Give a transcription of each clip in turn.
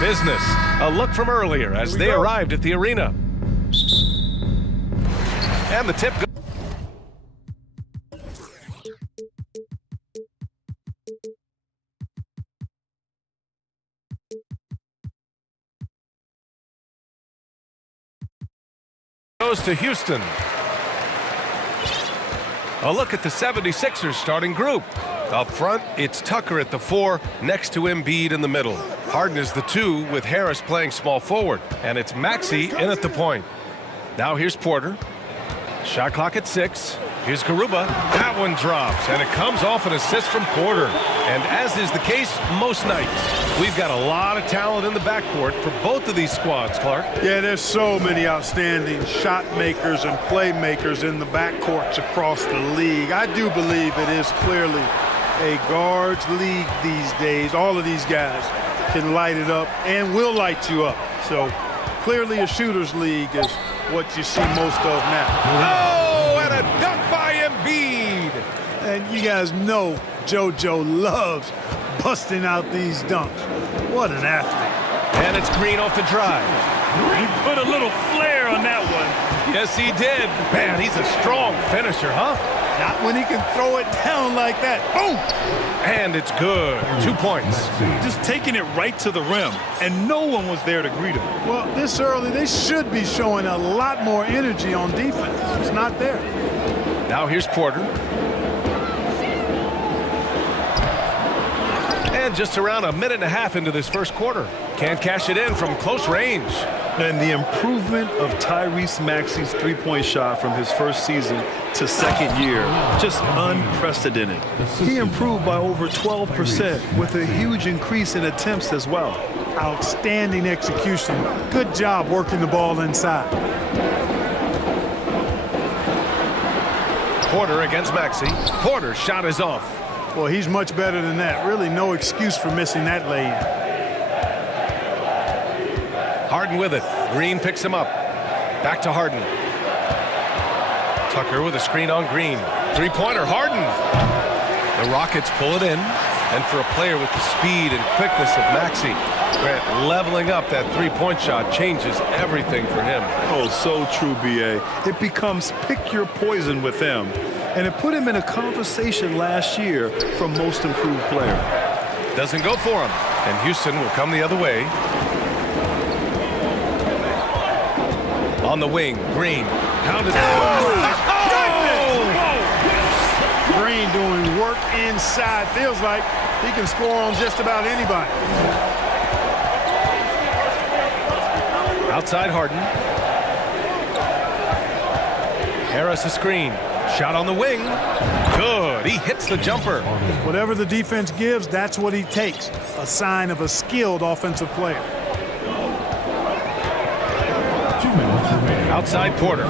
Business. A look from earlier as they arrived at the arena. And the tip goes to Houston. A look at the 76ers starting group. Up front, it's Tucker at the 4, next to Embiid in the middle. Harden is the 2, with Harris playing small forward. And it's Maxey in at the point. Now here's Porter. Shot clock at 6. Here's Garuba. That one drops, and it comes off an assist from Porter. And as is the case most nights, we've got a lot of talent in the backcourt for both of these squads, Clark. Yeah, there's so many outstanding shot makers and playmakers in the backcourts across the league. I do believe it is clearly a guards league these days. All of these guys can light it up and will light you up. So clearly a shooter's league is what you see most of now. Oh, and a dunk by Embiid. And you guys know JoJo loves busting out these dunks. What an athlete. And it's Green off the drive. He put a little flair on that one. Yes, he did. Man, he's a strong finisher, huh? Not when he can throw it down like that. Boom! And it's good. 2 points. Just taking it right to the rim, and no one was there to greet him. Well, this early, they should be showing a lot more energy on defense. It's not there. Now here's Porter. And just around a minute and a half into this first quarter. Can't cash it in from close range. And the improvement of Tyrese Maxey's three-point shot from his first season to second year, just unprecedented. He improved by over 12% with a huge increase in attempts as well. Outstanding execution. Good job working the ball inside. Porter against Maxey. Porter's shot is off. Well, he's much better than that. Really no excuse for missing that lay-in. Harden with it. Green picks him up. Back to Harden. Tucker with a screen on Green. Three-pointer, Harden. The Rockets pull it in. And for a player with the speed and quickness of Maxey, Grant, leveling up that three-point shot changes everything for him. Oh, so true, B.A. It becomes pick your poison with him. And it put him in a conversation last year for most improved player. Doesn't go for him. And Houston will come the other way. On the wing, Green. Pounded. Green doing work inside. Feels like he can score on just about anybody. Outside Harden. Harris a screen. Shot on the wing. Good. He hits the jumper. Whatever the defense gives, that's what he takes. A sign of a skilled offensive player. Outside Porter.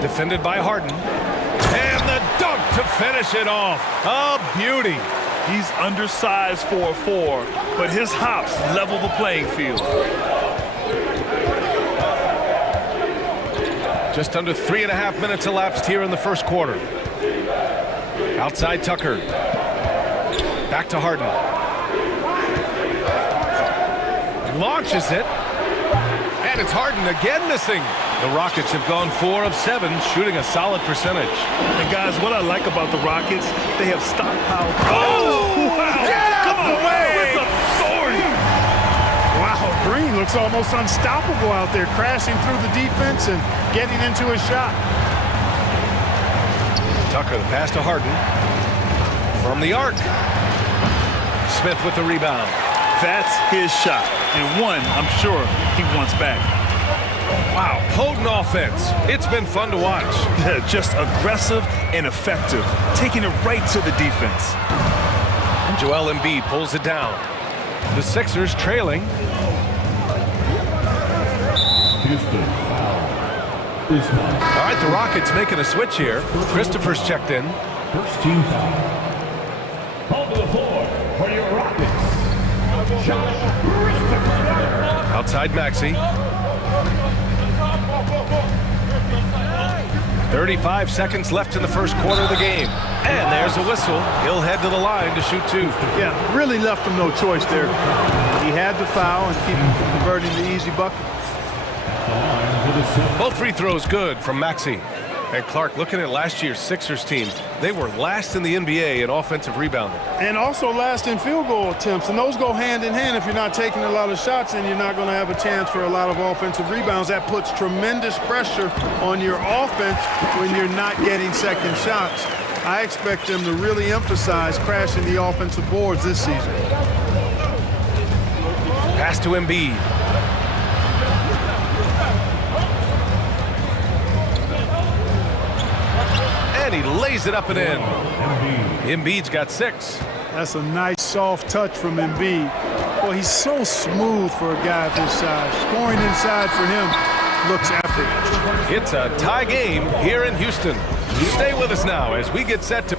Defended by Harden. And the dunk to finish it off. A beauty. He's undersized for a 4, but his hops level the playing field. Just under 3.5 minutes elapsed here in the first quarter. Outside Tucker. Back to Harden. Launches it. And it's Harden again missing. The Rockets have gone 4 of 7, shooting a solid percentage. And guys, what I like about the Rockets, they have stockpiled. Oh! Wow! Get out the way! With authority! Wow, Green looks almost unstoppable out there, crashing through the defense and getting into his shot. Tucker, the pass to Harden. From the arc. Smith with the rebound. That's his shot, and one I'm sure he wants back. Wow, potent offense. It's been fun to watch. Just aggressive and effective, taking it right to the defense. And Joel Embiid pulls it down. The Sixers trailing. All right, the Rockets making a switch here. Christopher's checked in. First team foul. On the floor for your Rockets. Josh Christopher. Outside Maxey. 35 seconds left in the first quarter of the game. And there's a whistle. He'll head to the line to shoot two. Yeah, really left him no choice there. He had to foul and keep converting the easy bucket. Both free throws good from Maxey. And Clark, looking at last year's Sixers team, they were last in the NBA in offensive rebounding. And also last in field goal attempts. And those go hand in hand. If you're not taking a lot of shots, then you're not going to have a chance for a lot of offensive rebounds. That puts tremendous pressure on your offense when you're not getting second shots. I expect them to really emphasize crashing the offensive boards this season. Pass to Embiid. And he lays it up and in. Embiid's got 6. That's a nice soft touch from Embiid. Well, he's so smooth for a guy of his size. Scoring inside for him looks effortless. It's a tie game here in Houston. Stay with us now as we get set to...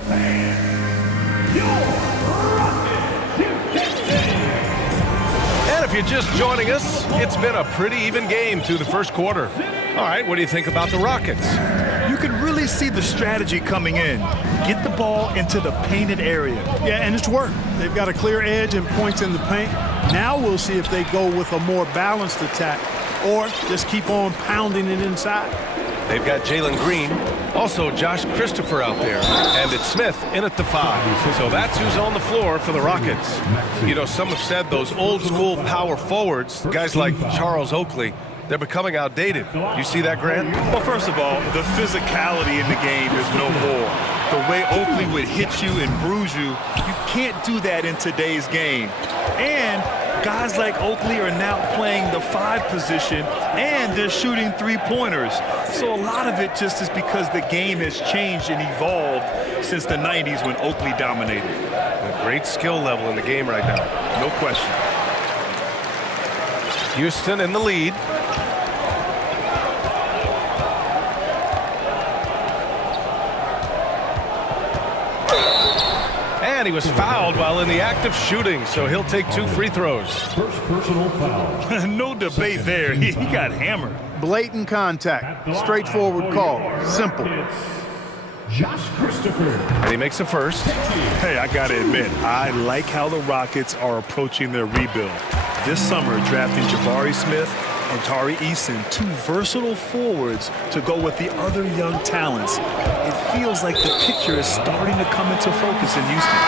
And if you're just joining us, it's been a pretty even game through the first quarter. All right, what do you think about the Rockets? You can really see the strategy coming in. Get the ball into the painted area. Yeah, and it's worked. They've got a clear edge and points in the paint. Now we'll see if they go with a more balanced attack or just keep on pounding it inside. They've got Jalen Green, also Josh Christopher out there, and it's Smith in at the 5. So that's who's on the floor for the Rockets. You know, some have said those old-school power forwards, guys like Charles Oakley, they're becoming outdated. You see that, Grant? Well, first of all, the physicality in the game is no more. The way Oakley would hit you and bruise you, you can't do that in today's game. And guys like Oakley are now playing the 5 position, and they're shooting 3-pointers. So a lot of it just is because the game has changed and evolved since the 90s when Oakley dominated. A great skill level in the game right now. No question. Houston in the lead. And he was fouled while in the act of shooting, so he'll take 2 free throws. First personal foul. No debate there. He got hammered. Blatant contact. Straightforward call. Simple. Josh Christopher. And he makes the first. Hey, I gotta admit, I like how the Rockets are approaching their rebuild. This summer, drafting Jabari Smith and Tari Eason, 2 versatile forwards to go with the other young talents. It feels like the picture is starting to come into focus in Houston.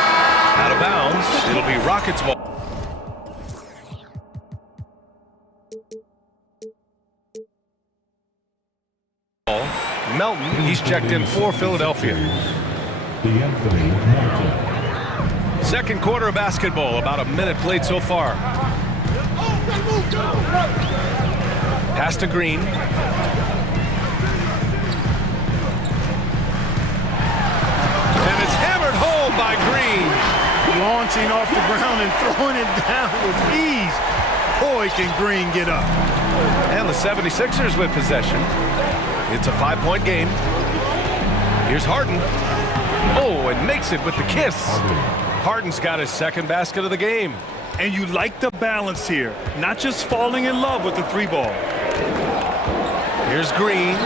Out of bounds, it'll be Rockets ball. Melton, he's checked in for Philadelphia. Second quarter of basketball, about a minute played so far. Pass to Green. And it's hammered home by Green. Launching off the ground and throwing it down with ease. Boy, can Green get up. And the 76ers with possession. It's a 5-point game. Here's Harden. Oh, and makes it with the kiss. Harden's got his second basket of the game. And you like the balance here, not just falling in love with the 3-ball. Here's Green.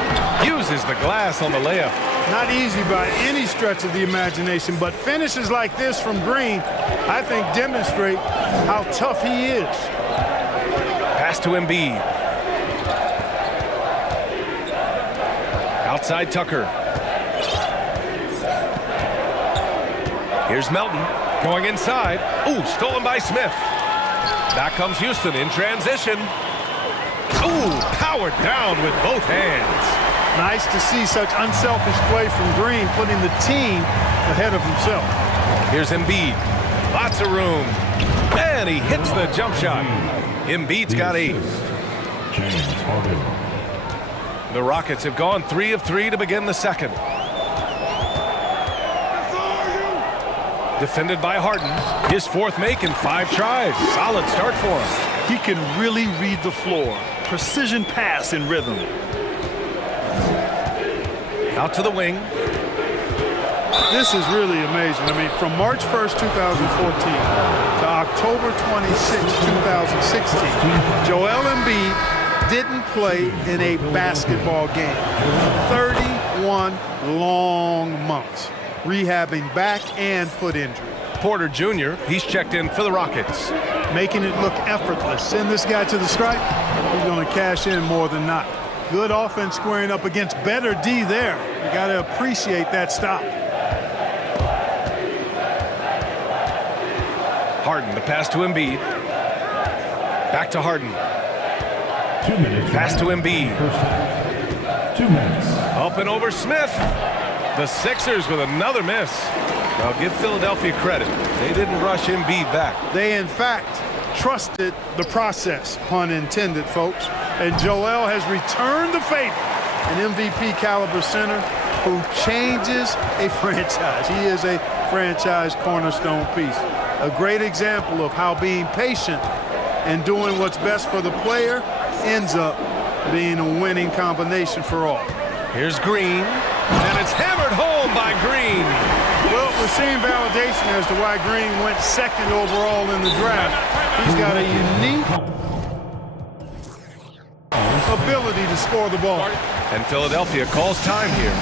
Uses the glass on the layup. Not easy by any stretch of the imagination, but finishes like this from Green, I think, demonstrate how tough he is. Pass to Embiid. Outside Tucker. Here's Melton going inside. Ooh, stolen by Smith. Back comes Houston in transition. Ooh, powered down with both hands. Nice to see such unselfish play from Green, putting the team ahead of himself. Here's Embiid. Lots of room. And he hits the jump shot. Embiid's got 8. The Rockets have gone 3 of 3 to begin the second. Defended by Harden. His 4th make in 5 tries. Solid start for him. He can really read the floor. Precision pass in rhythm. Out to the wing. This is really amazing. I mean, from March 1st, 2014 to October 26, 2016, Joel Embiid didn't play in a basketball game. 31 long months, rehabbing back and foot injury. Porter Jr., he's checked in for the Rockets. Making it look effortless. Send this guy to the stripe. He's going to cash in more than not. Good offense squaring up against better D there. You got to appreciate that stop. Harden, the pass to Embiid. Back to Harden. 2 minutes. Pass to Embiid. 2 minutes. Up and over Smith. The Sixers with another miss. Now give Philadelphia credit. They didn't rush Embiid back. They, in fact, trusted the process, pun intended, folks. And Joel has returned the favor. An MVP caliber center who changes a franchise. He is a franchise cornerstone piece. A great example of how being patient and doing what's best for the player ends up being a winning combination for all. Here's Green, and it's hammered home by Green. Well, we're seeing validation as to why Green went second overall in the draft. He's got a unique ability to score the ball. And Philadelphia calls time here.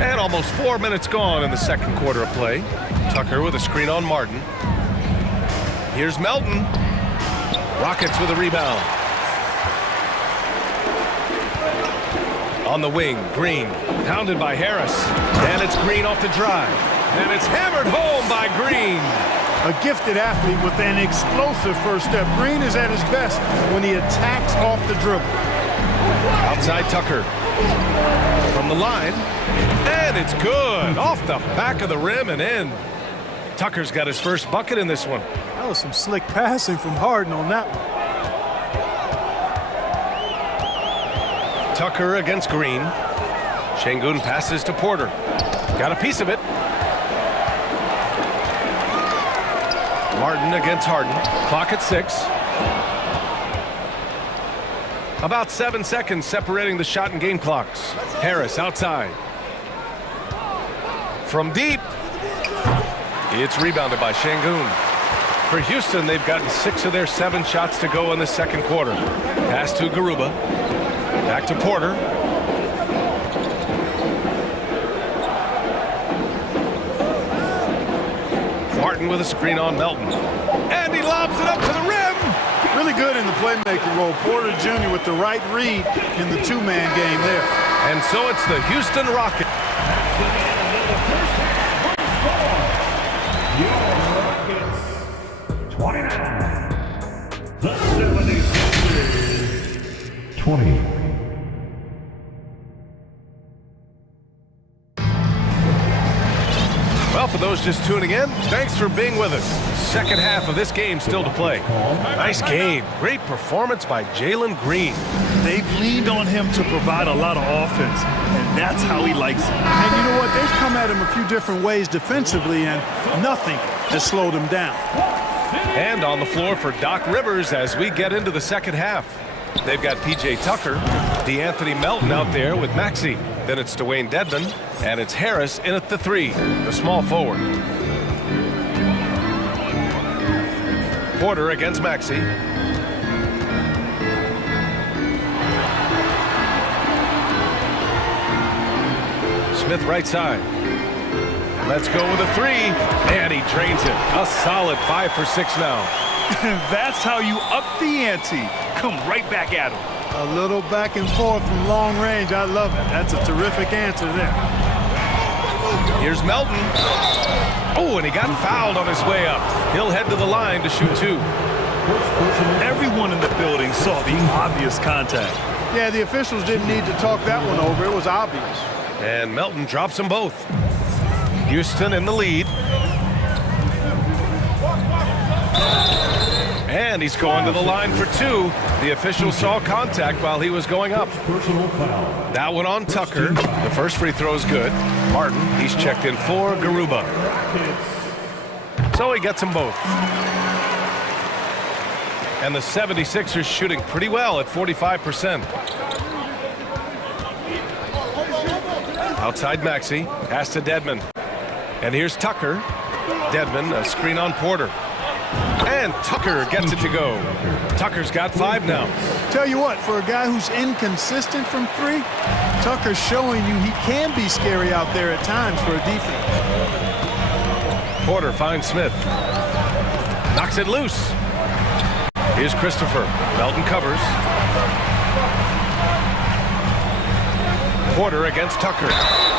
And almost 4 minutes gone in the second quarter of play. Tucker with a screen on Martin. Here's Melton. Rockets with a rebound. On the wing, Green, pounded by Harris. And it's Green off the drive. And it's hammered home by Green. A gifted athlete with an explosive first step. Green is at his best when he attacks off the dribble. Outside Tucker. From the line. And it's good. Off the back of the rim and in. Tucker's got his first bucket in this one. That was some slick passing from Harden on that one. Tucker against Green. Şengün passes to Porter. Got a piece of it. Martin against Harden. Clock at 6. About 7 seconds separating the shot and game clocks. Harris outside. From deep. It's rebounded by Şengün. For Houston, they've gotten 6 of their 7 shots to go in the second quarter. Pass to Garuba. Back to Porter. Martin with a screen on Melton. And he lobs it up to the rim. Really good in the playmaking role. Porter Jr. with the right read in the two-man game there. And so it's the Houston Rockets. Your Rockets 29. The 76ers 20. Well, for those just tuning in, thanks for being with us. Second half of this game still to play. Nice game. Great performance by Jalen Green. They've leaned on him to provide a lot of offense, and that's how he likes it. And you know what? They've come at him a few different ways defensively, and nothing has slowed him down. And on the floor for Doc Rivers as we get into the second half. They've got P.J. Tucker, DeAnthony Melton out there with Maxey. Then it's Dwayne Dedmon, and it's Harris in at the 3, the small forward. Porter against Maxey. Smith right side. Let's go with a 3, and he drains it. A solid 5 for 6 now. That's how you up the ante. Come right back at him. A little back and forth from long range. I love it. That's a terrific answer there. Here's Melton. Oh, and he got fouled on his way up. He'll head to the line to shoot 2. Everyone in the building saw the obvious contact. Yeah, the officials didn't need to talk that one over. It was obvious. And Melton drops them both. Houston in the lead. And he's going to the line for 2. The official saw contact while he was going up. Personal foul. That one on Tucker. The first free throw is good. Martin, he's checked in for Garuba. Rockets So he gets them both. And the 76ers shooting pretty well at 45%. Outside Maxey, pass to Dedmon. And here's Tucker. Dedmon, a screen on Porter. And Tucker gets it to go. Tucker's got 5 now. Tell you what, for a guy who's inconsistent from 3, Tucker's showing you he can be scary out there at times for a defense. Porter finds Smith. Knocks it loose. Here's Christopher. Melton covers. Porter against Tucker.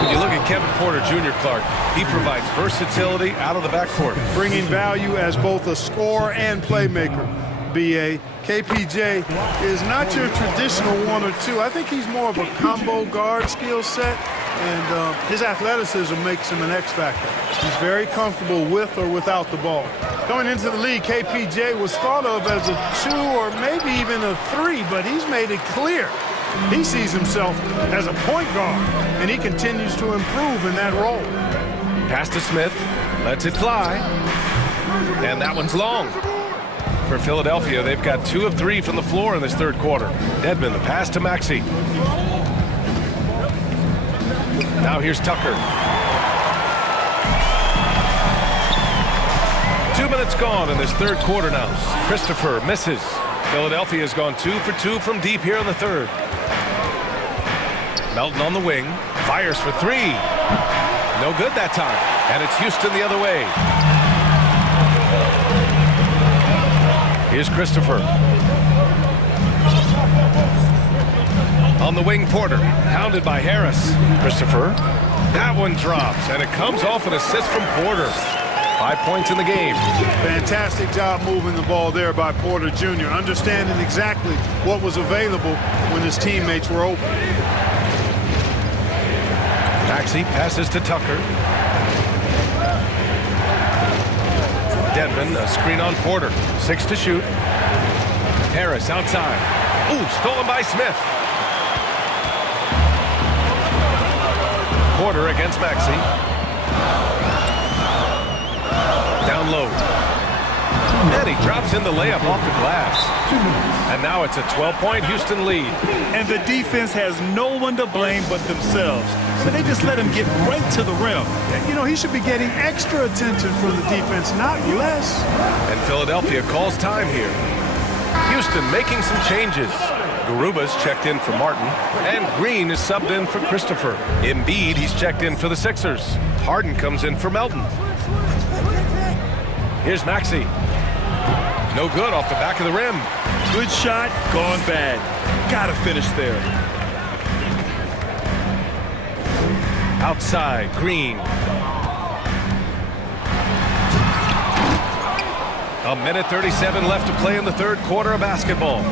When you look at Kevin Porter Jr., Clark, he provides versatility out of the backcourt. Bringing value as both a scorer and playmaker. BA. KPJ is not your traditional 1 or 2. I think he's more of a combo guard skill set, and his athleticism makes him an X factor. He's very comfortable with or without the ball. Coming into the league, KPJ was thought of as a 2 or maybe even a 3, but he's made it clear he sees himself as a point guard, and he continues to improve in that role. Pass to Smith, lets it fly, and that one's long. For Philadelphia, they've got 2 of 3 from the floor in this third quarter. Dedmon, the pass to Maxey. Now here's Tucker. 2 minutes gone in this third quarter now. Christopher misses. Philadelphia's gone 2 for 2 from deep here in the third. Melton on the wing, fires for 3. No good that time, and it's Houston the other way. Here's Christopher. On the wing, Porter, hounded by Harris. Christopher, that one drops, and it comes off an assist from Porter. 5 points in the game. Fantastic job moving the ball there by Porter Jr., understanding exactly what was available when his teammates were open. Maxey passes to Tucker. Dedmon, a screen on Porter. 6 to shoot. Harris outside. Ooh, stolen by Smith. Porter against Maxey. Down low. And he drops in the layup off the glass. And now it's a 12-point Houston lead. And the defense has no one to blame but themselves. So they just let him get right to the rim. You know, he should be getting extra attention from the defense, not less. And Philadelphia calls time here. Houston making some changes. Garuba's checked in for Martin, and Green is subbed in for Christopher. Embiid, he's checked in for the Sixers. Harden comes in for Melton. Here's Maxey. No good off the back of the rim. Good shot, gone bad. Gotta finish there. Outside, Green. A minute 37 left to play in the third quarter of basketball.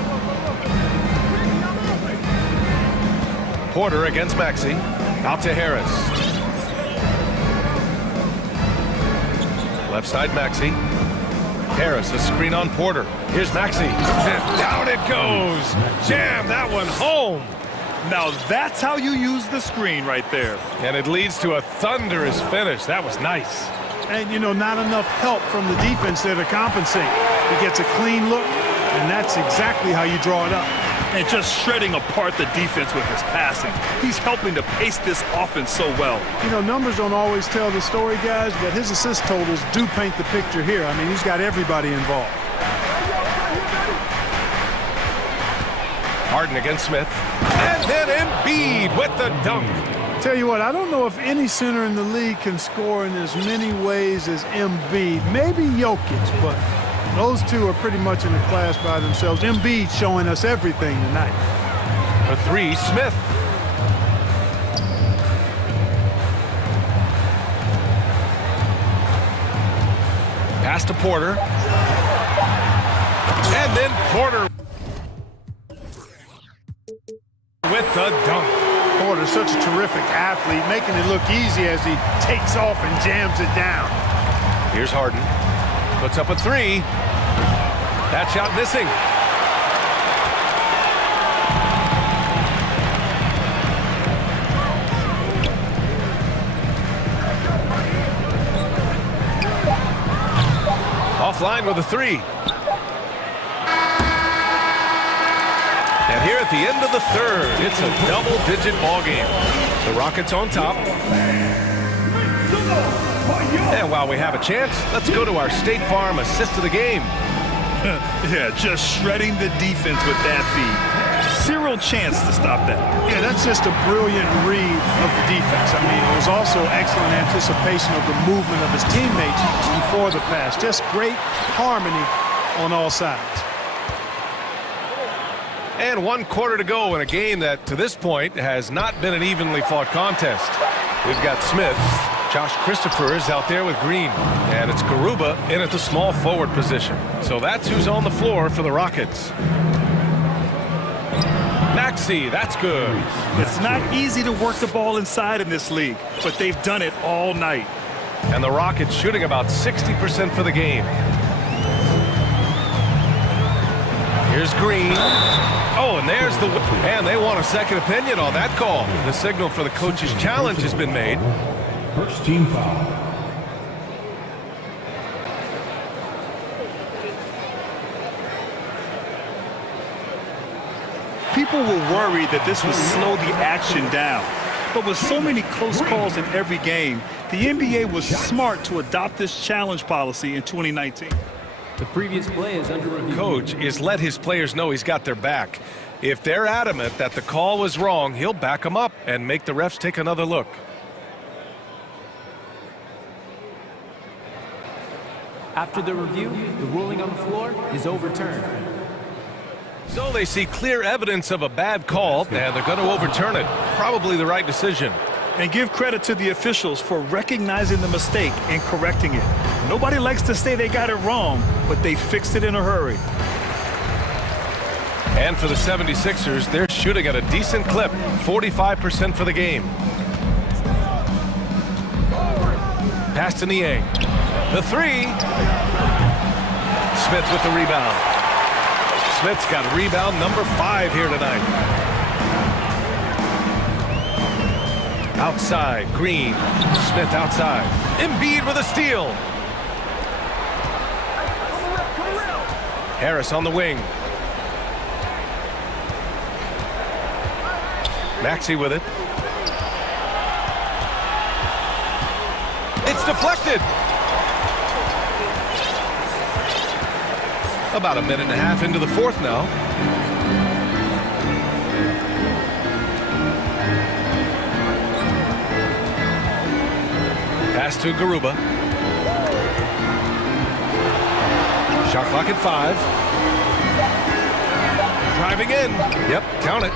Porter against Maxey. Out to Harris. Left side, Maxey. Harris, a screen on Porter. Here's Maxey. And down it goes. Jam that one home. Now that's how you use the screen right there. And it leads to a thunderous finish. That was nice. And, you know, not enough help from the defense there to compensate. He gets a clean look, and that's exactly how you draw it up. And just shredding apart the defense with his passing. He's helping to pace this offense so well. You know, numbers don't always tell the story, guys, but his assist totals do paint the picture here. I mean, he's got everybody involved. Harden against Smith. And then Embiid with the dunk. Tell you what, I don't know if any center in the league can score in as many ways as Embiid. Maybe Jokic, but those two are pretty much in a class by themselves. Embiid showing us everything tonight. For 3, Smith. Pass to Porter. And then Porter with the dunk. Porter's such a terrific athlete, making it look easy as he takes off and jams it down. Here's Harden. Puts up a 3. That shot missing. line with a three. And here at the end of the third, it's a double-digit ball game. The Rockets on top. And while we have a chance, let's go to our State Farm assist of the game. Yeah, just shredding the defense with that feed. Zero chance to stop that. Yeah, that's just a brilliant read of the defense. I mean, it was also excellent anticipation of the movement of his teammates before the pass. Just great harmony on all sides. And 1 quarter to go in a game that, to this point, has not been an evenly fought contest. We've got Smith. Josh Christopher is out there with Green. And it's Garuba in at the small forward position. So that's who's on the floor for the Rockets. Maxey, that's good. It's not easy to work the ball inside in this league, but they've done it all night. And the Rockets shooting about 60% for the game. Here's Green. Oh, and there's the... And they want a second opinion on that call. The signal for the coach's challenge has been made. First team foul. People were worried that this would slow the action down. But with so many close calls in every game, the NBA was smart to adopt this challenge policy in 2019. The previous play is under review. Coach is let his players know he's got their back. If they're adamant that the call was wrong, he'll back them up and make the refs take another look. After the review, the ruling on the floor is overturned. So they see clear evidence of a bad call, and they're going to overturn it. Probably the right decision. And give credit to the officials for recognizing the mistake and correcting it. Nobody likes to say they got it wrong, but they fixed it in a hurry. And for the 76ers, they're shooting at a decent clip, 45% for the game. Pass to Niang. The three. Smith with the rebound. Smith's got rebound number 5 here tonight. Outside, Green. Smith outside. Embiid with a steal. Harris on the wing. Maxey with it. It's deflected. About a minute and a half into the fourth now. Pass to Garuba. Shot clock at 5. Driving in. Yep, count it.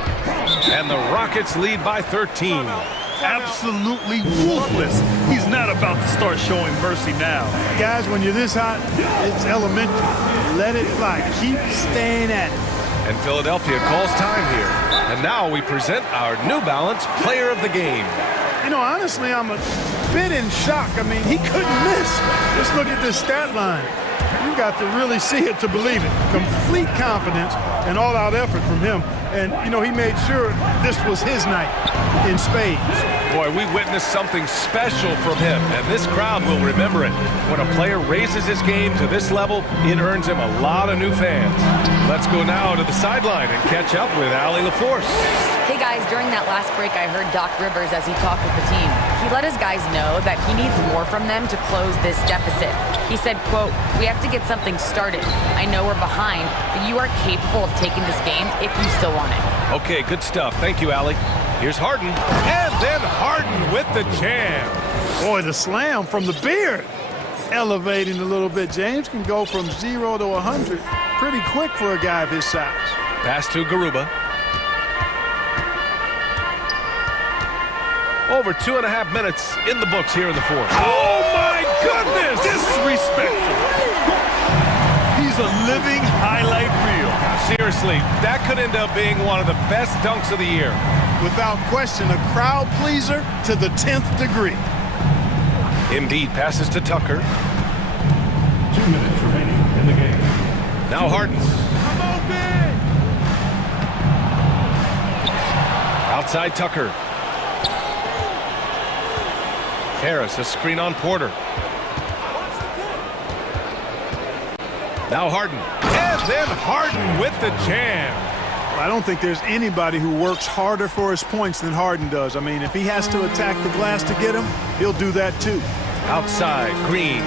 And the Rockets lead by 13. Absolutely ruthless. He's not about to start showing mercy now. Guys, when you're this hot, it's elementary. Let it fly. Keep staying at it. And Philadelphia calls time here. And now we present our New Balance Player of the Game. You know, honestly, I'm a bit in shock. I mean, he couldn't miss. Just look at this stat line. You've got to really see it to believe it. Complete confidence and all-out effort from him. And, you know, he made sure this was his night in spades. Boy, we witnessed something special from him, and this crowd will remember it. When a player raises his game to this level, it earns him a lot of new fans. Let's go now to the sideline and catch up with Allie LaForce. Hey guys, during that last break, I heard Doc Rivers as he talked with the team. He let his guys know that he needs more from them to close this deficit. He said, quote, "We have to get something started. I know we're behind, but you are capable of taking this game if you still want it." Okay, good stuff. Thank you, Allie. Here's Harden, and then Harden with the jam. Boy, the slam from the beard. Elevating a little bit. James can go from 0 to 100 pretty quick for a guy of his size. Pass to Garuba. Over 2.5 minutes in the books here in the fourth. Oh my goodness! Disrespectful. He's a living highlight reel. Seriously, that could end up being one of the best dunks of the year. Without question, a crowd pleaser to the 10th degree. Embiid passes to Tucker. 2 minutes remaining in the game. Now Harden. Outside Tucker. Harris, a screen on Porter. Now Harden. And then Harden with the jam. I don't think there's anybody who works harder for his points than Harden does. I mean, if he has to attack the glass to get him, he'll do that too. Outside, Green.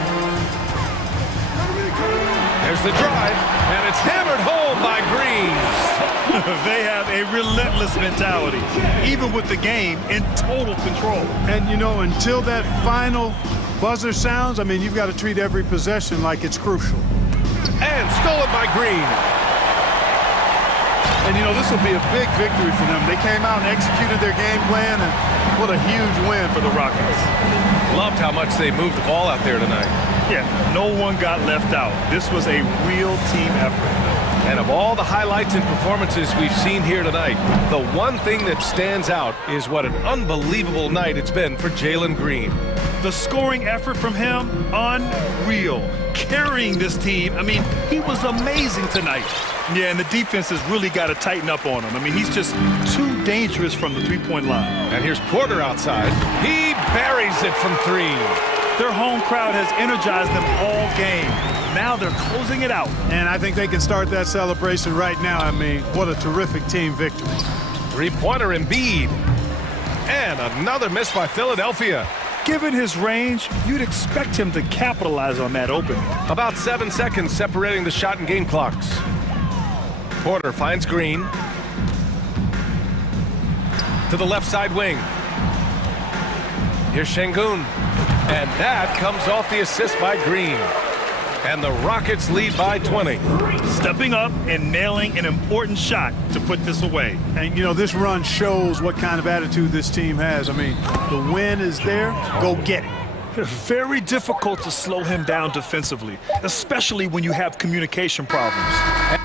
There's the drive, and it's hammered home by Green. They have a relentless mentality, even with the game in total control. And, you know, until that final buzzer sounds, I mean, you've got to treat every possession like it's crucial. And stolen by Green. And, you know, this will be a big victory for them. They came out and executed their game plan, and what a huge win for the Rockets. Loved how much they moved the ball out there tonight. Yeah, no one got left out. This was a real team effort. And of all the highlights and performances we've seen here tonight, the one thing that stands out is what an unbelievable night it's been for Jalen Green. The scoring effort from him, unreal. Carrying this team, I mean, he was amazing tonight. Yeah, and the defense has really got to tighten up on him. I mean, he's just too dangerous from the three-point line. And here's Porter outside. He buries it from three. Their home crowd has energized them all game. Now they're closing it out. And I think they can start that celebration right now. I mean, what a terrific team victory. Three-pointer Embiid. And another miss by Philadelphia. Given his range, you'd expect him to capitalize on that opening. About 7 seconds separating the shot and game clocks. Porter finds Green. To the left side wing. Here's Şengün. And that comes off the assist by Green. And the Rockets lead by 20. Stepping up and nailing an important shot to put this away. And, you know, this run shows what kind of attitude this team has. I mean, the win is there. Go get it. Very difficult to slow him down defensively, especially when you have communication problems.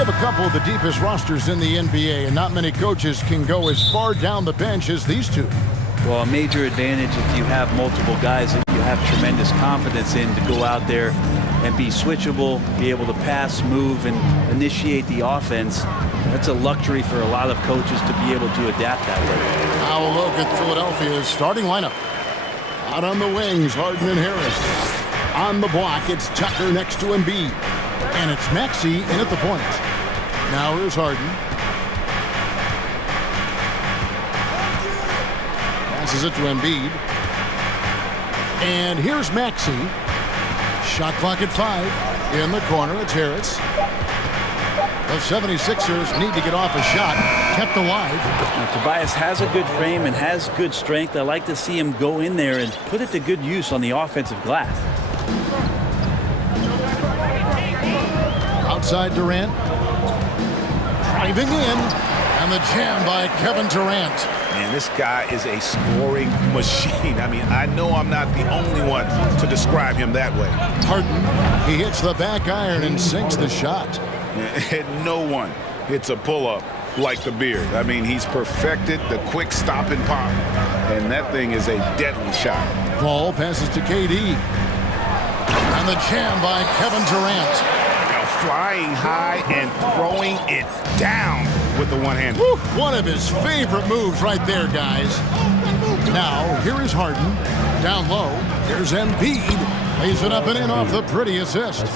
have a couple of the deepest rosters in the NBA, and not many coaches can go as far down the bench as these two. Well, a major advantage if you have multiple guys that you have tremendous confidence in to go out there and be switchable, be able to pass, move, and initiate the offense. That's a luxury for a lot of coaches to be able to adapt that way. Now a look at Philadelphia's starting lineup. Out on the wings, Harden and Harris. On the block, it's Tucker next to Embiid. And it's Maxey in at the point. Now here's Harden. Passes it to Embiid. And here's Maxey. Shot clock at 5. In the corner, it's Harris. The 76ers need to get off a shot. Kept alive. Now, Tobias has a good frame and has good strength. I like to see him go in there and put it to good use on the offensive glass. Outside Durant. Driving in. And the jam by Kevin Durant. Man, this guy is a scoring machine. I mean, I know I'm not the only one to describe him that way. Harden, he hits the back iron and sinks the shot. And no one hits a pull-up like the Beard. I mean, he's perfected the quick stop and pop. And that thing is a deadly shot. Paul passes to KD. And the jam by Kevin Durant. Flying high and throwing it down with the one-hander. One of his favorite moves right there, guys. Now, here is Harden. Down low, here's Embiid. Lays it up and in off the pretty assist.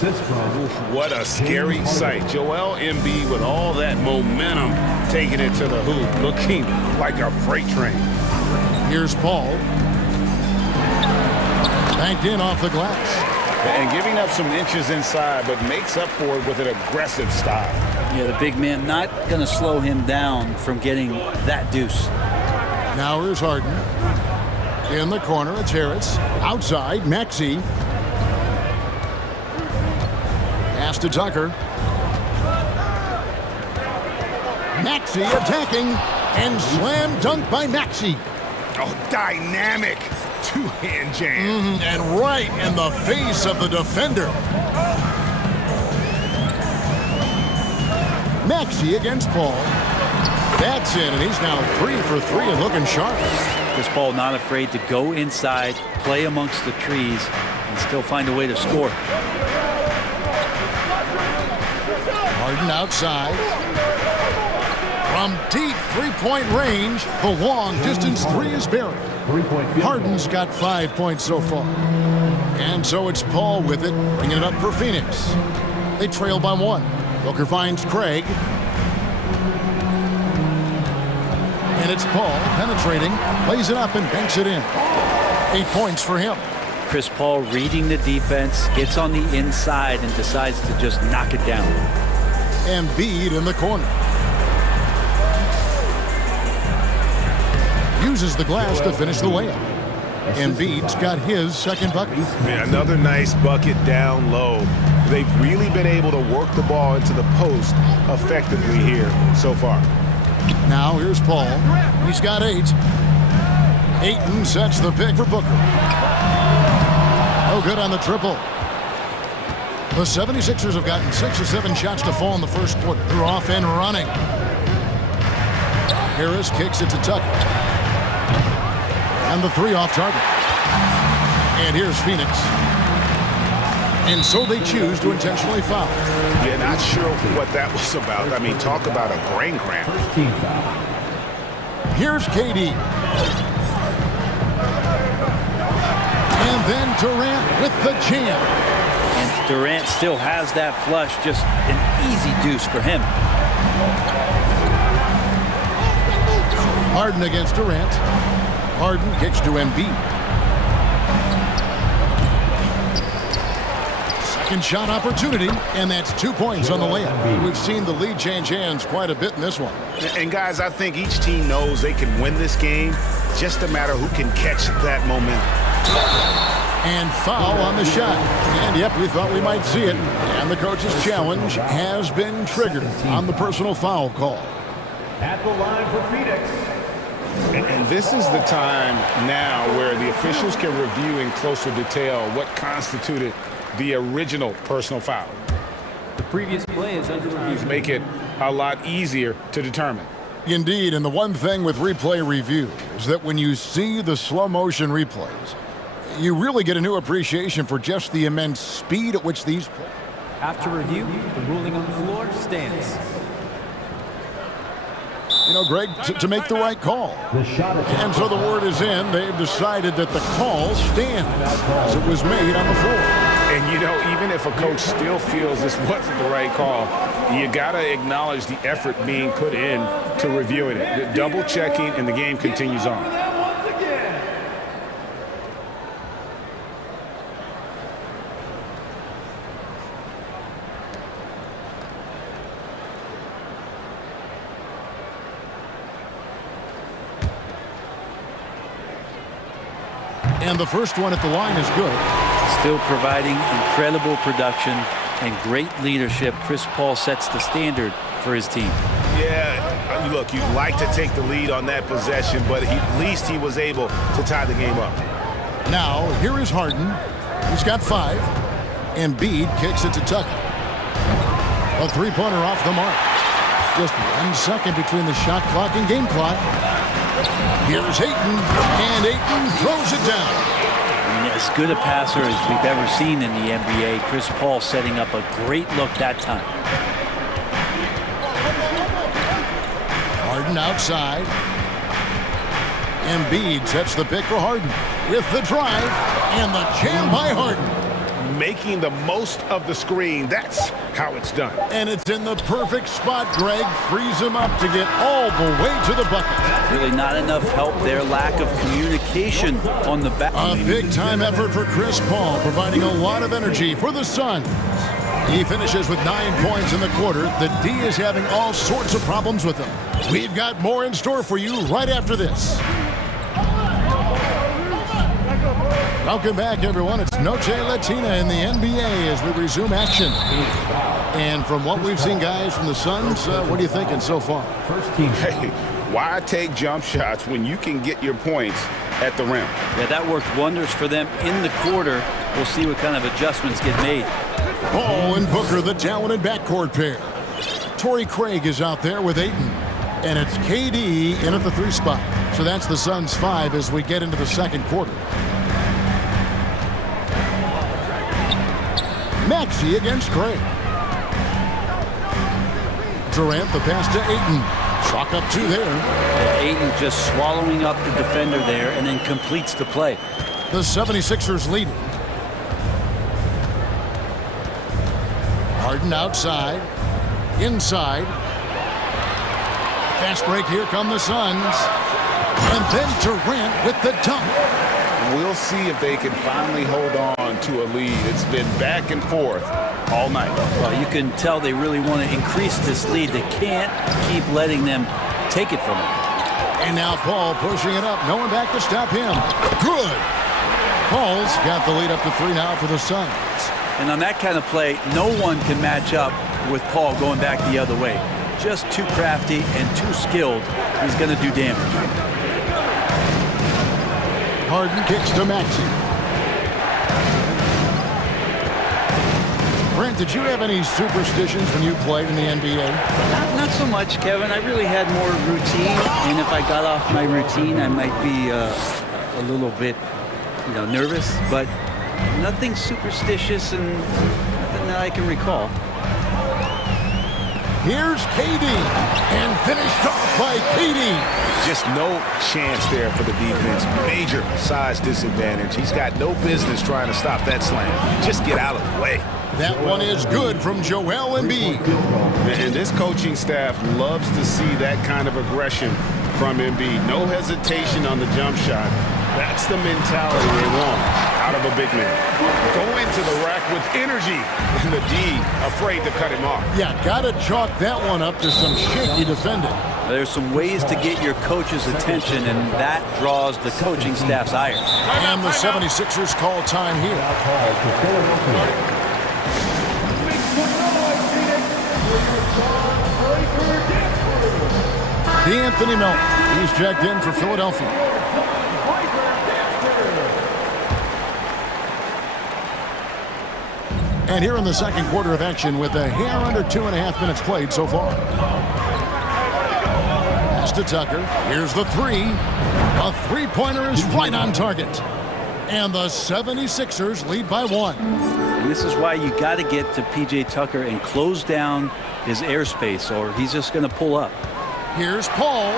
What a scary sight. Joel Embiid with all that momentum taking it to the hoop, looking like a freight train. Here's Paul. Banked in off the glass. And giving up some inches inside, but makes up for it with an aggressive style. Yeah, the big man not going to slow him down from getting that deuce. Now here's Harden. In the corner, it's Harris. Outside, Maxey. Pass to Tucker. Maxey attacking, and slam dunk by Maxey. Oh, dynamic. Two-hand jam. And right in the face of the defender. Maxey against Paul. That's in, and he's now 3 for 3 and looking sharp. Chris Paul not afraid to go inside, play amongst the trees, and still find a way to score. Harden outside. From deep three-point range, the long distance three is buried. Harden's got 5 points so far. And so it's Paul with it, bringing it up for Phoenix. They trail by 1. Booker finds Craig. And it's Paul penetrating, lays it up and banks it in. 8 points for him. Chris Paul reading the defense, gets on the inside and decides to just knock it down. Embiid in the corner. Uses the glass to finish the layup. Embiid's got his second bucket. Yeah, another nice bucket down low. They've really been able to work the ball into the post effectively here so far. Now here's Paul. He's got 8. Ayton sets the pick for Booker. No good on the triple. The 76ers have gotten 6 or 7 shots to fall in the first quarter. They're off and running. Harris kicks it to Tucker. And the 3 off target. And here's Phoenix. And so they choose to intentionally foul. Yeah, not sure what that was about. I mean, talk about a brain cramp. Here's KD. And then Durant with the jam. And Durant still has that flush, just an easy deuce for him. Harden against Durant. Harden kicks to Embiid. Second shot opportunity, and that's 2 points on the layup. We've seen the lead change hands quite a bit in this one. And guys, I think each team knows they can win this game. Just a matter who can catch that momentum. And foul on the shot. And yep, we thought we might see it. And the coach's challenge has been triggered on the personal foul call. At the line for Phoenix. And this is the time now where the officials can review in closer detail what constituted the original personal foul. The previous play is under review. Make it a lot easier to determine. Indeed, and the one thing with replay review is that when you see the slow motion replays, you really get a new appreciation for just the immense speed at which these plays. After review, the ruling on the floor stands. You know, Greg, to make the right call. And so the word is in. They've decided that the call stands as it was made on the floor. And, you know, even if a coach still feels this wasn't the right call, you got to acknowledge the effort being put in to reviewing it. Double-checking, and the game continues on. And the first one at the line is good. Still providing incredible production and great leadership. Chris Paul sets the standard for his team. Yeah, look, you'd like to take the lead on that possession, but at least he was able to tie the game up. Now, here is Harden. He's got 5. Embiid kicks it to Tucker. A three-pointer off the mark. Just 1 second between the shot clock and game clock. Here's Ayton, and Ayton throws it down. And as good a passer as we've ever seen in the NBA, Chris Paul setting up a great look that time. Harden outside. Embiid sets the pick for Harden with the drive and the jam by Harden. Making the most of the screen, that's how it's done. And it's in the perfect spot. Greg frees him up to get all the way to the bucket. Really not enough help there. Lack of communication on the back. A big-time effort for Chris Paul, providing a lot of energy for the Suns. He finishes with 9 points in the quarter. The D is having all sorts of problems with him. We've got more in store for you right after this. Welcome back, everyone. It's Noche Latina in the NBA as we resume action. And from what we've seen, guys, from the Suns, what are you thinking so far? Hey, why take jump shots when you can get your points at the rim? Yeah, that worked wonders for them in the quarter. We'll see what kind of adjustments get made. Paul and Booker, the talented backcourt pair. Torrey Craig is out there with Ayton. And it's KD in at the 3 spot. So that's the Suns' 5 as we get into the second quarter. Maxey against Craig. Durant, the pass to Ayton. Chalk up 2 there. Ayton just swallowing up the defender there and then completes the play. The 76ers lead. Harden outside. Inside. Fast break. Here come the Suns. And then Durant with the dunk. We'll see if they can finally hold on to a lead. It's been back and forth all night. Well, you can tell they really want to increase this lead. They can't keep letting them take it from them. And now Paul pushing it up. No one back to stop him. Good. Paul's got the lead up to 3 now for the Suns. And on that kind of play, no one can match up with Paul going back the other way. Just too crafty and too skilled. He's going to do damage. Harden kicks to Maxey. Brent, did you have any superstitions when you played in the NBA? Not so much, Kevin. I really had more routine, and if I got off my routine, I might be a little bit, nervous. But nothing superstitious and nothing that I can recall. Here's KD, and finished off by KD. Just no chance there for the defense. Major size disadvantage. He's got no business trying to stop that slam. Just get out of the way. That one is good from Joel Embiid. And this coaching staff loves to see that kind of aggression from Embiid. No hesitation on the jump shot. That's the mentality they want out of a big man. Go into the rack with energy, and the D afraid to cut him off. Yeah, gotta chalk that one up to some shaky defending. There's some ways to get your coach's attention, and that draws the coaching staff's ire. And the 76ers call time here. D'Anthony Melton. He's checked in for Philadelphia. And here in the second quarter of action with a hair under 2.5 minutes played so far. Pass to Tucker. Here's the three. A three-pointer is right on target. And the 76ers lead by 1. And this is why you got to get to P.J. Tucker and close down his airspace, or he's just going to pull up. Here's Paul.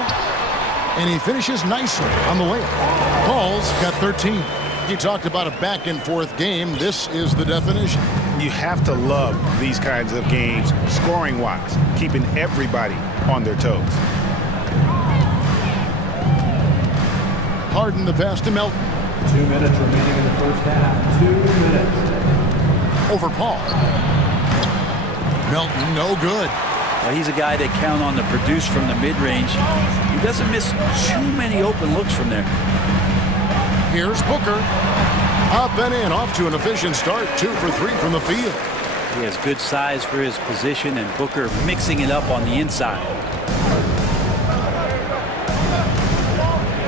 And he finishes nicely on the layup. Paul's got 13. You talked about a back-and-forth game. This is the definition. You have to love these kinds of games, scoring-wise, keeping everybody on their toes. Harden the pass to Melton. 2 minutes remaining in the first half. 2 minutes. Over Paul. Melton, no good. Well, he's a guy that count on to produce from the mid-range. He doesn't miss too many open looks from there. Here's Booker. Up and in, off to an efficient start. 2 for 3 from the field. He has good size for his position, and Booker mixing it up on the inside.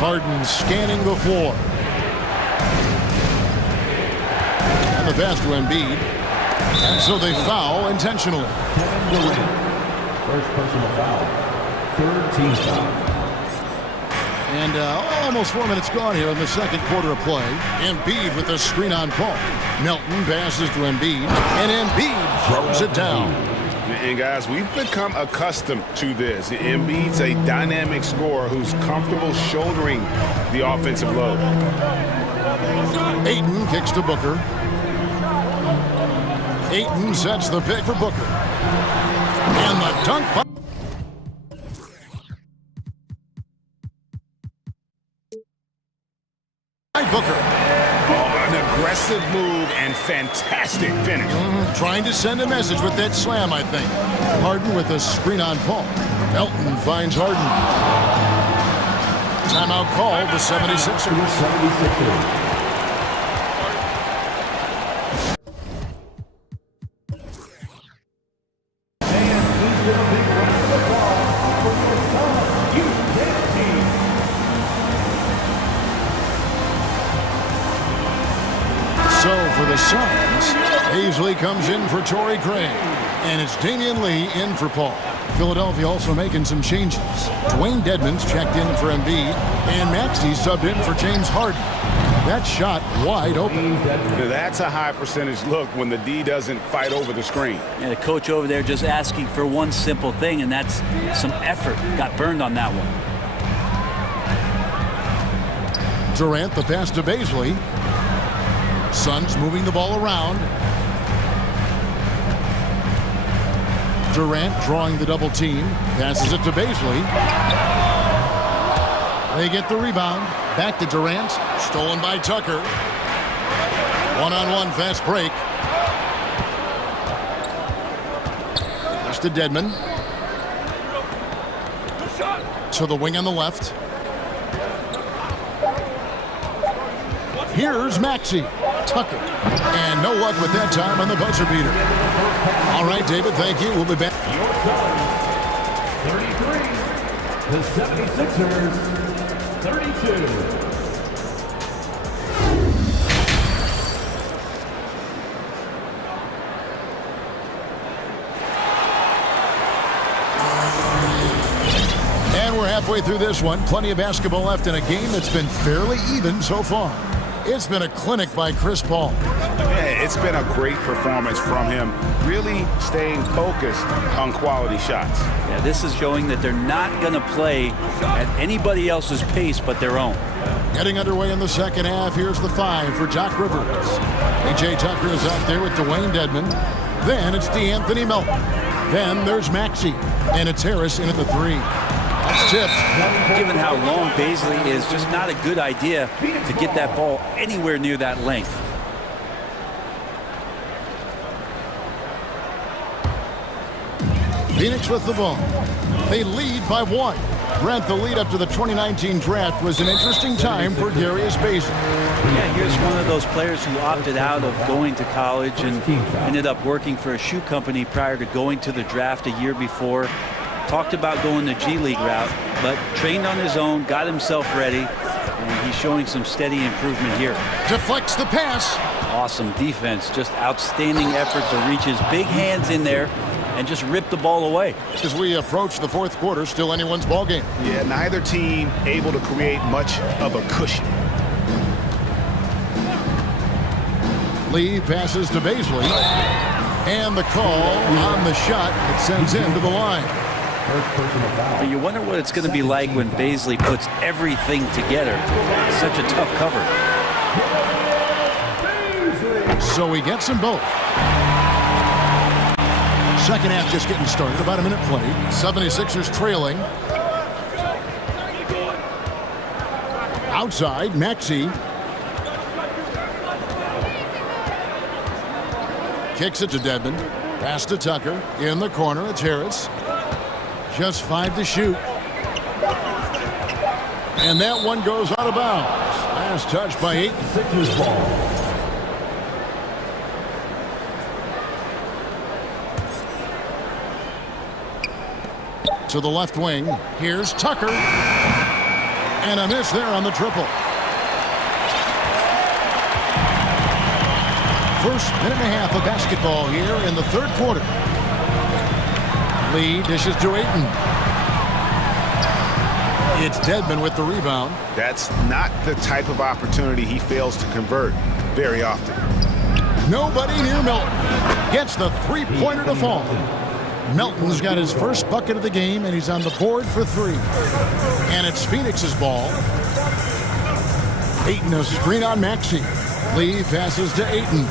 Harden scanning the floor. And the pass to Embiid. And so they foul intentionally. First personal foul. Third team foul. And almost 4 minutes gone here in the second quarter of play. Embiid with the screen on Paul. Melton passes to Embiid. And Embiid throws it down. And guys, we've become accustomed to this. Embiid's a dynamic scorer who's comfortable shouldering the offensive load. Ayton kicks to Booker. Ayton sets the pick for Booker. And the dunk by Booker. An aggressive move and fantastic finish. Trying to send a message with that slam, I think. Harden with a screen on Paul. Melton finds Harden. Timeout called, the 76ers. So for the Suns, Hazley comes in for Torrey Craig. And it's Damian Lee in for Paul. Philadelphia also making some changes. Dwayne Dedmon's checked in for Embiid. And Maxey subbed in for James Harden. That shot wide open. That's a high percentage look when the D doesn't fight over the screen. And the coach over there just asking for one simple thing, and that's some effort. Got burned on that one. Durant the pass to Bazley. Suns moving the ball around. Durant drawing the double team. Passes it to Bazley. They get the rebound. Back to Durant. Stolen by Tucker. One-on-one fast break. Pass to Dedmon. To the wing on the left. Here's Maxey. Tucker. And no luck with that time on the buzzer beater. All right, David, thank you. We'll be back. 33. The 76ers, 32. And we're halfway through this one. Plenty of basketball left in a game that's been fairly even so far. It's been a clinic by Chris Paul. Yeah, it's been a great performance from him, really staying focused on quality shots. Yeah, this is showing that they're not going to play at anybody else's pace but their own. Getting underway in the second half. Here's the 5 for Doc Rivers. P.J. Tucker is out there with Dwayne Dedmon. Then it's DeAnthony Melton. Then there's Maxey. And it's Harris in at the 3. That's tipped. Given how long Bazley is, just not a good idea to get that ball anywhere near that length. Phoenix with the ball. They lead by 1. Brent, the lead up to the 2019 draft was an interesting time for Darius Bazley. Yeah, here's one of those players who opted out of going to college and ended up working for a shoe company prior to going to the draft a year before. Talked about going the G League route, but trained on his own, got himself ready, and he's showing some steady improvement here. Deflects the pass. Awesome defense, just outstanding effort to reach his big hands in there and just rip the ball away. As we approach the fourth quarter, still anyone's ball game. Yeah, neither team able to create much of a cushion. Lee passes to Baisley. And the call on the shot that sends him to the line. You wonder what it's going to be like when Baisley puts everything together. It's such a tough cover. So he gets them both. Second half just getting started. About a minute played. 76ers trailing. Outside, Maxey. Kicks it to Dedmon. Pass to Tucker. In the corner, it's Harris. Just 5 to shoot. And that one goes out of bounds. Last touch by 8. Sixers ball. To the left wing. Here's Tucker. And a miss there on the triple. First minute and a half of basketball here in the third quarter. Lee dishes to Ayton. It's Dedmon with the rebound. That's not the type of opportunity he fails to convert very often. Nobody near Melton. Gets the three-pointer to fall. Melton's got his first bucket of the game, and he's on the board for 3. And it's Phoenix's ball. Ayton a screen on Maxey. Lee passes to Ayton.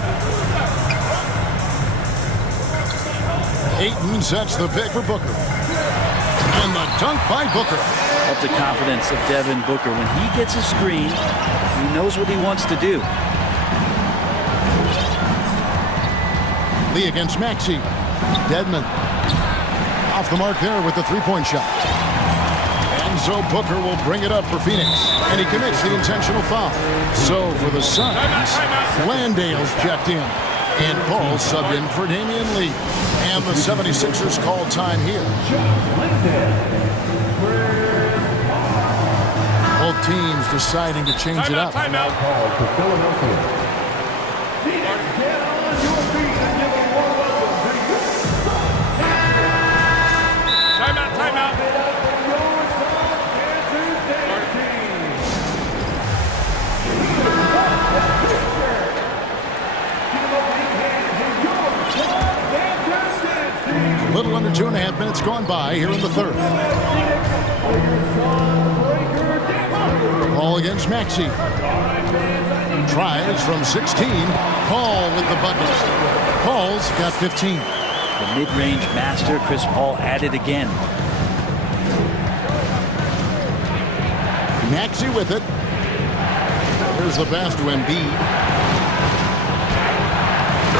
Ayton sets the pick for Booker. And the dunk by Booker. That's the confidence of Devin Booker. When he gets a screen, he knows what he wants to do. Lee against Maxey. Dedmon off the mark there with the three-point shot. And so Booker will bring it up for Phoenix. And he commits the intentional foul. So for the Suns, Landale's checked in. And Paul subbed in for Damian Lee. And the 76ers call time here. Both teams deciding to change it up. Timeout call for Philadelphia. Phoenix, get on your feet and give a warm welcome to your Timeout, timeout. A little under 2.5 minutes gone by here in the third. Ball against Maxey. Tries from 16. Paul with the bucket. Paul's got 15. The mid-range master, Chris Paul, at it again. Maxey with it. Here's the pass to Embiid.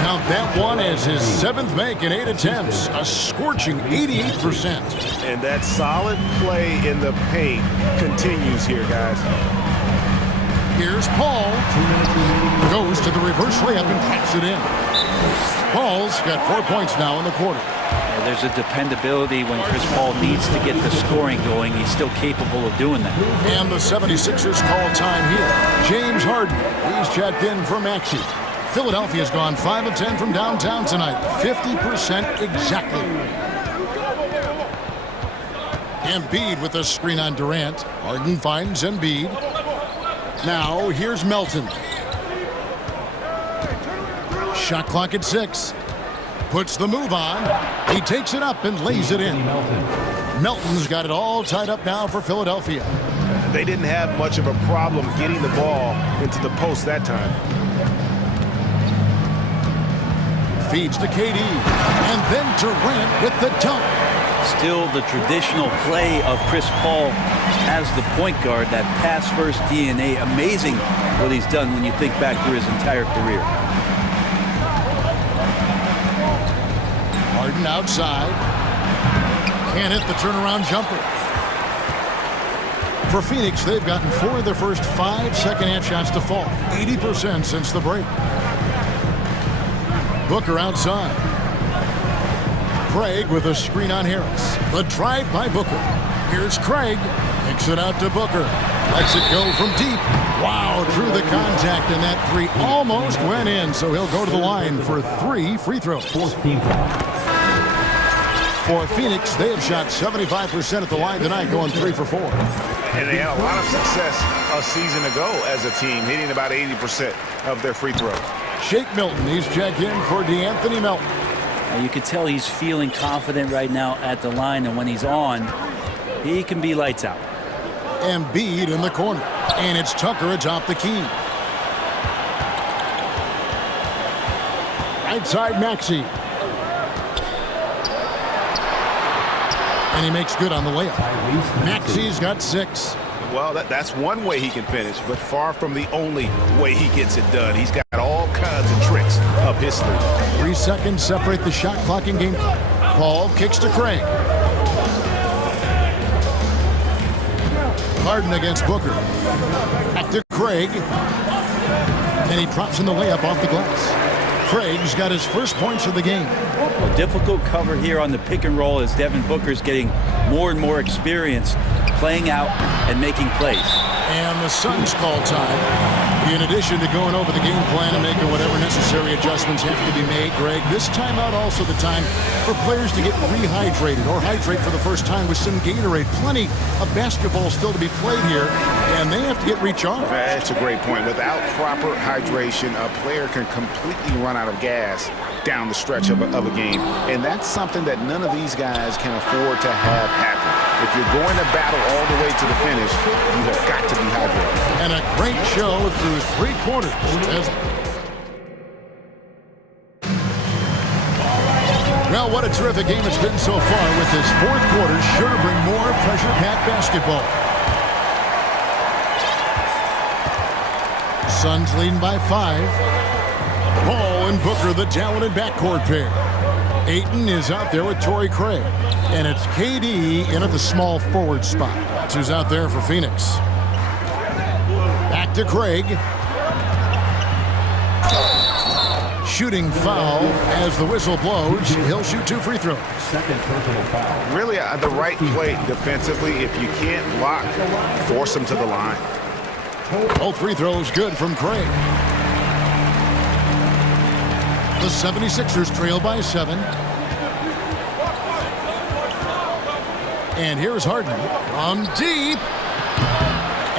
Count that one as his 7th make in 8 attempts. A scorching 88%. And that solid play in the paint continues here, guys. Here's Paul. Goes to the reverse layup and taps it in. Paul's got 4 points now in the quarter. Yeah, there's a dependability when Chris Paul needs to get the scoring going. He's still capable of doing that. And the 76ers call time here. James Harden. He's checked in for Maxey. Philadelphia's gone 5 of 10 from downtown tonight. 50% exactly. Embiid with a screen on Durant. Harden finds Embiid. Now here's Melton. Shot clock at 6. Puts the move on. He takes it up and lays it in. Melton's got it all tied up now for Philadelphia. They didn't have much of a problem getting the ball into the post that time. Feeds to KD. And then Durant with the dunk. Still the traditional play of Chris Paul as the point guard, that pass-first DNA. Amazing what he's done when you think back through his entire career. Harden outside. Can't hit the turnaround jumper. For Phoenix, they've gotten 4 of their first 5 second-half shots to fall. 80% since the break. Booker outside. Craig with a screen on Harris. The drive by Booker. Here's Craig. Kicks it out to Booker. Lets it go from deep. Wow, through the contact, and that three almost went in, so he'll go to the line for 3 free throws. For Phoenix, they have shot 75% at the line tonight, going 3 for 4. And they had a lot of success a season ago as a team, hitting about 80% of their free throws. Shake Milton, he's checked in for DeAnthony Melton. You can tell he's feeling confident right now at the line, and when he's on, he can be lights out. Embiid in the corner, and it's Tucker atop the key. Right side, Maxey. And he makes good on the layup. Maxey's got 6. Well, that's one way he can finish, but far from the only way he gets it done. He's got all kinds of tricks up his sleeve. 3 seconds separate the shot clock and game clock. Paul kicks to Craig. Harden against Booker. Back to Craig. And he drops in the layup off the glass. Craig's got his first points of the game. A difficult cover here on the pick and roll as Devin Booker's getting more and more experience playing out and making plays. And the Suns call time. In addition to going over the game plan and making whatever necessary adjustments have to be made, Greg, this timeout also the time for players to get rehydrated or hydrate for the first time with some Gatorade. Plenty of basketball still to be played here, and they have to get recharged. That's a great point. Without proper hydration, a player can completely run out of gas down the stretch of a game. And that's something that none of these guys can afford to have happen. If you're going to battle all the way to the finish, you have got to be hydrated. And a great show through 3 quarters. Well, what a terrific game it's been so far, with this 4th quarter sure to bring more pressure-packed basketball. Suns leading by 5. Paul and Booker, the talented backcourt pair. Ayton is out there with Torrey Craig. And it's KD in at the small forward spot. That's who's out there for Phoenix. Back to Craig. Shooting foul as the whistle blows. He'll shoot 2 free throws. Really the right play defensively. If you can't block, force them to the line. Both free throws good from Craig. The 76ers trail by 7. And here's Harden from deep.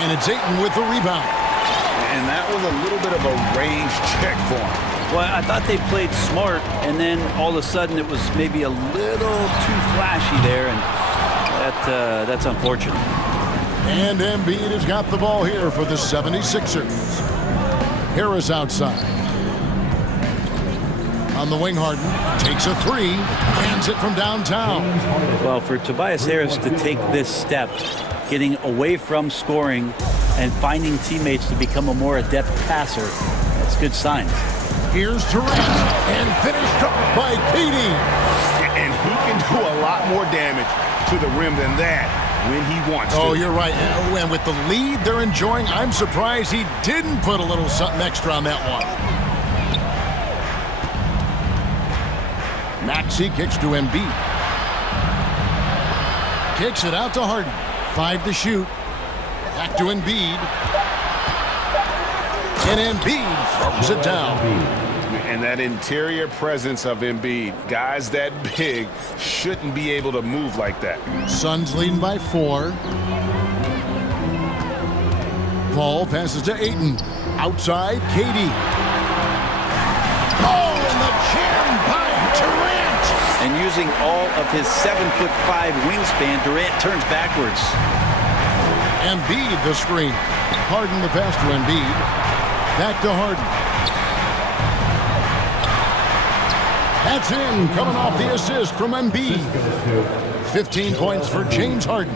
And it's Ayton with the rebound. And that was a little bit of a range check for him. Well, I thought they played smart, and then all of a sudden it was maybe a little too flashy there, and that's unfortunate. And Embiid has got the ball here for the 76ers. Harris outside. On the wing, Harden takes a 3, hands it from downtown. Well, for Tobias Harris to take this step, getting away from scoring and finding teammates to become a more adept passer, that's good signs. Here's Durant, and finished off by KD. And he can do a lot more damage to the rim than that when he wants to. Oh, you're right. And with the lead they're enjoying, I'm surprised he didn't put a little something extra on that one. Maxey kicks to Embiid. Kicks it out to Harden. 5 to shoot. Back to Embiid. And Embiid throws it down. And that interior presence of Embiid, guys that big shouldn't be able to move like that. Suns leading by 4. Paul passes to Ayton. Outside, KD. Oh, and the jam by Durant. And using all of his 7'5" wingspan, Durant turns backwards. Embiid the screen. Harden the pass to Embiid. Back to Harden. That's in, coming off the assist from Embiid. 15 points for James Harden.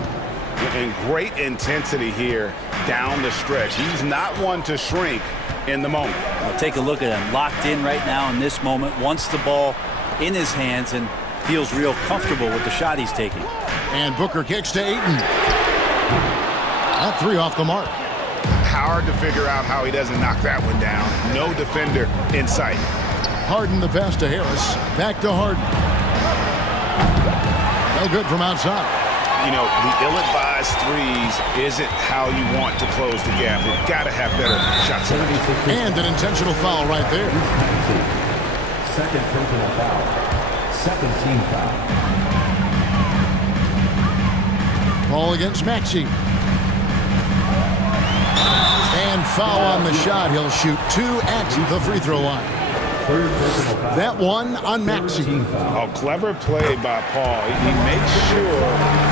And great intensity here down the stretch. He's not one to shrink in the moment. Well, take a look at him. Locked in right now in this moment. Wants the ball in his hands and feels real comfortable with the shot he's taking. And Booker kicks to Ayton. That 3 off the mark. Hard to figure out how he doesn't knock that one down. No defender in sight. Harden the pass to Harris. Back to Harden. No good from outside. you know, the ill-advised threes isn't how you want to close the gap. You've got to have better shot selection. And an intentional foul right there. Second personal foul. Second team foul. Ball against Maxey. And foul on the shot. He'll shoot 2 at the free throw line. That one on Maxey. A clever play by Paul. He makes sure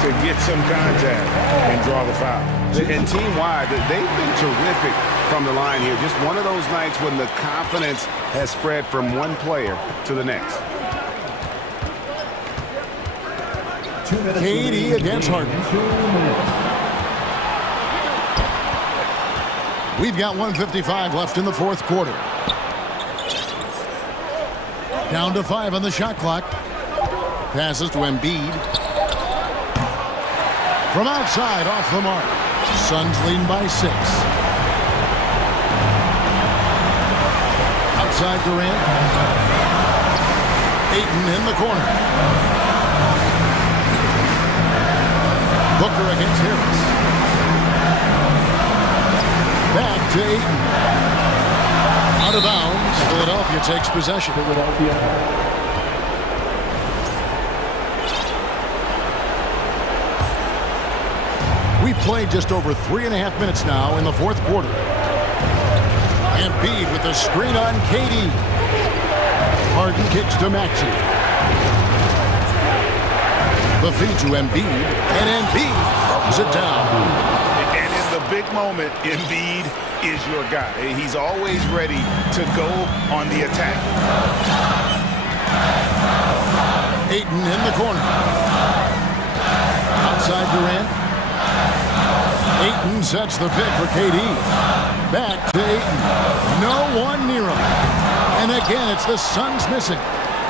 to get some contact and draw the foul. And team-wide, they've been terrific from the line here. Just one of those nights when the confidence has spread from one player to the next. KD against Harden. We've got 1:55 left in the fourth quarter. Down to 5 on the shot clock. Passes to Embiid. From outside, off the mark. Suns leading by 6. Outside Durant. Ayton in the corner. Booker against Harris. Back to Ayton. Out of bounds. Philadelphia takes possession. We've played just over 3.5 minutes now in the fourth quarter. Embiid with the screen on KD. Harden kicks to Maxey. The feed to Embiid, and Embiid throws it down. And in the big moment, Embiid is your guy. He's always ready to go on the attack. Ayton in the corner. Outside Durant. Ayton sets the pick for KD. Back to Ayton. No one near him. And again, it's the Suns missing.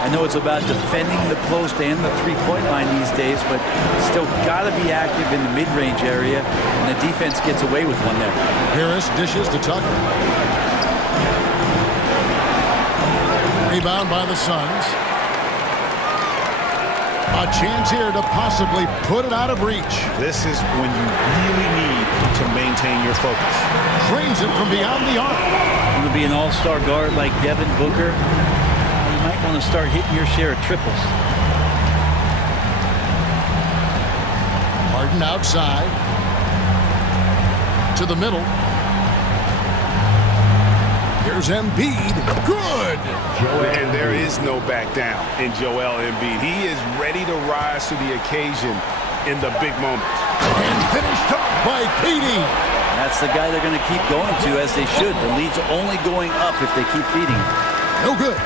I know it's about defending the post and the three-point line these days, but still got to be active in the mid-range area, and the defense gets away with one there. Harris dishes to Tucker. Rebound by the Suns. A chance here to possibly put it out of reach. This is when you really need to maintain your focus. Drains it from beyond the arc. Going to be an all-star guard like Devin Booker. You might want to start hitting your share of triples. Harden outside. To the middle. Here's Embiid. Good! And there is no back down in Joel Embiid. He is ready to rise to the occasion in the big moments. And finished up by KD. That's the guy they're going to keep going to, as they should. The lead's only going up if they keep feeding him. No good.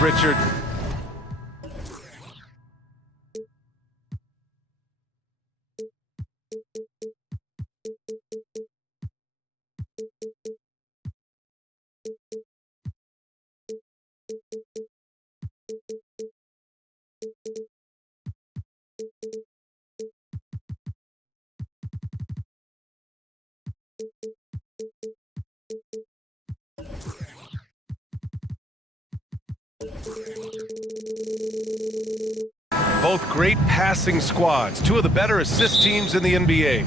Richard. Both great passing squads, two of the better assist teams in the NBA.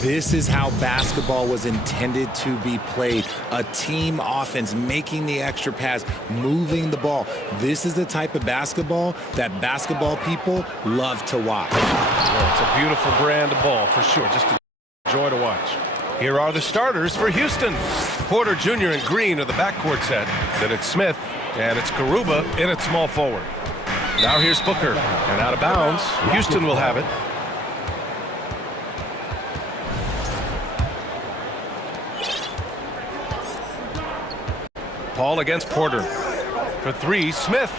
This is how basketball was intended to be played. A team offense, making the extra pass, moving the ball. This is the type of basketball that basketball people love to watch. Well, it's a beautiful brand of ball, for sure. Just a joy to watch. Here are the starters for Houston. Porter Jr. and Green are the backcourt set. Then it's Smith, and it's Garuba in at small forward. Now here's Booker, and out of bounds. Houston will have it. Paul against Porter. For three, Smith.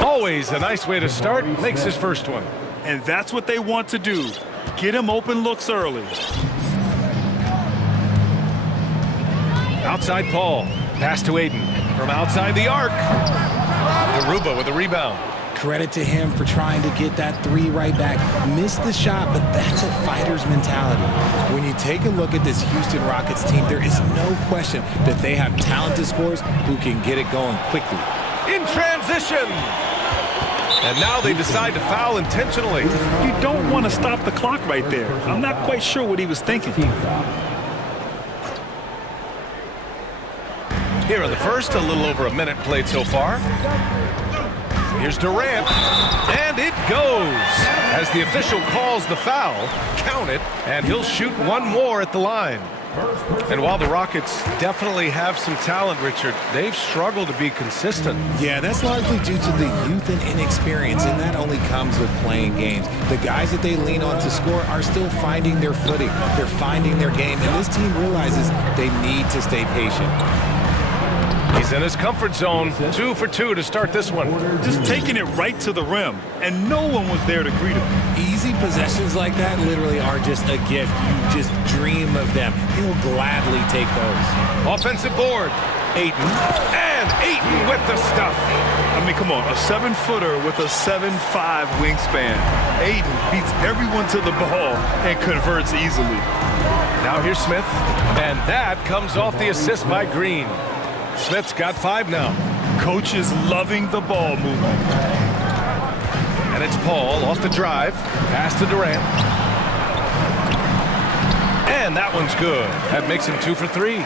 Always a nice way to start. Makes his first one. And that's what they want to do. Get him open looks early. Outside Paul. Pass to Aiden. From outside the arc. Garuba with a rebound. Credit to him for trying to get that three right back. Missed the shot, but that's a fighter's mentality. When you take a look at this Houston Rockets team, there is no question that they have talented scorers who can get it going quickly. In transition. And now they decide to foul intentionally. You don't want to stop the clock right there. I'm not quite sure what he was thinking. Here in the first, a little over a minute played so far. Here's Durant, and it goes. As the official calls the foul, count it, and he'll shoot one more at the line. And while the Rockets definitely have some talent, Richard, they've struggled to be consistent. Yeah, that's largely due to the youth and inexperience, and that only comes with playing games. The guys that they lean on to score are still finding their footing. They're finding their game, and this team realizes they need to stay patient. He's in his comfort zone. 2 for 2 to start this one. Just taking it right to the rim, and no one was there to greet him. Easy possessions like that literally are just a gift. You just dream of them. He'll gladly take those. Offensive board. Ayton. And Ayton with the stuff. I mean, come on. A 7-footer with a 7'5" wingspan. Ayton beats everyone to the ball and converts easily. Now here's Smith. And that comes off the assist by Green. Smith's got 5 now. Coach is loving the ball movement. And it's Paul off the drive. Pass to Durant. And that one's good. That makes him 2 for 3.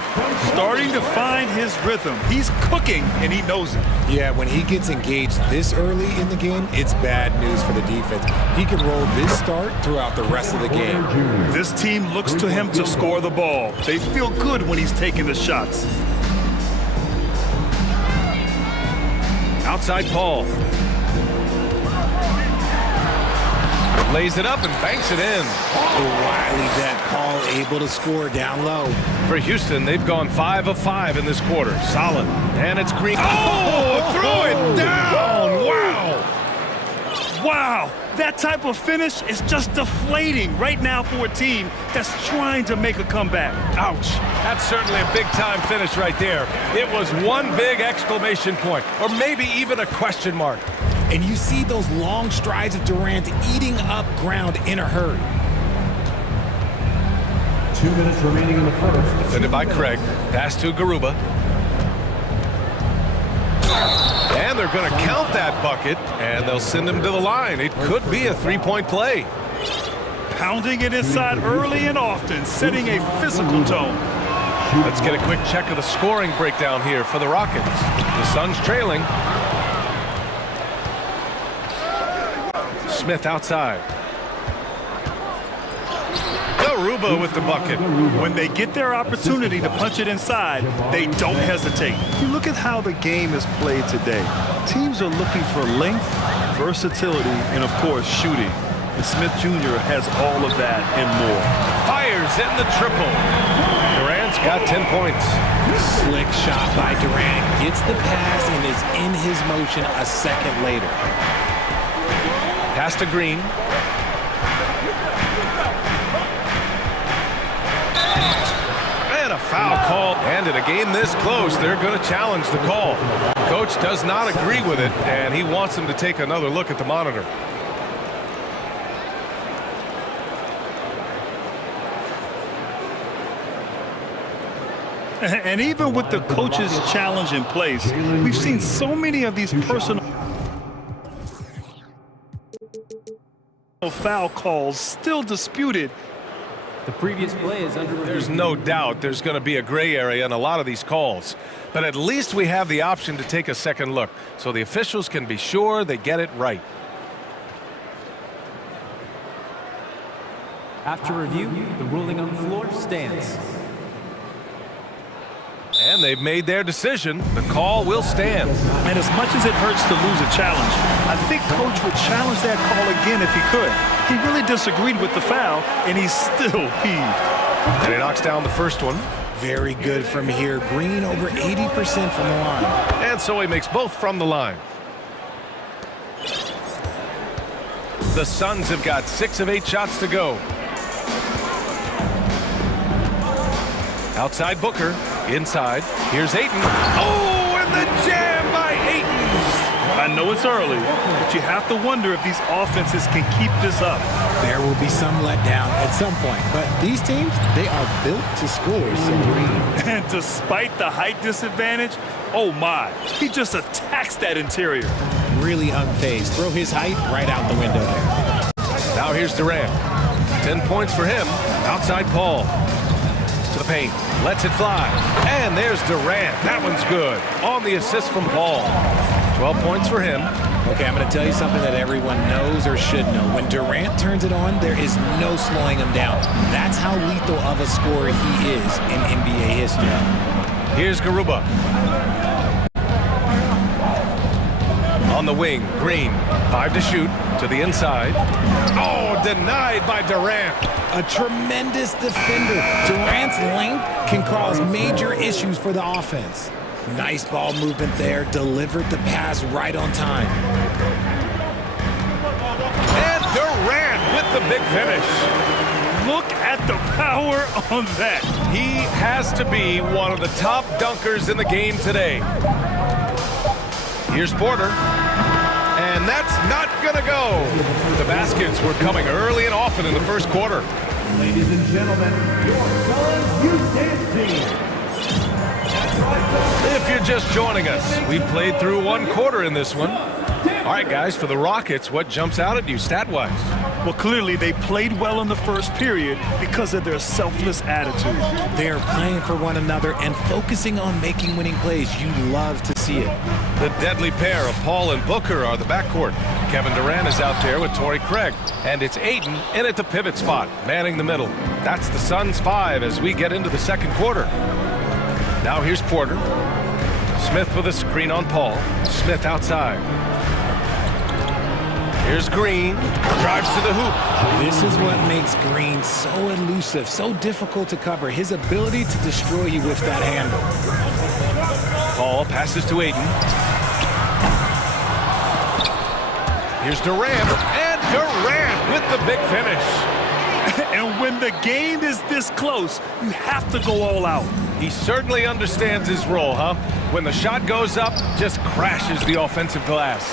Starting to find his rhythm. He's cooking, and he knows it. Yeah, when he gets engaged this early in the game, it's bad news for the defense. He can roll this start throughout the rest of the game. This team looks to him to score the ball. They feel good when he's taking the shots. Outside Paul. Lays it up and banks it in. The wily vet Paul able to score down low. For Houston, they've gone 5 of 5 in this quarter. Solid. And it's Green. Oh, throw it down. Wow. Wow. That type of finish is just deflating right now for a team that's trying to make a comeback. Ouch. That's certainly a big-time finish right there. It was one big exclamation point, or maybe even a question mark. And you see those long strides of Durant eating up ground in a hurry. 2 minutes remaining in the first. Defended by Craig. Pass to Garuba. And they're going to count that bucket, and they'll send him to the line. It could be a 3-point play. Pounding it inside early and often, setting a physical tone. Let's get a quick check of the scoring breakdown here for the Rockets. The Suns trailing. Smith outside. Garuba Garuba with the bucket. When they get their opportunity to punch it inside, they don't hesitate. You look at how the game is played today. Teams are looking for length, versatility, and of course, shooting. And Smith Jr. has all of that and more. Fires in the triple. Durant's got 10 points. Slick shot by Durant. Gets the pass and is in his motion a second later. Pass to Green. And a foul call. And in a game this close, they're going to challenge the call. Coach does not agree with it, and he wants them to take another look at the monitor. And even with the coach's challenge in place, we've seen so many of these personal foul calls still disputed. The previous play is under review. There's no doubt there's going to be a gray area in a lot of these calls. But at least we have the option to take a second look, so the officials can be sure they get it right. After review, the ruling on the floor stands. And they've made their decision. The call will stand. And as much as it hurts to lose a challenge, I think Coach would challenge that call again if he could. He really disagreed with the foul, and he's still peeved. And he knocks down the first one. Very good from here. Green over 80% from the line. And so he makes both from the line. The Suns have got 6 of 8 shots to go. Outside Booker. Inside. Here's Ayton. Oh, and the jam by Ayton. I know it's early, but you have to wonder if these offenses can keep this up. There will be some letdown at some point, but these teams, they are built to score. So. And despite the height disadvantage, oh my, he just attacks that interior. Really unfazed. Throw his height right out the window there. Now here's Durant. 10 points for him. Outside Paul. To the paint. Lets it fly. And there's Durant. That one's good. On the assist from Paul. 12 points for him. Okay, I'm going to tell you something that everyone knows or should know. When Durant turns it on, there is no slowing him down. That's how lethal of a scorer he is in NBA history. Here's Garuba. On the wing, Green. 5 to shoot. To the inside. Oh, denied by Durant. A tremendous defender. Durant's length can cause major issues for the offense. Nice ball movement there. Delivered the pass right on time. And Durant with the big finish. Look at the power on that. He has to be one of the top dunkers in the game today. Here's Porter. And that's not going to go. The baskets were coming early and often in the first quarter. Ladies and gentlemen, your Suns Youth Dance Team. If you're just joining us, we played through one quarter in this one. All right, guys, for the Rockets, what jumps out at you stat-wise? Well, clearly they played well in the first period because of their selfless attitude. They're playing for one another and focusing on making winning plays. You love to see it. The deadly pair of Paul and Booker are the backcourt. Kevin Durant is out there with Torrey Craig. And it's Ayton in at the pivot spot, manning the middle. That's the Suns' 5 as we get into the second quarter. Now here's Porter. Smith with a screen on Paul. Smith outside. Here's Green. Drives to the hoop. This is what makes Green so elusive, so difficult to cover. His ability to destroy you with that handle. Paul passes to Ayton. Here's Durant. And Durant with the big finish. And when the game is this close, you have to go all out. He certainly understands his role, huh? When the shot goes up, just crashes the offensive glass.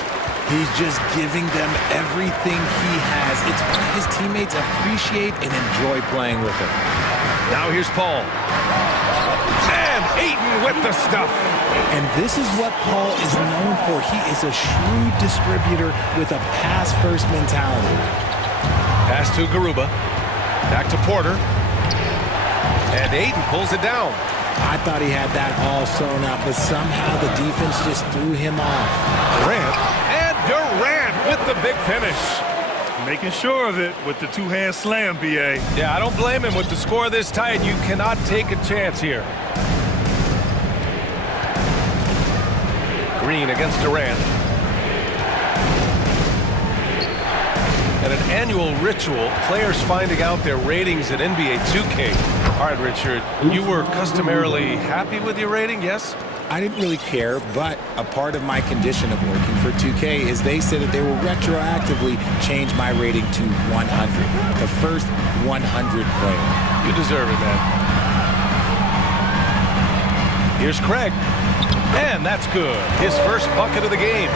He's just giving them everything he has. It's what his teammates appreciate and enjoy playing with him. Now here's Paul. And Ayton with the stuff. And this is what Paul is known for. He is a shrewd distributor with a pass-first mentality. Pass to Garuba. Back to Porter. And Ayton pulls it down. I thought he had that all sewn up, but somehow the defense just threw him off. Durant with the big finish. Making sure of it with the two-hand slam, B.A. Yeah, I don't blame him. With the score this tight, you cannot take a chance here. Green against Durant. And an annual ritual, players finding out their ratings at NBA 2K. All right, Richard, you were customarily happy with your rating, yes? I didn't really care, but a part of my condition of working for 2K is they said that they will retroactively change my rating to 100, the first 100 player. You deserve it, man. Here's Craig. And that's good. His first bucket of the game.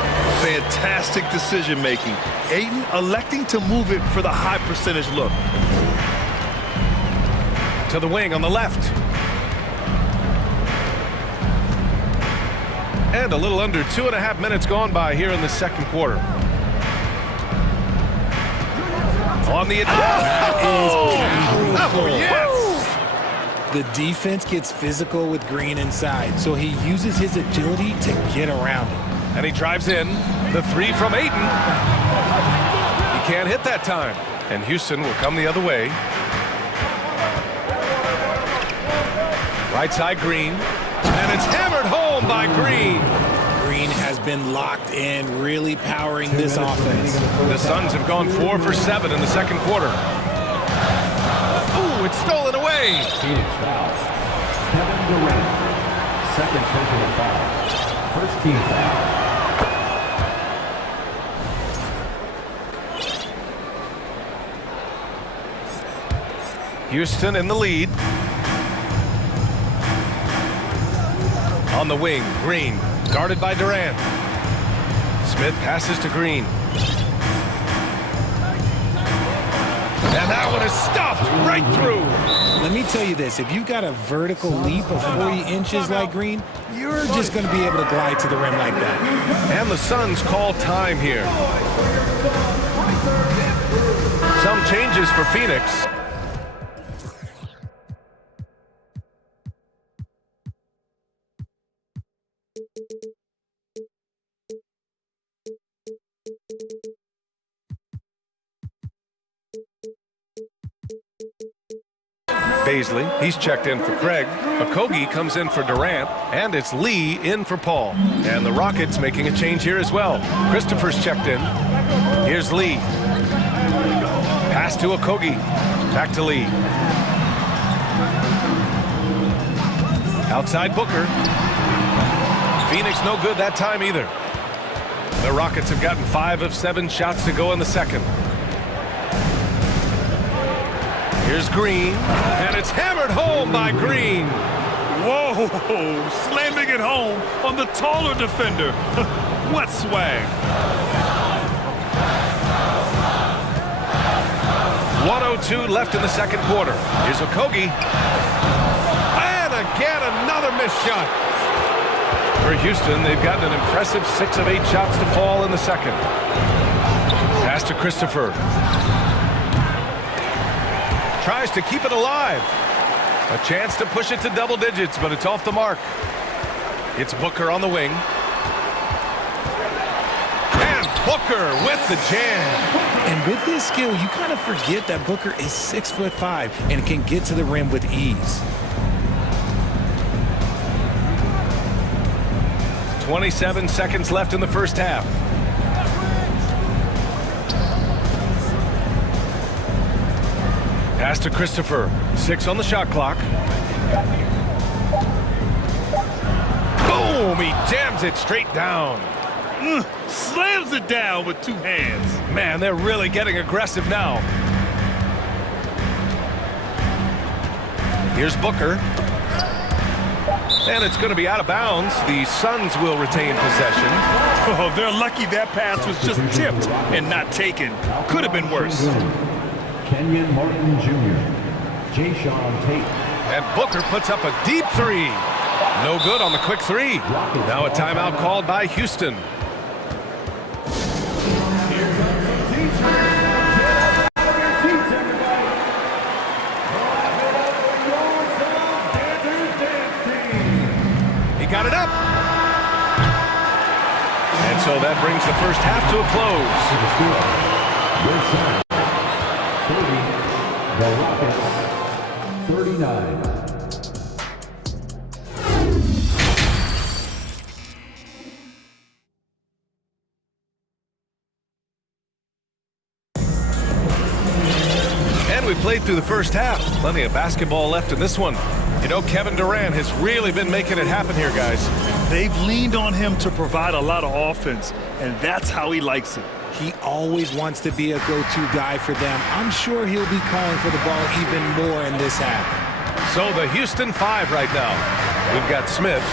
Fantastic decision-making. Ayton electing to move it for the high percentage look. To the wing on the left. And a little under 2.5 minutes gone by here in the second quarter. On the attack. Oh, yes! The defense gets physical with Green inside, so he uses his agility to get around it. And he drives in. The three from Ayton. He can't hit that time. And Houston will come the other way. Right side, Green. And it's hammered home by Green. Green has been locked in, really powering this offense. The Suns have gone 4 for 7 in the second quarter. Ooh, it's stolen away. Phoenix foul. Kevin Durant. Second personal foul. First team foul. Houston in the lead. On the wing, Green, guarded by Durant. Smith passes to Green. And that one is stuffed right through. Let me tell you this, if you got a vertical leap of 40 inches like Green, you're just going to be able to glide to the rim like that. And the Suns call time here. Some changes for Phoenix. Baisley, he's checked in for Craig. Okogie comes in for Durant, and it's Lee in for Paul. And the Rockets making a change here as well. Christopher's checked in. Here's Lee. Pass to Okogie. Back to Lee. Outside Booker. Phoenix no good that time either. The Rockets have gotten 5 of 7 shots to go in the second. Here's Green, and it's hammered home by Green. Whoa, slamming it home on the taller defender. What swag. 1:02 left in the second quarter. Here's Okogie. And again, another missed shot. For Houston, they've gotten an impressive 6 of 8 shots to fall in the second. Pass to Christopher. Tries to keep it alive. A chance to push it to double digits, but it's off the mark. It's Booker on the wing. And Booker with the jam. And with his skill, you kind of forget that Booker is 6'5" and can get to the rim with ease. 27 seconds left in the first half. Pass to Christopher. 6 on the shot clock. Boom! He jams it straight down. Slams it down with 2 hands. Man, they're really getting aggressive now. Here's Booker. And it's going to be out of bounds. The Suns will retain possession. Oh, they're lucky that pass was just tipped and not taken. Could have been worse. Kenyon Martin Jr. Jayshawn Tate. And Booker puts up a deep 3. No good on the quick 3. Now a timeout called by Houston. He got it up. And so that brings the first half to a close. Your side, 30. The Rockets, 39. And we played through the first half. Plenty of basketball left in this one. You know, Kevin Durant has really been making it happen here, guys. They've leaned on him to provide a lot of offense, and that's how he likes it. He always wants to be a go-to guy for them. I'm sure he'll be calling for the ball even more in this half. So the Houston 5 right now. We've got Smith.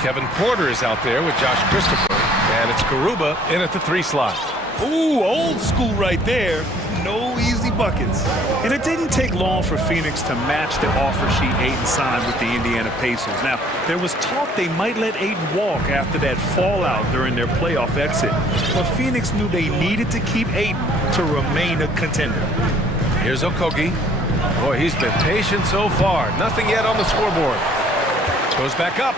Kevin Porter is out there with Josh Christopher. And it's Garuba in at the 3 slot. Ooh, old school right there. No easy buckets. And it didn't take long for Phoenix to match the offer sheet Ayton signed with the Indiana Pacers. Now, there was talk they might let Ayton walk after that fallout during their playoff exit. But Phoenix knew they needed to keep Ayton to remain a contender. Here's Okogie. Boy, he's been patient so far. Nothing yet on the scoreboard. Goes back up.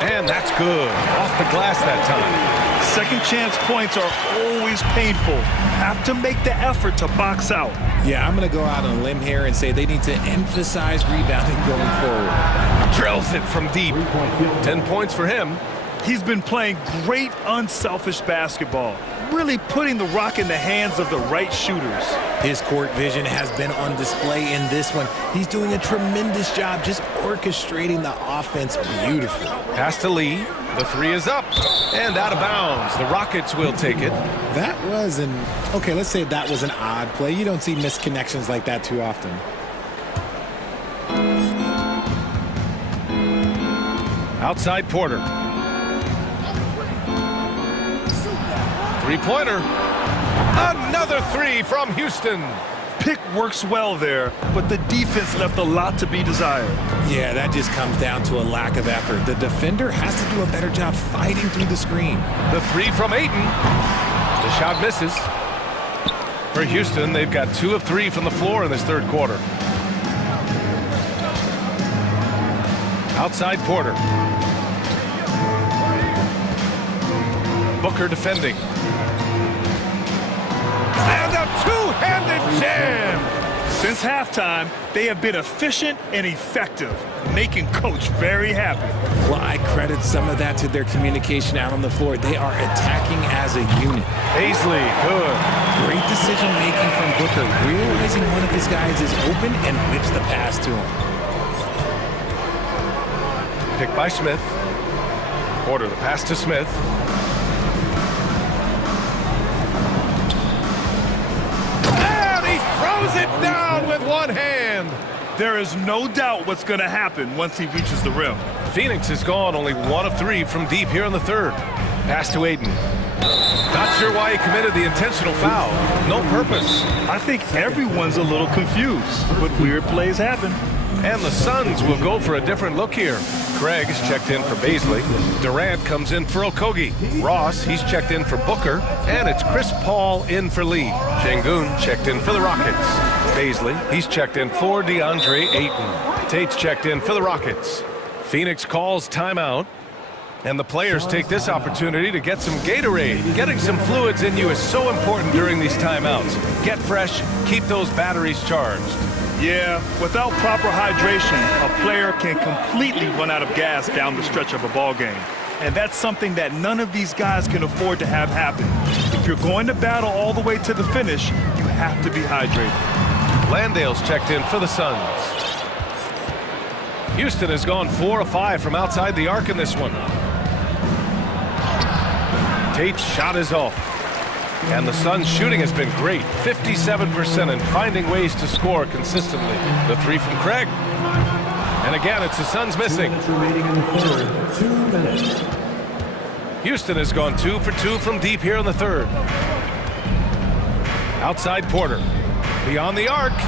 And that's good. Off the glass that time. Second chance points are always painful. Have to make the effort to box out. Yeah, I'm going to go out on a limb here and say they need to emphasize rebounding going forward. Drills it from deep. 10 points for him. He's been playing great, unselfish basketball. Really putting the rock in the hands of the right shooters. His court vision has been on display in this one. He's doing a tremendous job just orchestrating the offense beautifully. Pass to Lee. The 3 is up and out of bounds. The Rockets will take it. That was okay, let's say that was an odd play. You don't see missed connections like that too often. Outside Porter. 3-pointer. Another 3 from Houston. Pick works well there, but the defense left a lot to be desired. Yeah, that just comes down to a lack of effort. The defender has to do a better job fighting through the screen. The 3 from Ayton. The shot misses. For Houston, they've got 2 of 3 from the floor in this third quarter. Outside Porter. Booker defending. And a two-handed jam! Since halftime, they have been efficient and effective, making Coach very happy. Well, I credit some of that to their communication out on the floor. They are attacking as a unit. Paisley, good. Great decision-making from Booker, realizing one of his guys is open and whips the pass to him. Pick by Smith. Porter, the pass to Smith. Throws it down with one hand. There is no doubt what's going to happen once he reaches the rim. Phoenix has gone only 1 of 3 from deep here in the third. Pass to Ayton. Not sure why he committed the intentional foul. No purpose. I think everyone's a little confused, but weird plays happen. And the Suns will go for a different look here. Craig is checked in for Paisley. Durant comes in for Okogie. Ross, he's checked in for Booker. And it's Chris Paul in for Lee. Şengün checked in for the Rockets. Paisley, he's checked in for DeAndre Ayton. Tate's checked in for the Rockets. Phoenix calls timeout. And the players take this opportunity to get some Gatorade. Getting some fluids in you is so important during these timeouts. Get fresh, keep those batteries charged. Yeah, without proper hydration, a player can completely run out of gas down the stretch of a ball game. And that's something that none of these guys can afford to have happen. If you're going to battle all the way to the finish, you have to be hydrated. Landale's checked in for the Suns. Houston has gone 4 of 5 from outside the arc in this one. Tate's shot is off. And the Suns' shooting has been great, 57%, and finding ways to score consistently. The 3 from Craig. And again, it's the Suns missing. 2 minutes remaining in the third. 2 minutes. Houston has gone 2 for 2 from deep here in the third. Outside Porter. Beyond the arc.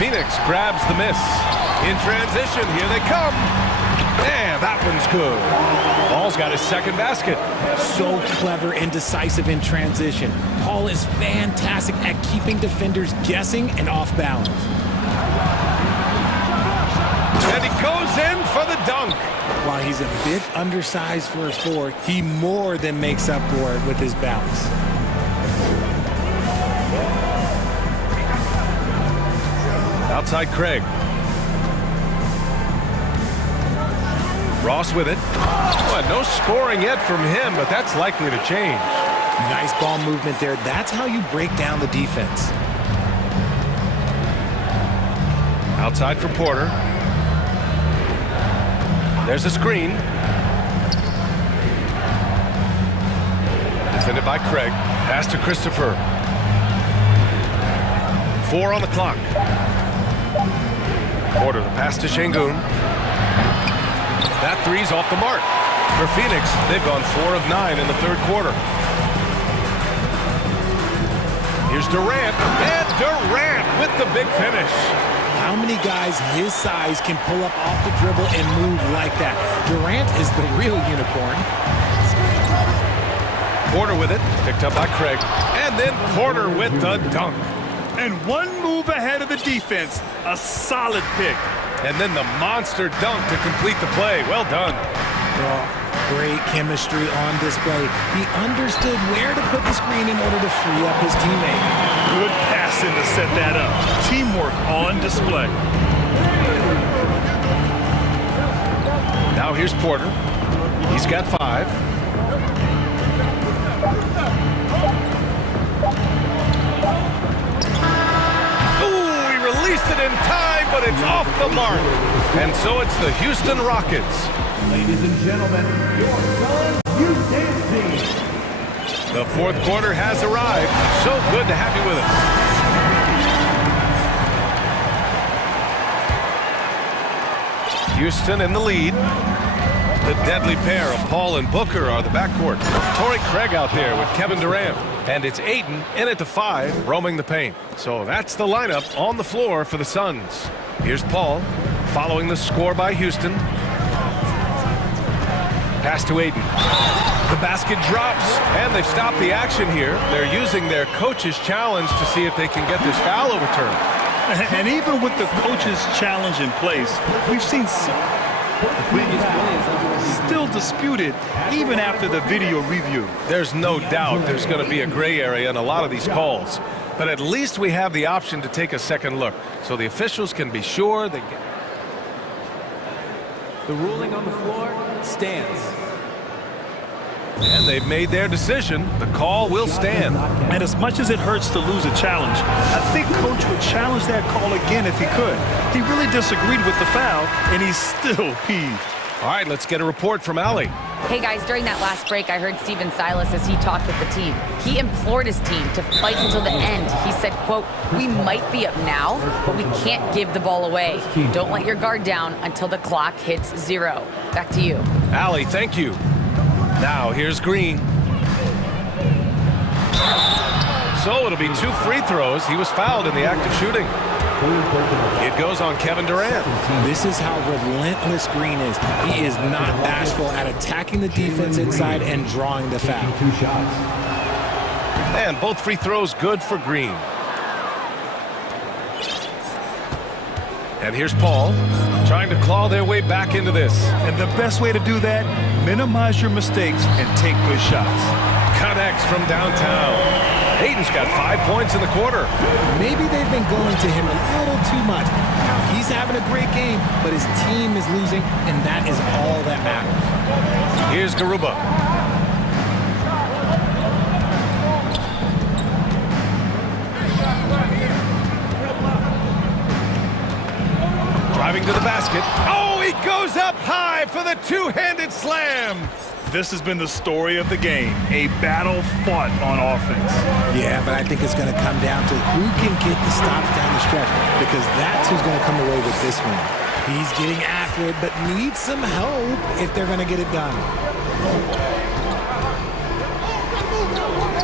Phoenix grabs the miss. In transition, here they come. And that one's good. Paul's got his second basket. So clever and decisive in transition. Paul is fantastic at keeping defenders guessing and off balance. And he goes in for the dunk. While he's a bit undersized for a 4, he more than makes up for it with his bounce. Outside Craig. Ross with it. Oh, no scoring yet from him, but that's likely to change. Nice ball movement there. That's how you break down the defense. Outside for Porter. There's a screen. Defended by Craig. Pass to Christopher. 4 on the clock. Porter, the pass to Şengün. That three's off the mark. For Phoenix, they've gone 4 of 9 in the third quarter. Here's Durant, and Durant with the big finish. How many guys his size can pull up off the dribble and move like that? Durant is the real unicorn. Porter with it, picked up by Craig, and then Porter with the dunk. And one move ahead of the defense, a solid pick. And then the monster dunk to complete the play. Well done. Oh, great chemistry on display. He understood where to put the screen in order to free up his teammate. Good passing to set that up. Teamwork on display. Now here's Porter. He's got 5. Released it in time, but it's off the mark. And so it's the Houston Rockets. Ladies and gentlemen, your Suns Houston team. The fourth quarter has arrived. So good to have you with us. Houston in the lead. The deadly pair of Paul and Booker are the backcourt. Torrey Craig out there with Kevin Durant. And it's Ayton in at the 5, roaming the paint. So that's the lineup on the floor for the Suns. Here's Paul, following the score by Houston. Pass to Ayton. The basket drops, and they've stopped the action here. They're using their coach's challenge to see if they can get this foul overturned. And even with the coach's challenge in place, we've seen still disputed even after the video review. There's no doubt there's going to be a gray area in a lot of these calls. But at least we have the option to take a second look, so the officials can be sure they get... The ruling on the floor stands. And they've made their decision. The call will stand. And as much as it hurts to lose a challenge, I think Coach would challenge that call again if he could. He really disagreed with the foul, and he's still peeved. All right, let's get a report from Allie. Hey guys, during that last break, I heard Stephen Silas as he talked with the team. He implored his team to fight until the end. He said, quote, "We might be up now, but we can't give the ball away. Don't let your guard down until the clock hits 0. Back to you. Allie, thank you. Now here's Green. So it'll be 2 free throws. He was fouled in the act of shooting. It goes on Kevin Durant. This is how relentless Green is. He is not bashful at attacking the defense inside and drawing the foul. 2 shots. And both free throws good for Green. And here's Paul trying to claw their way back into this. And the best way to do that, minimize your mistakes and take good shots. Connects from downtown. Ayton's got 5 points in the quarter. Maybe they've been going to him a little too much. Now he's having a great game, but his team is losing, and that is all that matters. Here's Garuba. Driving to the basket. Oh, he goes up high for the 2-handed slam. This has been the story of the game, a battle fought on offense. Yeah, but I think it's going to come down to who can get the stops down the stretch, because that's who's going to come away with this one. He's getting after it, but needs some help if they're going to get it done.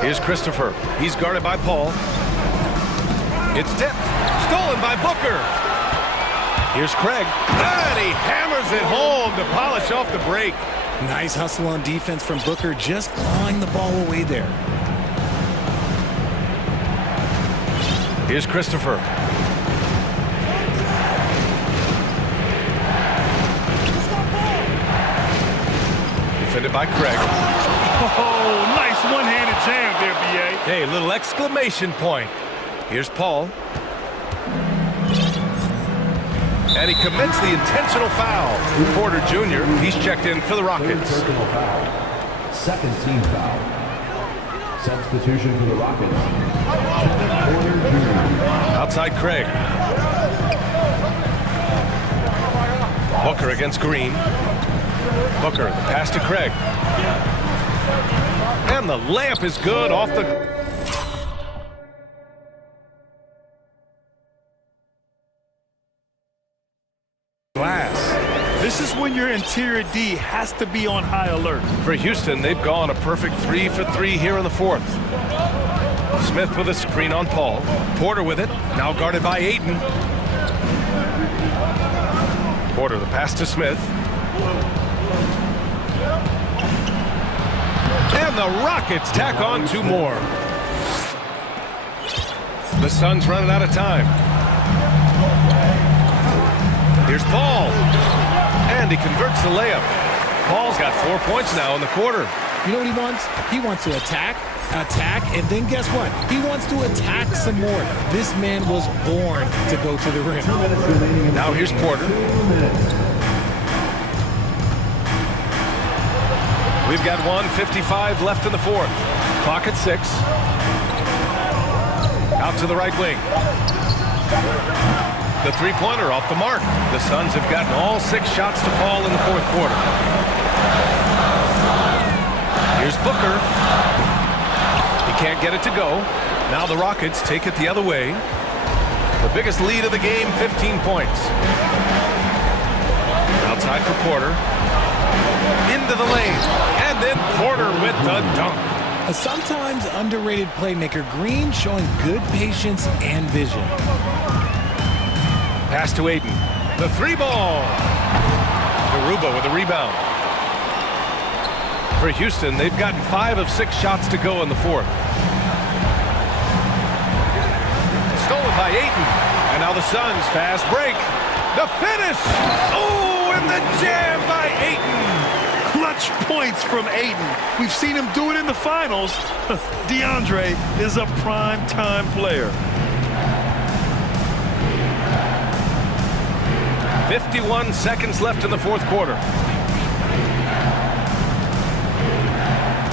Here's Christopher. He's guarded by Paul. It's tipped. Stolen by Booker. Here's Craig. And he hammers it home to polish off the break. Nice hustle on defense from Booker, just clawing the ball away there. Here's Christopher. Defended by Craig. Oh, nice one-handed jam there, B.A. Hey, little exclamation point. Here's Paul. And he commits the intentional foul. Porter Jr., he's checked in for the Rockets. Personal foul. Second team foul. Substitution for the Rockets. Porter Jr. Outside Craig. Booker against Green. Booker, the pass to Craig. And the layup is good off the... glass. This is when your interior D has to be on high alert. For Houston, they've gone a perfect 3 for 3 here in the fourth. Smith with a screen on Paul. Porter with it, now guarded by Ayton. Porter, the pass to Smith. And the Rockets tack on 2 more. The Suns running out of time. Here's Paul. And he converts the layup. Paul's got 4 points now in the quarter. You know what he wants? He wants to attack, and then guess what? He wants to attack some more. This man was born to go to the rim. Now here's Porter. We've got 1:55 left in the fourth. Clock at 6. Out to the right wing. The three-pointer off the mark. The Suns have gotten all 6 shots to fall in the fourth quarter. Here's Booker. He can't get it to go. Now the Rockets take it the other way. The biggest lead of the game, 15 points. Outside for Porter. Into the lane. And then Porter with the dunk. A sometimes underrated playmaker, Green showing good patience and vision. Pass to Ayton. The 3-ball. Garuba with a rebound. For Houston, they've gotten 5 of 6 shots to go in the fourth. Stolen by Ayton. And now the Suns fast break. The finish. Oh, and the jam by Ayton. Clutch points from Ayton. We've seen him do it in the finals. DeAndre is a prime-time player. 51 seconds left in the fourth quarter.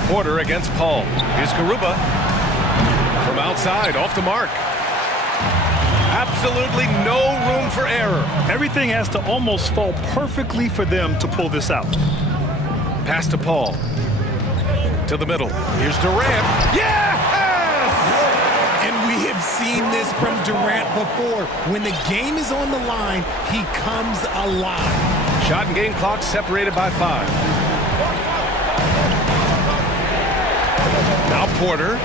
Porter against Paul. Here's Garuba. From outside, off the mark. Absolutely no room for error. Everything has to almost fall perfectly for them to pull this out. Pass to Paul. To the middle. Here's Durant. Yes! And we have seen this from Durant before. When the game is on the line, he comes alive. Shot and game clock separated by 5. Now Porter.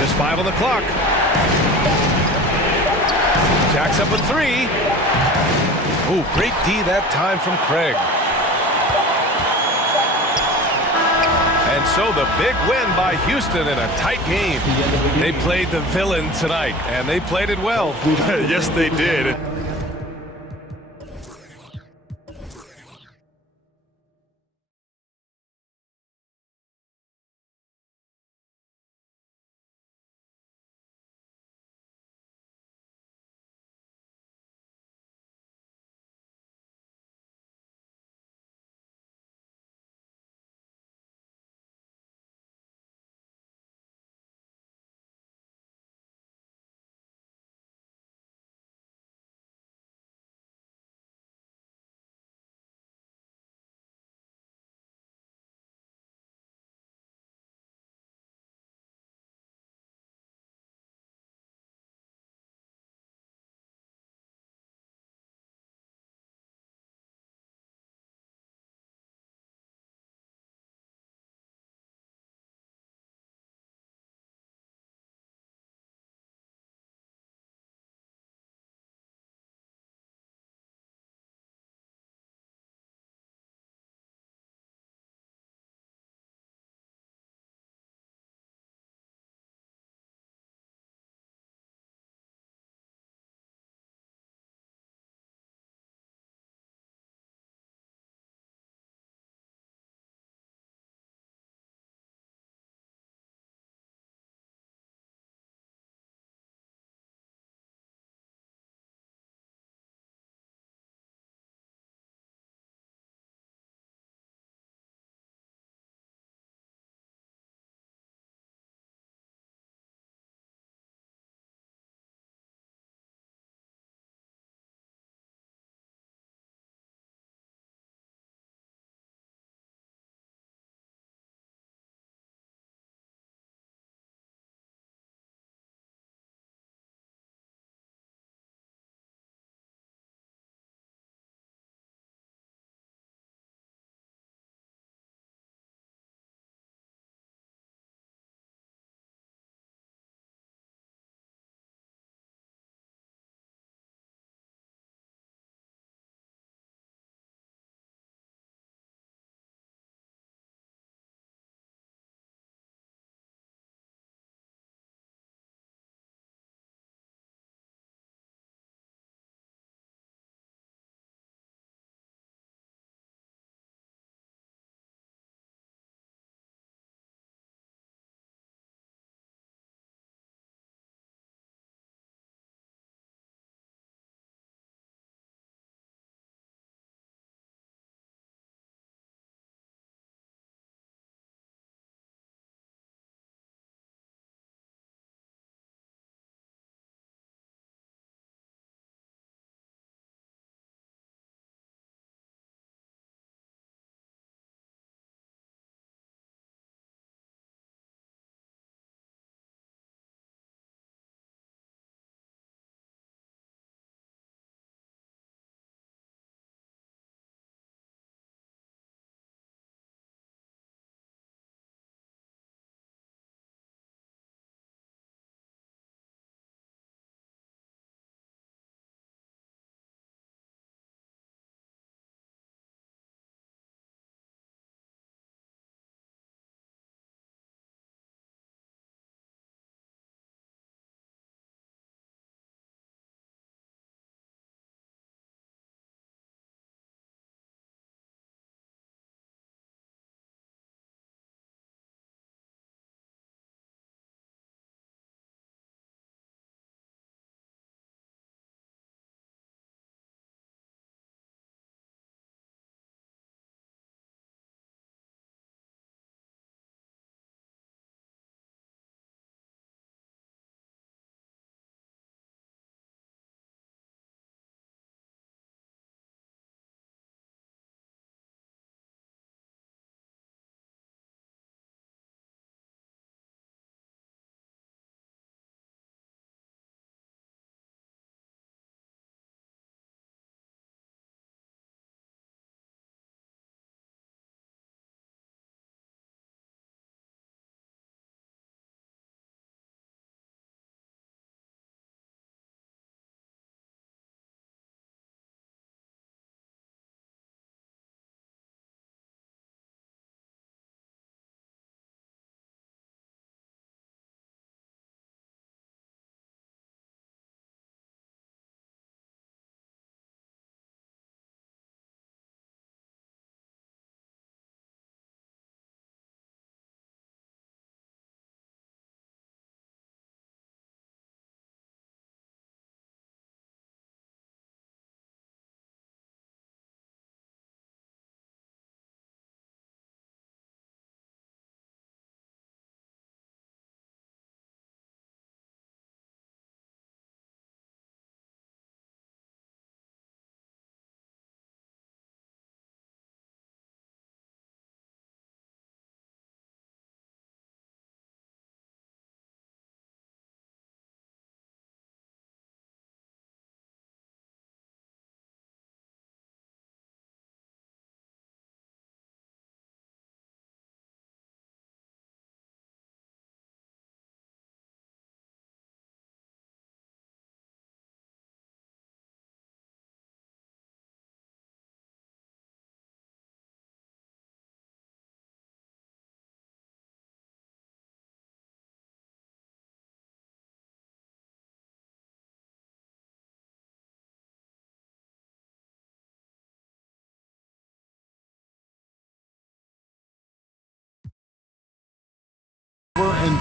Just 5 on the clock. Jacks up with 3. Ooh, great D that time from Craig. And so the big win by Houston in a tight game. They played the villain tonight, and they played it well. Yes, they did.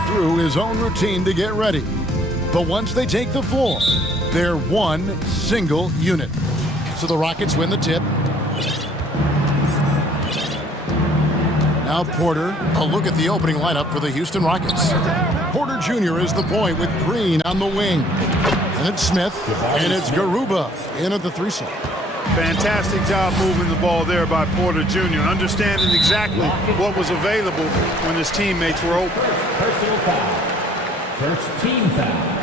through his own routine to get ready. But once they take the floor, they're one single unit. So the Rockets win the tip. Now Porter, a look at the opening lineup for the Houston Rockets. Porter Jr. is the point with Green on the wing. And it's Smith, and it's Garuba in at the 3-side. Fantastic job moving the ball there by Porter Jr., understanding exactly what was available when his teammates were open. Personal foul. First team foul.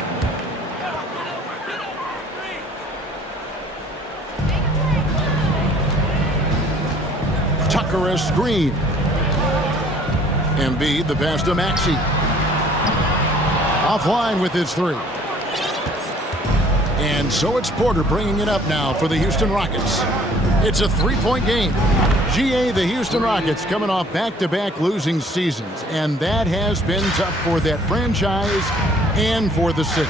Tucker a screen. Embiid the pass to Maxey. Offline with his three. And so it's Porter bringing it up now for the Houston Rockets. It's a three-point game. GA, the Houston Rockets, coming off back-to-back losing seasons, and that has been tough for that franchise and for the city.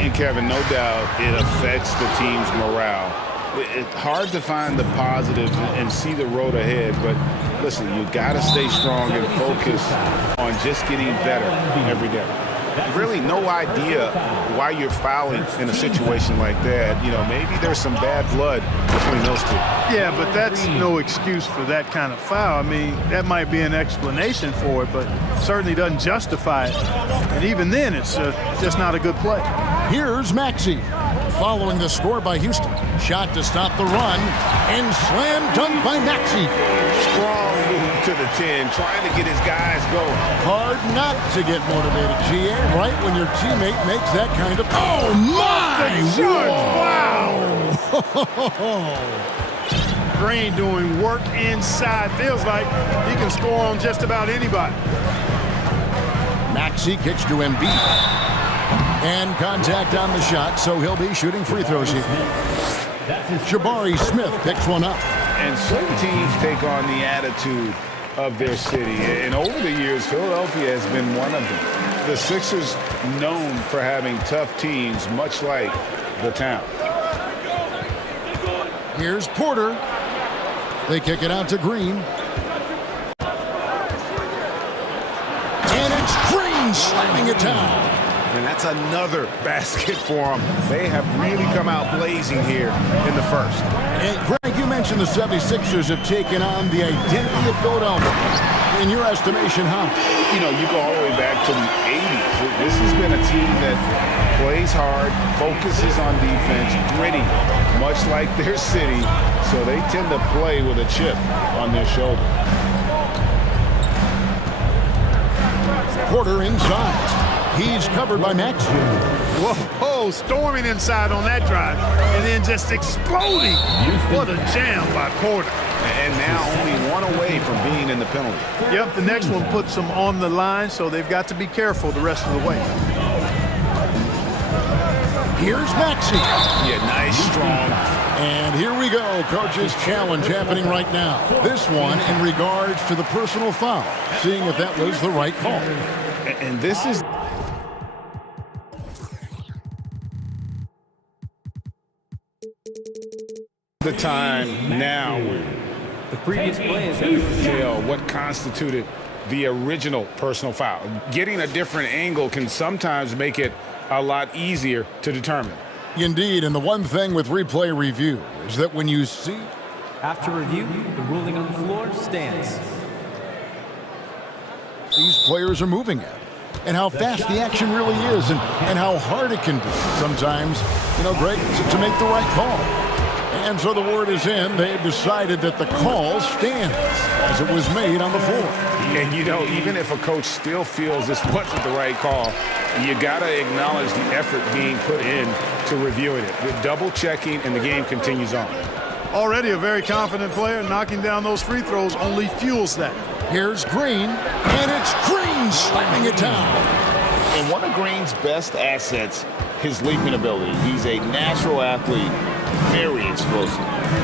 And Kevin, no doubt it affects the team's morale. It's hard to find the positives and see the road ahead, but listen, you got to stay strong and focus on just getting better every day. Really no idea why you're fouling in a situation like that. You know, maybe there's some bad blood between those two. Yeah, but that's no excuse for that kind of foul. I mean, that might be an explanation for it, but certainly doesn't justify it. And even then, it's just not a good play. Here's Maxey following the score by Houston. Shot to stop the run, and slam dunk by Maxey. Strong move to the 10, trying to get his guys going. Hard not to get motivated, GA, right when your teammate makes that kind of... Oh, my! Wow! Green doing work inside. Feels like he can score on just about anybody. Maxey kicks to Embiid. And contact on the shot, so he'll be shooting free throws here. Jabari Smith picks one up. And certain teams take on the attitude of their city. And over the years, Philadelphia has been one of them. The Sixers known for having tough teams, much like the town. Here's Porter. They kick it out to Green. And it's Green slamming it down. And that's another basket for them. They have really come out blazing here in the first. And Greg, you mentioned the 76ers have taken on the identity of Philadelphia. In your estimation, how? You know, you go all the way back to the 80s. This has been a team that plays hard, focuses on defense, gritty, much like their city. So they tend to play with a chip on their shoulder. Porter inside. He's covered by Maxey. Whoa, storming inside on that drive, and then just exploding. What a jam by Porter. And now only one away from being in the penalty. Yep, the next one puts them on the line, so they've got to be careful the rest of the way. Here's Maxey. Yeah, nice, strong. And here we go. Coach's challenge happening right now. This one in regards to the personal foul. Seeing if that was the right call. And this is... the time now. The previous play is tell what constituted the original personal foul. Getting a different angle can sometimes make it a lot easier to determine. Indeed, and the one thing with replay review is that when you see... After review, the ruling on the floor stands. These players are moving at, and how fast the action really is, and how hard it can be sometimes, you know, Greg, to make the right call. And so the word is in. They've decided that the call stands as it was made on the floor. And, you know, even if a coach still feels this wasn't the right call, you got to acknowledge the effort being put in to reviewing it. With double-checking, and the game continues on. Already a very confident player. Knocking down those free throws only fuels that. Here's Green, and it's Green slamming it down. And one of Green's best assets, his leaping ability. He's a natural athlete, very explosive.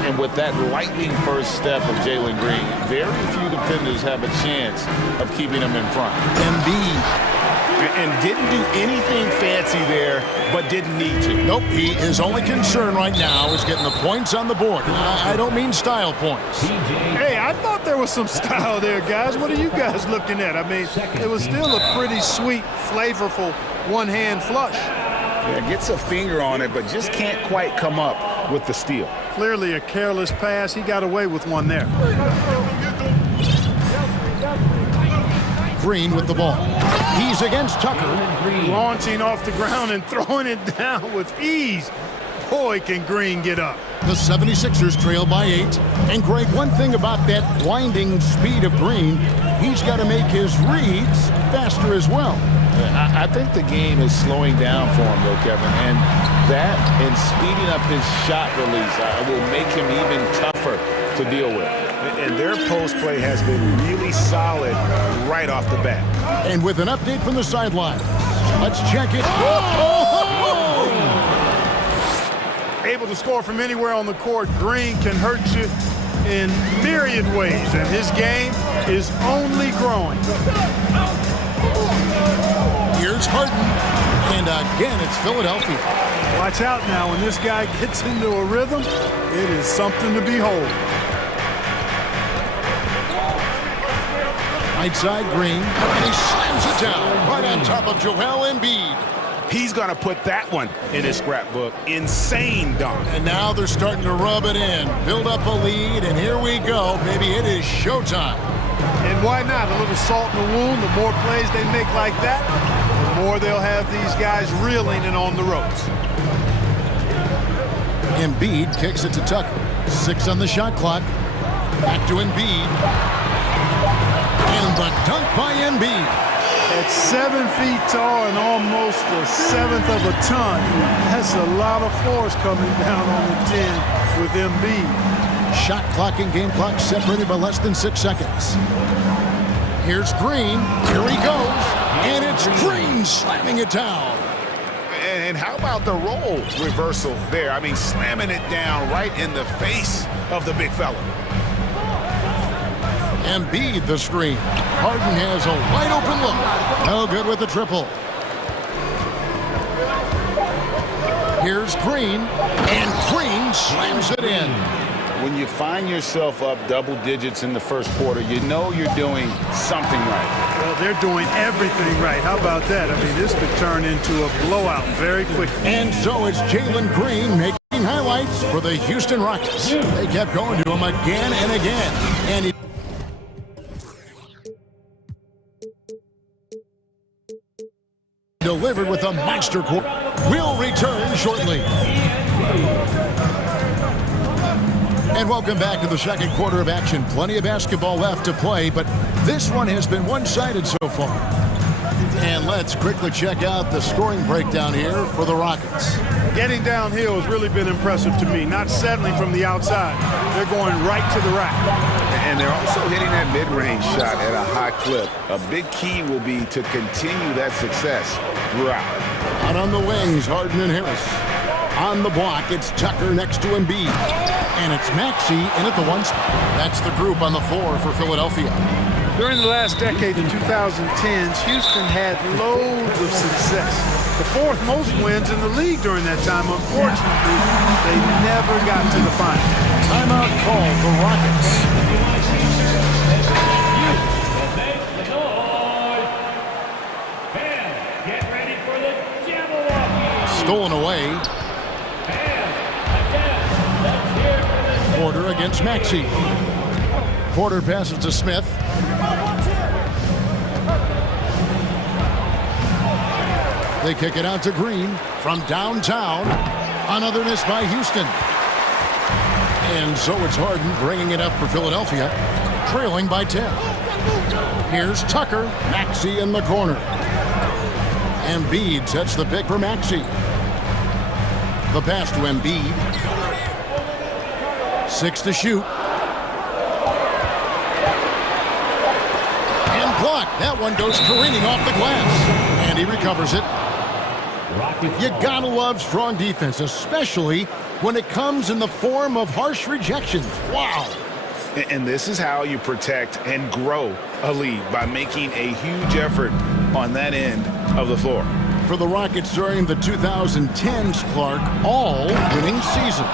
And with that lightning first step of Jalen Green, very few defenders have a chance of keeping him in front. Embiid And didn't do anything fancy there, but didn't need to. Nope, his only concern right now is getting the points on the board. I don't mean style points. Hey, I thought there was some style there, guys. What are you guys looking at? I mean, it was still a pretty sweet, flavorful one-hand flush. Yeah, gets a finger on it, but just can't quite come up with the steal. Clearly a careless pass. He got away with one there. Green with the ball. He's against Tucker. Launching off the ground and throwing it down with ease. Boy, can Green get up. The 76ers trail by 8. And Greg, one thing about that blinding speed of Green, he's got to make his reads faster as well. I think the game is slowing down for him, though, Kevin. And that and speeding up his shot release will make him even tougher to deal with. And their post play has been really solid right off the bat. And with an update from the sideline, let's check it. Able to score from anywhere on the court. Green can hurt you in myriad ways, and his game is only growing. Here's Harden, and again, it's Philadelphia. Watch out now. When this guy gets into a rhythm, it is something to behold. Right side, Green, and he slams it down right on top of Joel Embiid. He's going to put that one in his scrapbook. Insane dunk. And now they're starting to rub it in, build up a lead, and here we go. Maybe it is showtime. And why not? A little salt in the wound. The more plays they make like that, the more they'll have these guys reeling and on the ropes. Embiid kicks it to Tucker. 6 on the shot clock. Back to Embiid. And the dunk by Embiid. At 7 feet tall and almost a seventh of a ton, that's a lot of force coming down on the 10 with Embiid. Shot clock and game clock separated by less than 6 seconds. Here's Green. Here he goes. And it's Green slamming it down. And how about the role reversal there? I mean, slamming it down right in the face of the big fella. Embiid the screen. Harden has a wide open look. No good with the triple. Here's Green, and Green slams it in. When you find yourself up double digits in the first quarter, you know you're doing something right. Well, they're doing everything right. How about that? I mean, this could turn into a blowout very quickly. And so it's Jalen Green making highlights for the Houston Rockets. They kept going to him again and again. And he delivered with a monster quarter. We'll return shortly. And welcome back to the second quarter of action. Plenty of basketball left to play, but this one has been one-sided so far. And let's quickly check out the scoring breakdown here for the Rockets. Getting downhill has really been impressive to me, not settling from the outside. They're going right to the rack. And they're also hitting that mid-range shot at a high clip. A big key will be to continue that success throughout. Out on the wings, Harden and Harris. On the block, it's Tucker next to Embiid. And it's Maxey in at the 1 spot. That's the group on the floor for Philadelphia. During the last decade, the 2010s, Houston had loads of success. The 4th most wins in the league during that time. Unfortunately, they never got to the final. Timeout call for Rockets. Stolen away. Porter against Maxey. Porter passes to Smith. They kick it out to Green from downtown. Another miss by Houston. And so it's Harden bringing it up for Philadelphia, trailing by 10. Here's Tucker. Maxey in the corner. Embiid sets the pick for Maxey. The pass to Embiid. 6 to shoot. And blocked. That one goes careening off the glass. And he recovers it. You gotta love strong defense, especially when it comes in the form of harsh rejections. Wow. And this is how you protect and grow a lead, by making a huge effort on that end of the floor. For the Rockets during the 2010s, Clark, all winning seasons.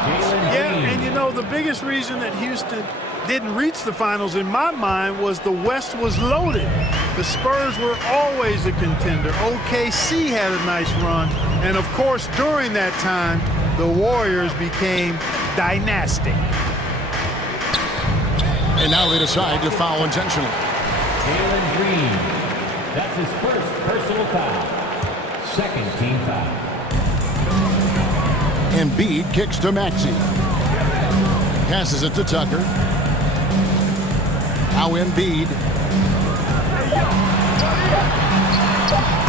Yeah, and you know, the biggest reason that Houston didn't reach the finals in my mind was the West was loaded. The Spurs were always a contender. OKC had a nice run. And of course, during that time, the Warriors became dynastic. And now they decide to foul intentionally. Taylor Green. That's his first personal foul. Second team foul. Embiid kicks to Maxey. Passes it to Tucker. Now Embiid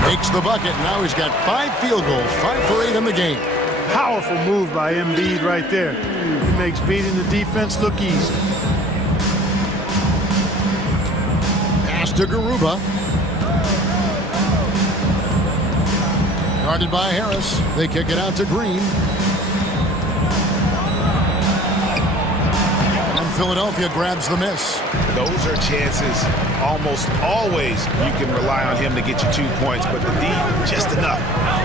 makes the bucket. Now he's got 5 field goals, 5 for 8 in the game. Powerful move by Embiid right there. He makes beating the defense look easy. Pass to Garuba. Guarded by Harris. They kick it out to Green. And Philadelphia grabs the miss. Those are chances almost always you can rely on him to get you 2 points, but the D just enough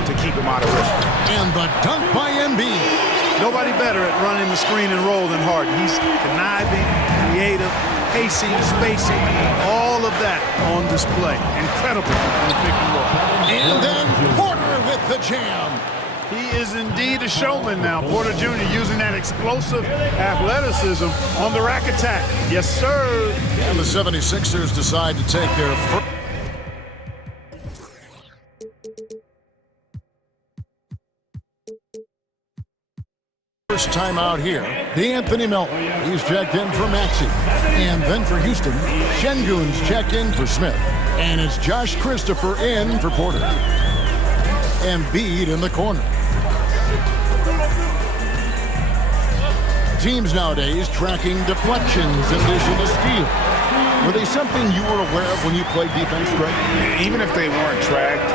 to keep him out of risk. And the dunk by Embiid. Nobody better at running the screen and roll than Harden. He's conniving, creative, pacing, spacing, all of that on display. Incredible in the pick and roll. And then Porter with the jam. He is indeed a showman now. Porter Jr. using that explosive athleticism on the rack attack. Yes, sir. And the 76ers decide to take their first time out here. D'Anthony Melton. He's checked in for Maxey. And then for Houston, Şengün's checked in for Smith. And it's Josh Christopher in for Porter. Embiid in the corner. Teams nowadays tracking deflections in addition to steals. Were they something you were aware of when you played defense, Greg? Even if they weren't tracked,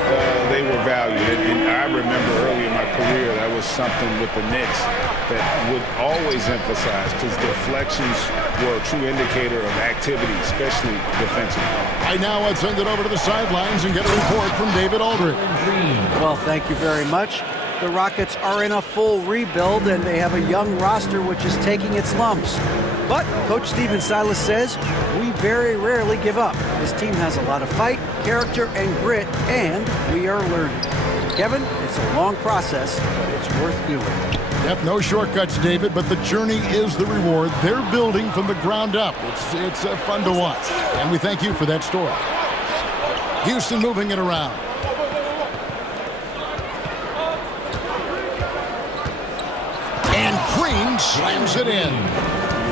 they were valued. And I remember early in my career, that was something with the Knicks that would always emphasize, because deflections were a true indicator of activity, especially defensively. Right now, let's send it over to the sidelines and get a report from David Aldridge. Well, thank you very much. The Rockets are in a full rebuild, and they have a young roster which is taking its lumps. But Coach Stephen Silas says, we very rarely give up. This team has a lot of fight, character, and grit, and we are learning. Kevin, it's a long process, but it's worth doing. Yep, no shortcuts, David, but the journey is the reward. They're building from the ground up. It's fun to watch, and we thank you for that story. Houston moving it around. And Green slams it in.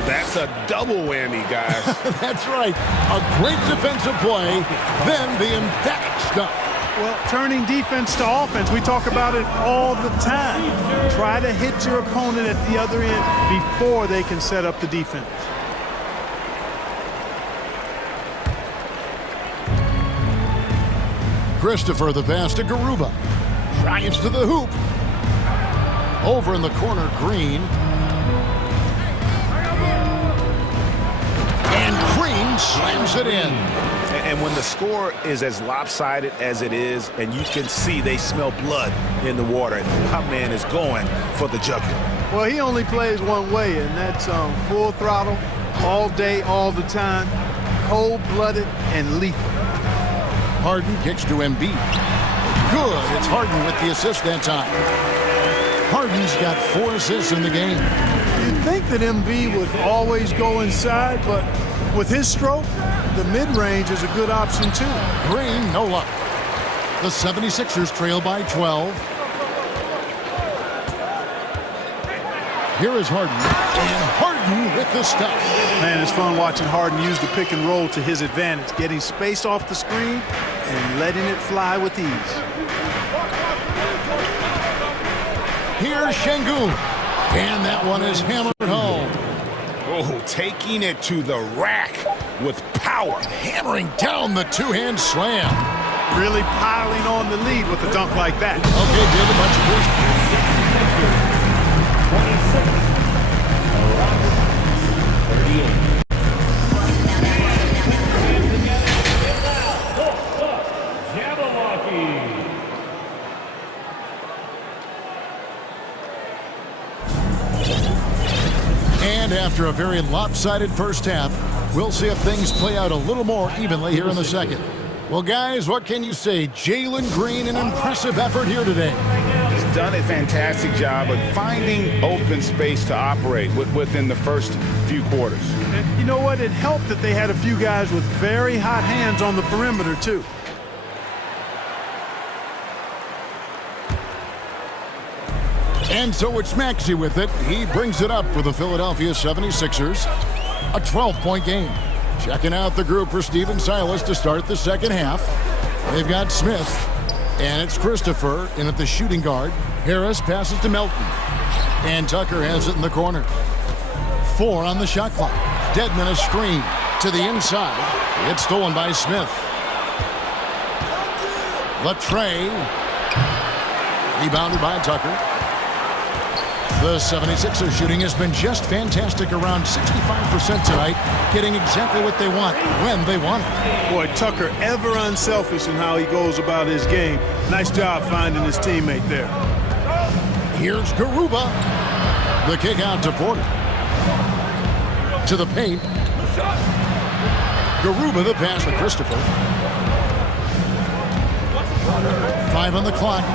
That's a double whammy, guys. That's right. A great defensive play, then the emphatic stuff. Well, turning defense to offense, we talk about it all the time. Try to hit your opponent at the other end before they can set up the defense. Christopher, the pass to Garuba. Drives to the hoop. Over in the corner, Green. And Green slams it in. And when the score is as lopsided as it is, and you can see they smell blood in the water, my man is going for the jugular. Well, he only plays one way, and that's full throttle, all day, all the time, cold-blooded and lethal. Harden kicks to Embiid. Good. It's Harden with the assist that time. Harden's got 4 assists in the game. You'd think that Embiid would always go inside, but with his stroke, the mid-range is a good option too. Green, no luck. The 76ers trail by 12. Here is Harden, and Harden with the stuff. Man, it's fun watching Harden use the pick and roll to his advantage, getting space off the screen and letting it fly with ease. Here's Şengün, and that one is hammered home. Oh, taking it to the rack with power. Hammering down the two-hand slam. Really piling on the lead with a dunk like that. Okay, David, much appreciated. 38. And after a very lopsided first half, we'll see if things play out a little more evenly here in the second. Well, guys, what can you say? Jalen Green, an impressive effort here today. He's done a fantastic job of finding open space to operate within the first few quarters. And you know what? It helped that they had a few guys with very hot hands on the perimeter, too. And so it's Maxey with it. He brings it up for the Philadelphia 76ers. A 12-point game. Checking out the group for Stephen Silas to start the second half. They've got Smith, and it's Christopher in at the shooting guard. Harris passes to Melton, and Tucker has it in the corner. 4 on the shot clock. Dedmon a screen to the inside. It's stolen by Smith. Latre. Rebounded by Tucker. The 76ers shooting has been just fantastic, around 65% tonight, getting exactly what they want, when they want it. Boy, Tucker ever unselfish in how he goes about his game. Nice job finding his teammate there. Here's Garuba. The kick out to Porter. To the paint. Garuba the pass to Christopher. 5 on the clock.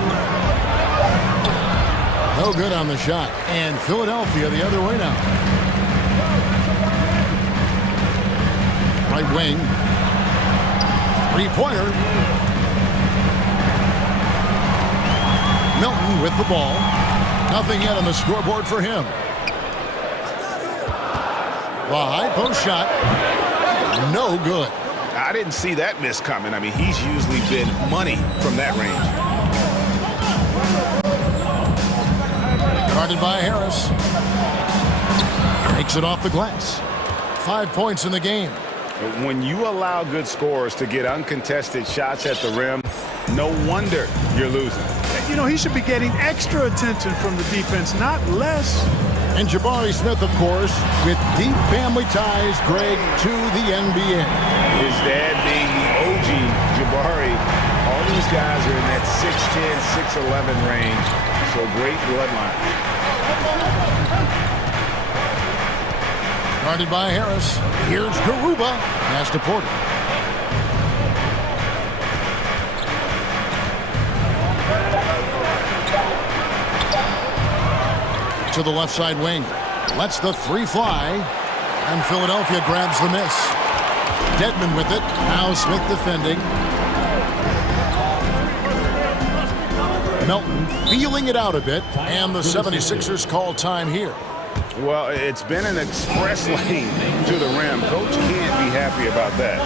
No good on the shot. And Philadelphia the other way now. Right wing. Three-pointer. Melton with the ball. Nothing yet on the scoreboard for him. The high post shot. No good. I didn't see that miss coming. I mean, he's usually been money from that range. Guarded by Harris. Takes it off the glass. 5 points in the game. When you allow good scorers to get uncontested shots at the rim, no wonder you're losing. You know, he should be getting extra attention from the defense, not less. And Jabari Smith, of course, with deep family ties, Greg, to the NBA. His dad being the OG Jabari. All these guys are in that 6'10", 6'11" range. So great bloodline. Guarded by Harris. Here's Garuba. Pass to Porter. To the left side wing. Lets the three fly. And Philadelphia grabs the miss. Dedmon with it. Now Smith defending. Melton feeling it out a bit, and the 76ers call time here. Well, it's been an express lane to the rim. Coach can't be happy about that.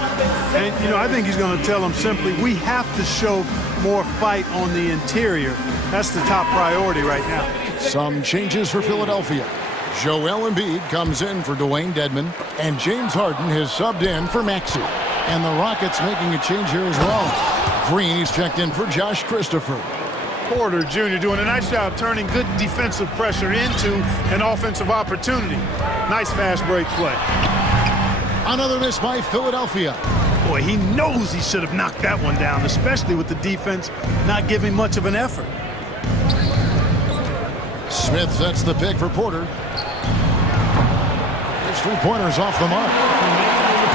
And, you know, I think he's going to tell them simply, we have to show more fight on the interior. That's the top priority right now. Some changes for Philadelphia. Joel Embiid comes in for Dwayne Dedmon, and James Harden has subbed in for Maxey. And the Rockets making a change here as well. Green is checked in for Josh Christopher. Porter Jr. doing a nice job turning good defensive pressure into an offensive opportunity. Nice fast break play. Another miss by Philadelphia. Boy, he knows he should have knocked that one down, especially with the defense not giving much of an effort. Smith sets the pick for Porter. His three-pointer's off the mark.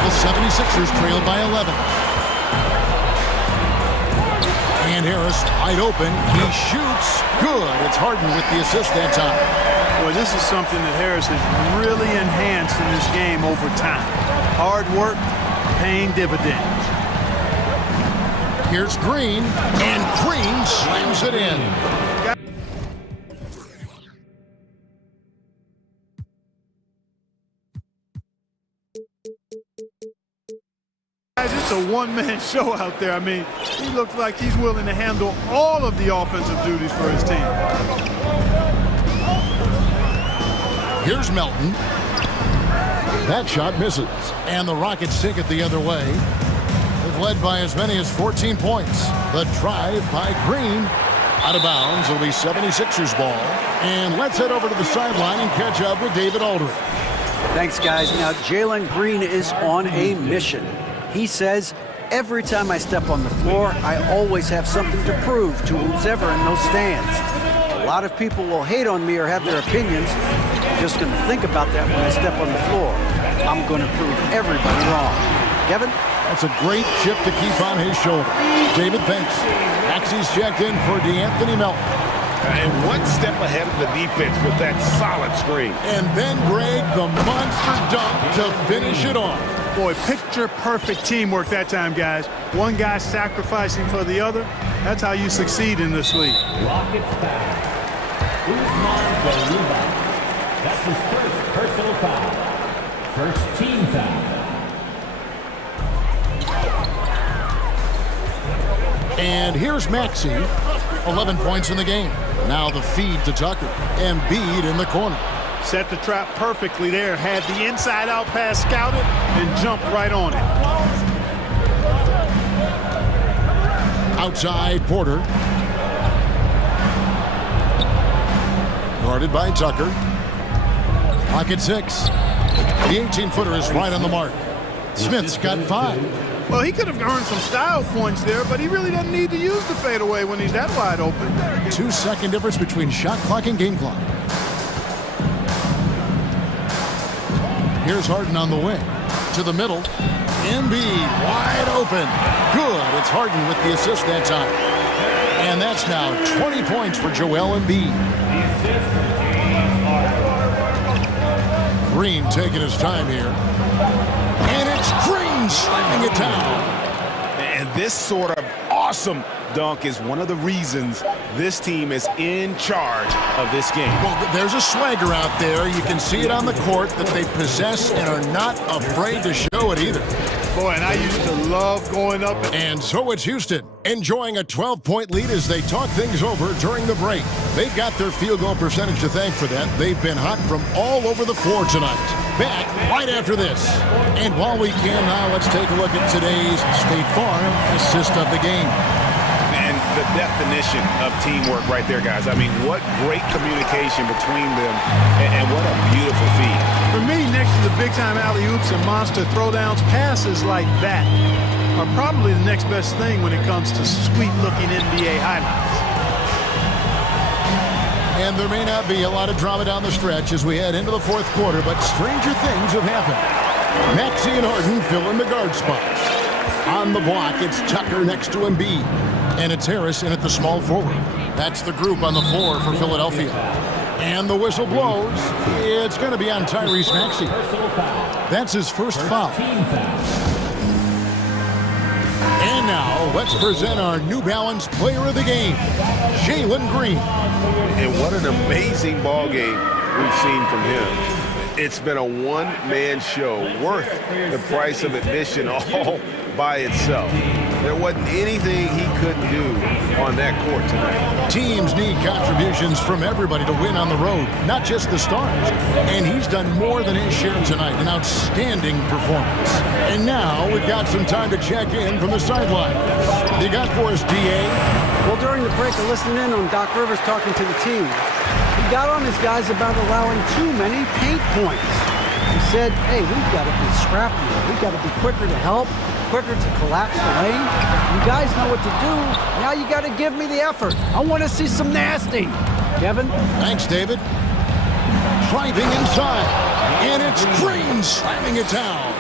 The 76ers trailed by 11. And Harris wide open. He shoots. Good. It's Harden with the assist that time. Boy, this is something that Harris has really enhanced in this game over time. Hard work, paying dividends. Here's Green, and Green slams it in. It's a one-man show out there. I mean, he looks like he's willing to handle all of the offensive duties for his team. Here's Melton. That shot misses, and the Rockets take it the other way. They've led by as many as 14 points. The drive by Green. Out of bounds. It'll be 76ers ball. And let's head over to the sideline and catch up with David Aldridge. Thanks, guys. Now, Jalen Green is on a mission. He says, every time I step on the floor, I always have something to prove to who's ever in those stands. A lot of people will hate on me or have their opinions, just going to think about that when I step on the floor. I'm going to prove everybody wrong. Kevin? That's a great chip to keep on his shoulder. David, thanks. Maxey's checked in for D'Anthony Melton. And one step ahead of the defense with that solid screen. And then Greg, the monster dunk to finish it off. Boy, picture-perfect teamwork that time, guys. One guy sacrificing for the other. That's how you succeed in this league. Rockets foul. Usman Garuba. That's his first personal foul. First team foul. And here's Maxey, 11 points in the game. Now the feed to Tucker. Embiid in the corner. Set the trap perfectly there. Had the inside-out pass scouted and jumped right on it. Outside, Porter. Guarded by Tucker. Pocket 6. The 18-footer is right on the mark. Smith's got 5. Well, he could have earned some style points there, but he really doesn't need to use the fadeaway when he's that wide open. 2-second difference between shot clock and game clock. Here's Harden on the wing. To the middle. Embiid wide open. Good. It's Harden with the assist that time. And that's now 20 points for Joel Embiid. Green taking his time here. And it's Green slamming it down. And this sort of awesome dunk is one of the reasons this team is in charge of this game. Well, there's a swagger out there. You can see it on the court that they possess and are not afraid to show it either. Boy, and I used to love going up. And so it's Houston, enjoying a 12-point lead as they talk things over during the break. They've got their field goal percentage to thank for that. They've been hot from all over the floor tonight. Back right after this. And while we can now, let's take a look at today's State Farm assist of the game. And the definition of teamwork right there, guys. I mean, what great communication between them, and what a beautiful feed. For me, next to the big-time alley-oops and monster throwdowns, passes like that are probably the next best thing when it comes to sweet-looking NBA highlights. And there may not be a lot of drama down the stretch as we head into the fourth quarter, but stranger things have happened. Maxey and Harden fill in the guard spots. On the block, it's Tucker next to Embiid. And it's Harris in at the small forward. That's the group on the floor for Philadelphia. And the whistle blows. It's going to be on Tyrese Maxey. That's his first foul. And now, let's present our New Balance player of the game, Jalen Green. And what an amazing ball game we've seen from him. It's been a one-man show worth the price of admission all by itself. There wasn't anything he couldn't do on that court tonight. Teams need contributions from everybody to win on the road, not just the stars. And he's done more than his share tonight, an outstanding performance. And now we've got some time to check in from the sideline. You got for us, D.A.? Well, during the break, I listened in on Doc Rivers talking to the team. He got on his guys about allowing too many paint points. He said, hey, we've got to be scrappier. We've got to be quicker to help, quicker to collapse the lane. You guys know what to do. Now you got to give me the effort. I want to see some nasty. Kevin? Thanks, David. Driving inside. And it's Green slamming it down.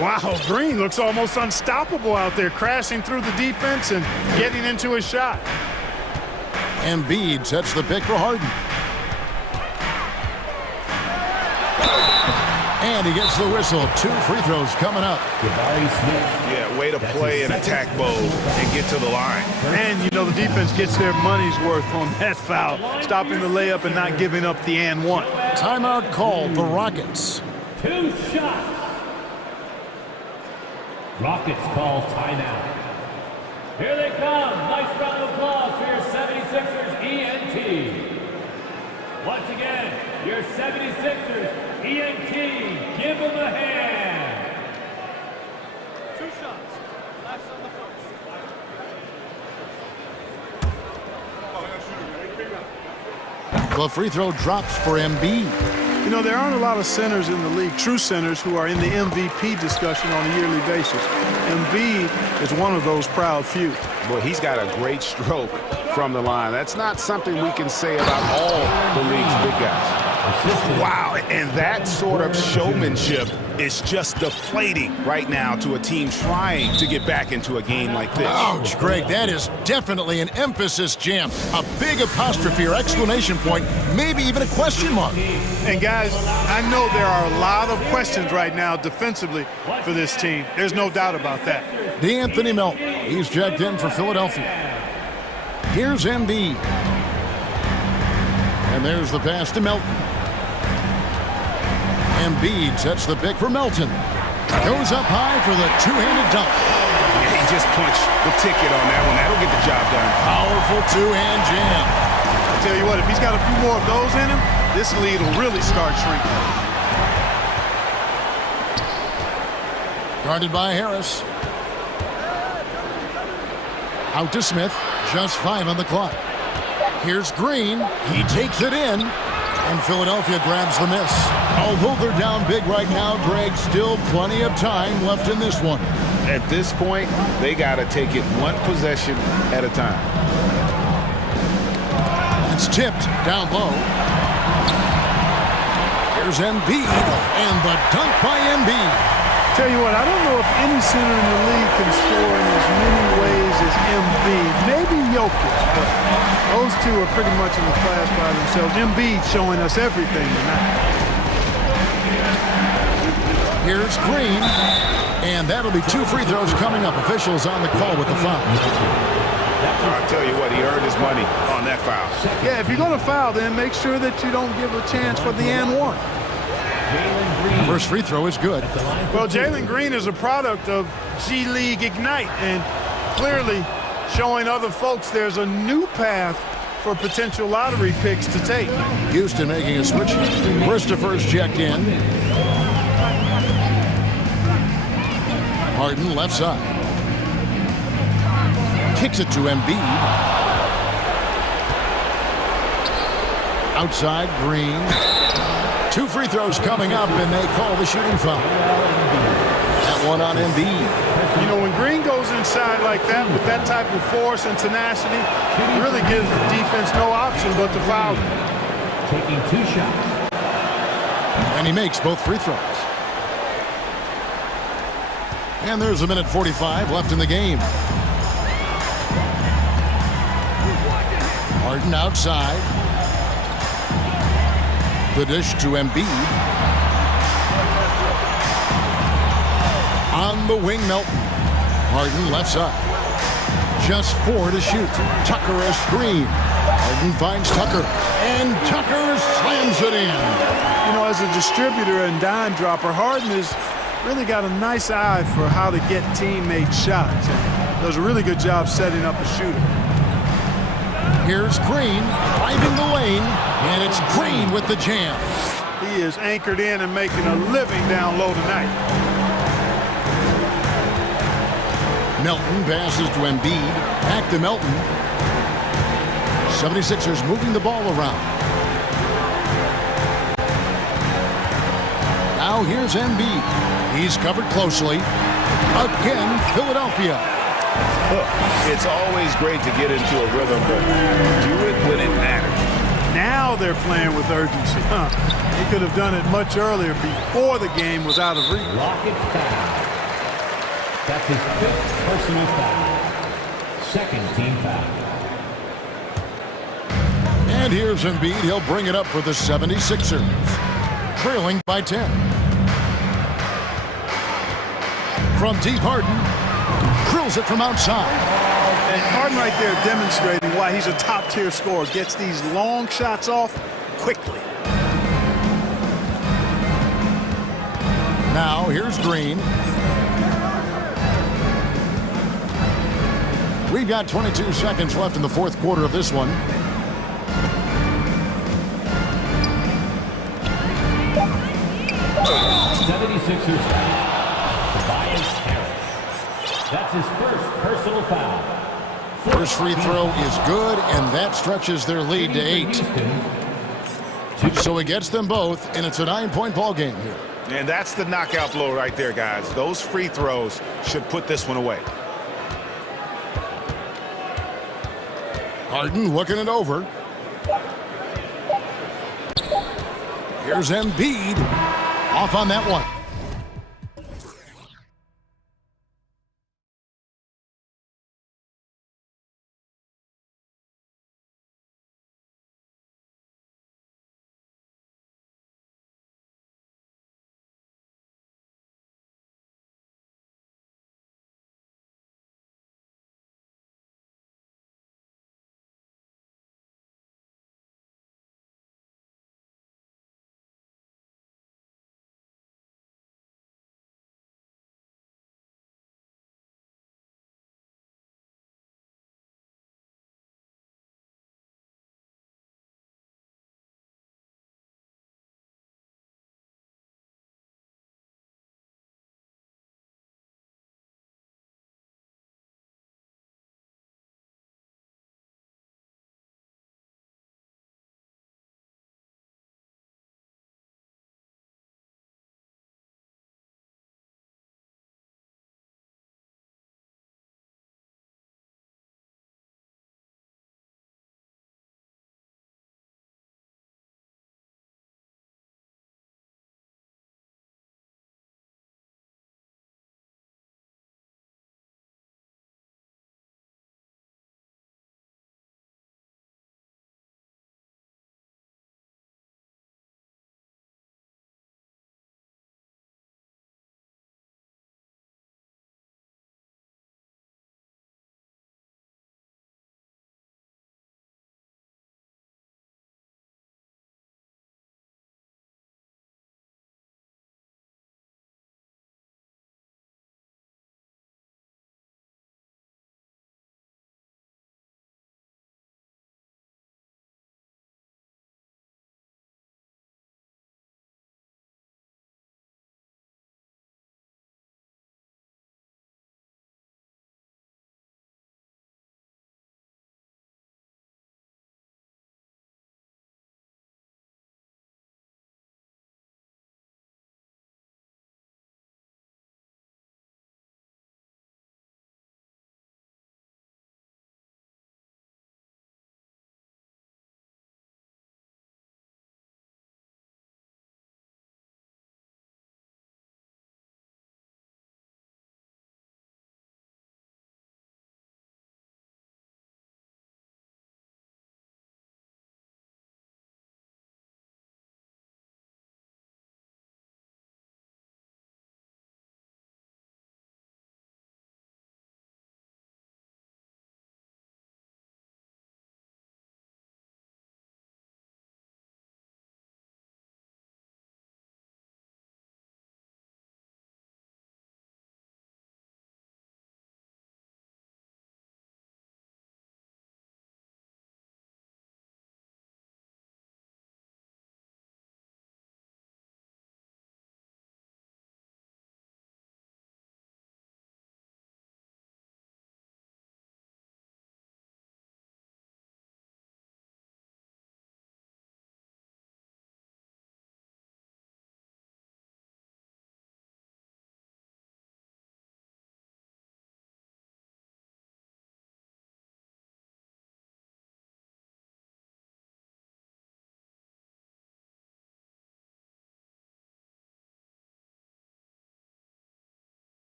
Wow, Green looks almost unstoppable out there, crashing through the defense and getting into his shot. Embiid sets the pick for Harden. And he gets the whistle. 2 free throws coming up. Yeah, way to play and attack mode and get to the line. And, you know, the defense gets their money's worth on that foul, stopping the layup and not giving up the and one. Timeout called the Rockets. 2 shots. Rockets call timeout. Here they come. Nice round of applause for your 76ers ENT. Once again, your 76ers ENT. Give them a hand. 2 shots. Last on the first. The free throw drops for Embiid. You know, there aren't a lot of centers in the league, true centers, who are in the MVP discussion on a yearly basis. Embiid is one of those proud few. Well, he's got a great stroke from the line. That's not something we can say about all the league's big guys. Wow, and that sort of showmanship is just deflating right now to a team trying to get back into a game like this. Ouch, Greg, that is definitely an emphasis jam. A big apostrophe or exclamation point, maybe even a question mark. And guys, I know there are a lot of questions right now defensively for this team. There's no doubt about that. D'Anthony Melton, he's checked in for Philadelphia. Here's Embiid. And there's the pass to Melton. Embiid sets the pick for Melton. Goes up high for the two-handed dunk. Yeah, he just punched the ticket on that one. That'll get the job done. Powerful two-hand jam. I'll tell you what, if he's got a few more of those in him, this lead will really start shrinking. Guarded by Harris. Out to Smith. Just 5 on the clock. Here's Green. He takes it in. And Philadelphia grabs the miss. Although they're down big right now, Greg, still plenty of time left in this one. At this point, they got to take it one possession at a time. It's tipped down low. Here's Embiid. And the dunk by Embiid. Tell you what, I don't know if any center in the league can score in as many ways as Embiid. Maybe Jokic, but those two are pretty much in the class by themselves. Embiid showing us everything tonight. Here's Green, and that'll be 2 free throws coming up. Officials on the call with the foul. I'll tell you what, he earned his money on that foul. Yeah, if you're going to foul, then make sure that you don't give a chance for the and one. First free throw is good. Well, Jalen Green is a product of G League Ignite, and clearly showing other folks there's a new path for potential lottery picks to take. Houston making a switch. Christopher's checked in. Harden left side. Kicks it to Embiid. Outside, Green. 2 free throws coming up, and they call the shooting foul. That one on Embiid. You know, when Green goes inside like that with that type of force and tenacity, it really gives the defense no option but to foul him. Taking 2 shots. And he makes both free throws. And there's 1:45 left in the game. Harden outside. The dish to Embiid. On the wing, Melton. Harden left side. Just 4 to shoot. Tucker a screen. Harden finds Tucker. And Tucker slams it in. You know, as a distributor and dime dropper, Harden has really got a nice eye for how to get teammate shots. And does a really good job setting up a shooter. Here's Green, finding the lane, and it's Green with the jam. He is anchored in and making a living down low tonight. Melton passes to Embiid, back to Melton. 76ers moving the ball around. Now here's Embiid. He's covered closely. Again, Philadelphia. It's always great to get into a rhythm, but do it when it matters. Now they're playing with urgency. They could have done it much earlier before the game was out of reach. Rockets foul. That's his 5th personal foul. 2nd team foul. And here's Embiid. He'll bring it up for the 76ers. Trailing by 10. From deep, Harden drills it from outside. And Harden right there demonstrating why he's a top-tier scorer. Gets these long shots off quickly. Now here's Green. We've got 22 seconds left in the 4th quarter of this one. That's his 1st personal foul. First free throw is good, and that stretches their lead to 8. So he gets them both, and it's a 9-point ball game here. And that's the knockout blow right there, guys. Those free throws should put this one away. Harden looking it over. Here's Embiid off on that one.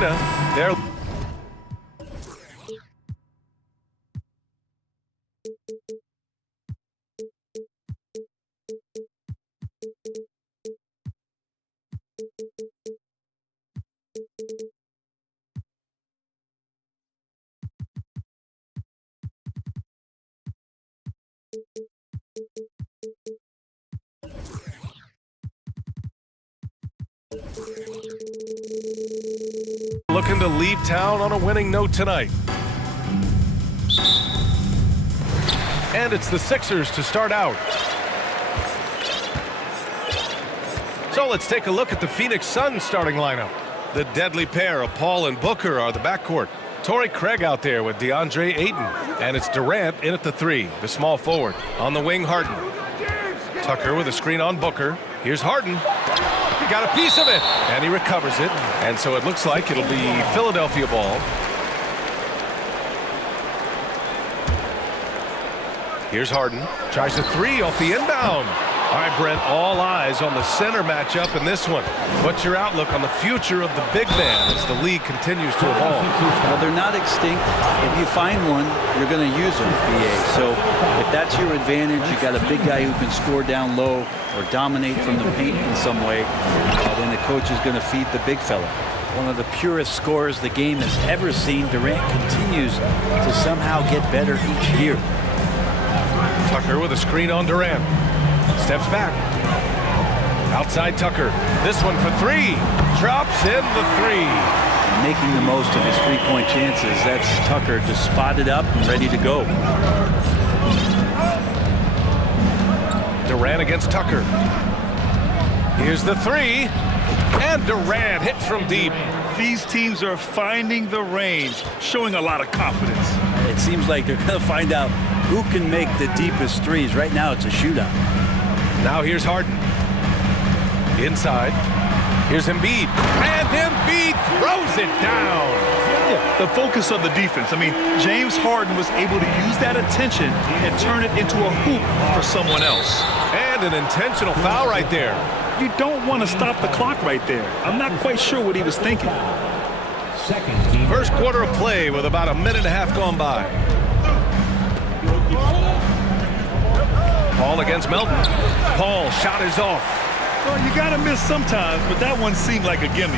They're looking to leave town on a winning note tonight. And it's the Sixers to start out. So let's take a look at the Phoenix Suns starting lineup. The deadly pair of Paul and Booker are the backcourt. Torrey Craig out there with DeAndre Ayton. And it's Durant in at the 3, the small forward. On the wing, Harden. Tucker with a screen on Booker. Here's Harden. He got a piece of it, and he recovers it. And so it looks like it'll be Philadelphia ball. Here's Harden. Tries a 3 off the inbound. All right, Brent, all eyes on the center matchup in this one. What's your outlook on the future of the big man as the league continues to evolve? Well, they're not extinct. If you find one, you're going to use them, BA. So if that's your advantage, you got a big guy who can score down low or dominate from the paint in some way, then the coach is going to feed the big fella. One of the purest scorers the game has ever seen, Durant continues to somehow get better each year. Tucker with a screen on Durant. Steps back. Outside Tucker. This one for 3. Drops in the 3. Making the most of his three-point chances. That's Tucker just spotted up and ready to go. Durant against Tucker. Here's the 3. And Durant hits from deep. These teams are finding the range, showing a lot of confidence. It seems like they're going to find out who can make the deepest threes. Right now, it's a shootout. Now here's Harden. Inside. Here's Embiid. And Embiid throws it down. Yeah, the focus of the defense. I mean, James Harden was able to use that attention and turn it into a hoop for someone else. And an intentional foul right there. You don't want to stop the clock right there. I'm not quite sure what he was thinking. First quarter of play with about a minute and a half gone by. Paul against Melton. Paul, shot is off. Well, you got to miss sometimes, but that one seemed like a gimme.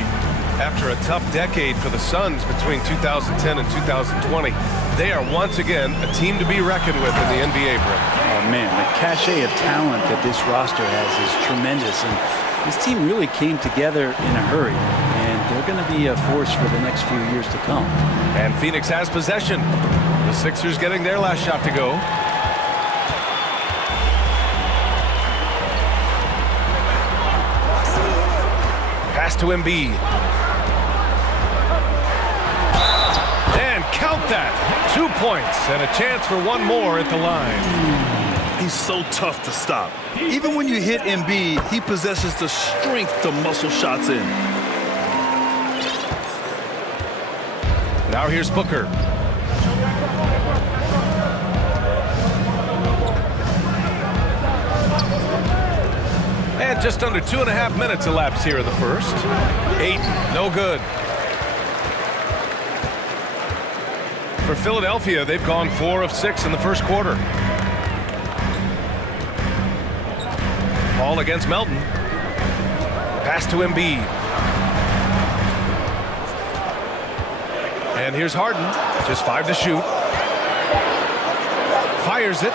After a tough decade for the Suns between 2010 and 2020, they are once again a team to be reckoned with in the NBA, Brent. Oh, man, the cachet of talent that this roster has is tremendous. And this team really came together in a hurry. And they're going to be a force for the next few years to come. And Phoenix has possession. The Sixers getting their last shot to go. Pass to Embiid. And count that. 2 points and a chance for one more at the line. He's so tough to stop. Even when you hit Embiid, he possesses the strength to muscle shots in. Now here's Booker. And just under 2.5 minutes elapsed here in the first. 8, no good. For Philadelphia, they've gone 4 of 6 in the first quarter. Paul against Melton. Pass to Embiid. And here's Harden. Just 5 to shoot. Fires it.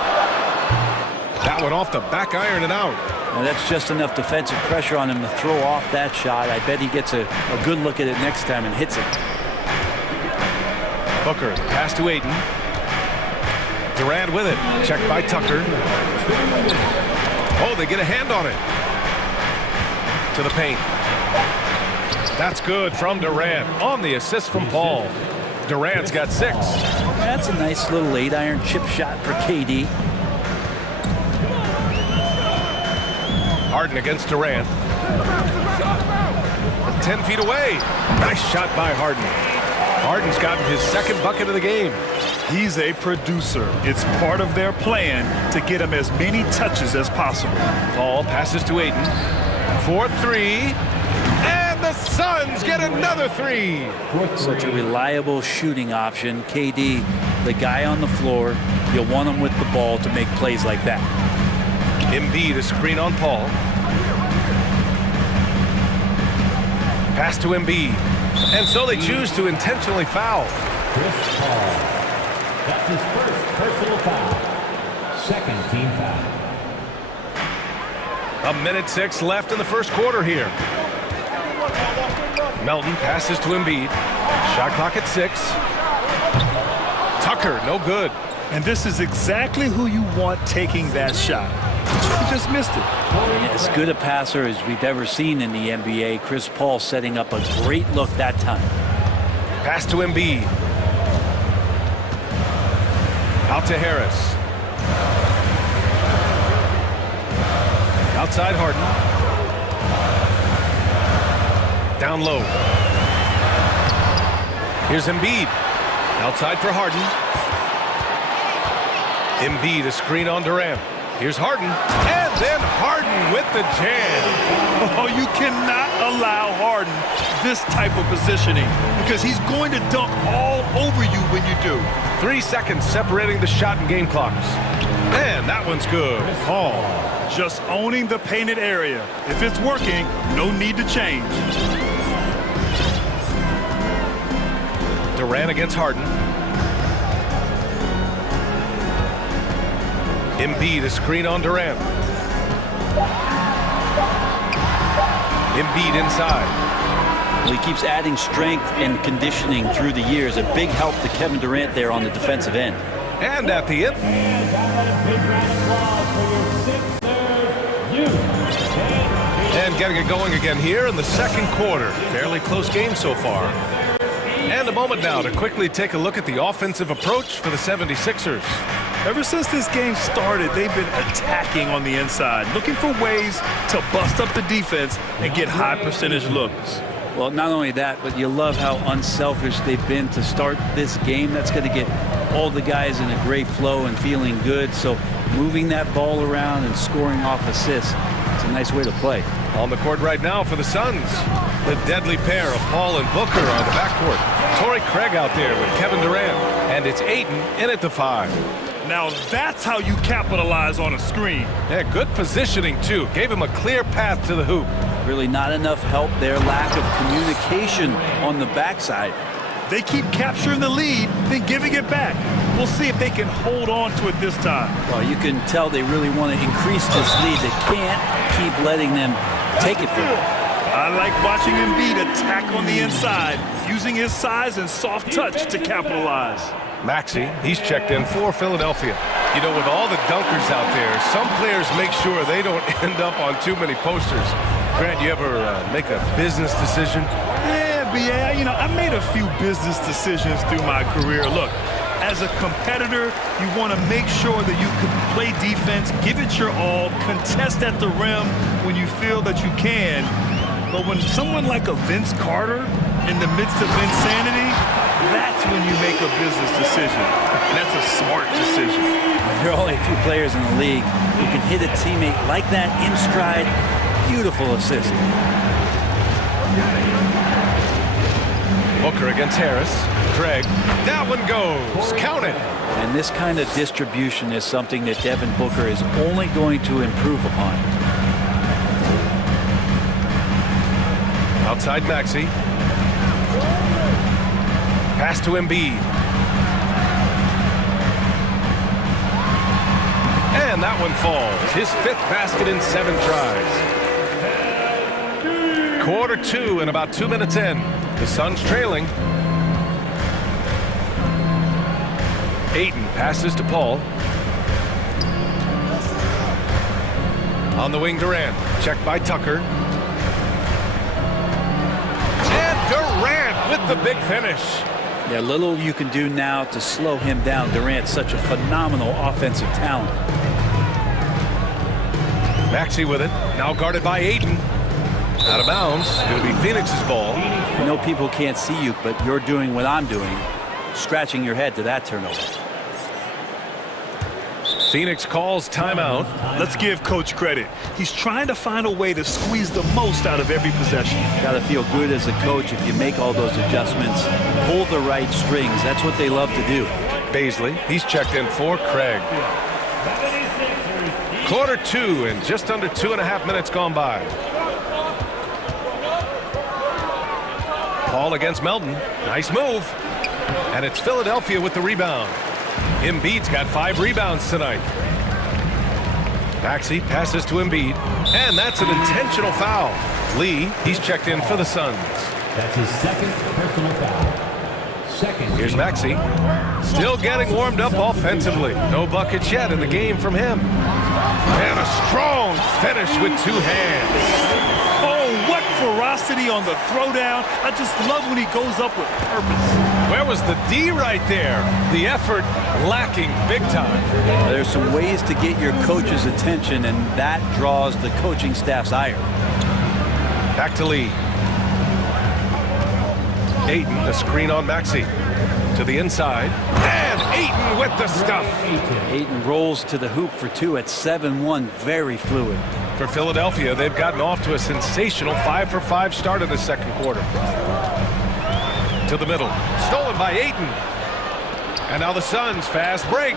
That one off the back iron and out. And that's just enough defensive pressure on him to throw off that shot. I bet he gets a good look at it next time and hits it. Booker, pass to Ayton. Durant with it. Checked by Tucker. Oh, they get a hand on it. To the paint. That's good from Durant. On the assist from Paul. Durant's got 6. That's a nice little 8-iron chip shot for KD. Harden against Durant. From 10 feet away. Nice shot by Harden. Harden's gotten his 2nd bucket of the game. He's a producer. It's part of their plan to get him as many touches as possible. Paul passes to Ayton. 4-3. And the Suns get another three. Such a reliable shooting option. KD, the guy on the floor, you want him with the ball to make plays like that. Embiid, a screen on Paul. Pass to Embiid. And so they choose to intentionally foul. Chris Paul. That's his first personal foul. Second team foul. 1:06 left in the first quarter here. Melton passes to Embiid. Shot clock at 6. Tucker, no good. And this is exactly who you want taking that shot. He just missed it. As good a passer as we've ever seen in the NBA. Chris Paul setting up a great look that time. Pass to Embiid. Out to Harris. Outside Harden. Down low. Here's Embiid. Outside for Harden. Embiid, a screen on Durant. Here's Harden. And then Harden with the jam. Oh, you cannot allow Harden this type of positioning because he's going to dunk all over you when you do. 3 seconds separating the shot and game clocks. And that one's good. Paul just owning the painted area. If it's working, no need to change. Durant against Harden. Embiid, a screen on Durant. Embiid inside. Well, he keeps adding strength and conditioning through the years. A big help to Kevin Durant there on the defensive end. And at the end. And getting it going again here in the second quarter. Fairly close game so far. And a moment now to quickly take a look at the offensive approach for the 76ers. Ever since this game started, they've been attacking on the inside, looking for ways to bust up the defense and get high percentage looks. Well, not only that, but you love how unselfish they've been to start this game. That's going to get all the guys in a great flow and feeling good. So moving that ball around and scoring off assists, it's a nice way to play. On the court right now for the Suns, the deadly pair of Paul and Booker on the backcourt. Torrey Craig out there with Kevin Durant. And it's Ayton in at the 5. Now that's how you capitalize on a screen. Yeah, good positioning, too. Gave him a clear path to the hoop. Really not enough help there. Lack of communication on the backside. They keep capturing the lead, then giving it back. We'll see if they can hold on to it this time. Well, you can tell they really want to increase this lead. They can't keep letting them take it from them. I like watching Embiid attack on the inside, using his size and soft touch to capitalize. Maxey, he's checked in for Philadelphia. You know, with all the dunkers out there, some players make sure they don't end up on too many posters. Grant, you ever make a business decision? Yeah, you know, I made a few business decisions through my career. Look, as a competitor, you want to make sure that you can play defense, give it your all, contest at the rim when you feel that you can. But when someone like a Vince Carter in the midst of insanity, that's when you make a business decision. And that's a smart decision. There are only a few players in the league who can hit a teammate like that in stride. Beautiful assist. Booker against Harris. Craig. That one goes. Count it. And this kind of distribution is something that Devin Booker is only going to improve upon. Outside Maxey. Pass to Embiid. And that one falls. His 5th basket in 7 tries. Quarter 2 and about 2 minutes in. The Suns trailing. Ayton passes to Paul. On the wing, Durant. Checked by Tucker. And Durant with the big finish. Yeah, little you can do now to slow him down. Durant's such a phenomenal offensive talent. Maxey with it. Now guarded by Ayton. Out of bounds. It'll be Phoenix's ball. I know people can't see you, but you're doing what I'm doing. Scratching your head to that turnover. Phoenix calls timeout. Let's give Coach credit. He's trying to find a way to squeeze the most out of every possession. Got to feel good as a coach if you make all those adjustments. Pull the right strings. That's what they love to do. Baisley, he's checked in for Craig. Quarter 2 and just under 2.5 minutes gone by. Paul against Melton. Nice move. And it's Philadelphia with the rebound. Embiid's got 5 rebounds tonight. Maxey passes to Embiid. And that's an intentional foul. Lee, he's checked in for the Suns. That's his second personal foul. Second. Here's Maxey. Still getting warmed up offensively. No buckets yet in the game from him. And a strong finish with 2 hands. Oh, what ferocity on the throwdown. I just love when he goes up with purpose. Where was the D right there? The effort lacking big time. There's some ways to get your coach's attention, and that draws the coaching staff's ire. Back to Lee. Ayton, a screen on Maxey. To the inside. And Ayton with the stuff. Ayton rolls to the hoop for 2 at 7-1. Very fluid. For Philadelphia, they've gotten off to a sensational 5-for-5 start in the second quarter. To the middle. Stolen by Ayton. And now the Suns fast break.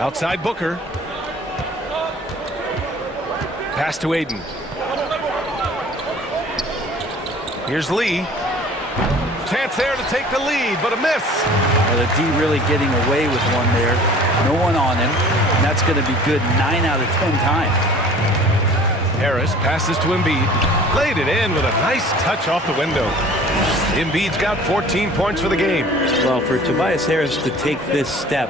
Outside Booker. Pass to Ayton. Here's Lee. Chance there to take the lead, but a miss. Well, the D really getting away with one there. No one on him. And that's going to be good 9 out of 10 times. Harris passes to Embiid. Laid it in with a nice touch off the window. Embiid's got 14 points for the game. Well, for Tobias Harris to take this step,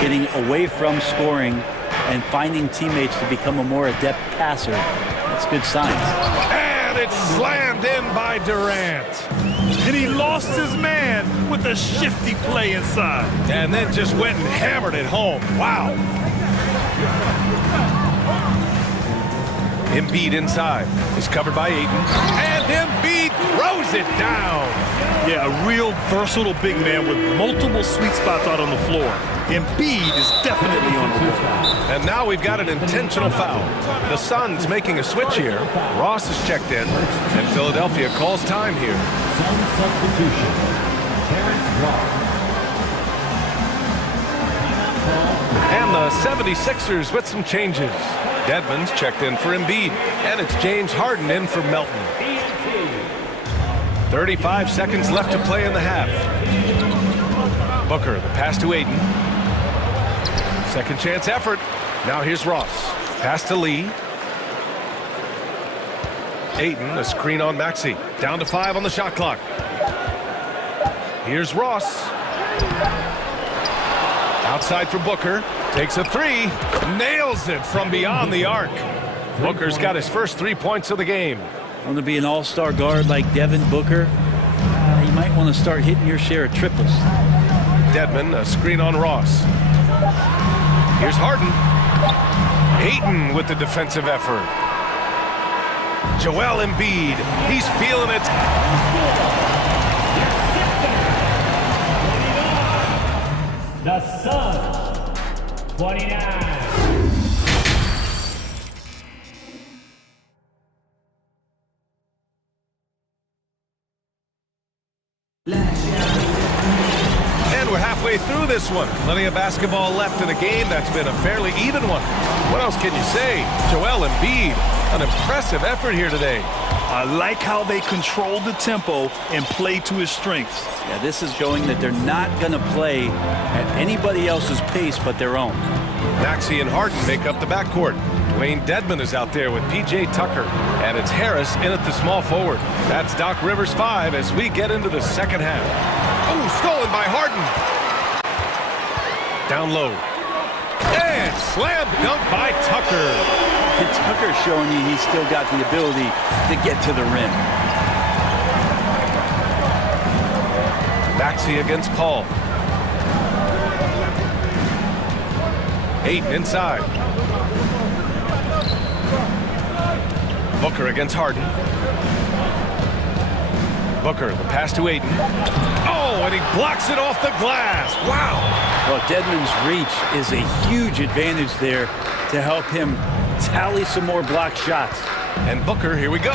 getting away from scoring and finding teammates to become a more adept passer, that's good signs. And it's slammed in by Durant. And he lost his man with a shifty play inside. And then just went and hammered it home. Wow. Embiid inside. Is covered by Ayton. And Embiid throws it down. Yeah, a real versatile big man with multiple sweet spots out on the floor. Embiid is definitely on the board. And now we've got an intentional foul. The Suns making a switch here. Ross is checked in. And Philadelphia calls time here. Sun substitution. Terrence Ross. And the 76ers with some changes. Dedmon's checked in for Embiid. And it's James Harden in for Melton. 35 seconds left to play in the half. Booker, the pass to Ayton. Second chance effort. Now here's Ross. Pass to Lee. Ayton, a screen on Maxey. Down to 5 on the shot clock. Here's Ross. Outside for Booker. Takes a 3. Nails it from beyond the arc. Booker's got his first 3 points of the game. Want to be an all-star guard like Devin Booker? You might want to start hitting your share of triples. Dedmon, a screen on Ross. Here's Harden. Ayton with the defensive effort. Joel Embiid, he's feeling it. The Suns, 29. And we're halfway through this one. Plenty of basketball left in a game that's been a fairly even one. What else can you say? Joel Embiid, an impressive effort here today. I like how they control the tempo and play to his strengths. Yeah, this is showing that they're not going to play at anybody else's pace but their own. Maxey and Harden make up the backcourt. Dwayne Dedmon is out there with P.J. Tucker. And it's Harris in at the small forward. That's Doc Rivers 5 as we get into the second half. Oh, stolen by Harden. Down low. And slam dunk by Tucker. And Tucker's showing you he's still got the ability to get to the rim. Maxey against Paul. Ayton inside. Booker against Harden. Booker, the pass to Ayton. Oh, and he blocks it off the glass. Wow. Well, Dedmon's reach is a huge advantage there to help him tally some more block shots. And Booker, here we go,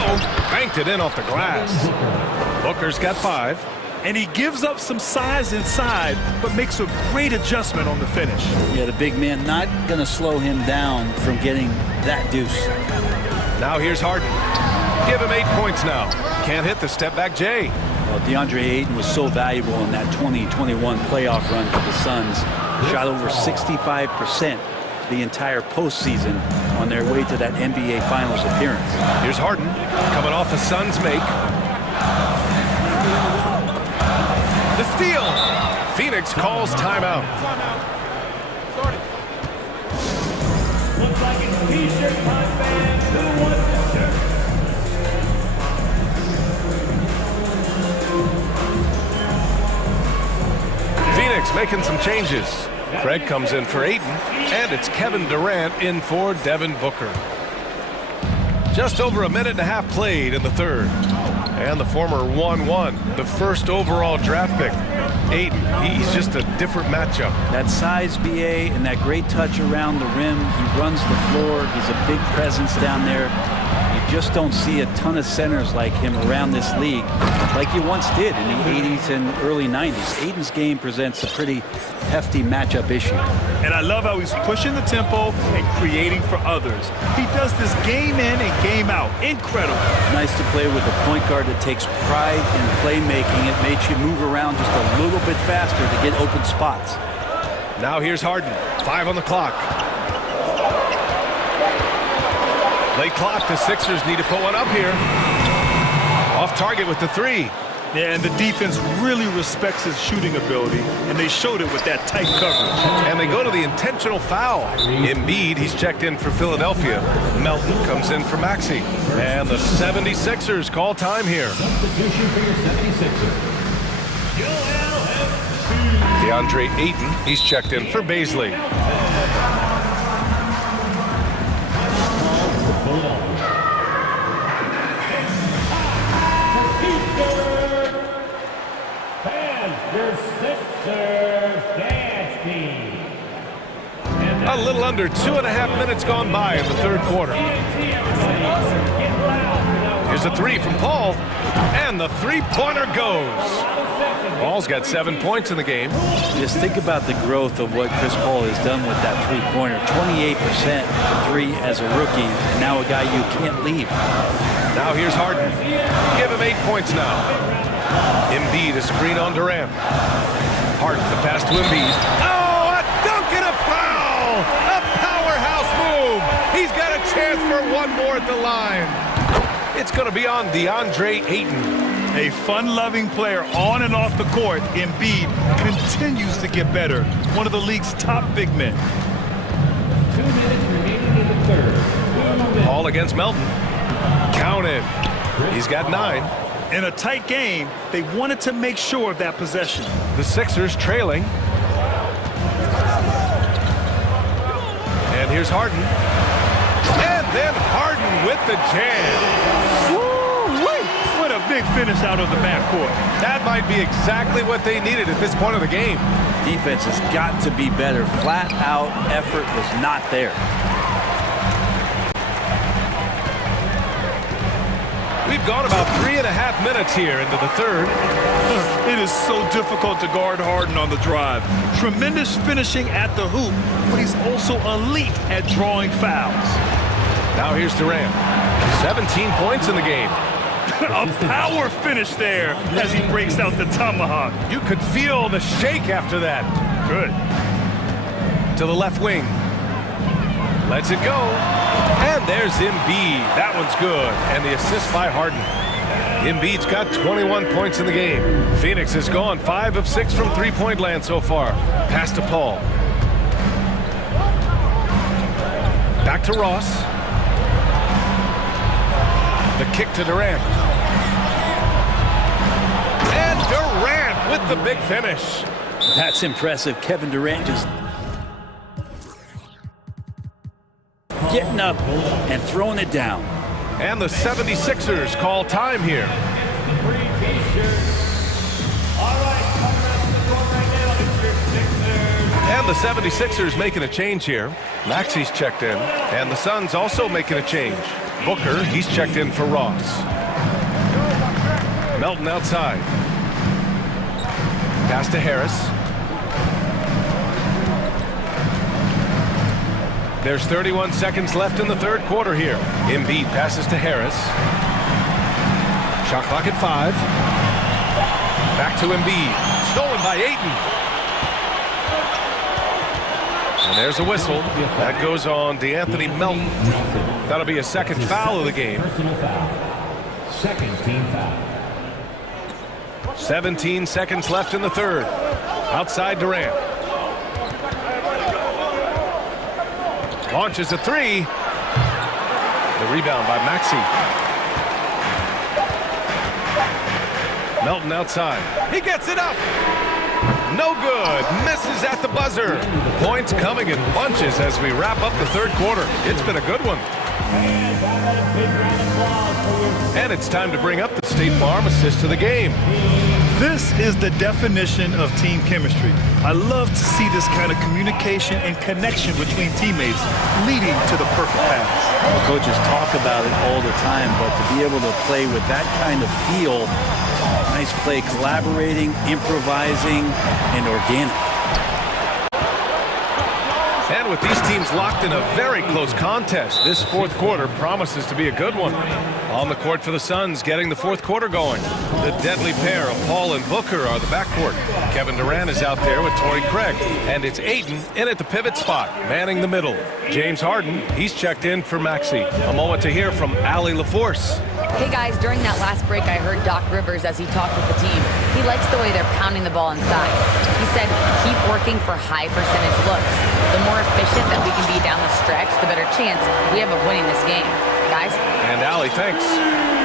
banked it in off the glass. Booker's got 5. And he gives up some size inside, but makes a great adjustment on the finish. Yeah, the big man not going to slow him down from getting that deuce. Now here's Harden. Give him 8 points now. Can't hit the step-back J. Well, DeAndre Ayton was so valuable in that 2021 playoff run for the Suns. Shot over 65% the entire postseason on their way to that NBA Finals appearance. Here's Harden, coming off a Suns make. The steal. Phoenix calls timeout. Looks like it's T-shirt time, fans. Who wants the shirt? Phoenix making some changes. Craig comes in for Ayton, and it's Kevin Durant in for Devin Booker. Just over a minute and a half played in the third. And the former 1-1, the first overall draft pick. Ayton, he's just a different matchup. That size, BA, and that great touch around the rim. He runs the floor. He's a big presence down there. You just don't see a ton of centers like him around this league like you once did in the 80s and early 90s. Ayton's game presents a pretty hefty matchup issue. And I love how he's pushing the tempo and creating for others. He does this game in and game out. Incredible. Nice to play with a point guard that takes pride in playmaking. It makes you move around just a little bit faster to get open spots. Now here's Harden, 5 on the clock. Late clock, the Sixers need to put one up here. Off target with the 3. Yeah, and the defense really respects his shooting ability, and they showed it with that tight coverage. And they go to the intentional foul. Embiid, he's checked in for Philadelphia. Melton comes in for Maxey. And the 76ers call time here. Substitution for your 76ers. DeAndre Ayton, he's checked in for Baisley. A little under 2.5 minutes gone by in the third quarter. Here's a 3 from Paul, and the three-pointer goes. Paul's got 7 points in the game. Just think about the growth of what Chris Paul has done with that three-pointer. 28% for 3 as a rookie, and now a guy you can't leave. Now here's Harden. Give him 8 points now. Embiid, a screen on Durant. Harden, the pass to Embiid. Oh, a dunk and a foul! A powerhouse move! He's got a chance for one more at the line. It's going to be on DeAndre Ayton. A fun-loving player on and off the court, Embiid continues to get better. One of the league's top big men. 2 minutes remaining in the third. Paul against Melton. Counted. He's got 9. In a tight game, they wanted to make sure of that possession. The Sixers trailing. And here's Harden. And then Harden with the jam. Woo-wee! What a big finish out of the backcourt. That might be exactly what they needed at this point of the game. Defense has got to be better. Flat-out effort was not there. We've gone about 3.5 minutes here into the third. It is so difficult to guard Harden on the drive. Tremendous finishing at the hoop, but he's also elite at drawing fouls. Now here's Durant. 17 points in the game. A power finish there as he breaks out the tomahawk. You could feel the shake after that. Good. To the left wing. Lets it go. And there's Embiid. That one's good. And the assist by Harden. Embiid's got 21 points in the game. Phoenix has gone 5 of 6 from three-point land so far. Pass to Paul. Back to Ross. The kick to Durant. And Durant with the big finish. That's impressive. Kevin Durant just getting up and throwing it down. And the 76ers call time here. And the 76ers making a change here. Maxi's checked in, and the Suns also making a change. Booker, he's checked in for Ross. Melton outside. Pass to Harris. There's 31 seconds left in the third quarter here. Embiid passes to Harris. Shot clock at 5. Back to Embiid. Stolen by Ayton. And there's a whistle. That goes on DeAnthony Melton. That'll be a second foul of the game. Second team foul. 17 seconds left in the third. Outside Durant. Launches a three. The rebound by Maxey. Melton outside. He gets it up. No good. Misses at the buzzer. Points coming in bunches as we wrap up the third quarter. It's been a good one. And it's time to bring up the State Farm assist of the game. This is the definition of team chemistry. I love to see this kind of communication and connection between teammates leading to the perfect pass. The coaches talk about it all the time, but to be able to play with that kind of feel, nice play, collaborating, improvising, and organic. And with these teams locked in a very close contest, this fourth quarter promises to be a good one. On the court for the Suns, getting the fourth quarter going. The deadly pair of Paul and Booker are the backcourt. Kevin Durant is out there with Torrey Craig. And it's Ayton in at the pivot spot, manning the middle. James Harden, he's checked in for Maxey. A moment to hear from Allie LaForce. Hey guys, during that last break, I heard Doc Rivers as he talked with the team. He likes the way they're pounding the ball inside. He said, keep working for high percentage looks. The more efficient that we can be down the stretch, the better chance we have of winning this game. Guys? And Allie, thanks.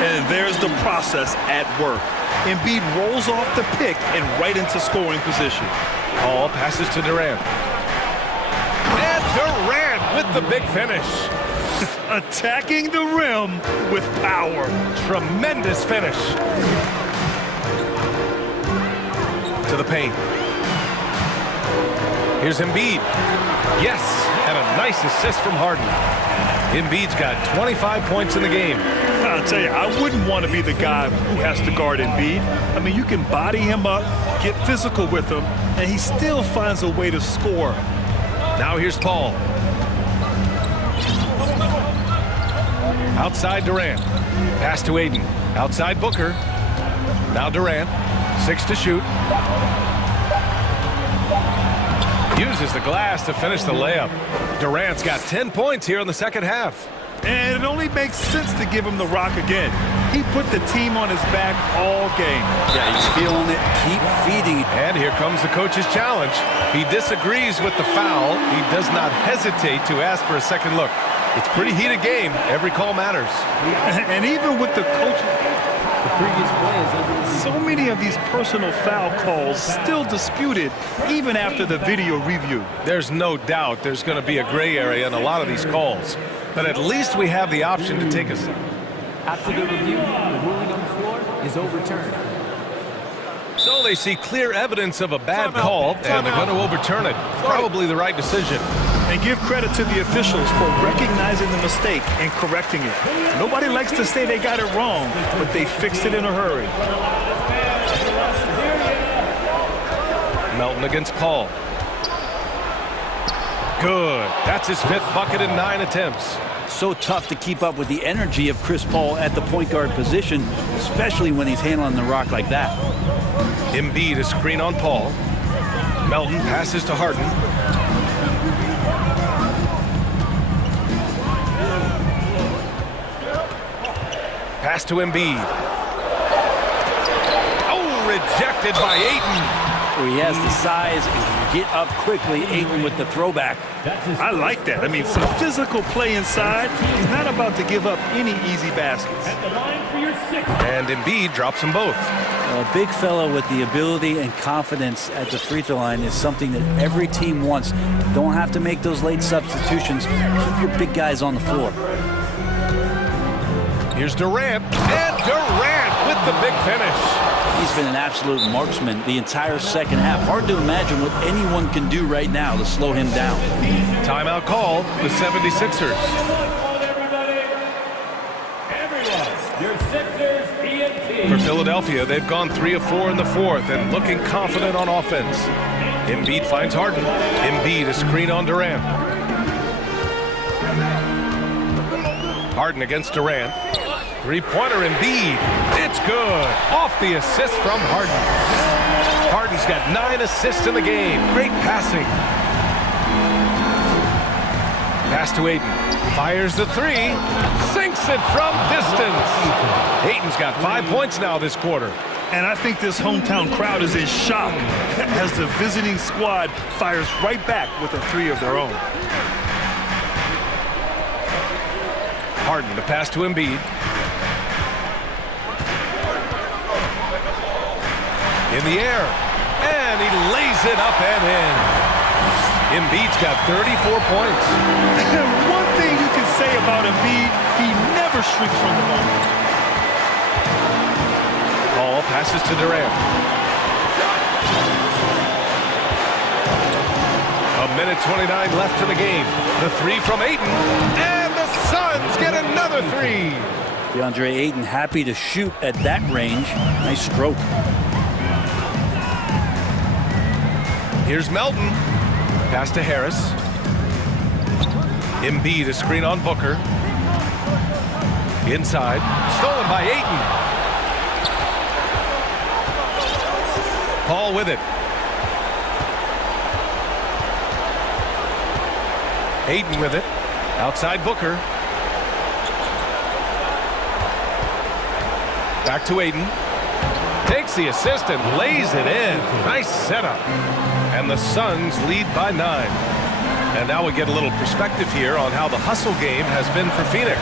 And there's the process at work. Embiid rolls off the pick and right into scoring position. Paul passes to Durant. And Durant with the big finish. Attacking the rim with power. Tremendous finish. To the paint. Here's Embiid. Yes, and a nice assist from Harden. Embiid's got 25 points in the game. I'll tell you, I wouldn't want to be the guy who has to guard Embiid. I mean, you can body him up, get physical with him, and he still finds a way to score. Now here's Paul. Outside Durant. Pass to Ayton. Outside Booker. Now Durant. 6 to shoot. Uses the glass to finish the layup. Durant's got 10 points here in the second half. And it only makes sense to give him the rock again. He put the team on his back all game. Yeah, he's feeling it. Keep feeding. And here comes the coach's challenge. He disagrees with the foul. He does not hesitate to ask for a second look. It's a pretty heated game. Every call matters. And even with the coach, The previous play is under. so many of these personal foul calls still disputed even after the video review. There's no doubt there's going to be a gray area in a lot of these calls. But at least we have the option to take a second. After the review, the ruling on the floor is overturned. So they see clear evidence of a bad call, and they're going to overturn it. Probably the right decision. And give credit to the officials for recognizing the mistake and correcting it. Nobody likes to say they got it wrong, but they fixed it in a hurry. Melton against Paul. Good. That's his 5th bucket in 9 attempts. So tough to keep up with the energy of Chris Paul at the point guard position, especially when he's handling the rock like that. Embiid, a screen on Paul. Melton passes to Harden. Pass to Embiid. Oh, rejected by Ayton. Where he has the size and can get up quickly. Ayton with the throwback. I like that. I mean, some physical play inside. He's not about to give up any easy baskets. And Embiid drops them both. A big fellow with the ability and confidence at the free throw line is something that every team wants. Don't have to make those late substitutions. Keep your big guys on the floor. Here's Durant, and Durant with the big finish. He's been an absolute marksman the entire second half. Hard to imagine what anyone can do right now to slow him down. Timeout call, the 76ers. Your Sixers ENT. For Philadelphia, they've gone 3 of 4 in the fourth and looking confident on offense. Embiid finds Harden. Embiid a screen on Durant. Harden against Durant. Three-pointer Embiid. It's good. Off the assist from Harden. Harden's got 9 assists in the game. Great passing. Pass to Ayton. Fires the three. Sinks it from distance. Ayton's got 5 points now this quarter. And I think this hometown crowd is in shock as the visiting squad fires right back with a three of their own. Harden, the pass to Embiid. In the air, and he lays it up and in. Embiid's got 34 points. One thing you can say about Embiid, he never shrinks from the moment. Ball passes to Durant. A minute 29 left in the game. The three from Ayton, and the Suns get another three. DeAndre Ayton happy to shoot at that range. Nice stroke. Here's Melton. Pass to Harris. Embiid a screen on Booker. Inside. Stolen by Ayton. Paul with it. Ayton with it. Outside Booker. Back to Ayton. Takes the assist and lays it in. Nice setup. And the Suns lead by 9. And now we get a little perspective here on how the hustle game has been for Phoenix.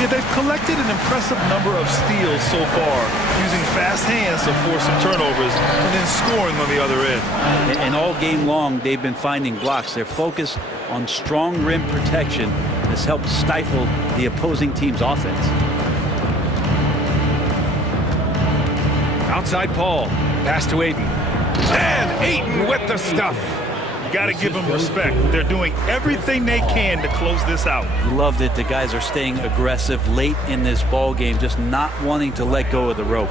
Yeah, they've collected an impressive number of steals so far, using fast hands to force some turnovers and then scoring on the other end. And all game long, they've been finding blocks. Their focus on strong rim protection has helped stifle the opposing team's offense. Outside Paul. Pass to Ayton. And Ayton with the stuff. You got to give them respect. They're doing everything they can to close this out. Love that the guys are staying aggressive late in this ball game, just not wanting to let go of the rope.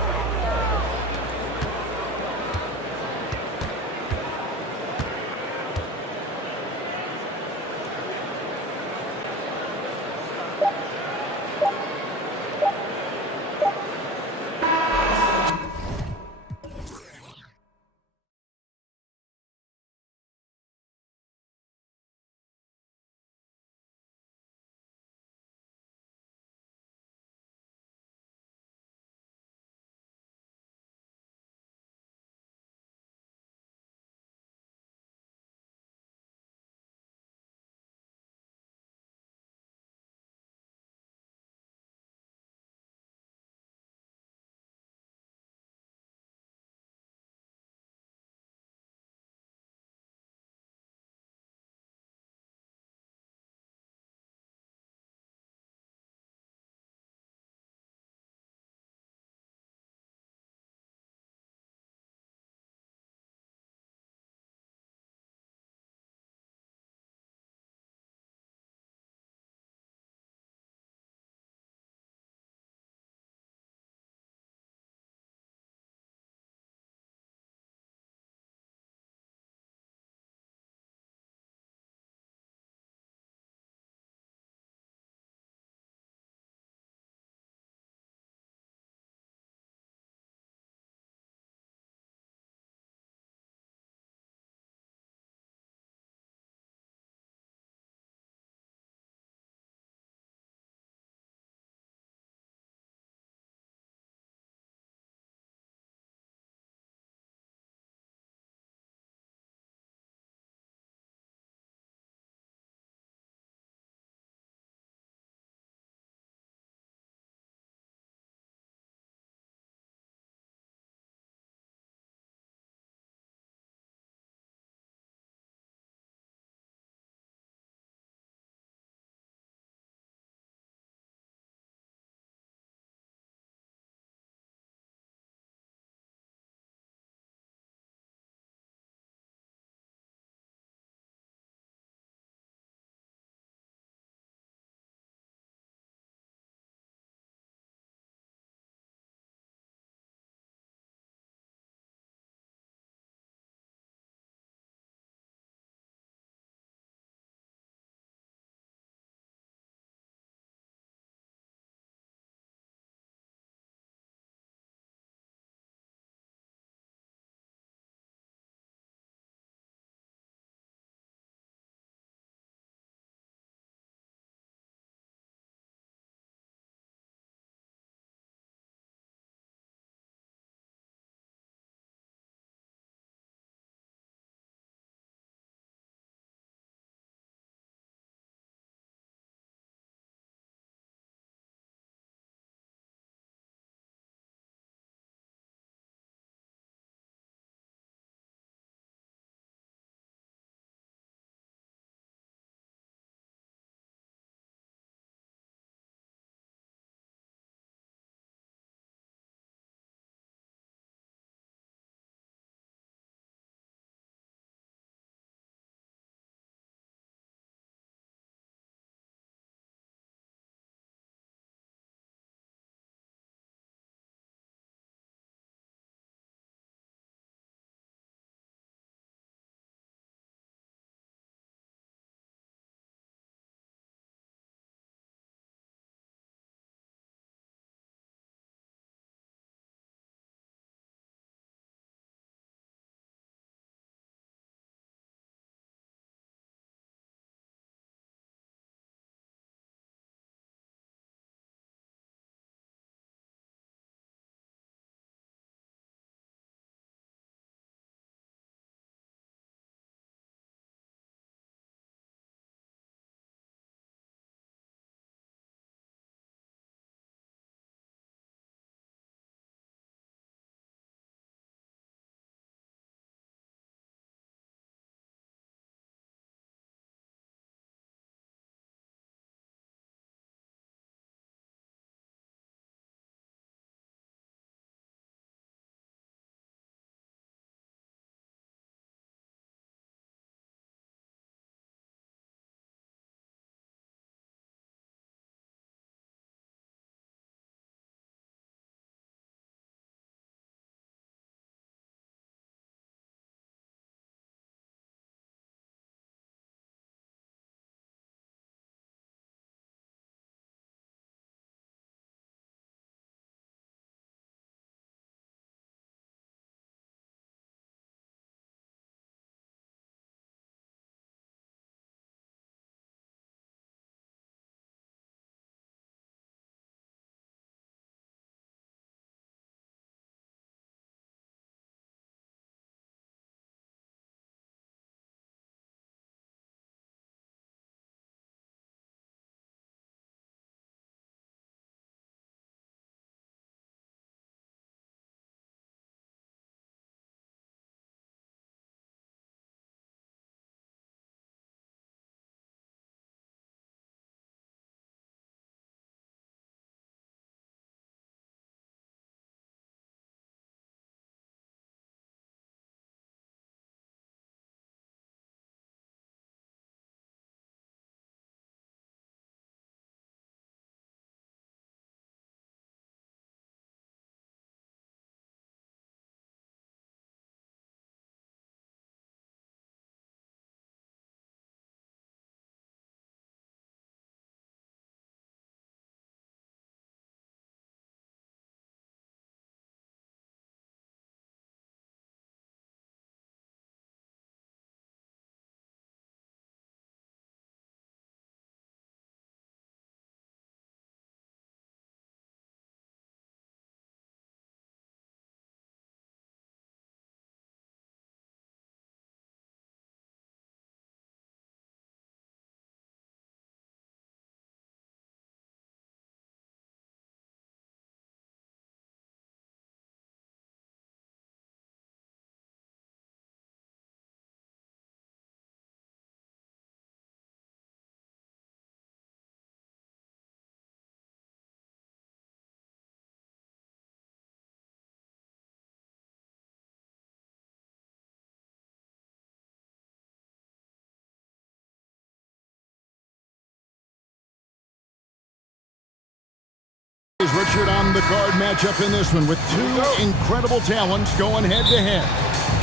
Richard on the guard matchup in this one with two incredible talents going head-to-head.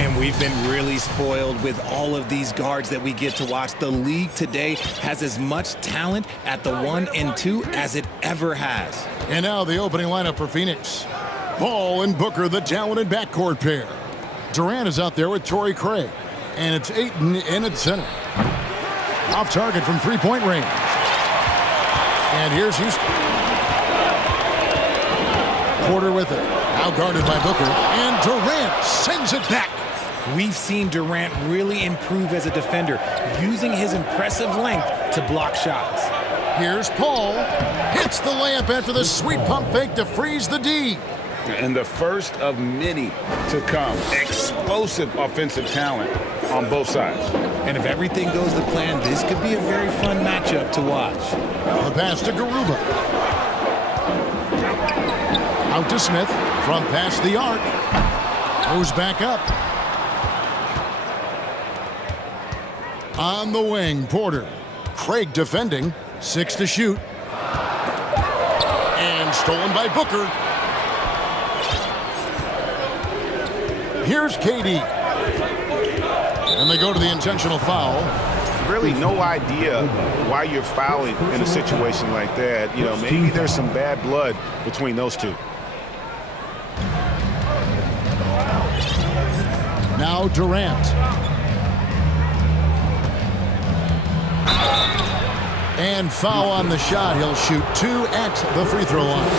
And we've been really spoiled with all of these guards that we get to watch. The league today has as much talent at the 1 and 2 as it ever has. And now the opening lineup for Phoenix. Paul and Booker, the talented backcourt pair. Durant is out there with Torrey Craig. And it's Ayton in at center. Off target from three-point range. And here's Houston. Porter with it. Now guarded by Booker. And Durant sends it back. We've seen Durant really improve as a defender, using his impressive length to block shots. Here's Paul. Hits the layup after the sweet pump fake to freeze the D. And the first of many to come. Explosive offensive talent on both sides. And if everything goes to plan, this could be a very fun matchup to watch. The pass to Garuba. Out to Smith from past the arc. Goes back up. On the wing, Porter. Craig defending. 6 to shoot. And stolen by Booker. Here's KD. And they go to the intentional foul. Really no idea why you're fouling in a situation like that. You know, maybe there's some bad blood between those two. Now Durant. And foul on the shot. He'll shoot 2 at the free throw line.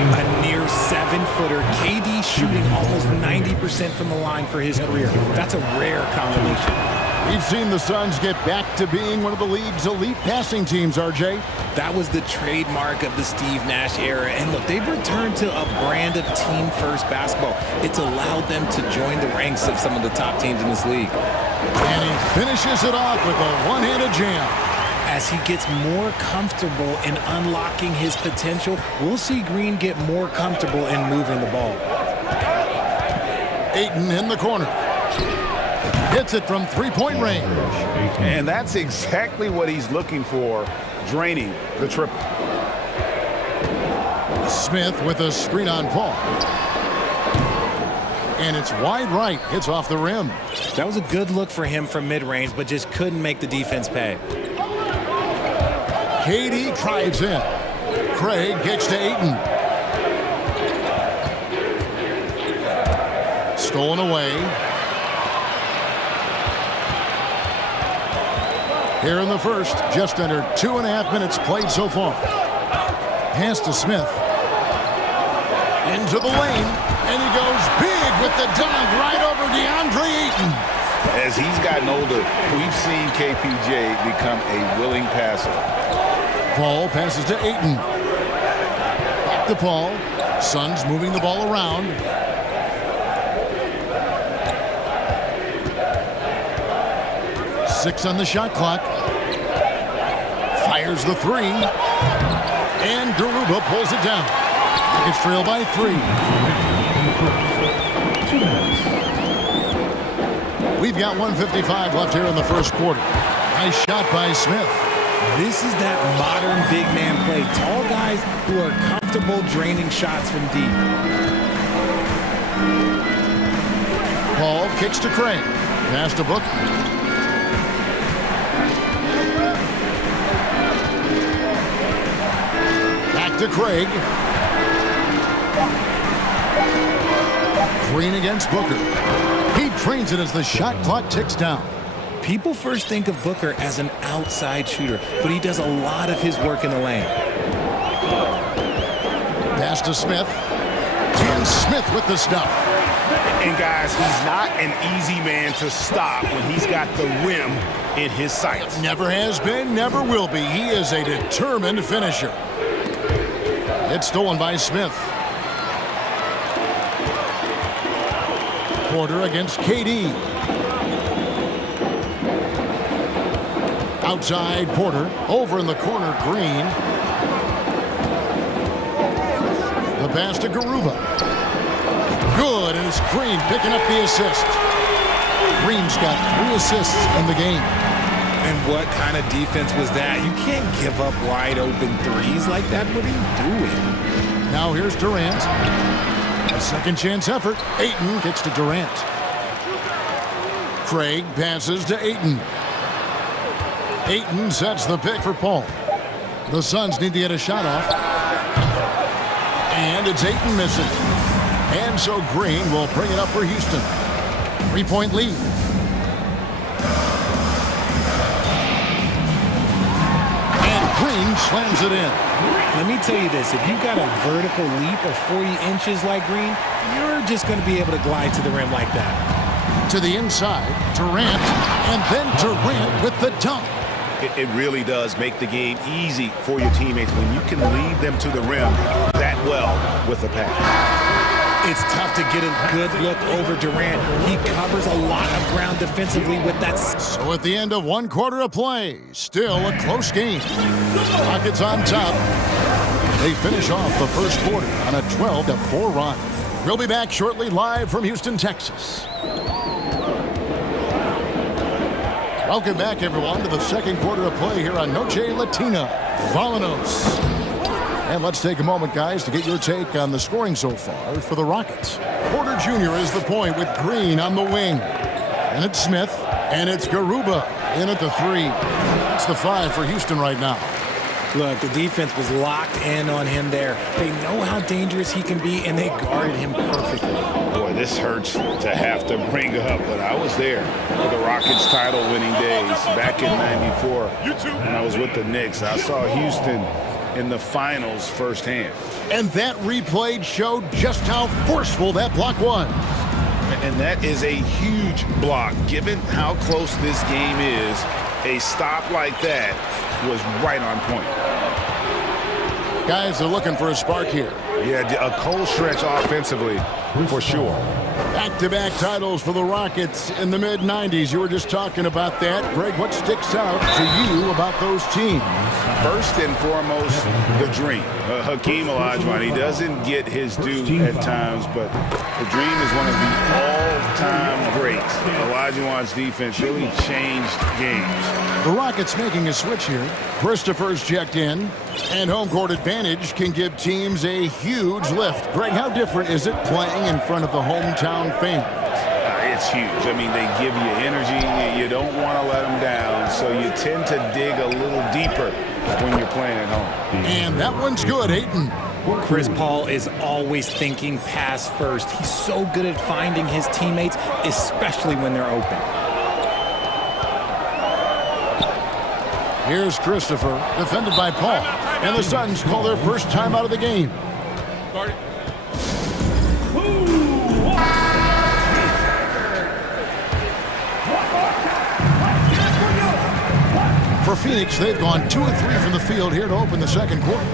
A near 7-footer. KD shooting almost 90% from the line for his career. That's a rare combination. We've seen the Suns get back to being one of the league's elite passing teams, RJ. That was the trademark of the Steve Nash era. And look, they've returned to a brand of team-first basketball. It's allowed them to join the ranks of some of the top teams in this league. And he finishes it off with a one-handed jam. As he gets more comfortable in unlocking his potential, we'll see Green get more comfortable in moving the ball. Ayton in the corner. Hits it from three-point range. And that's exactly what he's looking for, draining the triple. Smith with a screen on Paul. And it's wide right. Hits off the rim. That was a good look for him from mid-range, but just couldn't make the defense pay. KD drives in. Craig gets to Ayton. Stolen away. Here in the first, just under 2.5 minutes played so far. Pass to Smith. Into the lane, and he goes big with the dunk right over DeAndre Ayton. As he's gotten older, we've seen KPJ become a willing passer. Paul passes to Ayton. Back to Paul. Suns moving the ball around. Six on the shot clock. Fires the three. And Garuba pulls it down. Nuggets trail by 3. We've got 1:55 left here in the first quarter. Nice shot by Smith. This is that modern big man play. Tall guys who are comfortable draining shots from deep. Paul kicks to Craig. Pass to Booker. Back to Craig. Green against Booker. He trains it as the shot clock ticks down. People first think of Booker as an outside shooter, but he does a lot of his work in the lane. Pass to Smith. And Smith with the stuff. And guys, he's not an easy man to stop when he's got the rim in his sights. Never has been, never will be. He is a determined finisher. It's stolen by Smith. Porter against KD. Outside Porter, over in the corner, Green. The pass to Garuba. Good, and it's Green picking up the assist. Green's got 3 assists in the game. And what kind of defense was that? You can't give up wide open threes like that. What are you doing? Now here's Durant. A second chance effort. Ayton gets to Durant. Craig passes to Ayton. Ayton sets the pick for Paul. The Suns need to get a shot off. And it's Ayton missing. And so Green will bring it up for Houston. 3-point lead. And Green slams it in. Let me tell you this, if you got a vertical leap of 40 inches like Green, you're just going to be able to glide to the rim like that. To the inside, Durant, and then Durant with the dunk. It really does make the game easy for your teammates when you can lead them to the rim that well with the pass. It's tough to get a good look over Durant. He covers a lot of ground defensively with that. So at the end of 1 quarter of play, still a close game. Rockets on top. They finish off the first quarter on a 12-4 run. We'll be back shortly live from Houston, Texas. Welcome back, everyone, to the second quarter of play here on Noche Latina. Vámonos. And let's take a moment, guys, to get your take on the scoring so far for the Rockets. Porter Jr. is the point with Green on the wing. And it's Smith, and it's Garuba in at the 3. That's the 5 for Houston right now. Look, the defense was locked in on him there. They know how dangerous he can be, and they guarded him perfectly. Boy, this hurts to have to bring up, but I was there for the Rockets title-winning days back in '94 when I was with the Knicks. I saw Houston in the finals firsthand. And that replay showed just how forceful that block was. And that is a huge block. Given how close this game is, a stop like that was right on point. Guys are looking for a spark here. Yeah, a cold stretch offensively, for sure. Back-to-back titles for the Rockets in the mid-90s. You were just talking about that. Greg, what sticks out to you about those teams? First and foremost, the dream. Hakeem Olajuwon, he doesn't get his due at times, but the dream is one of the all-time greats. Olajuwon's defense really changed games. The Rockets making a switch here. Christopher's checked in, and home court advantage can give teams a huge lift. Greg, how different is it playing in front of the hometown fans? It's huge. I mean, they give you energy. You don't want to let them down, so you tend to dig a little deeper when you're playing at home. And that one's good, Ayton. Chris Paul is always thinking pass first. He's so good at finding his teammates, especially when they're open. Here's Christopher, defended by Paul. And the Suns call their first time out of the game. For Phoenix, they've gone 2 of 3 from the field here to open the second quarter.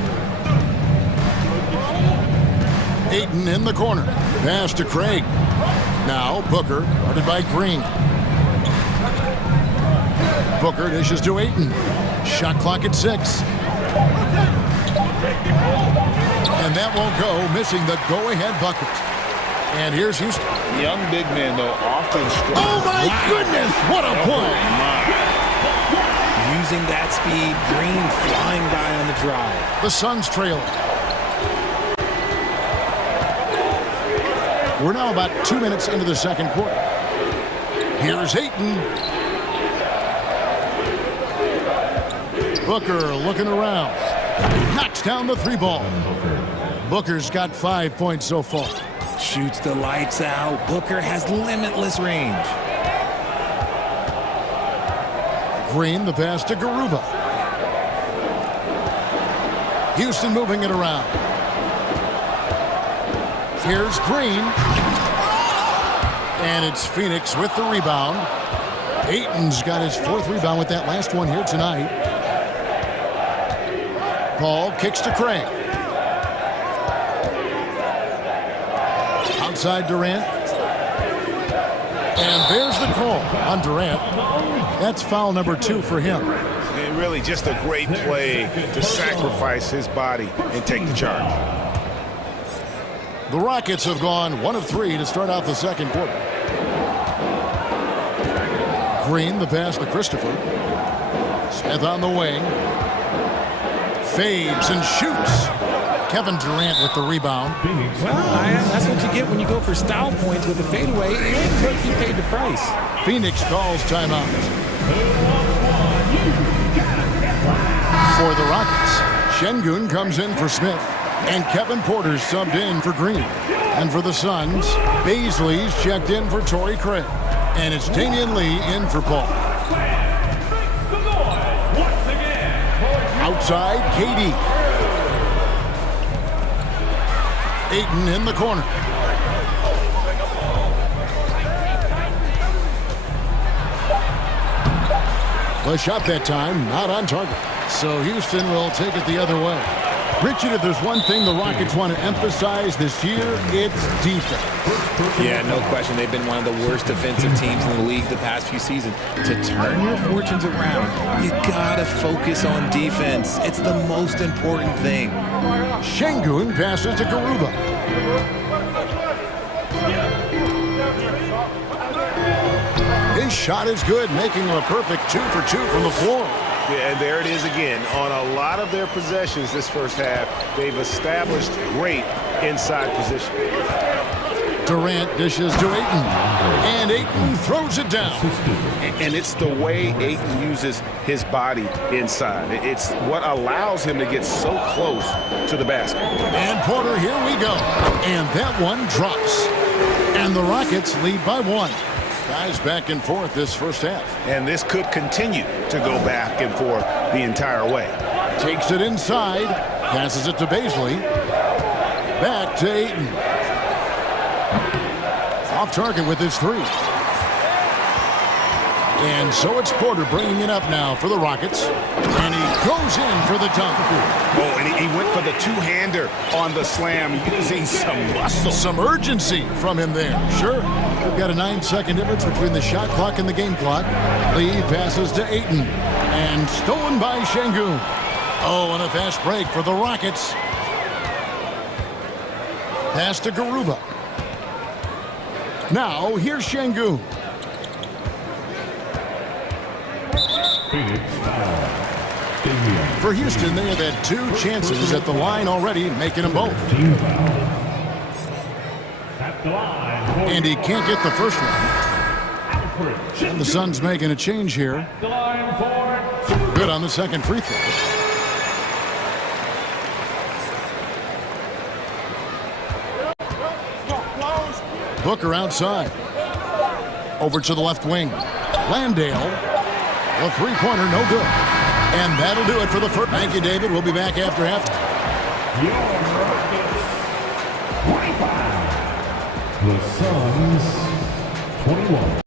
Ayton in the corner. Pass to Craig. Now Booker, guarded by Green. Booker dishes to Ayton. Shot clock at 6. And that won't go, missing the go-ahead bucket. And here's Houston. Young big men, though, often struggle. Oh, my goodness! What a play! Using that speed, Green flying by on the drive. The Suns trail. We're now about 2 minutes into the second quarter. Here's Ayton. Booker looking around. Knocks down the 3 ball. Booker's got 5 points so far. Shoots the lights out. Booker has limitless range. Green, the pass to Garuba. Houston moving it around. Here's Green. And it's Phoenix with the rebound. Ayton's got his 4th rebound with that last one here tonight. Paul kicks to Craig. Outside Durant. And there's the call on Durant. That's foul number 2 for him. And really just a great play to sacrifice his body and take the charge. The Rockets have gone 1 of 3 to start out the second quarter. Green, the pass to Christopher. Smith on the wing. Fades and shoots. Kevin Durant with the rebound. Well, that's what you get when you go for style points with a fadeaway, and look, he paid the price. Phoenix calls timeout. For the Rockets, Şengün comes in for Smith, and Kevin Porter's subbed in for Green. And for the Suns, Baisley's checked in for Torrey Craig, and it's Damian Lee in for Paul. Outside, KD. Ayton in the corner. The shot that time, not on target. So Houston will take it the other way. Richard, if there's one thing the Rockets want to emphasize this year, it's defense. Yeah, no question. They've been one of the worst defensive teams in the league the past few seasons. To turn your fortunes around, you gotta focus on defense. It's the most important thing. Şengün passes to Garuba. His shot is good, making him a perfect 2 for 2 from the floor. Yeah, and there it is again. On a lot of their possessions this first half, they've established great inside position. Durant dishes to Ayton, and Ayton throws it down. And it's the way Ayton uses his body inside. It's what allows him to get so close to the basket. And Porter, here we go. And that one drops. And the Rockets lead by 1. Guys back and forth this first half. And this could continue to go back and forth the entire way. Takes it inside, passes it to Baisley. Back to Ayton. Off target with his 3. And so it's Porter bringing it up now for the Rockets. And he goes in for the dunk. Oh, and he went for the two-hander on the slam, using some muscle. Some urgency from him there. Sure. We've got a 9-second difference between the shot clock and the game clock. Lee passes to Ayton. And stolen by Şengün. Oh, and a fast break for the Rockets. Pass to Garuba. Now, here's Şengün. For Houston, they have had 2 chances at the line already, making them both. And he can't get the first one. And the Suns making a change here. Good on the second free throw. Booker outside. Over to the left wing. Landale. The three-pointer, no good. And that'll do it for the first. Thank you, David. We'll be back after half. The Suns, 21.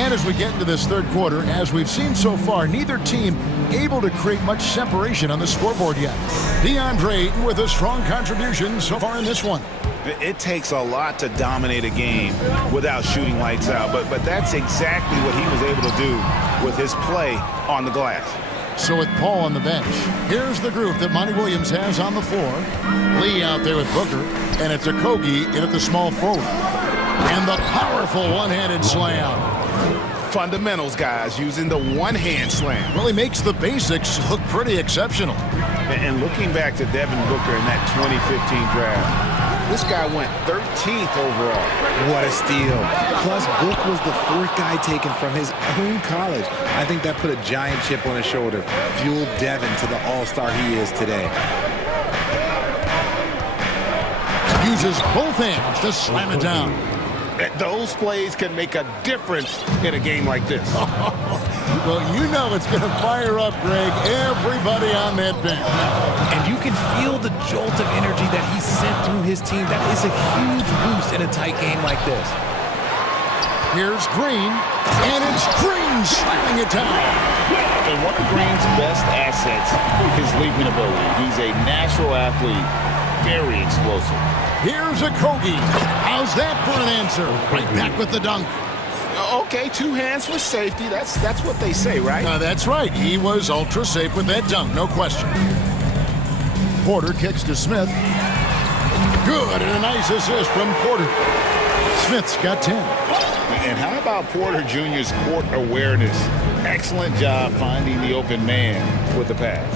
And as we get into this third quarter, as we've seen so far, neither team able to create much separation on the scoreboard yet. DeAndre Ayton with a strong contribution so far in this one. It takes a lot to dominate a game without shooting lights out, but that's exactly what he was able to do with his play on the glass. So with Paul on the bench, here's the group that Monty Williams has on the floor. Lee out there with Booker, and it's Okogie in at the small forward. And the powerful one-handed slam. Fundamentals, guys, using the one-hand slam. Well, he makes the basics look pretty exceptional. And looking back to Devin Booker in that 2015 draft, this guy went 13th overall. What a steal. Plus, Book was the 4th guy taken from his own college. I think that put a giant chip on his shoulder, fueled Devin to the all-star he is today. Uses both hands to slam it down. Those plays can make a difference in a game like this. Well, you know it's going to fire up, Greg, everybody on that bench. And you can feel the jolt of energy that he sent through his team. That is a huge boost in a tight game like this. Here's Green, and it's Green slamming it down. And one of Green's best assets is leaping ability. He's a natural athlete, very explosive. Here's Okogie. How's that for an answer? Right back with the dunk. Okay, 2 hands for safety. That's what they say, right? That's right. He was ultra safe with that dunk, no question. Porter kicks to Smith. Good, and a nice assist from Porter. Smith's got 10. And how about Porter Jr.'s court awareness? Excellent job finding the open man with the pass.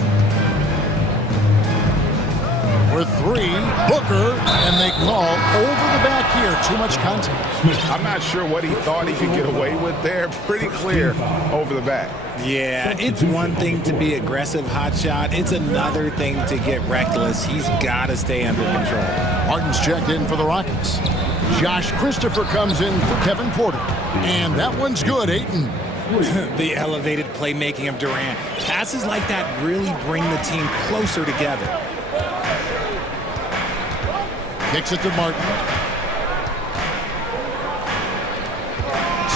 For three, Booker, and they call over the back here. Too much contact. I'm not sure what he thought he could get away with there. Pretty clear over the back. Yeah, it's one thing to be aggressive hot shot. It's another thing to get reckless. He's got to stay under control. Martin's checked in for the Rockets. Josh Christopher comes in for Kevin Porter. And that one's good, Ayton. The elevated playmaking of Durant. Passes like that really bring the team closer together. Kicks it to Martin.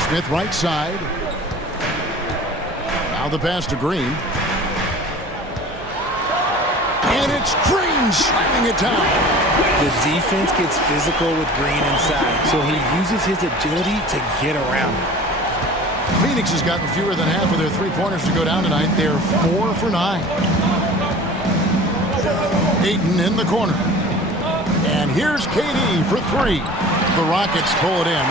Smith right side. Now the pass to Green. And it's Green slamming it down. The defense gets physical with Green inside, so he uses his agility to get around. Phoenix has gotten fewer than half of their three-pointers to go down tonight. They're 4 for 9. Ayton in the corner. And here's KD for three. The Rockets pull it in.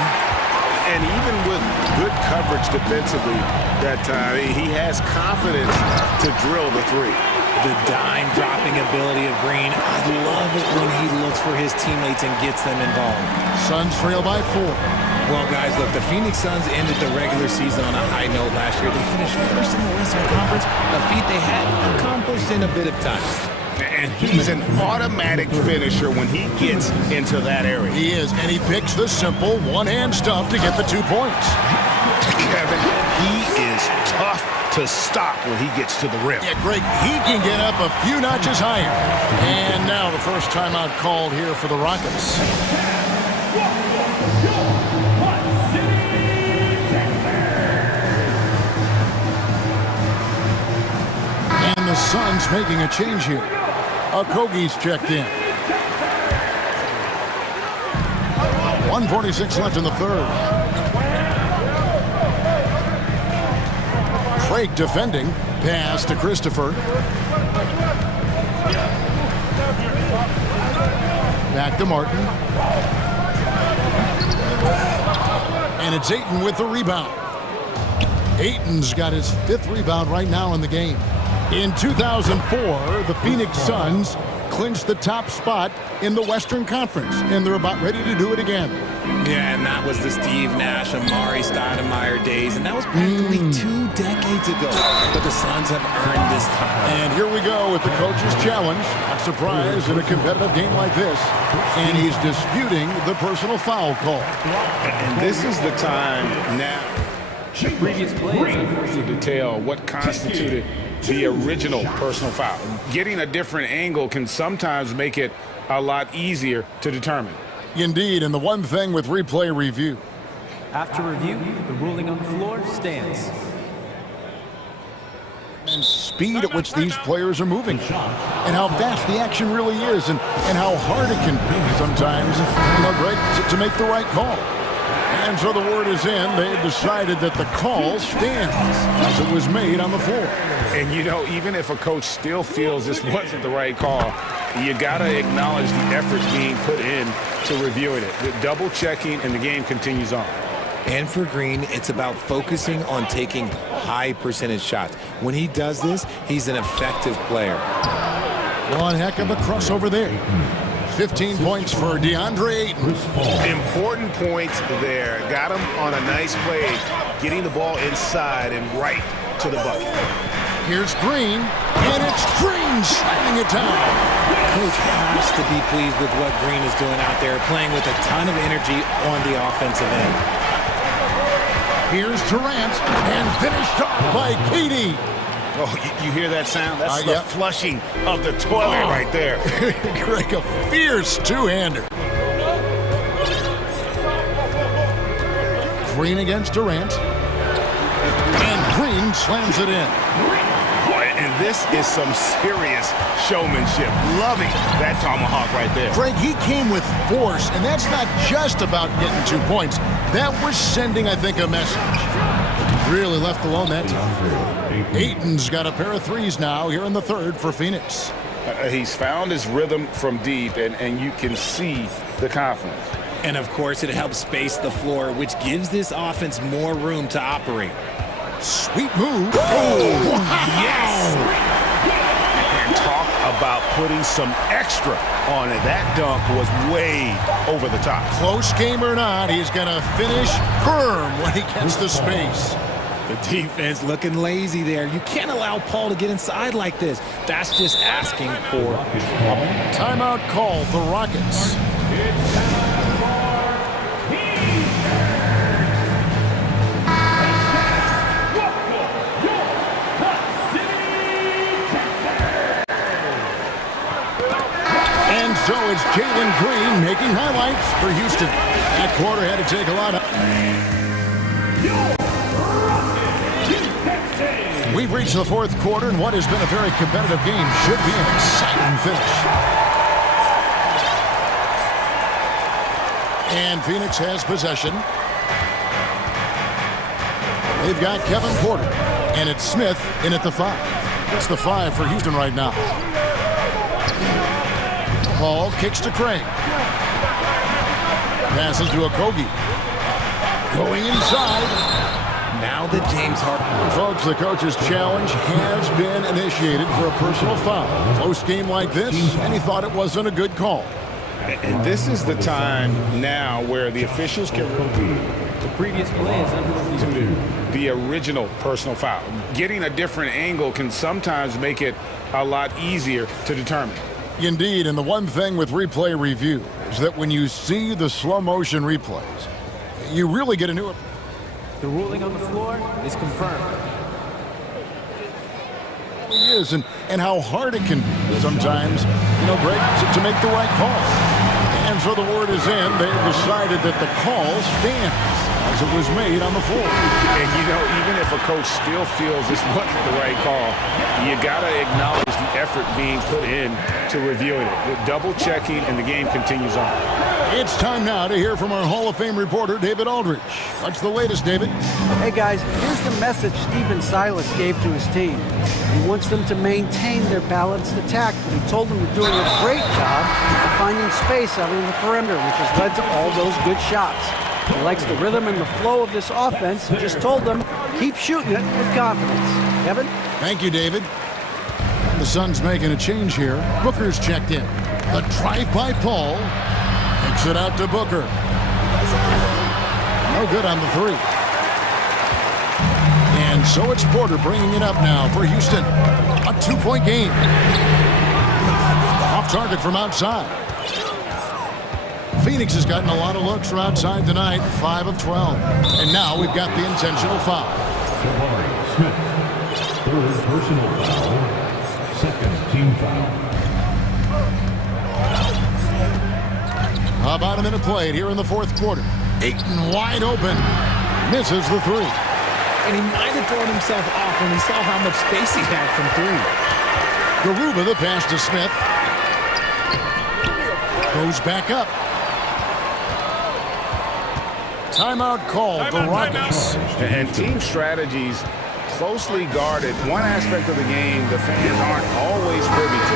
And even with good coverage defensively that time, he has confidence to drill the three. The dime dropping ability of Green. I love it when he looks for his teammates and gets them involved. Suns trail by 4. Well, guys, look, the Phoenix Suns ended the regular season on a high note last year. They finished first in the Western Conference, a feat they had accomplished in a bit of time. And he's an automatic finisher when he gets into that area. He is, and he picks the simple one-hand stuff to get the 2 points. Kevin, he is tough to stop when he gets to the rim. Yeah, Greg, he can get up a few notches higher. And now the first timeout called here for the Rockets. And the Suns making a change here. Okogie's checked in. 1:46 left in the third. Craig defending. Pass to Christopher. Back to Martin. And it's Ayton with the rebound. Ayton's got his 5th rebound right now in the game. In 2004, the Phoenix Suns clinched the top spot in the Western Conference, and they're about ready to do it again. Yeah, and that was the Steve Nash, Amari Stoudemire days, and that was practically 2 decades ago. But the Suns have earned this time. And here we go with the coach's challenge. Not surprised in a competitive game like this. And he's disputing the personal foul call. And this is the time now. The previous plays to detail what constituted the original personal foul. Getting a different angle can sometimes make it a lot easier to determine. Indeed, and the one thing with replay review. After review, the ruling on the floor stands. And speed at which these players are moving. And how fast the action really is. And how hard it can be sometimes, Greg, to make the right call. And so the word is in. They've decided that the call stands as it was made on the floor. And, even if a coach still feels this wasn't the right call, you got to acknowledge the effort being put in to reviewing it. The double checking, and the game continues on. And for Green, it's about focusing on taking high percentage shots. When he does this, he's an effective player. One heck of a crossover there. 15 points for DeAndre Ayton. Important points there. Got him on a nice play, getting the ball inside and right to the bucket. Here's Green, and it's Green slamming it down. Coach has to be pleased with what Green is doing out there, playing with a ton of energy on the offensive end. Here's Durant, and finished off by KD. Oh, you hear that sound? That's the flushing of the toilet right there. Greg, a fierce two-hander. Green against Durant. And Green slams it in. And this is some serious showmanship. Loving that tomahawk right there. Greg, he came with force, and that's not just about getting 2 points. That was sending, I think, a message. Really left alone that time. Ayton's got a pair of threes now here in the third for Phoenix. He's found his rhythm from deep, and you can see the confidence. And, of course, it helps space the floor, which gives this offense more room to operate. Sweet move. Oh, wow. Yes! And talk about putting some extra on it. That dunk was way over the top. Close game or not, he's going to finish firm when he gets the space. The defense looking lazy there. You can't allow Paul to get inside like this. That's just asking for trouble. Timeout called, the Rockets. And so it's Jalen Green making highlights for Houston. That quarter had to take a lot of... We've reached the fourth quarter, and what has been a very competitive game should be an exciting finish. And Phoenix has possession. They've got Kevin Porter, and it's Smith in at the 5. It's the 5 for Houston right now. Paul kicks to Craig. Passes to Okogie. Going inside. Now that James Harden... Folks, the coach's challenge has been initiated for a personal foul. Close game like this, and he thought it wasn't a good call. And this is the time now where the officials can review the previous play is under review. The original personal foul. Getting a different angle can sometimes make it a lot easier to determine. Indeed, and the one thing with replay review is that when you see the slow motion replays, you really get a new... The ruling on the floor is confirmed. It is, and how hard it can be sometimes, Greg, to make the right call. And so the word is in. They've decided that the call stands as it was made on the floor. And, even if a coach still feels this wasn't the right call, you got to acknowledge the effort being put in to reviewing it. With double-checking, and the game continues on. It's time now to hear from our Hall of Fame reporter, David Aldridge. What's the latest, David? Hey, guys, here's the message Stephen Silas gave to his team. He wants them to maintain their balanced attack, but he told them they're doing a great job of finding space out on the perimeter, which has led to all those good shots. He likes the rhythm and the flow of this offense. He just told them, keep shooting it with confidence. Kevin? Thank you, David. And the Suns making a change here. Booker's checked in. The drive by Paul. Kicks it out to Booker. No good on the 3. And so it's Porter bringing it up now for Houston. A 2-point game. Off target from outside. Phoenix has gotten a lot of looks from outside tonight, 5 of 12. And now we've got the intentional foul. Smith, 3rd personal foul, 2nd team foul. About a minute played here in the fourth quarter. Ayton wide open. Misses the 3. And he might have thrown himself off when he saw how much space he had from 3. Garuba, the pass to Smith. Goes back up. Timeout called, the Rockets. And team strategies closely guarded. One aspect of the game the fans aren't always privy to.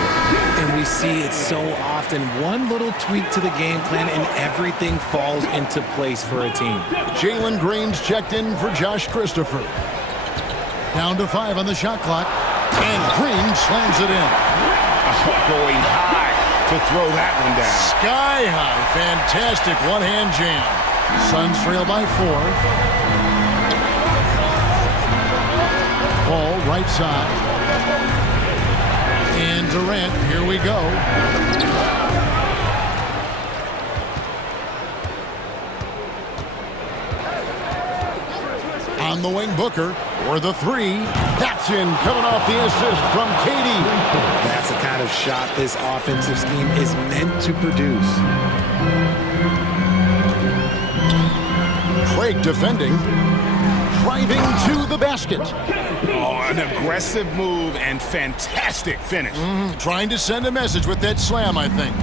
And we see it so often. One little tweak to the game plan and everything falls into place for a team. Jalen Green's checked in for Josh Christopher. Down to 5 on the shot clock. And Green slams it in. Going high to throw that one down. Sky high. Fantastic one-hand jam. Suns trail by 4. Paul right side. And Durant, here we go. On the wing, Booker for the 3. That's in, coming off the assist from KD. That's the kind of shot this offensive scheme is meant to produce. Craig defending, driving to the basket. Oh, an aggressive move and fantastic finish. Trying to send a message with that slam, I think.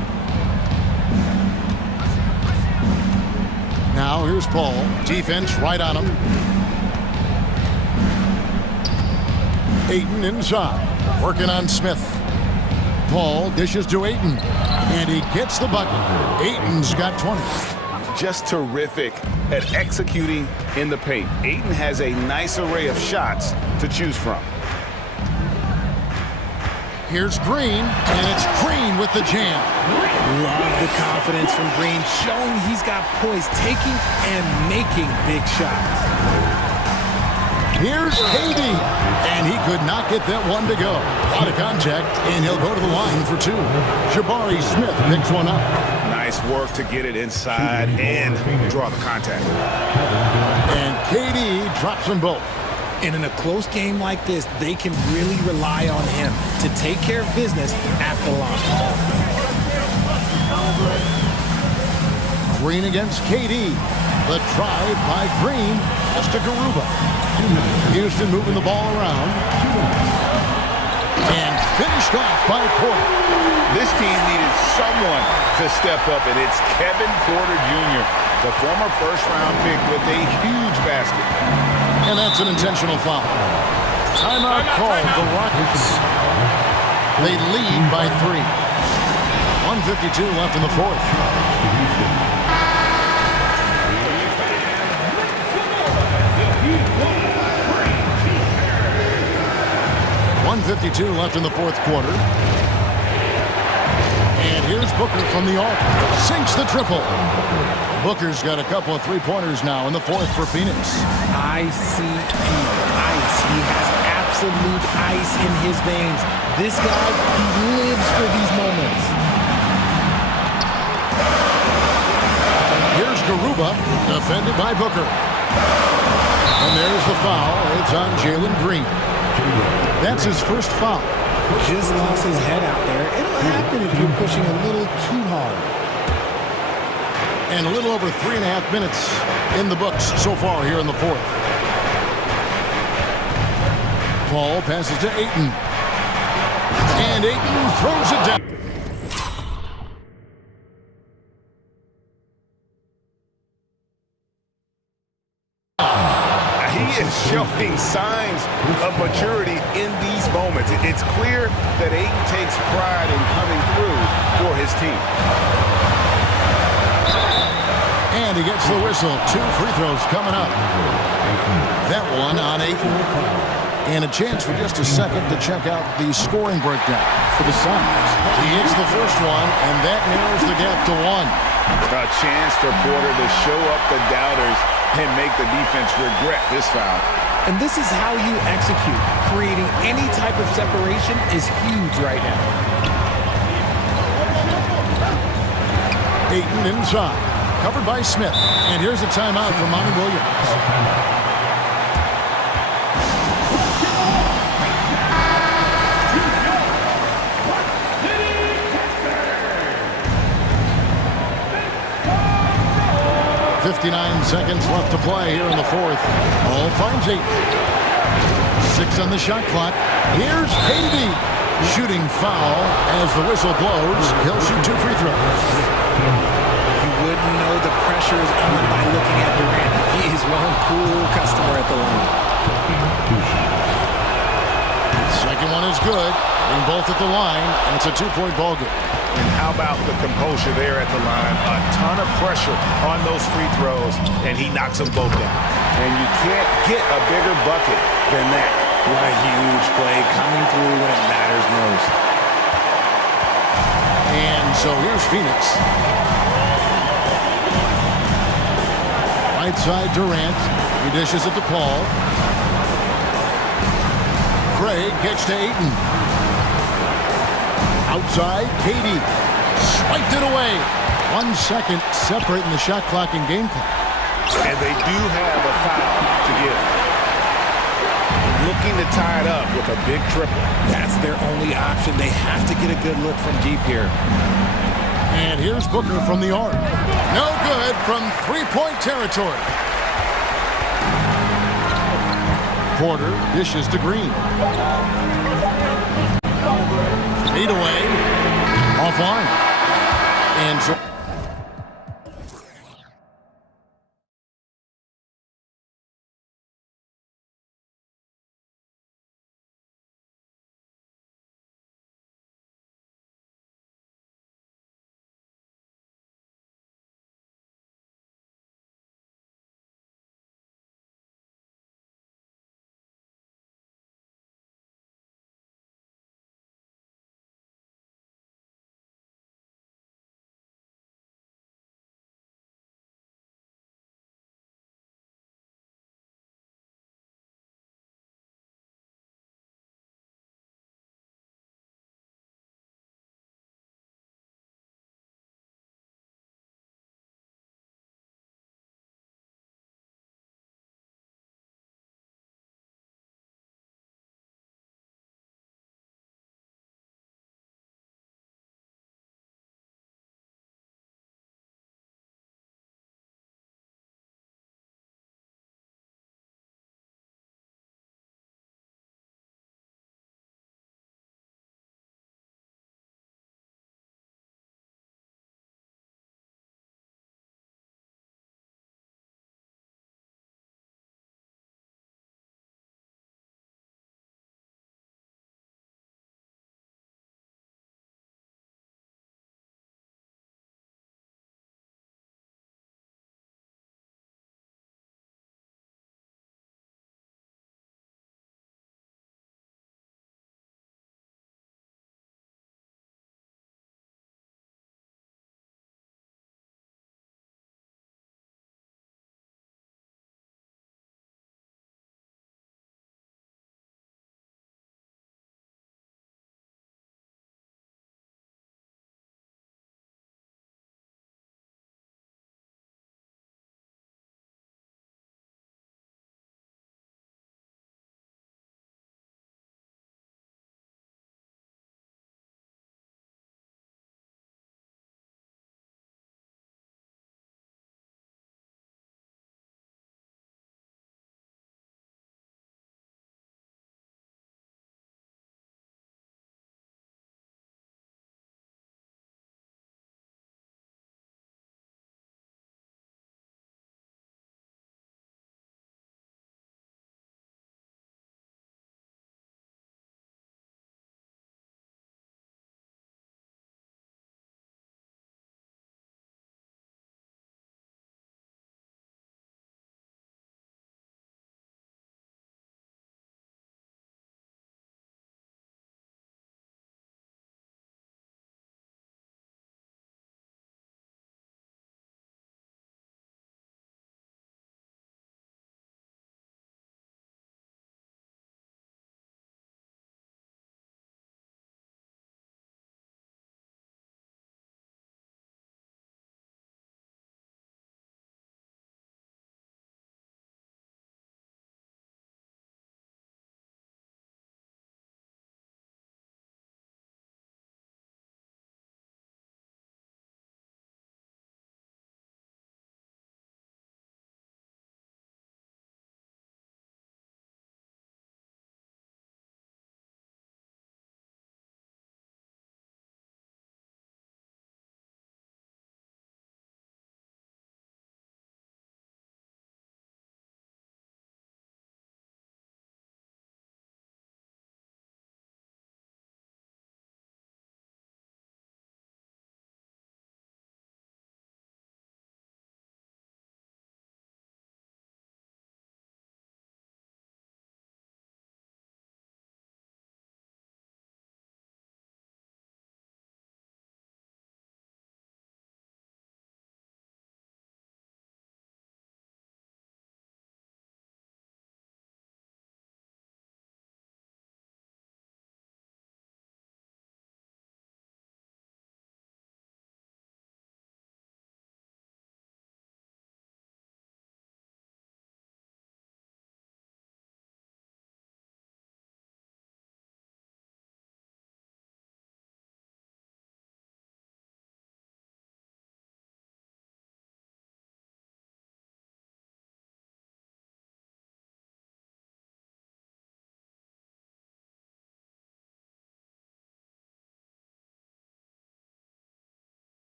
Now here's Paul. Defense right on him. Ayton inside, working on Smith. Paul dishes to Ayton, and he gets the bucket. Ayton's got 20. Just terrific at executing in the paint. Ayton has a nice array of shots to choose from. Here's Green, and it's Green with the jam. Love the confidence from Green, showing he's got poise, taking and making big shots. Here's KD, and he could not get that one to go. Out of contact, and he'll go to the line for two. Jabari Smith picks one up. Nice work to get it inside and draw the contact. And KD drops them both. And in a close game like this, they can really rely on him to take care of business at the line. Green against KD. The drive by Green. Just to Garuba. Houston moving the ball around. And finished off by Porter. This team needed someone to step up, and it's Kevin Porter Jr., the former first-round pick with a huge basket. And that's an intentional foul. Timeout called the Rockets. They lead by 3. 1:52 left in the fourth. .152 left in the fourth quarter. And here's Booker from the arc. Sinks the triple. Booker's got a couple of three-pointers now in the fourth for Phoenix. ICE. He has absolute ice in his veins. This guy, he lives for these moments. Here's Garuba, defended by Booker. And there's the foul. It's on Jalen Green. That's his first foul. Just lost his head out there. It'll happen if you're pushing a little too hard. And a little over 3.5 minutes in the books so far here in the fourth. Paul passes to Ayton. And Ayton throws it down. He is showing signs of maturity in these moments. It's clear that Ayton takes pride in coming through for his team. And he gets the whistle. 2 free throws coming up. That one on Ayton. And a chance for just a second to check out the scoring breakdown for the Suns. He hits the first one, and that narrows the gap to 1. A chance for Porter to show up the doubters and make the defense regret this foul. And this is how you execute. Creating any type of separation is huge right now. Ayton inside. Covered by Smith. And here's a timeout for Monty Williams. 59 seconds left to play here in the fourth. Ball finds 8. 6 on the shot clock. Here's KD. Shooting foul as the whistle blows. He'll shoot 2 free throws. You wouldn't know the pressure is on by looking at Durant. He is one cool customer at the line. Second one is good. Getting both at the line, and it's a 2-point ball game. And how about the composure there at the line? A ton of pressure on those free throws, and he knocks them both down. And you can't get a bigger bucket than that. What a huge play coming through when it matters most. And so here's Phoenix. Right side Durant. He dishes it to Paul. Craig gets to Ayton. Outside, KD. Swiped it away. 1 second separating the shot clock and game clock. And they do have a foul to give. Looking to tie it up with a big triple. That's their only option. They have to get a good look from deep here. And here's Booker from the arc. No good from 3-point territory. Porter dishes to Green. Fade away. Offline. And so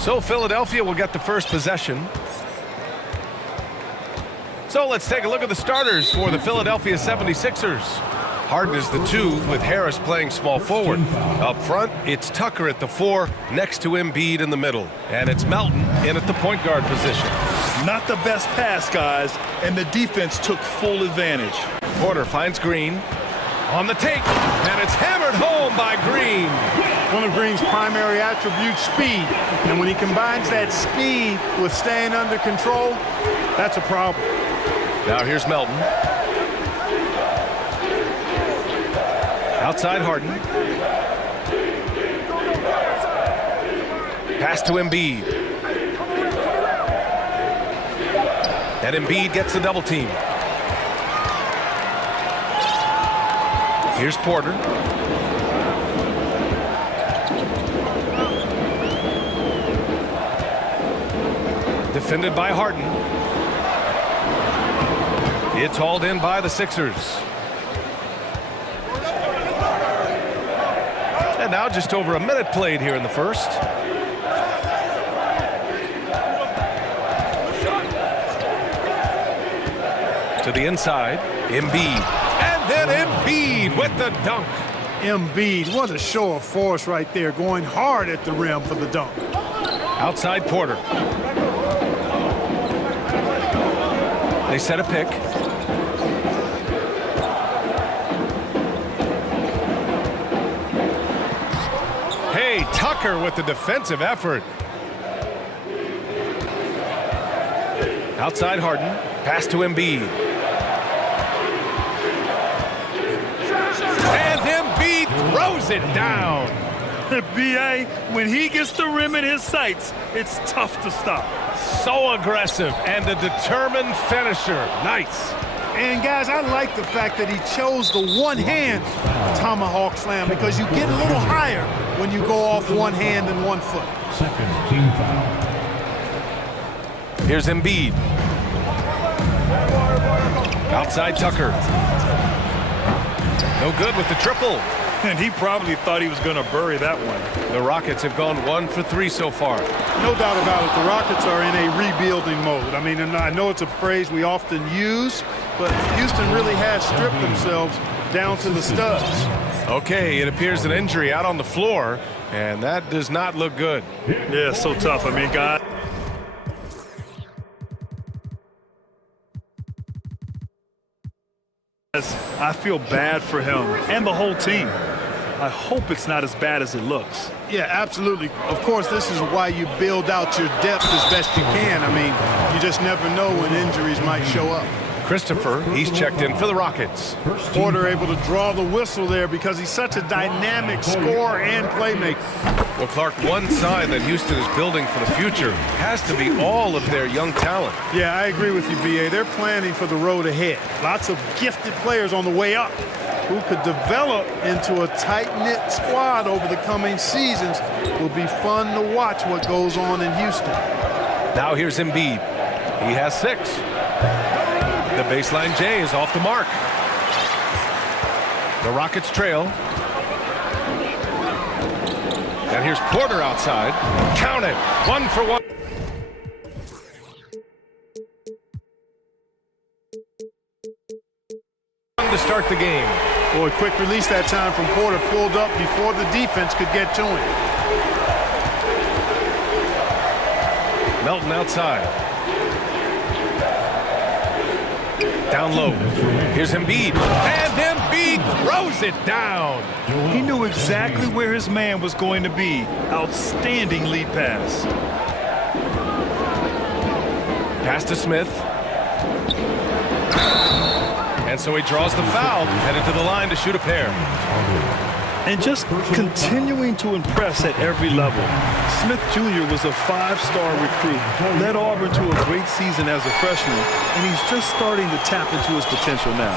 So Philadelphia will get the first possession. So let's take a look at the starters for the Philadelphia 76ers. Harden is the 2 with Harris playing small forward. Up front, it's Tucker at the 4 next to Embiid in the middle. And it's Melton in at the point guard position. Not the best pass, guys, and the defense took full advantage. Porter finds Green on the take, and it's hammered home by Green. One of Green's primary attributes, speed. And when he combines that speed with staying under control, that's a problem. Now here's Melton. Outside Harden. Pass to Embiid. And Embiid gets the double team. Here's Porter. Defended by Harden. It's hauled in by the Sixers. And now just over a minute played here in the first. To the inside, Embiid. And then Embiid with the dunk. Embiid, what a show of force right there, going hard at the rim for the dunk. Outside Porter. They set a pick. Hey, Tucker with the defensive effort. Outside Harden. Pass to Embiid. And Embiid throws it down. B.A., when he gets the rim in his sights, it's tough to stop. So aggressive and a determined finisher. Nice. And guys, I like the fact that he chose the one-hand tomahawk slam because you get a little higher when you go off one hand and 1 foot. Second team foul. Here's Embiid. Outside Tucker. No good with the triple. And he probably thought he was going to bury that one. The Rockets have gone 1 for 3 so far. No doubt about it. The Rockets are in a rebuilding mode. I mean, and I know it's a phrase we often use, but Houston really has stripped themselves down to the studs. Okay, it appears an injury out on the floor, and that does not look good. Yeah, so tough. I mean, God. I feel bad for him and the whole team. I hope it's not as bad as it looks. Yeah, absolutely. Of course, this is why you build out your depth as best you can. I mean, you just never know when injuries might show up. Christopher, he's checked in for the Rockets. Porter able to draw the whistle there because he's such a dynamic scorer and playmaker. Well, Clark, one sign that Houston is building for the future has to be all of their young talent. Yeah, I agree with you, B.A. They're planning for the road ahead. Lots of gifted players on the way up who could develop into a tight-knit squad over the coming seasons. It will be fun to watch what goes on in Houston. Now here's Embiid. He has 6. The baseline J is off the mark. The Rockets trail. And here's Porter outside. Count it. 1 for 1. To start the game. Boy, quick release that time from Porter. Pulled up before the defense could get to him. Melton outside. Down low. Here's Embiid. And Embiid throws it down. He knew exactly where his man was going to be. Outstanding lead pass. Pass to Smith. And so he draws the foul, headed to the line to shoot a pair. And just continuing to impress at every level. Smith Jr. was a 5-star recruit, led Auburn to a great season as a freshman, and he's just starting to tap into his potential now.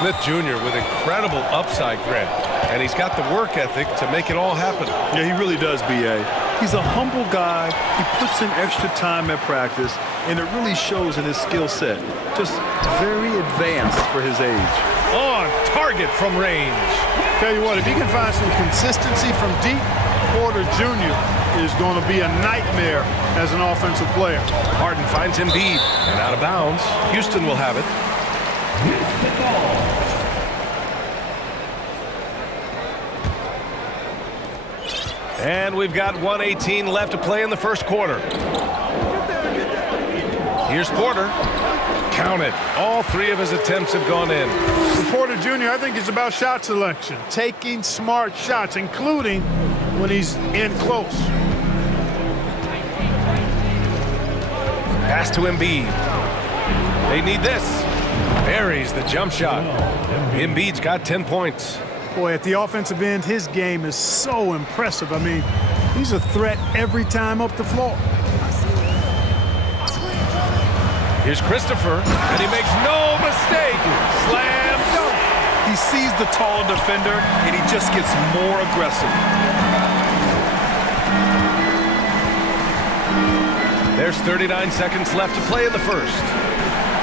Smith Jr. with incredible upside grit, and he's got the work ethic to make it all happen. Yeah, he really does, B.A. He's a humble guy. He puts in extra time at practice, and it really shows in his skill set. Just very advanced for his age. On target from range. Tell you what, if he can find some consistency from deep, Porter Jr. is going to be a nightmare as an offensive player. Harden finds Embiid, and out of bounds. Houston will have it. And we've got 1:18 left to play in the first quarter. Here's Porter. Counted. All three of his attempts have gone in. For Porter Jr., I think it's about shot selection, taking smart shots, including when he's in close. Pass to Embiid. They need this. Buries the jump shot. Embiid's got 10 points. Boy, at the offensive end, his game is so impressive. I mean, he's a threat every time up the floor. Here's Christopher, and he makes no mistake. Slam dunk. He sees the tall defender, and he just gets more aggressive. There's 39 seconds left to play in the first.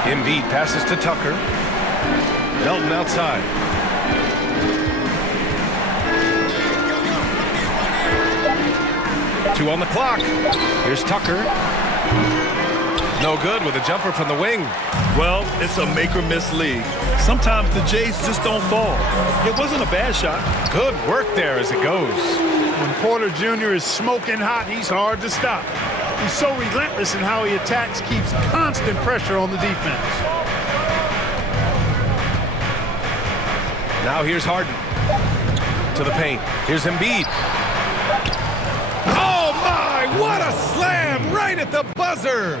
Embiid passes to Tucker. Melton outside. Two on the clock. Here's Tucker. No good with a jumper from the wing. Well, it's a make-or-miss league. Sometimes the Jays just don't fall. It wasn't a bad shot. Good work there as it goes. When Porter Jr. is smoking hot, he's hard to stop. He's so relentless in how he attacks, keeps constant pressure on the defense. Now here's Harden. To the paint. Here's Embiid. Oh my, what a slam right at the buzzer.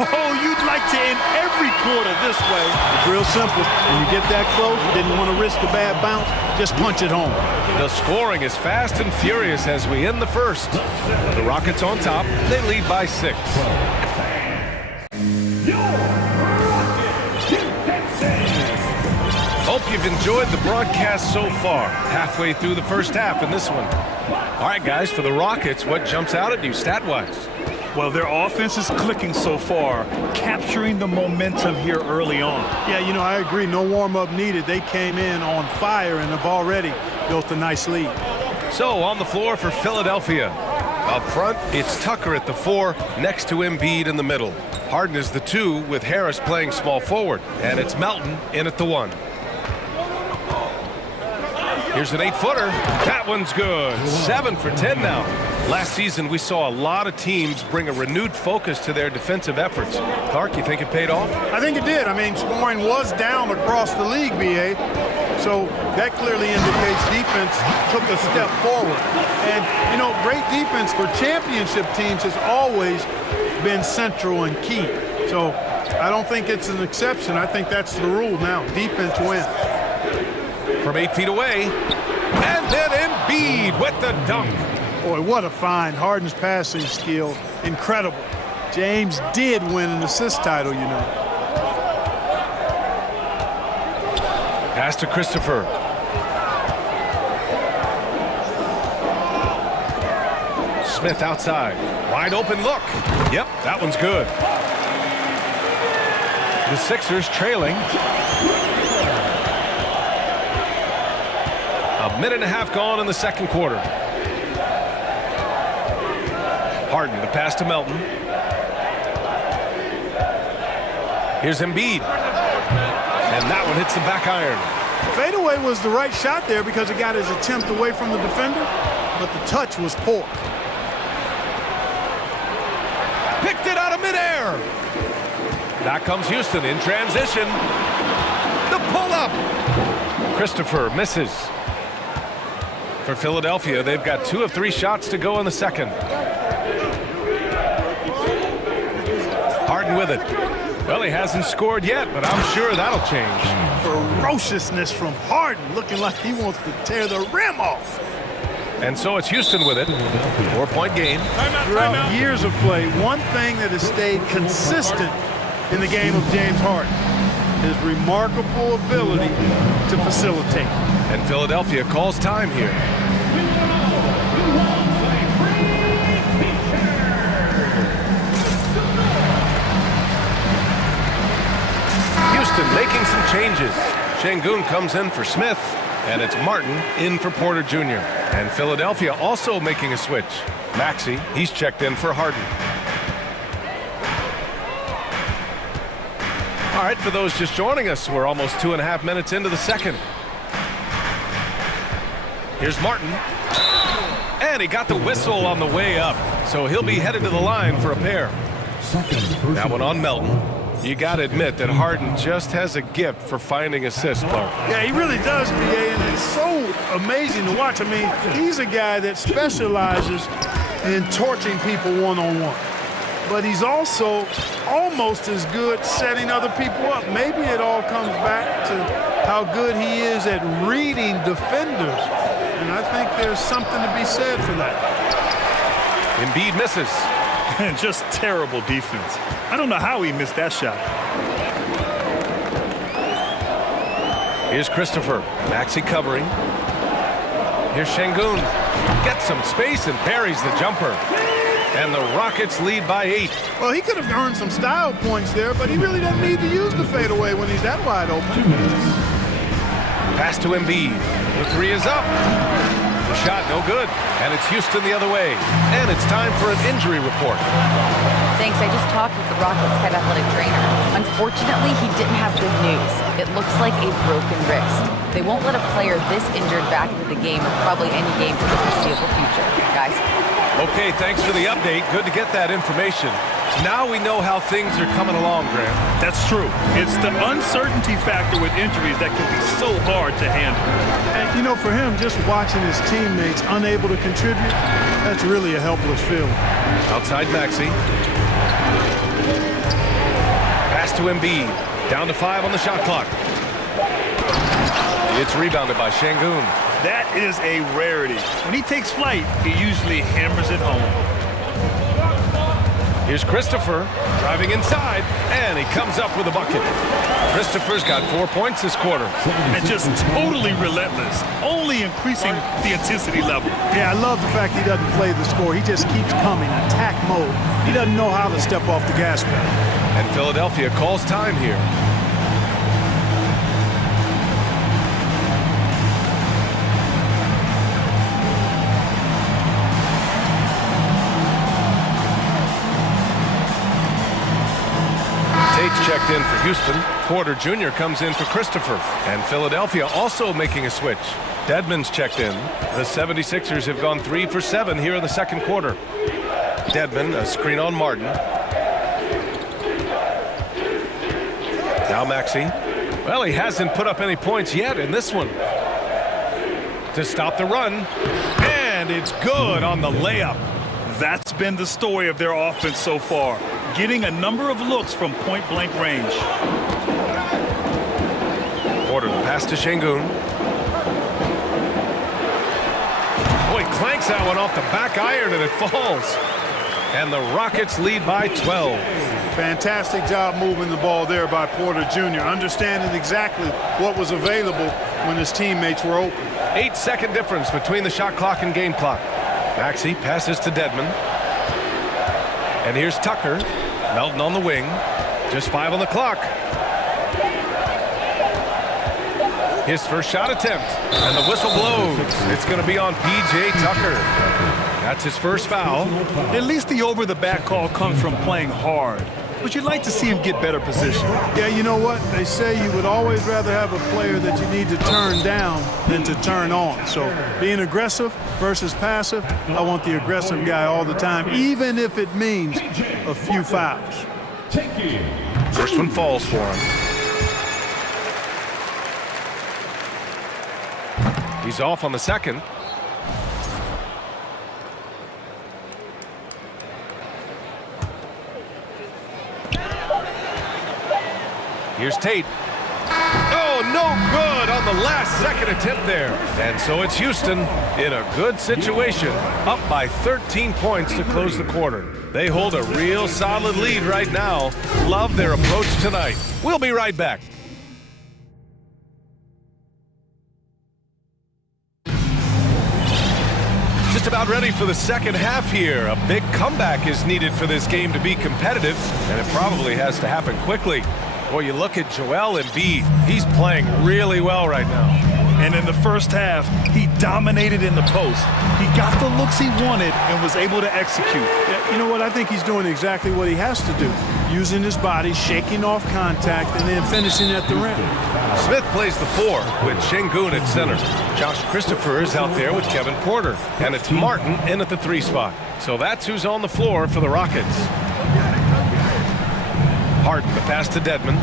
Oh, you'd like to end every quarter this way. It's real simple. When you get that close, didn't want to risk a bad bounce, just punch it home. The scoring is fast and furious as we end the first. The Rockets on top. They lead by 6. Hope you've enjoyed the broadcast so far. Halfway through the first half in this one. All right, guys, for the Rockets, what jumps out at you stat-wise? Well, their offense is clicking so far, capturing the momentum here early on. Yeah, you know, I agree. No warm-up needed. They came in on fire and have already built a nice lead. So, on the floor for Philadelphia. Up front, it's Tucker at the 4, next to Embiid in the middle. Harden is the 2, with Harris playing small forward. And it's Melton in at the 1. Here's an 8-footer. That one's good. 7 for 10 now. Last season, we saw a lot of teams bring a renewed focus to their defensive efforts. Clark, you think it paid off? I think it did. I mean, scoring was down across the league, B.A. So that clearly indicates defense took a step forward. And, you know, great defense for championship teams has always been central and key. So I don't think it's an exception. I think that's the rule now. Defense wins. From 8 feet away, and then Embiid with the dunk. Boy, what a find. Harden's passing skill, incredible. James did win an assist title, you know. Pass to Christopher. Smith outside. Wide open look. Yep, that one's good. The Sixers trailing. A minute and a half gone in the second quarter. Harden, the pass to Melton. Here's Embiid. And that one hits the back iron. Fadeaway was the right shot there because it got his attempt away from the defender, but the touch was poor. Picked it out of midair. Back comes Houston in transition. The pull-up. Christopher misses. For Philadelphia, they've got 2 of 3 shots to go in the second. Harden with it. Well, he hasn't scored yet, but I'm sure that'll change. Ferociousness from Harden, looking like he wants to tear the rim off. And so it's Houston with it. 4-point game. Throughout years of play, one thing that has stayed consistent in the game of James Harden, his remarkable ability to facilitate. And Philadelphia calls time here. Houston making some changes. Şengün comes in for Smith, and it's Martin in for Porter Jr. And Philadelphia also making a switch. Maxey, he's checked in for Harden. All right, for those just joining us, we're almost 2.5 minutes into the second. Here's Martin. And he got the whistle on the way up, so he'll be headed to the line for a pair. That one on Melton. You got to admit that Harden just has a gift for finding assists, Clark. Yeah, he really does, B.A., and it's so amazing to watch. I mean, he's a guy that specializes in torching people one-on-one. But he's also almost as good setting other people up. Maybe it all comes back to how good he is at reading defenders. And I think there's something to be said for that. Embiid misses. And just terrible defense. I don't know how he missed that shot. Here's Christopher. Maxey covering. Here's Şengün. Gets some space and buries the jumper. And the Rockets lead by 8. Well, he could have earned some style points there, but he really doesn't need to use the fadeaway when he's that wide open. Pass to Embiid. The three is up. The shot no good. And it's Houston the other way. And it's time for an injury report. Thanks. I just talked with the Rockets head athletic trainer. Unfortunately, he didn't have good news. It looks like a broken wrist. They won't let a player this injured back into the game or probably any game for the foreseeable future. Guys? Okay, thanks for the update. Good to get that information. Now we know how things are coming along, Grant. That's true. It's the uncertainty factor with injuries that can be so hard to handle. And, you know, for him, just watching his teammates unable to contribute, that's really a helpless feeling. Outside Maxey. Pass to Embiid. Down to 5 on the shot clock. It's rebounded by Şengün. That is a rarity. When he takes flight, he usually hammers it home. Here's Christopher driving inside, and he comes up with a bucket. Christopher's got 4 points this quarter. And just totally relentless, only increasing the intensity level. Yeah, I love the fact he doesn't play the score. He just keeps coming, attack mode. He doesn't know how to step off the gas pedal. And Philadelphia calls time here. Tate's checked in for Houston. Porter Jr. comes in for Christopher. And Philadelphia also making a switch. Dedmon's checked in. The 76ers have gone 3 for 7 here in the second quarter. Dedmon, a screen on Martin. Now Maxey. Well, he hasn't put up any points yet in this one. To stop the run. And it's good on the layup. That's been the story of their offense so far. Getting a number of looks from point-blank range. Porter, the pass to Şengün. Boy, clanks that one off the back iron and it falls. And the Rockets lead by 12. Fantastic job moving the ball there by Porter Jr., understanding exactly what was available when his teammates were open. 8-second difference between the shot clock and game clock. Maxey passes to Dedmon. And here's Tucker. Melton on the wing. Just 5 on the clock. His first shot attempt. And the whistle blows. It's going to be on P.J. Tucker. That's his first foul. At least the over-the-back call comes from playing hard. But you'd like to see him get better position. Yeah, you know what? They say you would always rather have a player that you need to turn down than to turn on. So being aggressive versus passive, I want the aggressive guy all the time, even if it means a few fouls. First one falls for him. He's off on the second. Here's Tate. Oh, no good on the last second attempt there. And so it's Houston in a good situation, up by 13 points to close the quarter. They hold a real solid lead right now. Love their approach tonight. We'll be right back. Just about ready for the second half here. A big comeback is needed for this game to be competitive, and it probably has to happen quickly. Boy, you look at Joel Embiid. He's playing really well right now. And in the first half, he dominated in the post. He got the looks he wanted and was able to execute. Yeah, you know what? I think he's doing exactly what he has to do. Using his body, shaking off contact, and then finishing at the rim. Smith plays the 4 with Şengün at center. Josh Christopher is out there with Kevin Porter. And it's Martin in at the 3 spot. So that's who's on the floor for the Rockets. Harden, the pass to Dedmon.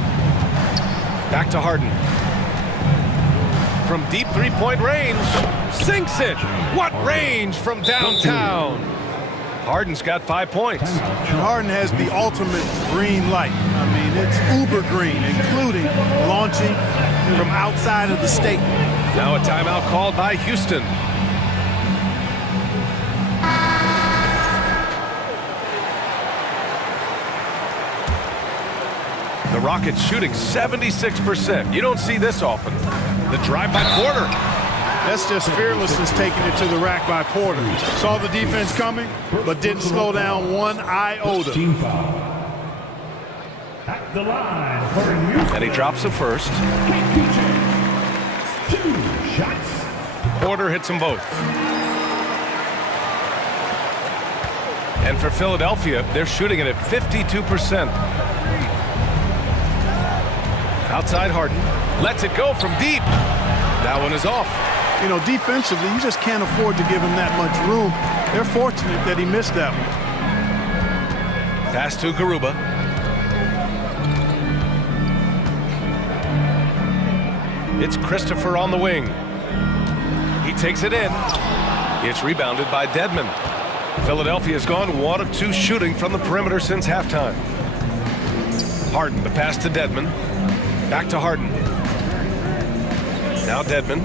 Back to Harden. From deep three-point range, sinks it. What range from downtown? Harden's got 5 points. And Harden has the ultimate green light. I mean, it's uber green, including launching from outside of the state. Now a timeout called by Houston. The Rockets shooting 76%. You don't see this often. The drive by Porter. That's just fearlessness taking it to the rack by Porter. Saw the defense coming, but didn't slow down one iota. At the line for Houston. And he drops the first. 2 shots. Porter hits them both. And for Philadelphia, they're shooting it at 52%. Outside Harden. Lets it go from deep. That one is off. You know, defensively, you just can't afford to give him that much room. They're fortunate that he missed that one. Pass to Garuba. It's Christopher on the wing. He takes it in. It's rebounded by Dedmon. Philadelphia's gone 1 of 2 shooting from the perimeter since halftime. Harden, the pass to Dedmon. Back to Harden. Now Dedmon.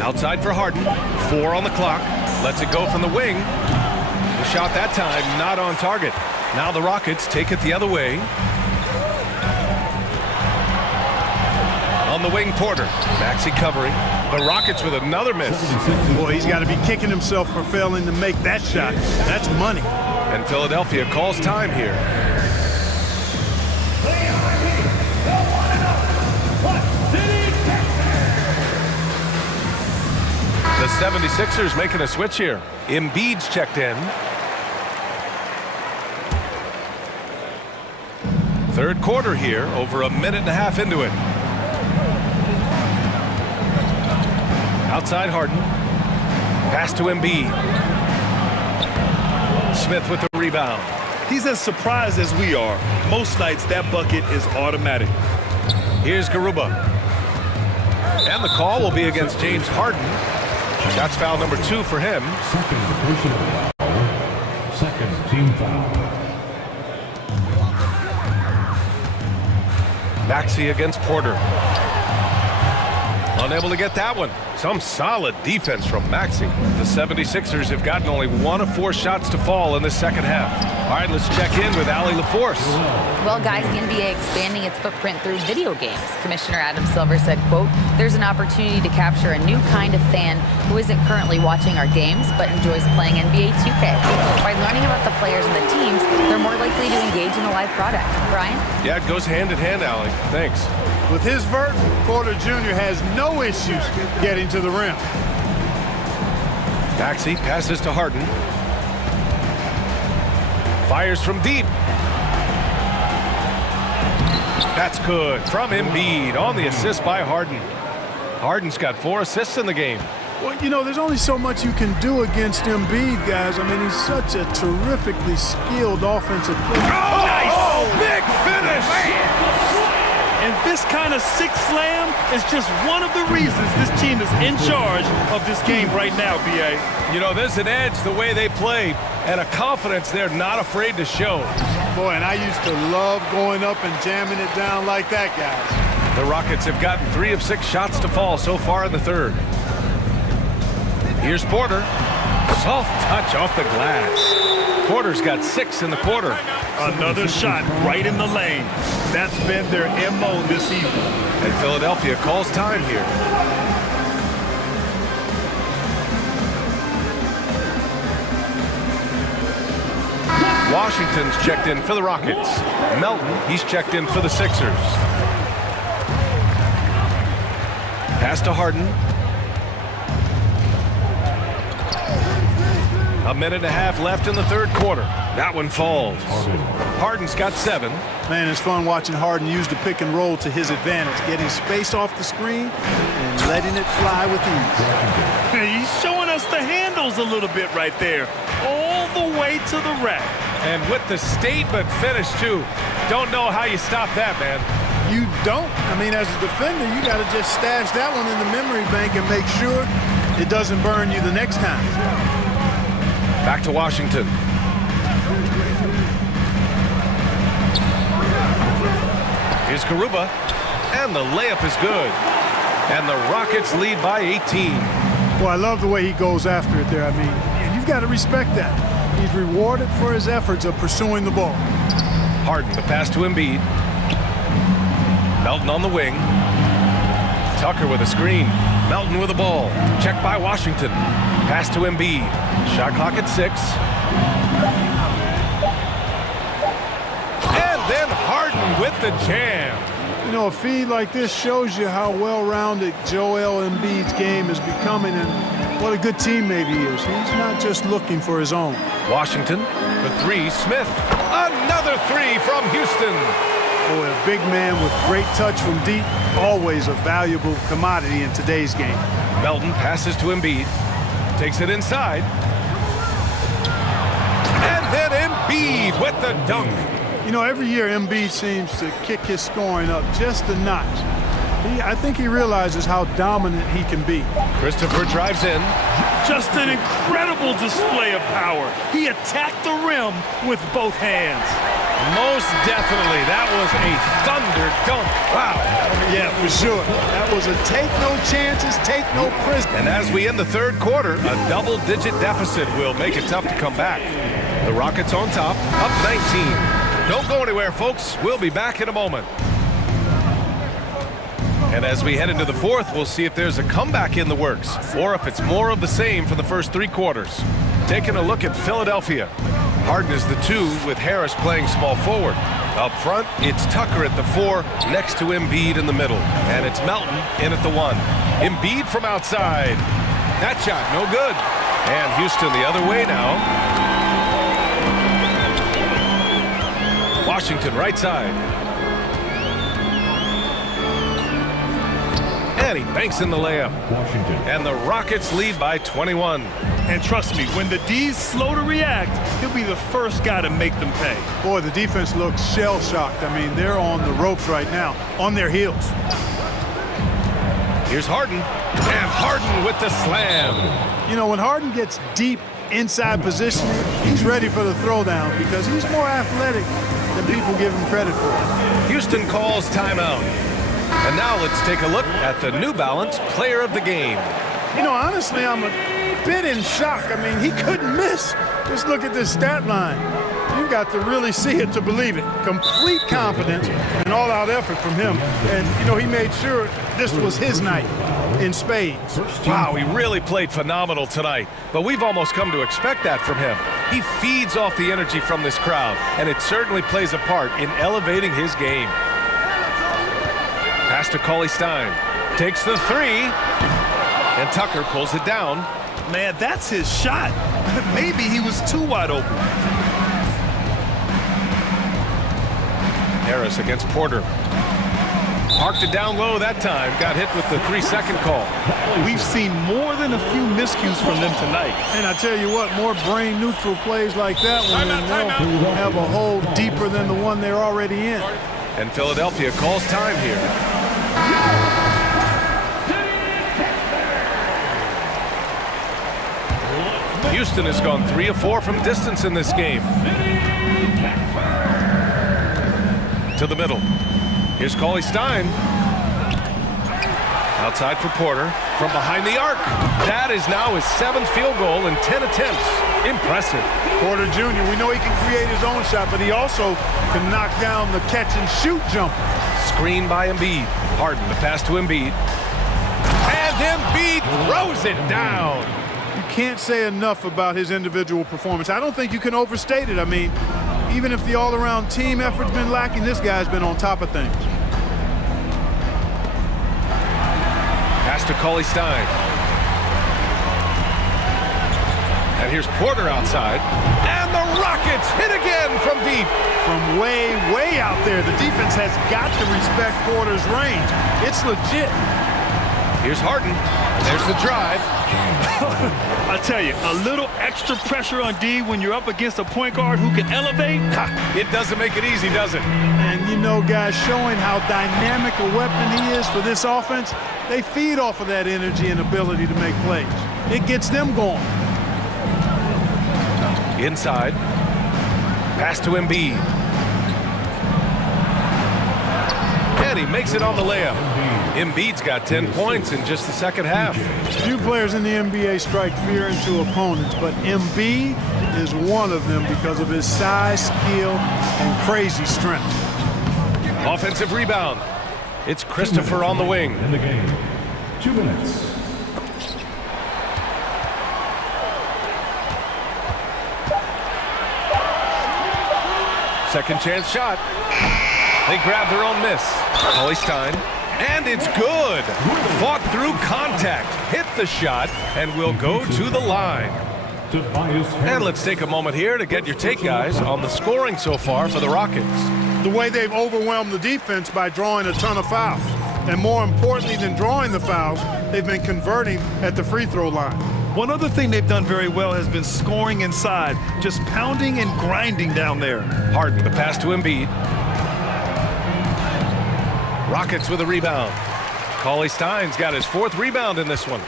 Outside for Harden. 4 on the clock. Lets it go from the wing. The shot that time not on target. Now the Rockets take it the other way. On the wing, Porter. Maxey covering. The Rockets with another miss. Boy, he's got to be kicking himself for failing to make that shot. That's money. And Philadelphia calls time here. The 76ers making a switch here. Embiid's checked in. Third quarter here, over a minute and a half into it. Outside Harden. Pass to Embiid. Smith with the rebound. He's as surprised as we are. Most nights that bucket is automatic. Here's Garuba. And the call will be against James Harden. That's foul number 2 for him. Second personal foul. Second team foul. Maxey against Porter. Unable to get that one. Some solid defense from Maxey. The 76ers have gotten only 1 of 4 shots to fall in the second half. All right, let's check in with Allie LaForce. Well, guys, the NBA expanding its footprint through video games. Commissioner Adam Silver said, quote, "There's an opportunity to capture a new kind of fan who isn't currently watching our games but enjoys playing NBA 2K. By learning about the players and the teams, they're more likely to engage in the live product." Brian? Yeah, it goes hand in hand, Allie. Thanks. With his vert, Porter Jr. has no issues getting to the rim. Maxey passes to Harden. Fires from deep. That's good from Embiid on the assist by Harden. Harden's got 4 assists in the game. Well, you know, there's only so much you can do against Embiid, guys. I mean, he's such a terrifically skilled offensive player. Oh, nice! Big finish! And this kind of sick slam is just one of the reasons this team is in charge of this game right now, B.A. You know, there's an edge the way they play and a confidence they're not afraid to show. Boy, and I used to love going up and jamming it down like that, guys. The Rockets have gotten 3 of 6 shots to fall so far in the third. Here's Porter. Soft touch off the glass. Porter's got 6 in the quarter. Another shot right in the lane. That's been their MO this evening. And Philadelphia calls time here. Washington's checked in for the Rockets. Melton, he's checked in for the Sixers. Pass to Harden. A minute and a half left in the third quarter. That one falls. Harden's got 7. Man, it's fun watching Harden use the pick and roll to his advantage, getting space off the screen and letting it fly with ease. He's showing us the handles a little bit right there, all the way to the rack. And with the statement finish, too. Don't know how you stop that, man. You don't. I mean, as a defender, you got to just stash that one in the memory bank and make sure it doesn't burn you the next time. Back to Washington. Here's Garuba, and the layup is good. And the Rockets lead by 18. Well, I love the way he goes after it there. I mean, you've got to respect that. He's rewarded for his efforts of pursuing the ball. Harden, the pass to Embiid. Melton on the wing. Tucker with a screen. Melton with the ball. Checked by Washington. Pass to Embiid. Shot clock at 6. And then Harden with the jam. You know, a feed like this shows you how well-rounded Joel Embiid's game is becoming and what a good teammate he is. He's not just looking for his own. Washington for 3. Smith. Another 3 from Houston. Boy, a big man with great touch from deep, always a valuable commodity in today's game. Melton passes to Embiid. Takes it inside. And then Embiid with the dunk. You know, every year Embiid seems to kick his scoring up just a notch. I think he realizes how dominant he can be. Christopher drives in. Just an incredible display of power. He attacked the rim with both hands. Most definitely. That was a thunder dunk. Wow. Yeah, for sure. That was a take no chances, take no prisoners. And as we end the third quarter, a double-digit deficit will make it tough to come back. The Rockets on top, up 19. Don't go anywhere, folks. We'll be back in a moment. And as we head into the fourth, we'll see if there's a comeback in the works or if it's more of the same for the first 3 quarters. Taking a look at Philadelphia. Harden is the 2 with Harris playing small forward. Up front, it's Tucker at the 4 next to Embiid in the middle. And it's Melton in at the 1. Embiid from outside. That shot, no good. And Houston the other way now. Washington right side. And he banks in the layup. Washington. And the Rockets lead by 21. And trust me, when the D's slow to react, he'll be the first guy to make them pay. Boy, the defense looks shell-shocked. I mean, they're on the ropes right now, on their heels. Here's Harden. And Harden with the slam. You know, when Harden gets deep inside positioning, he's ready for the throwdown because he's more athletic than people give him credit for. Houston calls timeout. And now let's take a look at the New Balance Player of the Game. You know, honestly, I'm a bit in shock. I mean, he couldn't miss. Just look at this stat line. You've got to really see it to believe it. Complete confidence and all-out effort from him. And, you know, he made sure this was his night in spades. Wow, he really played phenomenal tonight. But we've almost come to expect that from him. He feeds off the energy from this crowd, and it certainly plays a part in elevating his game. Pass to Cauley-Stein. Takes the 3. And Tucker pulls it down. Man, that's his shot. Maybe he was too wide open. Harris against Porter. Parked it down low that time. Got hit with the 3-second call. We've seen more than a few miscues from them tonight. And I tell you what, more brain-neutral plays like that one, and they'll have a hole deeper than the one they're already in. And Philadelphia calls time here. Houston has gone 3 of 4 from distance in this game. To the middle. Here's Cauley-Stein. Outside for Porter. From behind the arc. That is now his 7th field goal in 10 attempts. Impressive. Porter Jr., we know he can create his own shot, but he also can knock down the catch-and-shoot jumper. Screen by Embiid. Harden, the pass to Embiid. And Embiid throws it down. You can't say enough about his individual performance. I don't think you can overstate it. I mean, Even if the all-around team effort's been lacking, this guy's been on top of things. Pass to Cauley Stein. And here's Porter outside. And the Rockets hit again from deep. From way, way out there, the defense has got to respect Porter's range. It's legit. Here's Harden. And there's the drive. I tell you, a little extra pressure on D when you're up against a point guard who can elevate. It doesn't make it easy, does it? And you know, guys, showing how dynamic a weapon he is for this offense, they feed off of that energy and ability to make plays. It gets them going. Inside. Pass to Embiid. And he makes it on the layup. Embiid's got 10 points in just the second half. Few players in the NBA strike fear into opponents, but Embiid is one of them because of his size, skill, and crazy strength. Offensive rebound. It's Christopher on the wing. In the game, 2 minutes. Second chance shot. They grab their own miss. Cauley Stein. And it's good. Fought through contact. Hit the shot and will go to the line. And let's take a moment here to get your take, guys, on the scoring so far for the Rockets. The way they've overwhelmed the defense by drawing a ton of fouls. And more importantly than drawing the fouls, they've been converting at the free throw line. One other thing they've done very well has been scoring inside, just pounding and grinding down there. Harden, the pass to Embiid. Rockets with a rebound. Cauley Stein's got his 4th rebound in this one.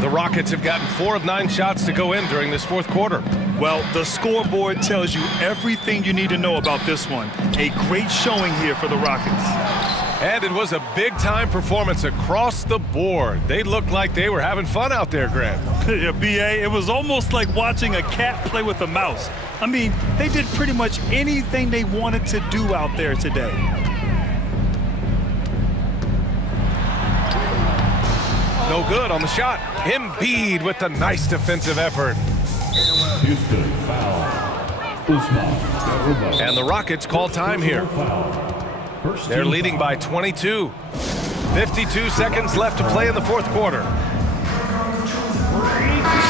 The Rockets have gotten 4 of 9 shots to go in during this 4th quarter. Well, the scoreboard tells you everything you need to know about this one. A great showing here for the Rockets. And it was a big-time performance across the board. They looked like they were having fun out there, Grant. Yeah, B.A., it was almost like watching a cat play with a mouse. I mean, they did pretty much anything they wanted to do out there today. No good on the shot. Embiid with the nice defensive effort. Houston foul. And the Rockets call time here. They're leading by 22. 52 seconds left to play in the 4th quarter.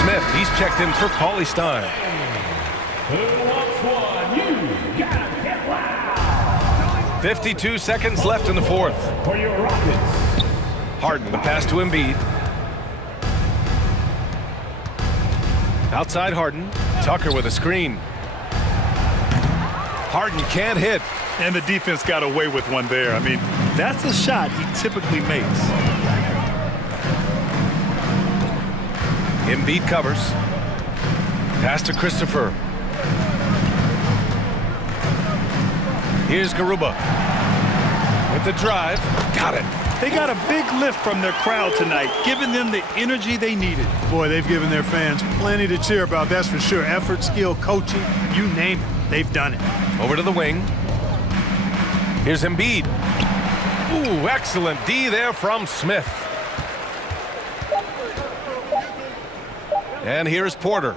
Smith, he's checked in for Cauley Stein. Who wants one? You gotta get loud. 52 seconds left in the 4th. For your Rockets. Harden, the pass to Embiid. Outside Harden. Tucker with a screen. Harden can't hit. And the defense got away with one there. I mean, that's a shot he typically makes. Embiid covers. Pass to Christopher. Here's Garuba. With the drive. Got it. They got a big lift from their crowd tonight, giving them the energy they needed. Boy, they've given their fans plenty to cheer about, that's for sure. Effort, skill, coaching, you name it, they've done it. Over to the wing. Here's Embiid. Ooh, excellent D there from Smith. And here's Porter.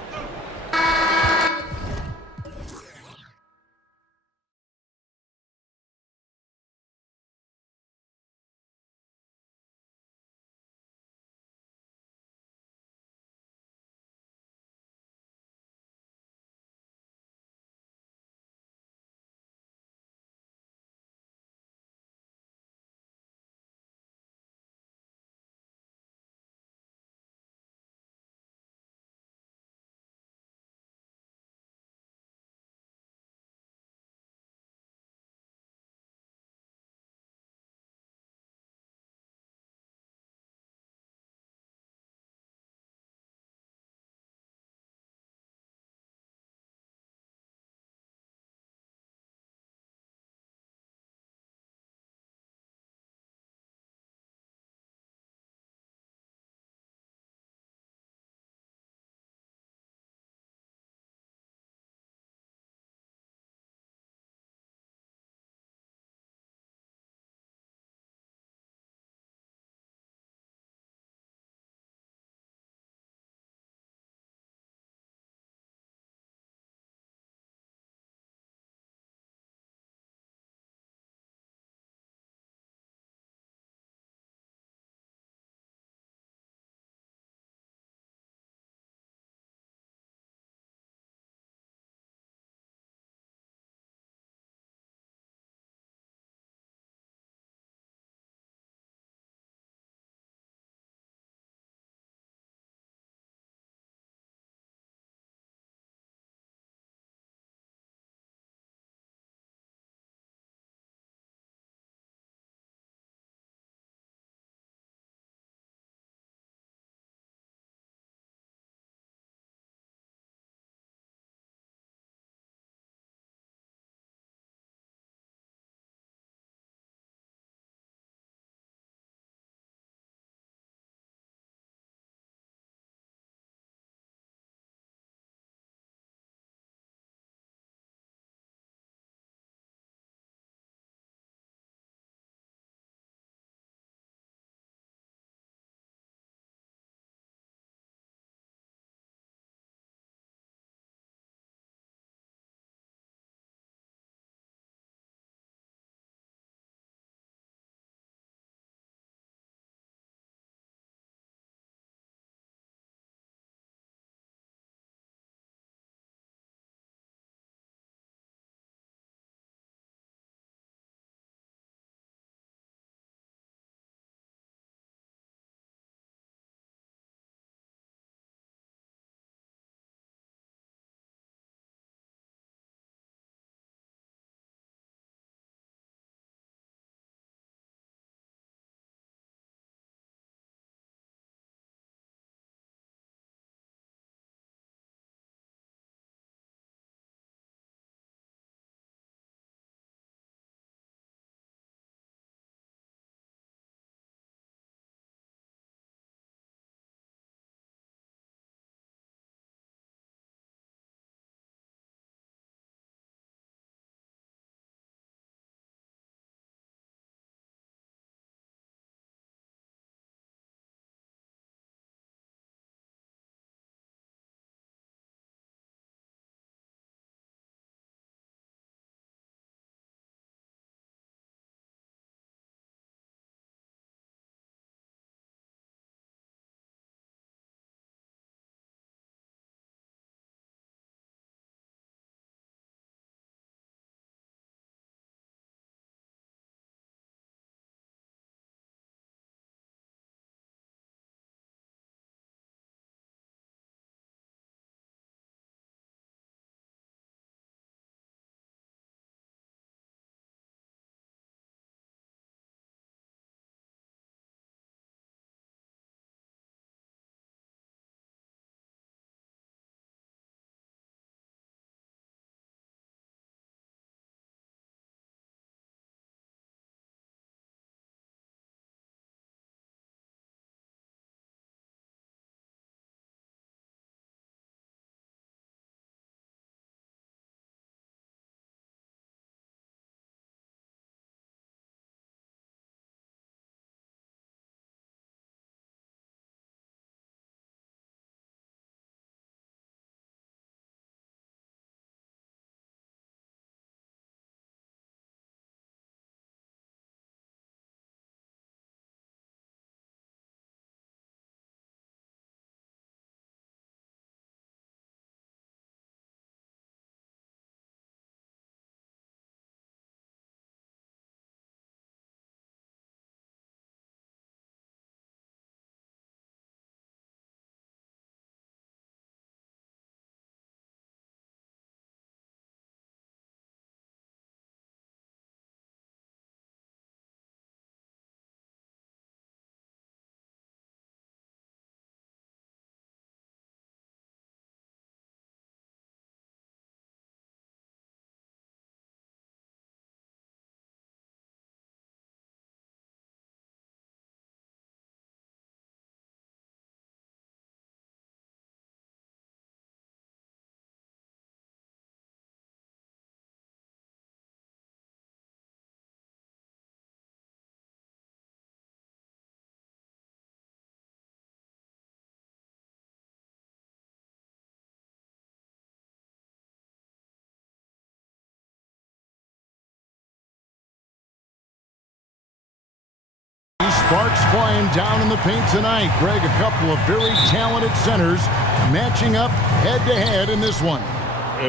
Sparks flying down in the paint tonight. Greg, a couple of very talented centers matching up head-to-head in this one.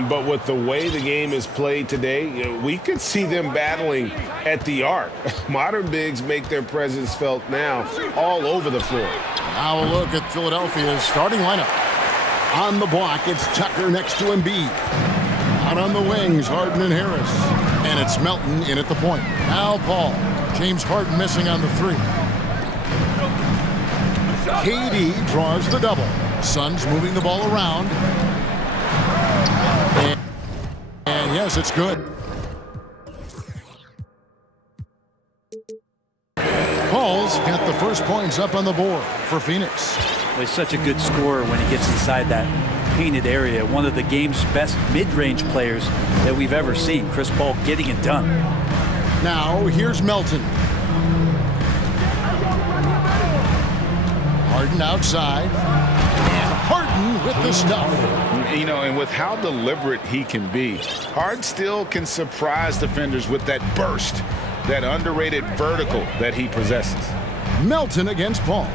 But with the way the game is played today, we could see them battling at the arc. Modern bigs make their presence felt now all over the floor. Now a look at Philadelphia's starting lineup. On the block, it's Tucker next to Embiid. Out on the wings, Harden and Harris. And it's Melton in at the point. Now Paul. James Harden missing on the three. KD draws the double. Suns moving the ball around. And yes, it's good. Paul's got the first points up on the board for Phoenix. He's such a good scorer when he gets inside that painted area. One of the game's best mid-range players that we've ever seen. Chris Paul getting it done. Now here's Melton. Harden outside. And Harden with the stuff. You know, and with how deliberate he can be, Harden still can surprise defenders with that burst, that underrated vertical that he possesses. Melton against Paul.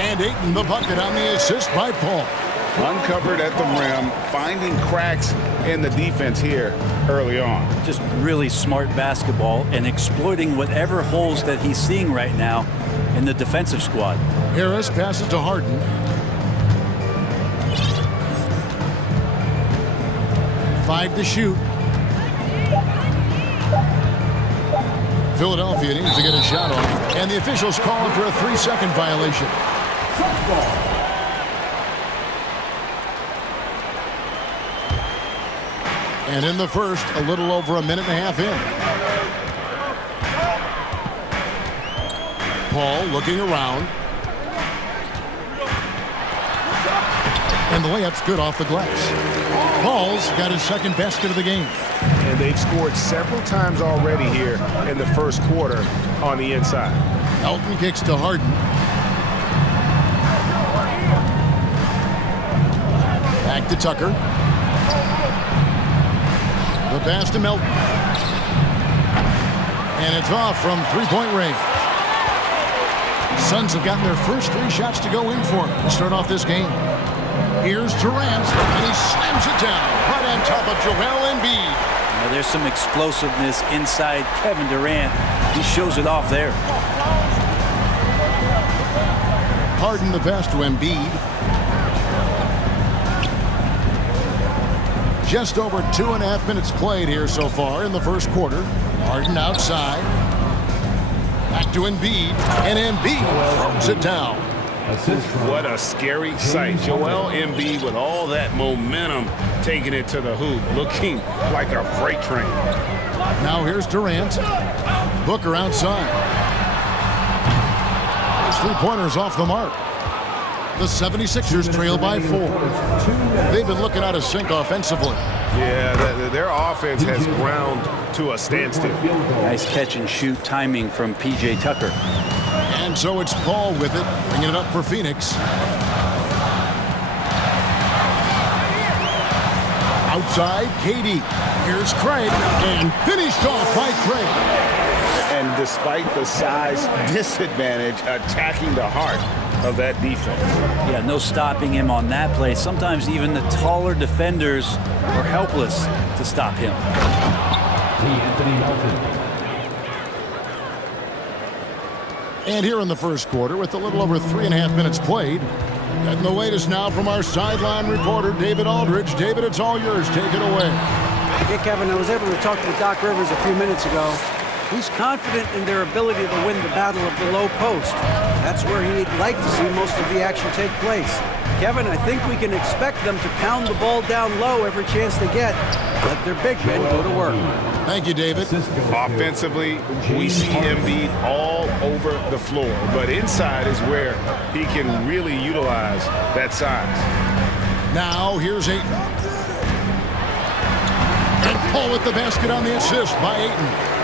And Ayton the bucket on the assist by Paul. Uncovered at the rim, finding cracks in the defense here early on. Just really smart basketball and exploiting whatever holes that he's seeing right now in the defensive squad. Harris passes to Harden. Five to shoot. Philadelphia needs to get a shot off. And the officials calling for a 3-second violation. And in the first, a little over a minute and a half in. Paul looking around. And the layup's good off the glass. Paul's got his second basket of the game. And they've scored several times already here in the first quarter on the inside. Elton kicks to Harden. Back to Tucker. The pass to Melton. And it's off from three-point range. Suns have gotten their first 3 shots to go in for him to start off this game. Here's Durant, and he slams it down right on top of Joel Embiid. Now there's some explosiveness inside Kevin Durant. He shows it off there. Harden the pass to Embiid. Just over 2.5 minutes played here so far in the first quarter. Harden outside. Back to Embiid, and Embiid throws it down. What a scary sight. Joel Embiid with all that momentum taking it to the hoop, looking like a freight train. Now here's Durant. Booker outside. His three-pointer's off the mark. The 76ers trail by 4. They've been looking out of sync offensively. Yeah, their offense has ground to a standstill. Nice catch and shoot timing from P.J. Tucker. And so it's Paul with it, bringing it up for Phoenix. Outside, KD. Here's Craig, and finished off by Craig. And despite the size disadvantage, attacking the heart of that defense. Yeah, no stopping him on that play. Sometimes even the taller defenders are helpless to stop him. And here in the first quarter, with a little over 3.5 minutes played, getting the latest now from our sideline reporter, David Aldridge. David, it's all yours. Take it away. Yeah, Kevin, I was able to talk to Doc Rivers a few minutes ago. He's confident in their ability to win the battle of the low post. That's where he'd like to see most of the action take place. Kevin, I think we can expect them to pound the ball down low every chance they get. Let their big men go to work. Thank you, David. Offensively, we see Embiid all over the floor, but inside is where he can really utilize that size. Now, here's Ayton. And Paul with the basket on the assist by Ayton.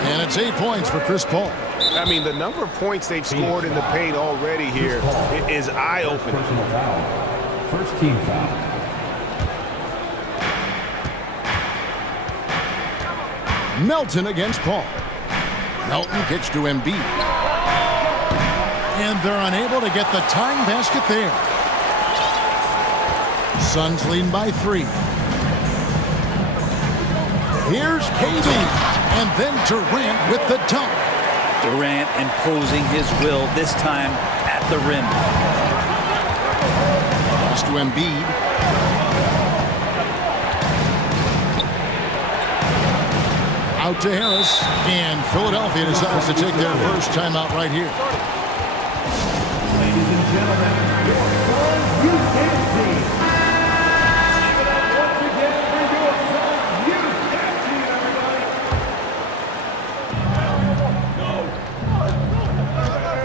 And it's 8 points for Chris Paul. I mean, the number of points they've scored in the paint already here is eye-opening. First team foul. Melton against Paul. Melton kicks to Embiid. And they're unable to get the tying basket there. Suns leading by 3. Here's KD. And then Durant with the dunk. Durant imposing his will, this time at the rim. Pass to Embiid. Out to Harris. And Philadelphia decides to take their first timeout right here. Ladies and gentlemen, your Suns Youth Game Team. Give it up once again for your Suns Youth Game Team, everybody.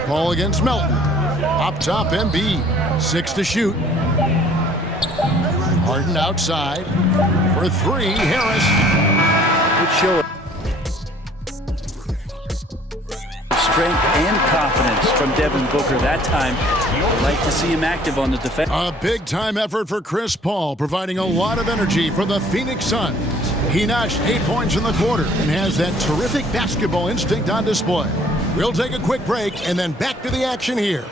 Ball against Melton. Up top, Embiid. 6 to shoot. Harden outside. For 3, Harris. Good show. Strength and confidence from Devin Booker that time. I'd like to see him active on the defense. A big-time effort for Chris Paul, providing a lot of energy for the Phoenix Suns. He notched 8 points in the quarter and has that terrific basketball instinct on display. We'll take a quick break and then back to the action here.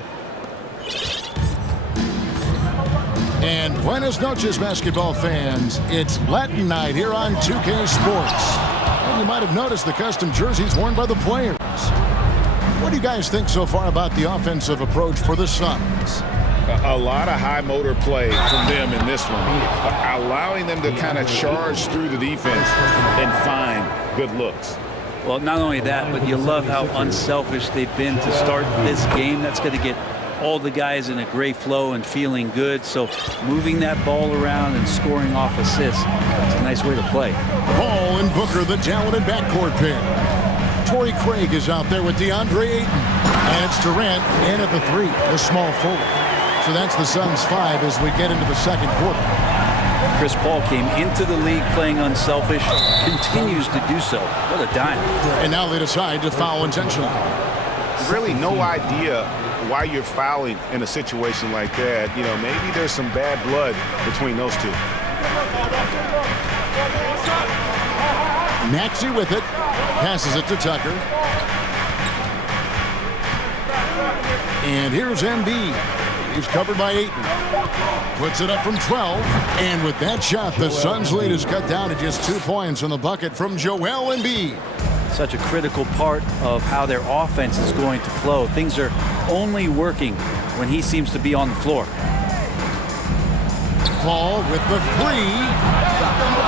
And buenas noches, basketball fans. It's Latin night here on 2K Sports. And you might have noticed the custom jerseys worn by the players. What do you guys think so far about the offensive approach for the Suns? A lot of high motor play from them in this one, allowing them to kind of charge through the defense and find good looks. Well, not only that, but you love how unselfish they've been to start this game. That's going to get all the guys in a great flow and feeling good. So moving that ball around and scoring off assists, it's a nice way to play. Paul and Booker, the talented backcourt pair. Torrey Craig is out there with DeAndre Ayton. And it's Durant in at the 3, the small forward. So that's the Suns 5 as we get into the second quarter. Chris Paul came into the league playing unselfish, continues to do so. What a dime. And now they decide to foul intentionally. Really no idea why you're fouling in a situation like that. You know, maybe there's some bad blood between those two. Maxey with it. Passes it to Tucker. And here's Embiid. He's covered by Ayton. Puts it up from 12. And with that shot, the Suns' lead is cut down to just 2 points on the bucket from Joel Embiid. Such a critical part of how their offense is going to flow. Things are only working when he seems to be on the floor. Paul with the 3.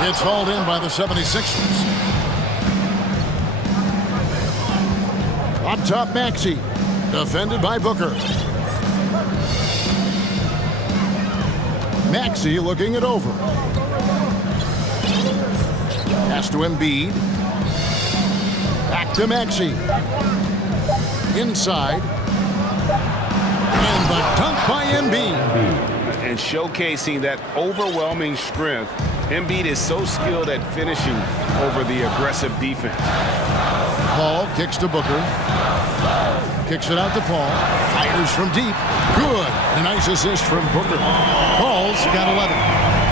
It's hauled in by the 76ers. Up top, Maxey. Defended by Booker. Maxey looking it over. Pass to Embiid. Back to Maxey. Inside. And the dunk by Embiid. And showcasing that overwhelming strength. Embiid is so skilled at finishing over the aggressive defense. Paul kicks to Booker. Kicks it out to Paul. Fires from deep. Good. A nice assist from Booker. Paul's got 11.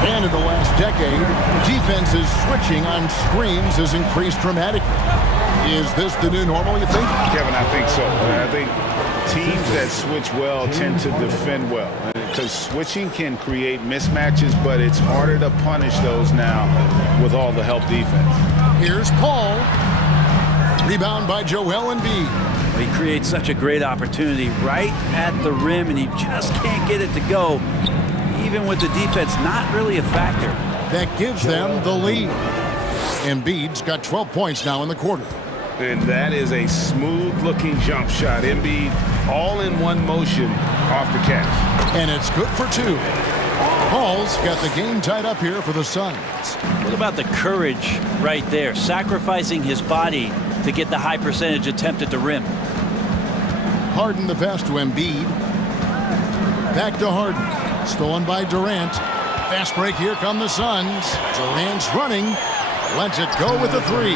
And in the last decade, defenses switching on screens has increased dramatically. Is this the new normal, you think? Kevin, I think so. I think teams that switch well tend to defend well. Because switching can create mismatches, but it's harder to punish those now with all the help defense. Here's Paul. Rebound by Joel Embiid. He creates such a great opportunity right at the rim, and he just can't get it to go, even with the defense not really a factor. That gives them the lead. Embiid's got 12 points now in the quarter. And that is a smooth-looking jump shot. Embiid all in one motion off the catch. And it's good for 2. Paul's got the game tied up here for the Suns. What about the courage right there, sacrificing his body to get the high percentage attempt at the rim? Harden the pass to Embiid. Back to Harden. Stolen by Durant. Fast break, here come the Suns. Durant's running. Lets it go with the 3.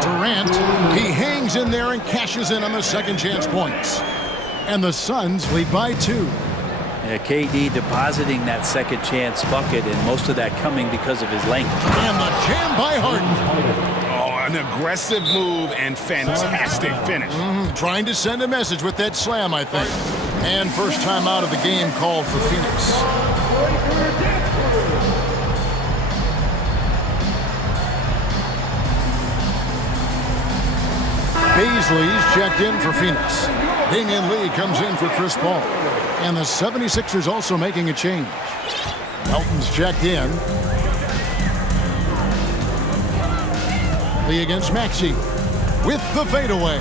Durant, he hangs in there and cashes in on the second chance points. And the Suns lead by 2. Yeah, KD depositing that second chance bucket, and most of that coming because of his length. And the jam by Harden. Oh, An aggressive move and fantastic finish. Trying to send a message with that slam, I think. And first time out of the game called for Phoenix. Baisley's checked in for Phoenix. Damian Lee comes in for Chris Paul. And the 76ers also making a change. Melton's checked in. Lee against Maxey with the fadeaway.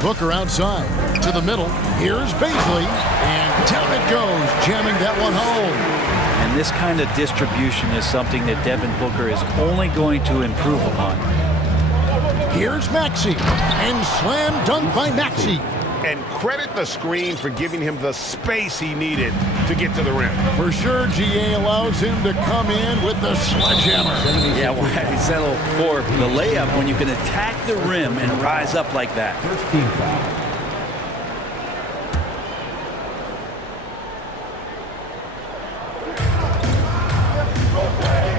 Booker outside to the middle. Here's Baisley, and down it goes, jamming that one home. And this kind of distribution is something that Devin Booker is only going to improve upon. Here's Maxey, and slam dunk by Maxey. And credit the screen for giving him the space he needed to get to the rim. For sure, GA allows him to come in with the sledgehammer. Yeah, why settle for the layup when you can attack the rim and rise up like that?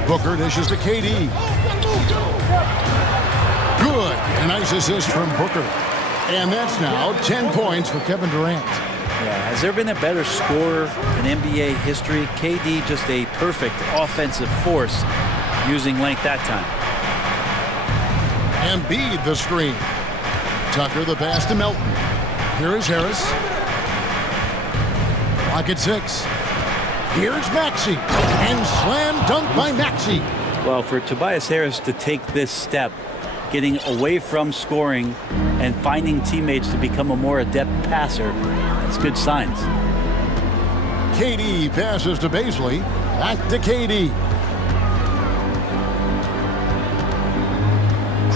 Booker dishes to KD. Good. A nice assist from Booker. And that's now 10 points for Kevin Durant. Yeah, has there been a better scorer in NBA history? KD just a perfect offensive force using length that time. Embiid the screen. Tucker the pass to Melton. Here is Harris. Clock at 6. Here's Maxey. And slam dunk by Maxey. Well, for Tobias Harris to take this step, getting away from scoring and finding teammates to become a more adept passer, it's good signs. KD passes to Baisley. Back to KD.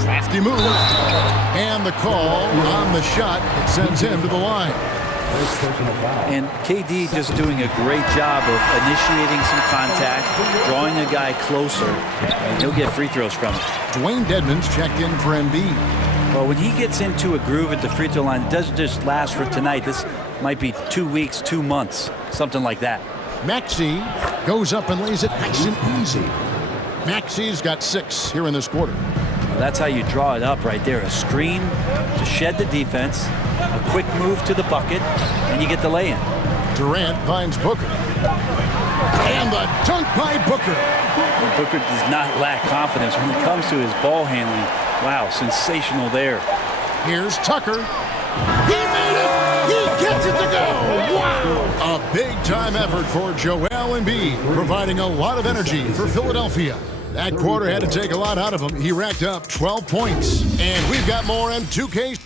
Crafty move. And the call on the shot that sends him to the line. And KD just doing a great job of initiating some contact, drawing a guy closer, and he'll get free throws from it. Dwayne Dedmon's checked in for Embiid. Well, when he gets into a groove at the free throw line, it doesn't just last for tonight. This might be 2 weeks, 2 months, something like that. Maxey goes up and lays it nice and easy. Maxey's got 6 here in this quarter. Well, that's how you draw it up right there. A screen to shed the defense, a quick move to the bucket, and you get the lay-in. Durant finds Booker. And the dunk by Booker. Well, Booker does not lack confidence when it comes to his ball handling. Wow, sensational there. Here's Tucker. He made it! He gets it to go! Wow! A big-time effort for Joel Embiid, providing a lot of energy for Philadelphia. That quarter had to take a lot out of him. He racked up 12 points. And we've got more M2K.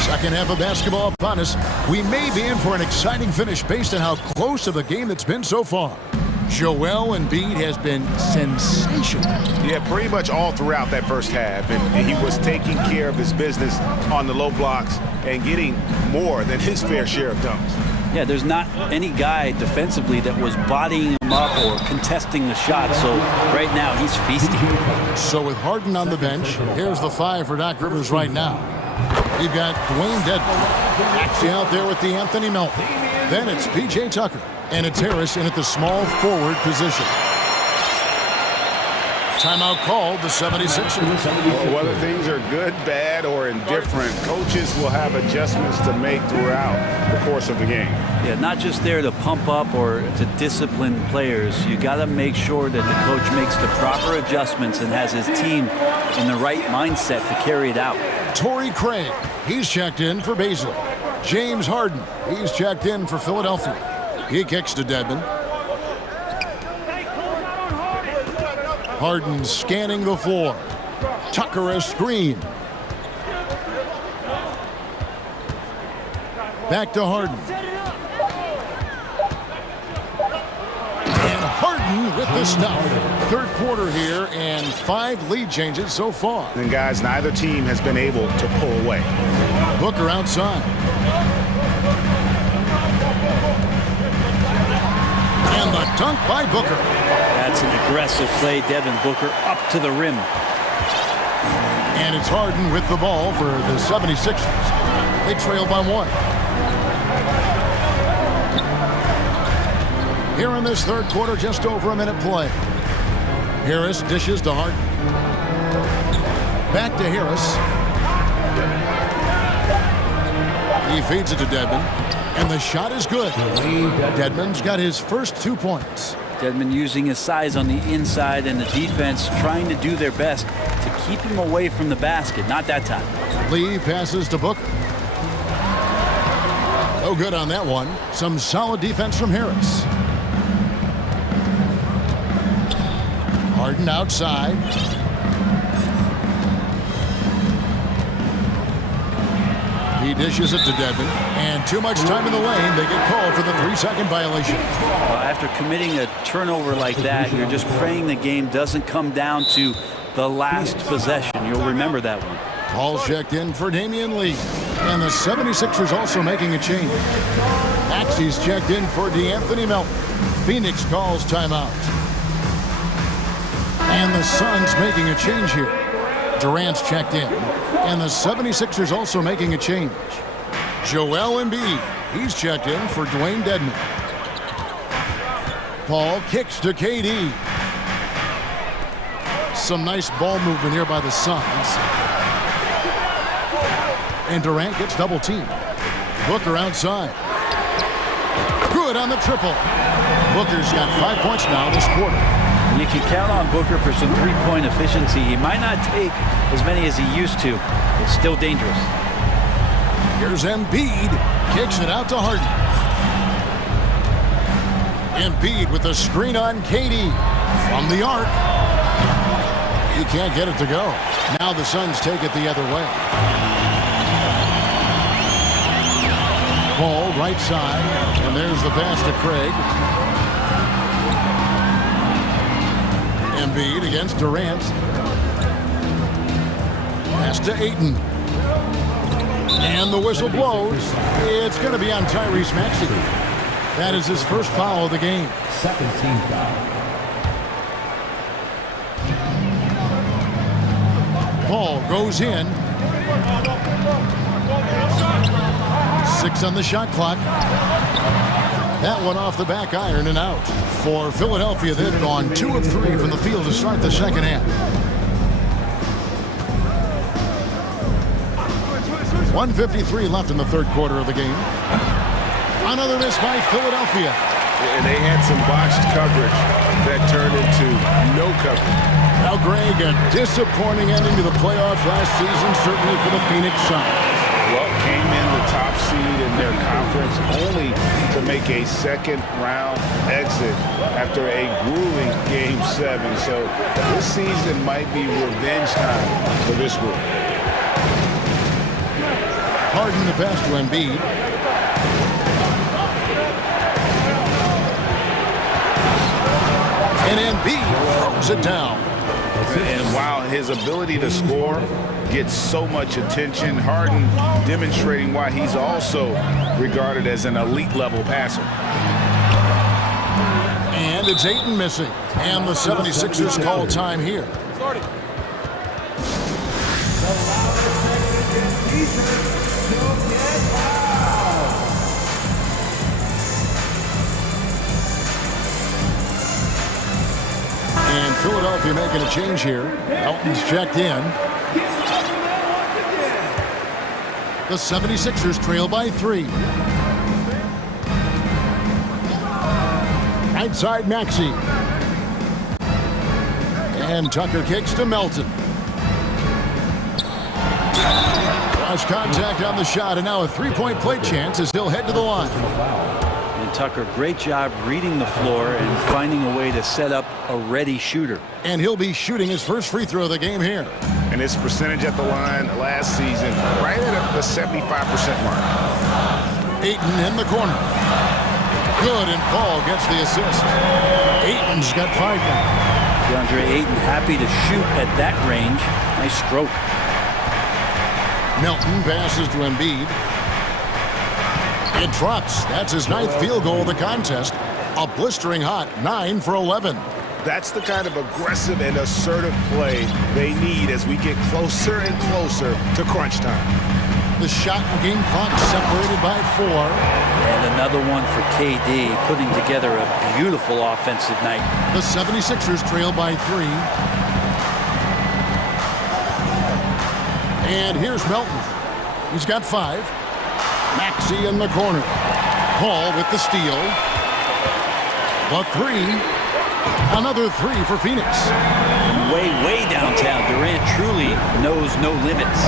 Second half of basketball upon us. We may be in for an exciting finish based on how close of a game it's been so far. Joel Embiid has been sensational. Yeah, pretty much all throughout that first half. And he was taking care of his business on the low blocks and getting more than his fair share of dunks. Yeah, there's not any guy defensively that was bodying him up or contesting the shot. So right now he's feasting. So with Harden on the bench, here's the 5 for Doc Rivers right now. You've got Dwayne Dedmon actually out there with the Anthony Melton. Then it's P.J. Tucker. And it's Harris in at the small forward position. Timeout called the 76ers. Well, whether things are good, bad, or indifferent, coaches will have adjustments to make throughout the course of the game. Yeah, not just there to pump up or to discipline players. You got to make sure that the coach makes the proper adjustments and has his team in the right mindset to carry it out. Torrey Craig, he's checked in for Baisley. James Harden, he's checked in for Philadelphia. He kicks to Dedmon. Harden scanning the floor. Tucker a screen. Back to Harden. And Harden with the stuff. Third quarter here and 5 lead changes so far. And guys, neither team has been able to pull away. Booker outside. And the dunk by Booker. That's an aggressive play. Devin Booker up to the rim. And it's Harden with the ball for the 76ers. They trail by 1. Here in this third quarter, just over a minute play. Harris dishes to Harden. Back to Harris. He feeds it to Dedmon, and the shot is good. Dedmon's got his first 2 points. Dedmon using his size on the inside and the defense trying to do their best to keep him away from the basket. Not that time. Lee passes to Booker. No good on that one. Some solid defense from Harris. Harden outside. He dishes it to Dedmon, and too much time in the lane. They get called for the 3-second violation. Well, after committing a turnover like that, you're just praying the game doesn't come down to the last possession. You'll remember that one. Paul checked in for Damian Lee, and the 76ers also making a change. Maxey's checked in for DeAnthony Melton. Phoenix calls timeout. And the Suns making a change here. Durant's checked in, and the 76ers also making a change. Joel Embiid, he's checked in for Dwayne Dedmon. Paul kicks to KD. Some nice ball movement here by the Suns. And Durant gets double teamed. Booker outside. Good on the triple. Booker's got 5 points now this quarter. You can count on Booker for some three-point efficiency. He might not take as many as he used to. It's still dangerous. Here's Embiid. Kicks it out to Harden. Embiid with the screen on KD. From the arc. He can't get it to go. Now the Suns take it the other way. Ball right side. And there's the pass to Craig. Embiid against Durant. Pass to Ayton. And the whistle blows. It's going to be on Tyrese Maxey. That is his first foul of the game. Second team foul. Ball goes in. 6 on the shot clock. That one off the back iron and out. For Philadelphia, they've gone 2 of 3 from the field to start the second half. 1:53 left in the third quarter of the game. Another miss by Philadelphia. And they had some botched coverage that turned into no coverage. Now, Greg, a disappointing ending to the playoffs last season, certainly for the Phoenix Suns. Well, came in the top seed in their conference only to make a second-round exit after a grueling Game 7. So this season might be revenge time for this group. Harden the pass to Embiid. And Embiid throws it down. And while his ability to score gets so much attention, Harden demonstrating why he's also regarded as an elite-level passer. And it's Ayton missing. And the 76ers call time here. And Philadelphia making a change here. Elton's checked in. The 76ers trail by 3. Right side Maxey. And Tucker kicks to Melton. Cross contact on the shot, and now a three-point play chance as he'll head to the line. And Tucker, great job reading the floor and finding a way to set up a ready shooter. And he'll be shooting his first free throw of the game here. And his percentage at the line last season, right at the 75% mark. Ayton in the corner. Good, and Paul gets the assist. Ayton's got 5 now. DeAndre Ayton happy to shoot at that range. Nice stroke. Melton passes to Embiid. It drops. That's his 9th field goal of the contest. A blistering hot 9 for 11. That's the kind of aggressive and assertive play they need as we get closer and closer to crunch time. The shot and game clock separated by 4. And another one for KD, putting together a beautiful offensive night. The 76ers trail by 3. And here's Melton. He's got 5. Maxey in the corner. Paul with the steal. The 3. Another 3 for Phoenix. Way downtown. Durant truly knows no limits.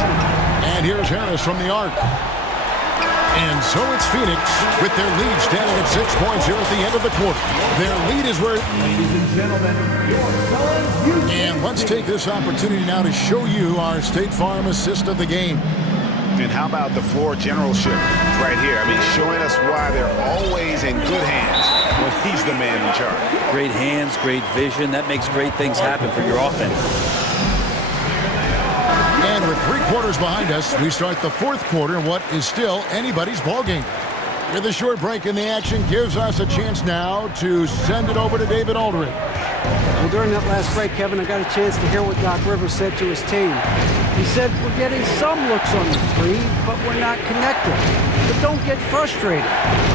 And here's Harris from the arc. And so it's Phoenix with their lead standing at 6 points here at the end of the quarter. Their lead is where... Ladies and gentlemen, your sons, And let's take this opportunity now to show you our State Farm assist of the game. And how about the floor generalship right here? I mean, showing us why they're always in good hands when he's the man in charge. Great hands, great vision. That makes great things happen for your offense. And with 3 quarters behind us, we start the 4th quarter in what is still anybody's ballgame. With a short break in the action gives us a chance now to send it over to David Aldridge. Well, during that last break, Kevin, I got a chance to hear what Doc Rivers said to his team. He said, we're getting some looks on the 3, but we're not connected. But don't get frustrated.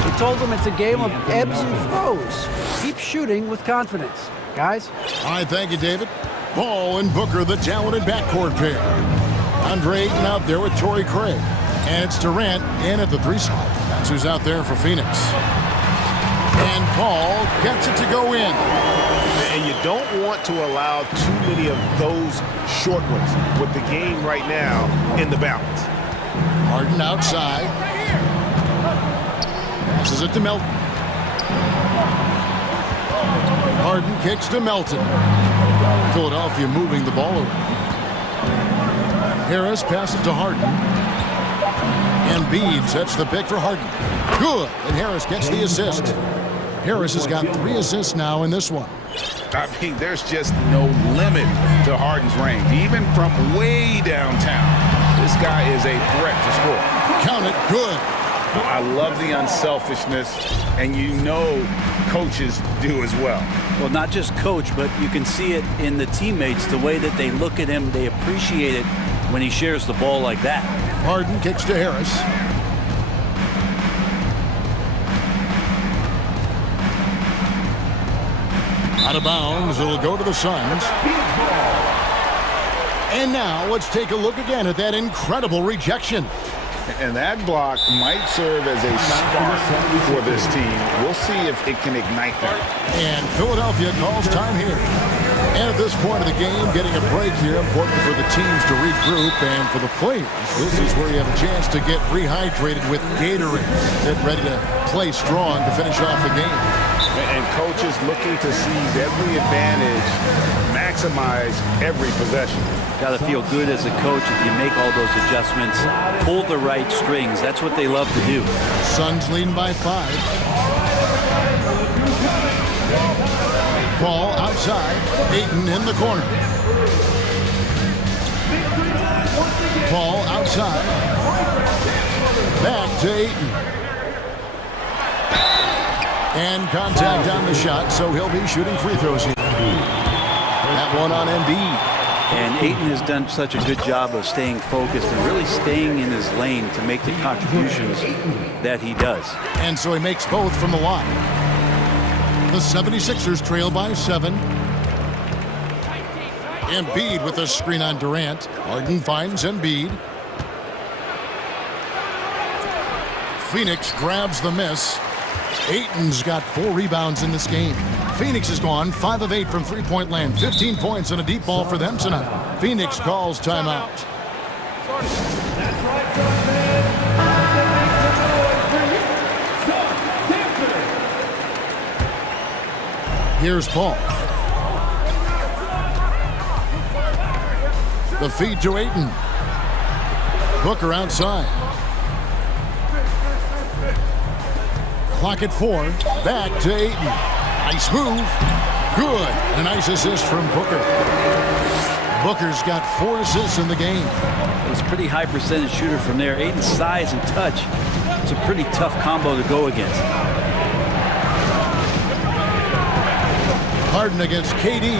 He told them it's a game of ebbs and flows. Keep shooting with confidence. Guys? All right, thank you, David. Paul and Booker, the talented backcourt pair. Andre Ayton out there with Torrey Craig. And it's Durant in at the 3 spot. That's who's out there for Phoenix. And Paul gets it to go in. And you don't want to allow too many of those short ones with the game right now in the balance. Harden outside. Passes it to Melton. Harden kicks to Melton. Philadelphia moving the ball around. Harris passes to Harden. And Embiid sets the pick for Harden. Good. And Harris gets the assist. Harris has got 3 assists now in this one. I mean, there's just no limit to Harden's range. Even from way downtown, this guy is a threat to score. Count it. Good. I love the unselfishness, and you know coaches do as well. Well, not just coach, but you can see it in the teammates, the way that they look at him. They appreciate it when he shares the ball like that. Harden kicks to Harris. Out of bounds, it'll go to the Suns. And now let's take a look again at that incredible rejection. And that block might serve as a spark for this team. We'll see if it can ignite them. And Philadelphia calls time here. And at this point of the game, getting a break here, important for the teams to regroup, and for the players, this is where you have a chance to get rehydrated with Gatorade. Get ready to play strong to finish off the game. And coaches looking to seize every advantage, maximize every possession. Got to feel good as a coach if you make all those adjustments, pull the right strings. That's what they love to do. Suns leading by 5. Ball outside. Ayton in the corner. Ball outside. Back to Ayton. And contact on the shot, so he'll be shooting free throws here. That one on Embiid. And Ayton has done such a good job of staying focused and really staying in his lane to make the contributions that he does. And so he makes both from the line. The 76ers trail by 7. Embiid with a screen on Durant. Harden finds Embiid. Phoenix grabs the miss. Ayton's got 4 rebounds in this game. Phoenix has gone 5 of 8 from three-point land. 15 points and a deep ball for them tonight. Phoenix calls timeout. Here's Paul. The feed to Ayton. Booker outside. Clock at 4. Back to Ayton. Nice move. Good. And a nice assist from Booker. Booker's got 4 assists in the game. He's a pretty high percentage shooter from there. Ayton's size and touch, it's a pretty tough combo to go against. Harden against KD.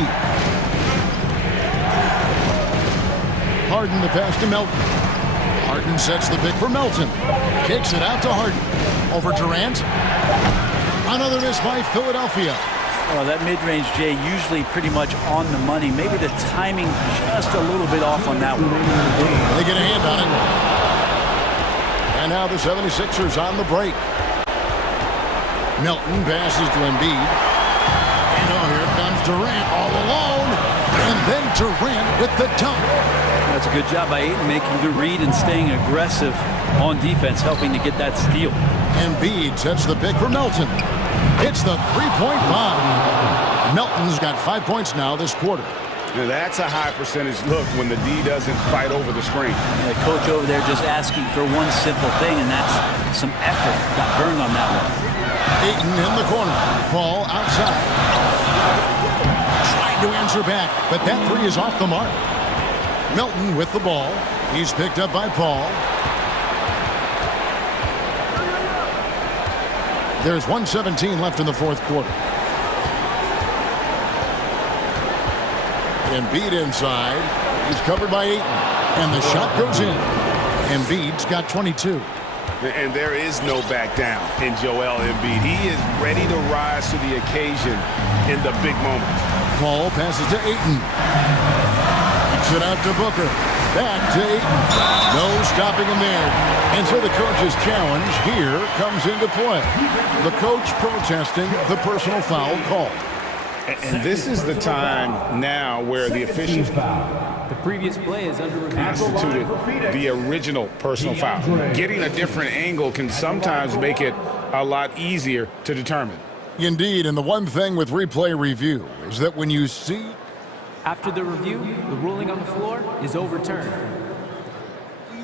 Harden the pass to Melton. Harden sets the pick for Melton. Kicks it out to Harden. Over Durant. Another miss by Philadelphia. Well, that mid-range, Jay, usually pretty much on the money. Maybe the timing just a little bit off on that one. They get a hand on it. And now the 76ers on the break. Melton passes to Embiid. And oh, here comes Durant all alone. And then Durant with the dunk. That's a good job by Ayton making the read and staying aggressive on defense, helping to get that steal. Embiid sets the pick for Melton. It's the three-point bomb. Melton's got 5 points now this quarter. Now that's a high percentage look when the D doesn't fight over the screen. The coach over there just asking for one simple thing, and that's some effort. Got burned on that one. Ayton in the corner. Paul outside. Trying to answer back, but that three is off the mark. Melton with the ball. He's picked up by Paul. There's 1:17 left in the fourth quarter. Embiid inside. He's covered by Ayton. And the shot goes in. Embiid's got 22. And there is no back down in Joel Embiid. He is ready to rise to the occasion in the big moments. Paul passes to Ayton. Kicks it out to Booker. Back to Ayton. No stopping him there. And so the coach's challenge here comes into play. The coach protesting the personal foul call. And this is the time now where the officials The previous play is under review. constituted the original personal foul. Getting a different angle can sometimes make it a lot easier to determine. Indeed, and the one thing with replay review is that when you see After the review, the ruling on the floor is overturned.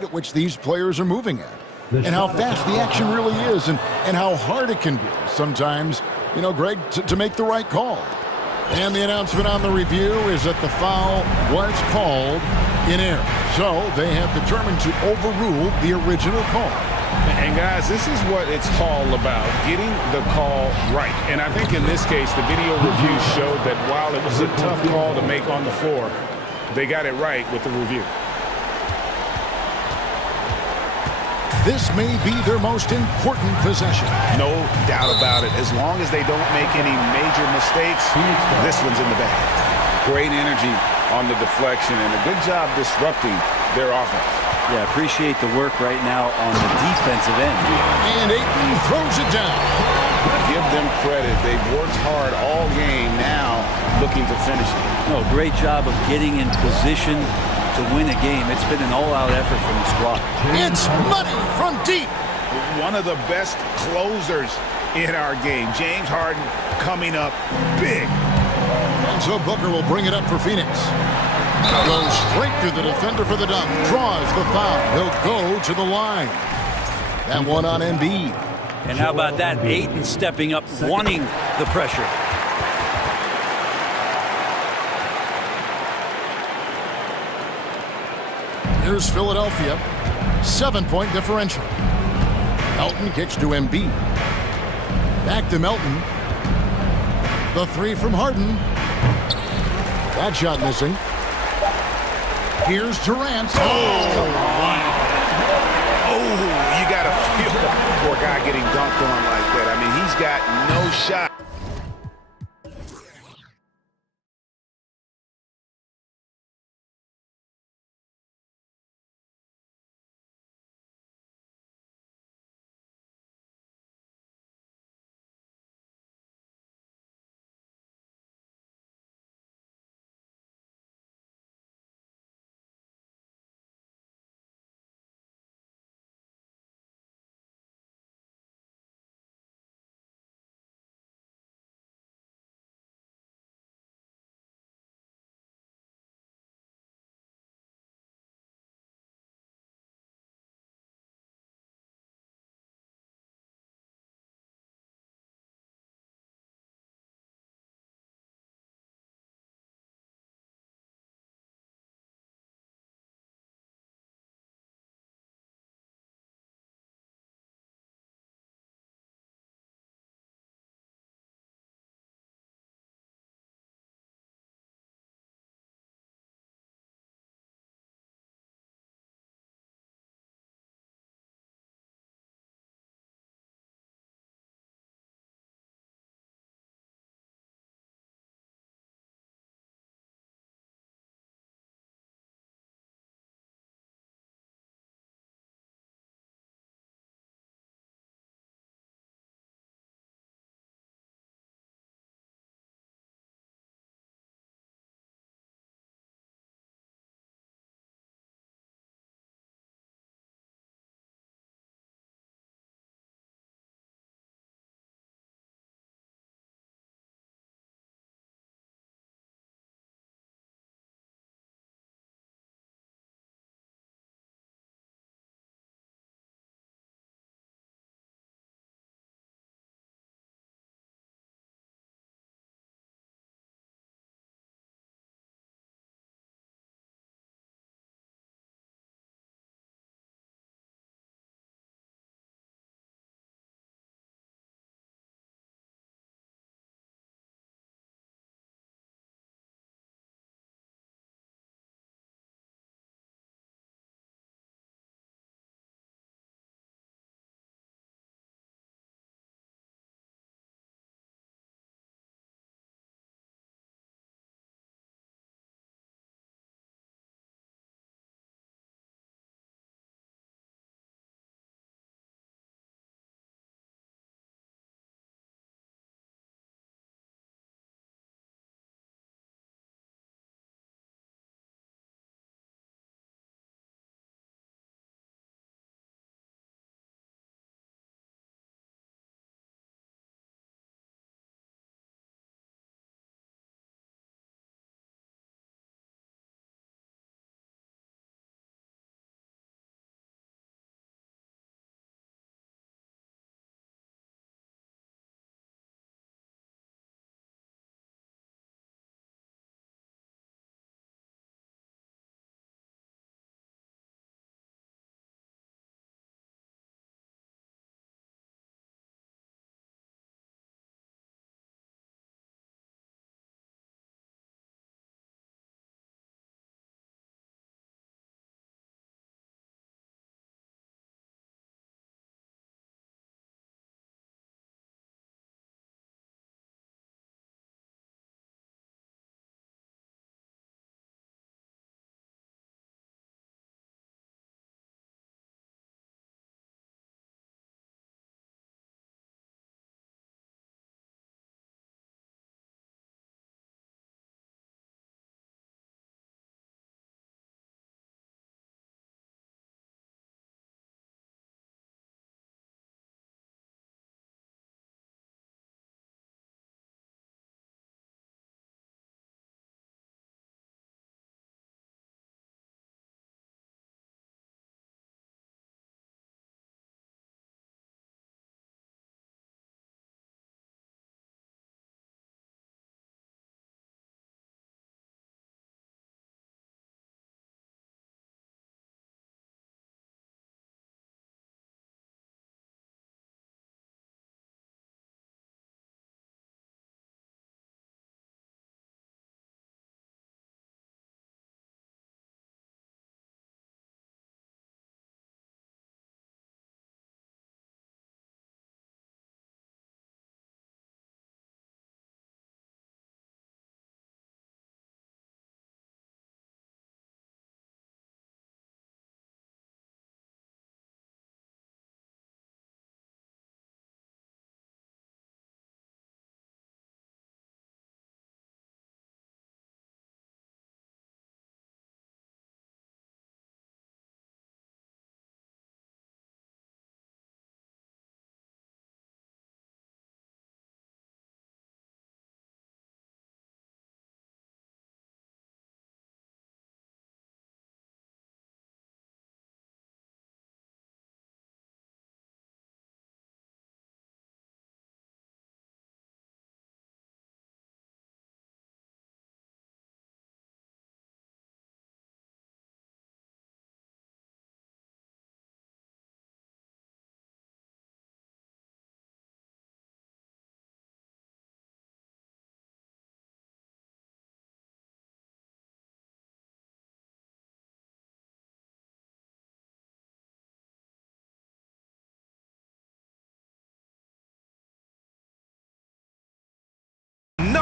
at which these players are moving at, and how fast the action really is, and how hard it can be sometimes, you know, Greg, to make the right call. And the announcement on the review is that the foul was called in error. So they have determined to overrule the original call. And guys, this is what it's all about, getting the call right. And I think in this case, the video review showed that while it was a tough call to make on the floor, they got it right with the review. This may be their most important possession. No doubt about it. As long as they don't make any major mistakes, this one's in the bag. Great energy on the deflection and a good job disrupting their offense. Yeah, appreciate the work right now on the defensive end. And Ayton throws it down. Give them credit. They've worked hard all game, now looking to finish it. No, great job of getting in position to win a game. It's been an all-out effort from the squad. It's money from deep. One of the best closers in our game. James Harden coming up big. And so Booker will bring it up for Phoenix. Goes straight through the defender for the dunk. Draws the foul. He'll go to the line. That one on Embiid. And how about that? Ayton stepping up, wanting the pressure. Here's Philadelphia. 7-point differential. Melton kicks to Embiid. Back to Melton. The three from Harden. That shot missing. Here's Durant. Oh, you got to feel for a guy getting dunked on like that. I mean, he's got no shot.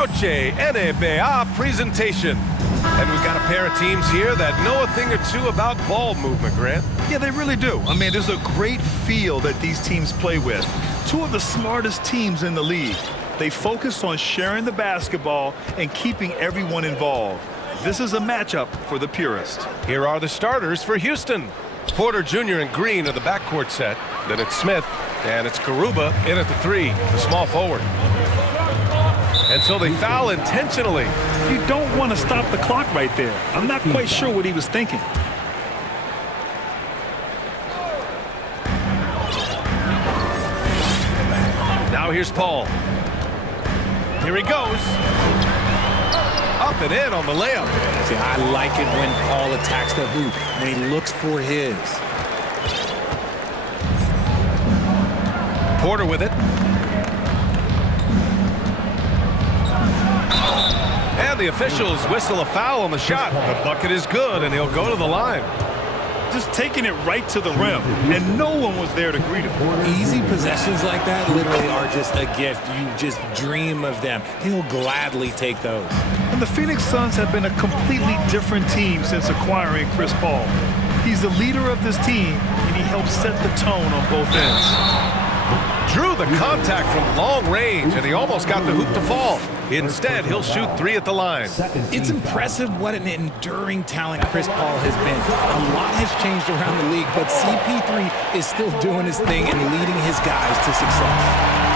Noche NBA presentation. And we've got a pair of teams here that know a thing or two about ball movement, Grant. Yeah, they really do. I mean, there's a great feel that these teams play with. Two of the smartest teams in the league. They focus on sharing the basketball and keeping everyone involved. This is a matchup for the purist. Here are the starters for Houston. Porter Jr. and Green are the backcourt set. Then it's Smith, and it's Garuba in at the 3, the small forward. And so they foul intentionally. You don't want to stop the clock right there. I'm not quite sure what he was thinking. Now here's Paul. Here he goes. Up and in on the layup. See, I like it when Paul attacks the hoop, when he looks for his. Porter with it. And the officials whistle a foul on the shot. The bucket is good, and he'll go to the line. Just taking it right to the rim, and no one was there to greet him. Easy possessions like that literally are just a gift. You just dream of them. He'll gladly take those. And the Phoenix Suns have been a completely different team since acquiring Chris Paul. He's the leader of this team, and he helps set the tone on both ends. Drew the contact from long range, and he almost got the hoop to fall. Instead, he'll shoot 3 at the line. It's impressive what an enduring talent Chris Paul has been. A lot has changed around the league, but CP3 is still doing his thing and leading his guys to success.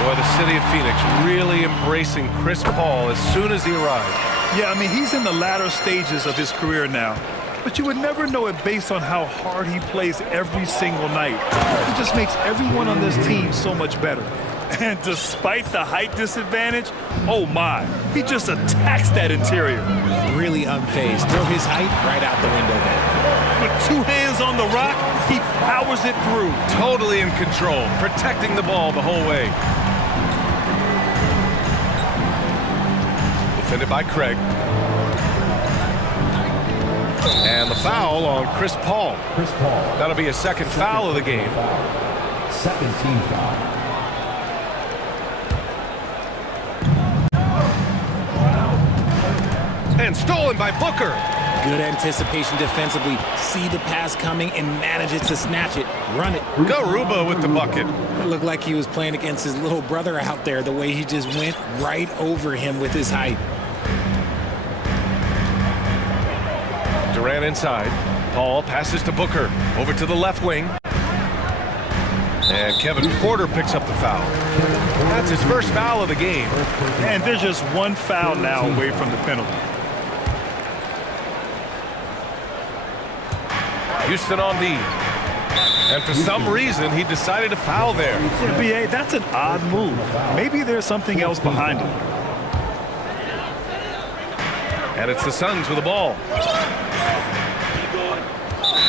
Boy, the city of Phoenix really embracing Chris Paul as soon as he arrived. Yeah, I mean, he's in the latter stages of his career now. But you would never know it based on how hard he plays every single night. He just makes everyone on this team so much better. And despite the height disadvantage, oh my, he just attacks that interior. Really unfazed. Throw his height right out the window there. With 2 hands on the rock, he powers it through. Totally in control, protecting the ball the whole way. Defended by Craig. And the foul on Chris Paul. That'll be a second foul of the game. Second team foul. And stolen by Booker. Good anticipation defensively. See the pass coming and manages to snatch it. Run it. Garuba with the bucket. It looked like he was playing against his little brother out there, the way he just went right over him with his height. Durant inside. Paul passes to Booker. Over to the left wing. And Kevin Porter picks up the foul. That's his first foul of the game. And there's just one foul now away from the penalty. Houston on D. And for some reason, he decided to foul there. Yeah, B.A., that's an odd move. Maybe there's something else behind it. And it's the Suns with the ball.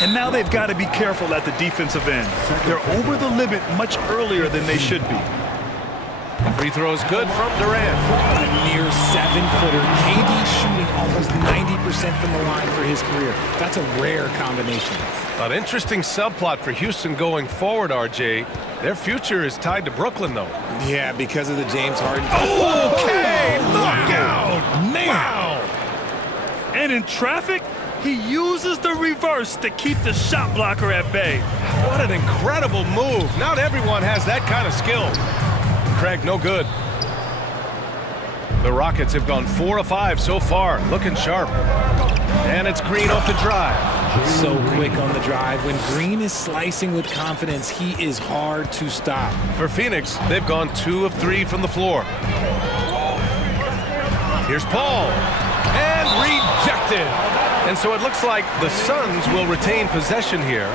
And now they've got to be careful at the defensive end. They're over the limit much earlier than they should be. Free throw is good from Durant. A near 7-footer. KD shooting almost 90% from the line for his career. That's a rare combination. An interesting subplot for Houston going forward, RJ. Their future is tied to Brooklyn, though. Yeah, because of the James Harden. Okay, look out! Wow! And in traffic, he uses the reverse to keep the shot blocker at bay. What an incredible move. Not everyone has that kind of skill. Craig, no good. The Rockets have gone 4 of 5 so far, looking sharp. And it's Green off the drive. So quick on the drive. When Green is slicing with confidence, he is hard to stop. For Phoenix, they've gone 2 of 3 from the floor. Here's Paul. And rejected. And so it looks like the Suns will retain possession here.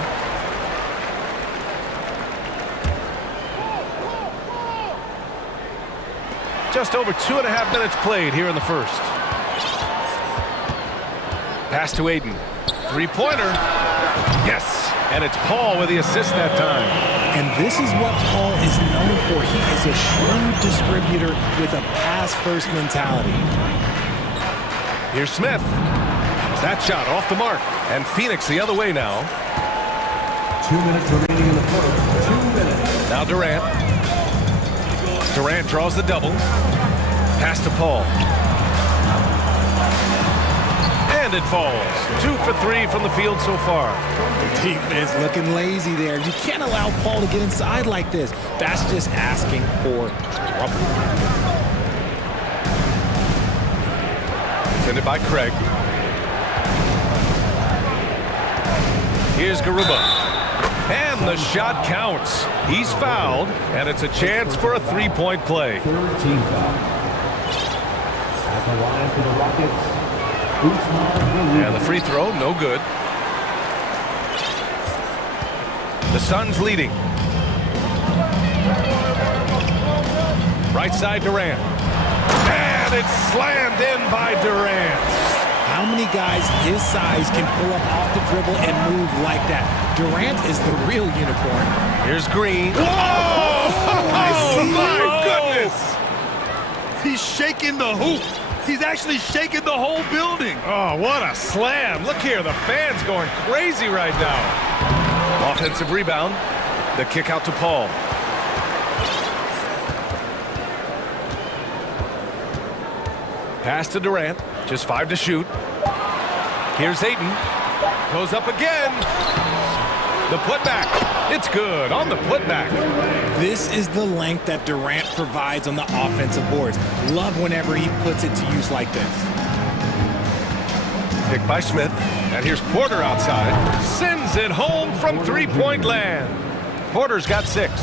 Just over 2.5 minutes played here in the first. Pass to Aiden. Three-pointer. Yes. And it's Paul with the assist that time. And this is what Paul is known for. He is a shrewd distributor with a pass-first mentality. Here's Smith. That shot off the mark. And Phoenix the other way now. 2 minutes remaining in the fourth. 2 minutes. Now Durant. Durant draws the double. Pass to Paul. And it falls. 2 for 3 from the field so far. The defense looking lazy there. You can't allow Paul to get inside like this. That's just asking for trouble. Defended by Craig. Here's Garuba. And the shot counts. He's fouled, and it's a chance for a three-point play. 13 foul. At the line for the Rockets, and the free throw, no good. The Suns leading. Right side, Durant. And it's slammed in by Durant. How many guys his size can pull up off the dribble and move like that? Durant is the real unicorn. Here's Green. Whoa! Oh, my goodness! He's shaking the hoop. He's actually shaking the whole building. Oh, what a slam. Look here, the fans going crazy right now. Offensive rebound. The kick out to Paul. Pass to Durant. Just 5 to shoot. Here's Ayton. Goes up again. The putback. It's good on the putback. This is the length that Durant provides on the offensive boards. Love whenever he puts it to use like this. Picked by Smith. And here's Porter outside. Sends it home from three-point land. Porter's got 6.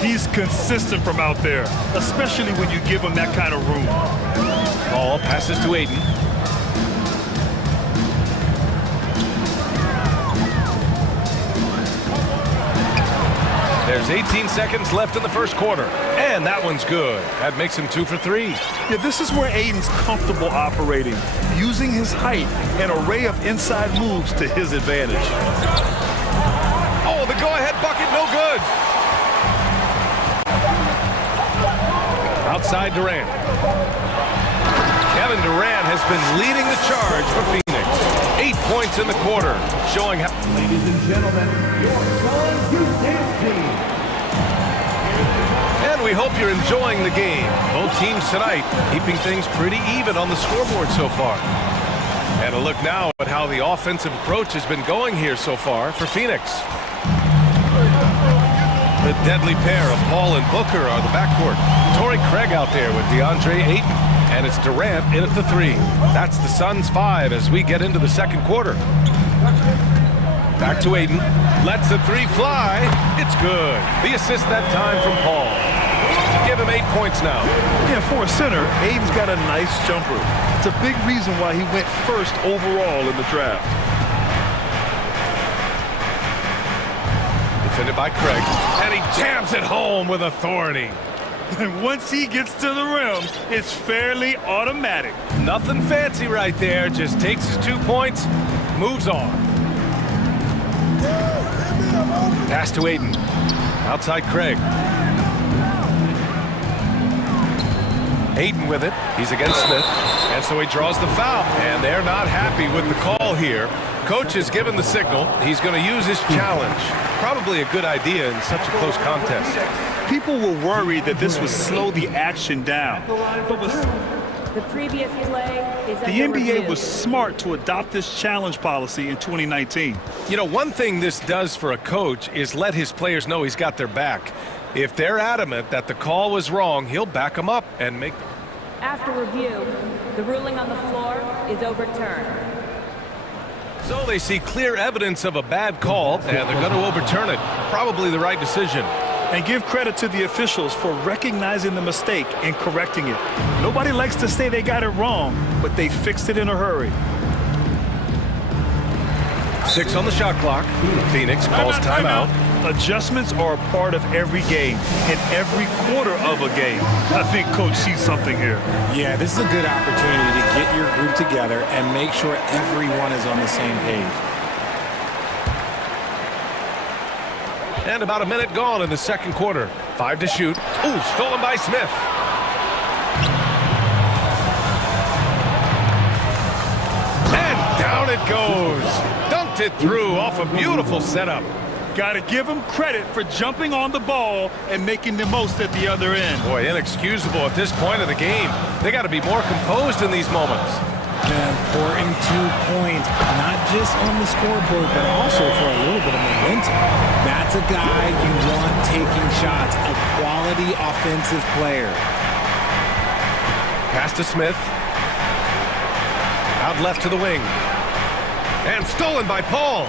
He's consistent from out there, especially when you give him that kind of room. Paul passes to Ayton. There's 18 seconds left in the first quarter. And that one's good. That makes him 2 for 3. Yeah, this is where Ayton's comfortable operating, using his height and array of inside moves to his advantage. Oh, the go-ahead bucket, no good. Outside Durant. Kevin Durant has been leading the charge for Phoenix. 8 points in the quarter, showing how... ladies and gentlemen, your Suns Youth Dance Team. And we hope you're enjoying the game. Both teams tonight keeping things pretty even on the scoreboard so far. And a look now at how the offensive approach has been going here so far for Phoenix. The deadly pair of Paul and Booker are the backcourt. Torrey Craig out there with DeAndre Ayton. And it's Durant in at the 3. That's the Suns' 5 as we get into the second quarter. Back to Ayton. Lets the 3 fly. It's good. The assist that time from Paul. Give him 8 points now. Yeah, for a center, Ayton's got a nice jumper. It's a big reason why he went first overall in the draft. Defended by Craig. And he jams it home with authority. And once he gets to the rim, it's fairly automatic. Nothing fancy right there. Just takes his 2 points, moves on. Pass to Ayton. Outside Craig. Ayton with it. He's against Smith. And so he draws the foul. And they're not happy with the call here. Coach has given the signal. He's going to use his challenge. Probably a good idea in such a close contest. People were worried that this would slow the action down. But the previous play is the NBA was smart to adopt this challenge policy in 2019. You know, one thing this does for a coach is let his players know he's got their back. If they're adamant that the call was wrong, he'll back them up and make them. After review, the ruling on the floor is overturned. So they see clear evidence of a bad call, and they're going to overturn it. Probably the right decision. And give credit to the officials for recognizing the mistake and correcting it. Nobody likes to say they got it wrong, but they fixed it in a hurry. 6 on the shot clock. Phoenix calls timeout. Adjustments are a part of every game, in every quarter of a game. I think Coach sees something here. Yeah, this is a good opportunity to get your group together and make sure everyone is on the same page. And about a minute gone in the second quarter. 5 to shoot. Ooh, stolen by Smith. And down it goes. Dunked it through off a beautiful setup. Got to give him credit for jumping on the ball and making the most at the other end. Boy, inexcusable at this point of the game. They got to be more composed in these moments. An important 2 points, not just on the scoreboard, but also for a little bit of momentum. That's a guy you want taking shots, a quality offensive player. Pass to Smith. Out left to the wing. And stolen by Paul.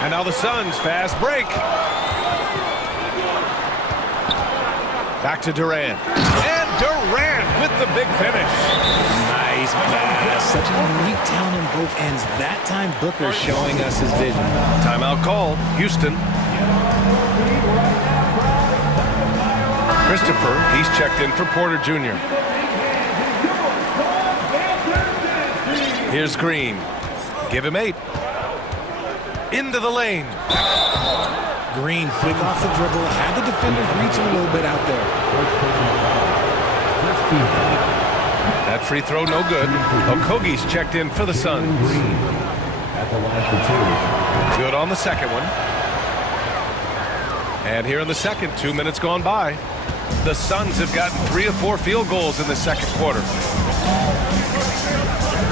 And now the Suns fast break. Back to Durant. And Durant with the big finish. Nice pass. Such a unique talent on both ends. That time Booker showing us his vision. Timeout called. Houston. Christopher, he's checked in for Porter Jr. Here's Green. Give him 8. Into the lane. Green, quick off the dribble, had the defender reaching a little bit out there. That free throw no good. Okogie's checked in for the Suns. Good on the second one. And here in the second, 2 minutes gone by. The Suns have gotten 3 of 4 field goals in the second quarter.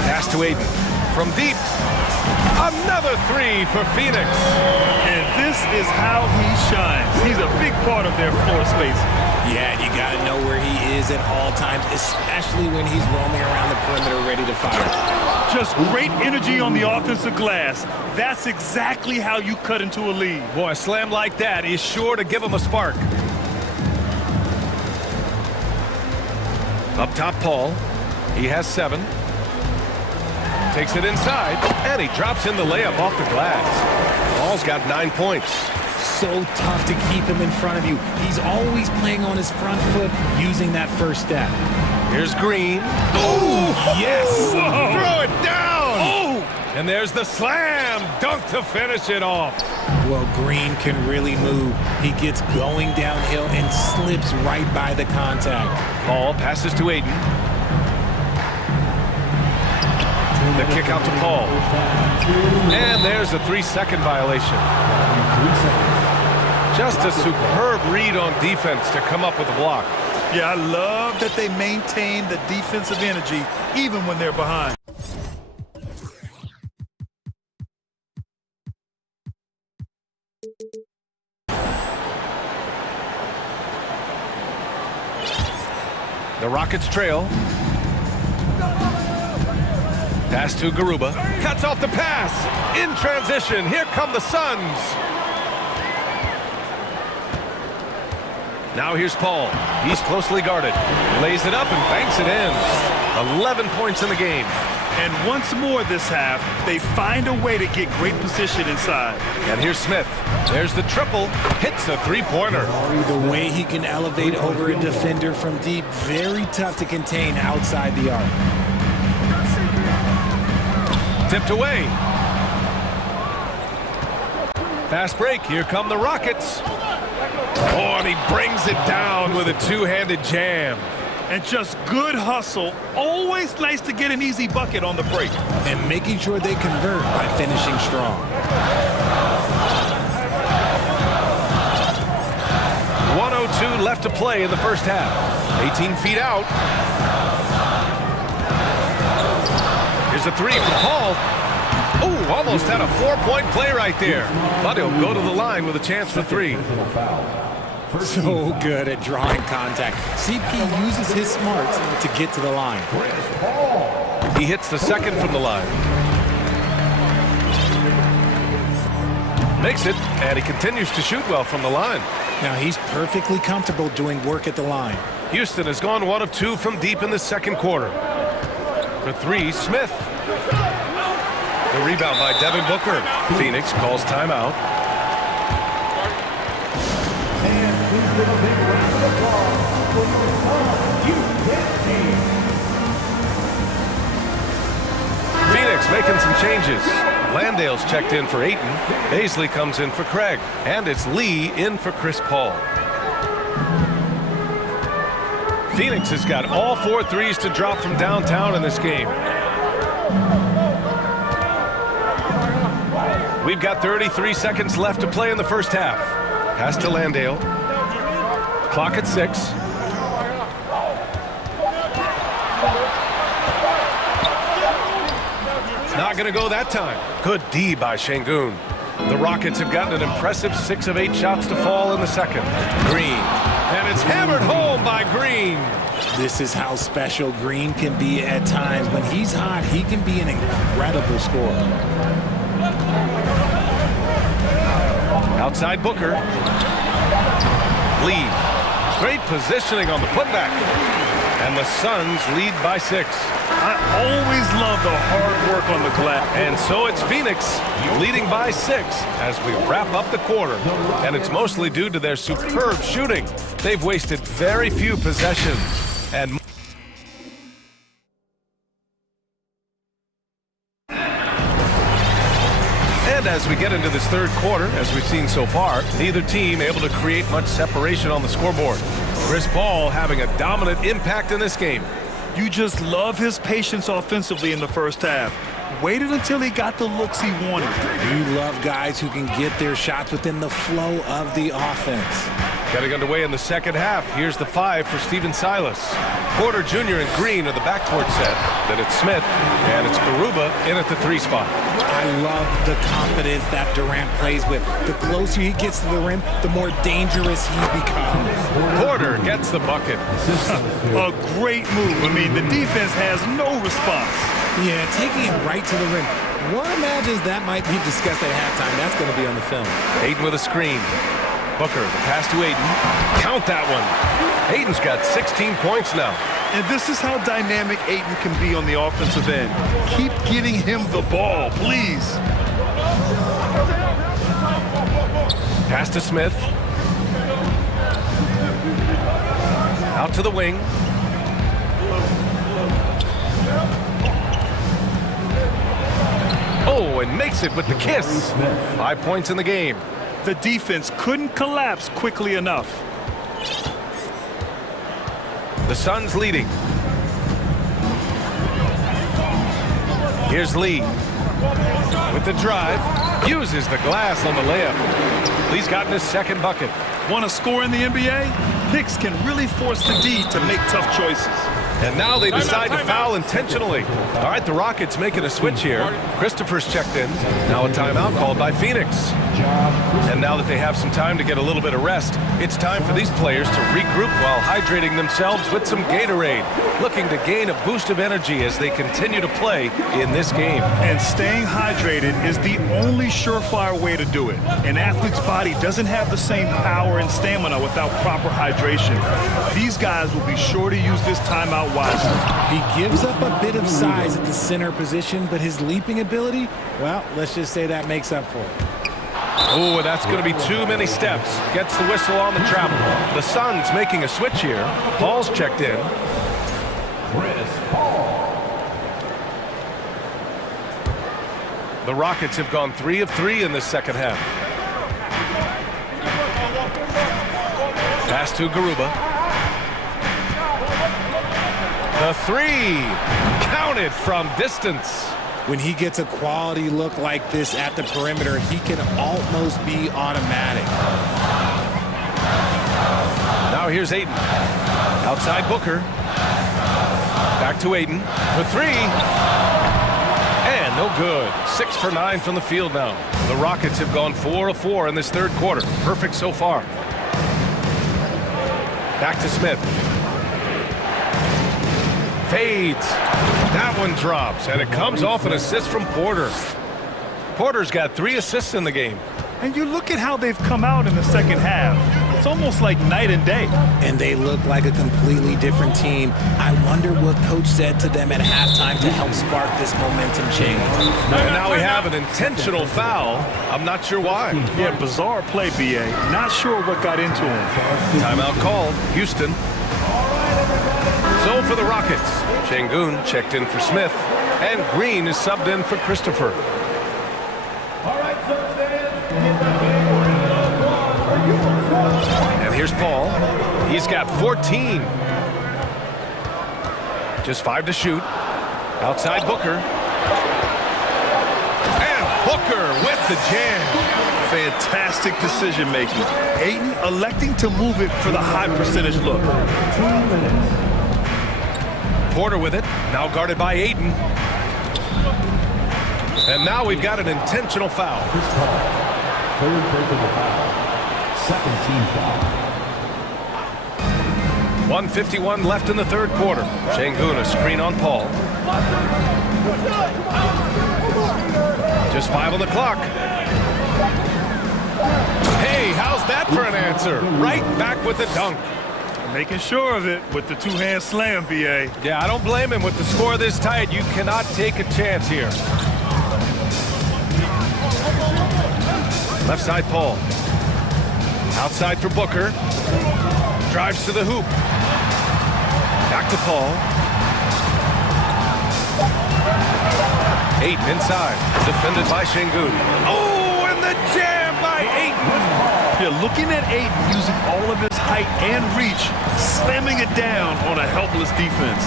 Pass to Aiden. From deep. Another 3 for Phoenix. And this is how he shines. He's a big part of their floor space. Yeah, you got to know where he is at all times, especially when he's roaming around the perimeter ready to fire. Just great energy on the offensive glass. That's exactly how you cut into a lead. Boy, a slam like that is sure to give him a spark. Up top, Paul. He has 7. Takes it inside, and he drops in the layup off the glass. Paul's got 9 points. So tough to keep him in front of you. He's always playing on his front foot, using that first step. Here's Green. Oh, yes! Whoa. Throw it down! Oh! And there's the slam dunk to finish it off. Well, Green can really move. He gets going downhill and slips right by the contact. Paul passes to Aiden. The kick out to Paul. And there's a 3-second violation. Just a superb read on defense to come up with a block. Yeah, I love that they maintain the defensive energy even when they're behind. The Rockets trail. Pass to Garuba. Cuts off the pass. In transition. Here come the Suns. Now here's Paul. He's closely guarded. Lays it up and banks it in. 11 points in the game. And once more this half, they find a way to get great position inside. And here's Smith. There's the triple. Hits a three-pointer. The way he can elevate over a defender from deep, very tough to contain outside the arc. Tipped away. Fast break. Here come the Rockets. Oh, and he brings it down with a two-handed jam. And just good hustle. Always nice to get an easy bucket on the break. And making sure they convert by finishing strong. 1:02 left to play in the first half. 18 feet out. Here's a three from Paul. Oh, almost had a four-point play right there. But he'll go to the line with a chance for three. So good at drawing contact. CP uses his smarts to get to the line. He hits the second from the line. Makes it, and he continues to shoot well from the line. Now he's perfectly comfortable doing work at the line. Houston has gone 1 of 2 from deep in the second quarter. For three, Smith. The rebound by Devin Booker. Phoenix calls timeout. Phoenix making some changes. Landale's checked in for Ayton. Baisley comes in for Craig. And it's Lee in for Chris Paul. Phoenix has got all 4 threes to drop from downtown in this game. We've got 33 seconds left to play in the first half. Pass to Landale. Clock at 6. Not going to go that time. Good D by Şengün. The Rockets have gotten an impressive 6 of 8 shots to fall in the second. Green. And it's hammered home by Green. This is how special Green can be at times. When he's hot, he can be an incredible scorer. Outside Booker. Lead. Great positioning on the putback. And the Suns lead by 6. I always love the hard work on the glass. And so it's Phoenix leading by 6 as we wrap up the quarter. And it's mostly due to their superb shooting. They've wasted very few possessions. And as we get into this third quarter, as we've seen so far, neither team able to create much separation on the scoreboard. Chris Paul having a dominant impact in this game. You just love his patience offensively in the first half. Waited until he got the looks he wanted. You love guys who can get their shots within the flow of the offense. Getting underway in the second half. Here's the 5 for Stephen Silas. Porter Jr. and Green are the backcourt set. Then it's Smith, and it's Garuba in at the 3 spot. I love the confidence that Durant plays with. The closer he gets to the rim, the more dangerous he becomes. Porter gets the bucket. A great move. I mean, the defense has no response. Yeah, taking it right to the rim. One imagines that might be discussed at halftime. That's going to be on the film. Ayton with a screen. Booker, the pass to Ayton. Count that one. Ayton's got 16 points now. And this is how dynamic Ayton can be on the offensive end. Keep getting him the ball, please. Pass to Smith. Out to the wing. Oh, and makes it with the kiss. 5 points in the game. The defense couldn't collapse quickly enough. The Suns leading. Here's Lee. With the drive. Uses the glass on the layup. Lee's gotten his second bucket. Want to score in the NBA? Hicks can really force the D to make tough choices. And now they decide to foul intentionally. All right, the Rockets making a switch here. Christopher's checked in. Now a timeout called by Phoenix. And now that they have some time to get a little bit of rest, it's time for these players to regroup while hydrating themselves with some Gatorade, looking to gain a boost of energy as they continue to play in this game. And staying hydrated is the only surefire way to do it. An athlete's body doesn't have the same power and stamina without proper hydration. These guys will be sure to use this timeout wisely. He gives up a bit of size at the center position, but his leaping ability, well, let's just say that makes up for it. Oh, that's going to be too many steps. Gets the whistle on the travel. The Suns making a switch here. Paul's checked in. The Rockets have gone 3 of 3 in this second half. Pass to Garuba. The 3 counted from distance. When he gets a quality look like this at the perimeter, he can almost be automatic. Now here's Ayton. Outside Booker. Back to Ayton for 3. And no good. 6 for 9 from the field now. The Rockets have gone 4 of 4 in this third quarter. Perfect so far. Back to Smith. Fades. That one drops, and it comes off an assist from Porter. Porter's got 3 assists in the game. And you look at how they've come out in the second half. It's almost like night and day. And they look like a completely different team. I wonder what coach said to them at halftime to help spark this momentum change. And now we have an intentional foul. I'm not sure why. Yeah, bizarre play, B.A. Not sure what got into him. Timeout called. Houston. So for the Rockets, Şengün checked in for Smith, and Green is subbed in for Christopher. And here's Paul. He's got 14. Just 5 to shoot. Outside Booker. And Booker with the jam. Fantastic decision making. Ayton electing to move it for the high percentage look. 2 minutes. Porter with it, now guarded by Ayton. And now we've got an intentional foul. Third personal foul. Second team foul. 1:51 left in the third quarter. Şengün, a screen on Paul. Just 5 on the clock. Hey, how's that for an answer? Right back with the dunk. Making sure of it with the two-hand slam, B.A. Yeah, I don't blame him. With the score this tight, you cannot take a chance here. Left side, Paul. Outside for Booker. Drives to the hoop. Back to Paul. Ayton inside. Defended by Şengün. Oh, and the jam by Ayton. Yeah, looking at Ayton using all of his height and reach, slamming it down on a helpless defense.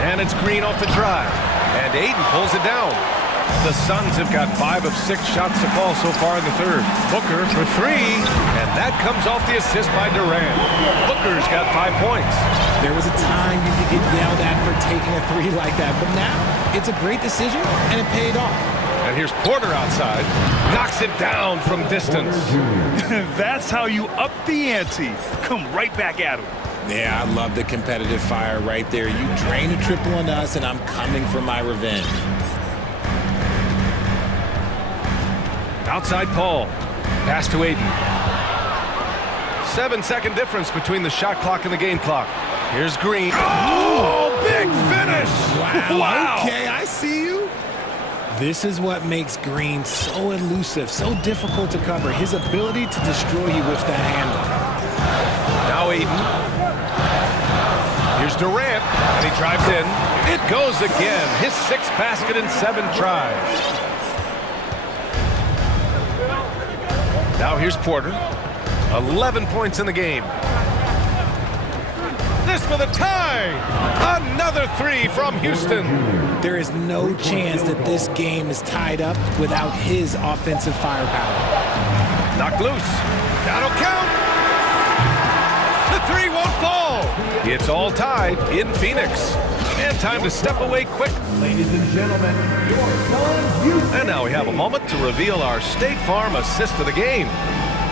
And it's Green off the drive. And Ayton pulls it down. The Suns have got 5 of 6 shots to fall so far in the third. Booker for 3, and that comes off the assist by Durant. Booker's got 5 points. There was a time you could get yelled at for taking a 3 like that, but now it's a great decision, and it paid off. And here's Porter outside. Knocks it down from distance. That's how you up the ante. Come right back at him. Yeah, I love the competitive fire right there. You drain a triple on us, and I'm coming for my revenge. Outside Paul. Pass to Ayton. 7-second difference between the shot clock and the game clock. Here's Green. Oh, big finish! Wow. Okay, I see you. This is what makes Green so elusive, so difficult to cover. His ability to destroy you with that handle. Now Ayton. Here's Durant, and he drives in. It goes again. His 6th basket in 7 tries. Now here's Porter. 11 points in the game. This for the tie. Another 3 from Houston. There is no chance that this game is tied up without his offensive firepower. Knocked loose. That'll count. The 3 won't fall. It's all tied in Phoenix. And time to step away quick. Ladies and gentlemen, your Suns Houston. And now we have a moment to reveal our State Farm assist of the game.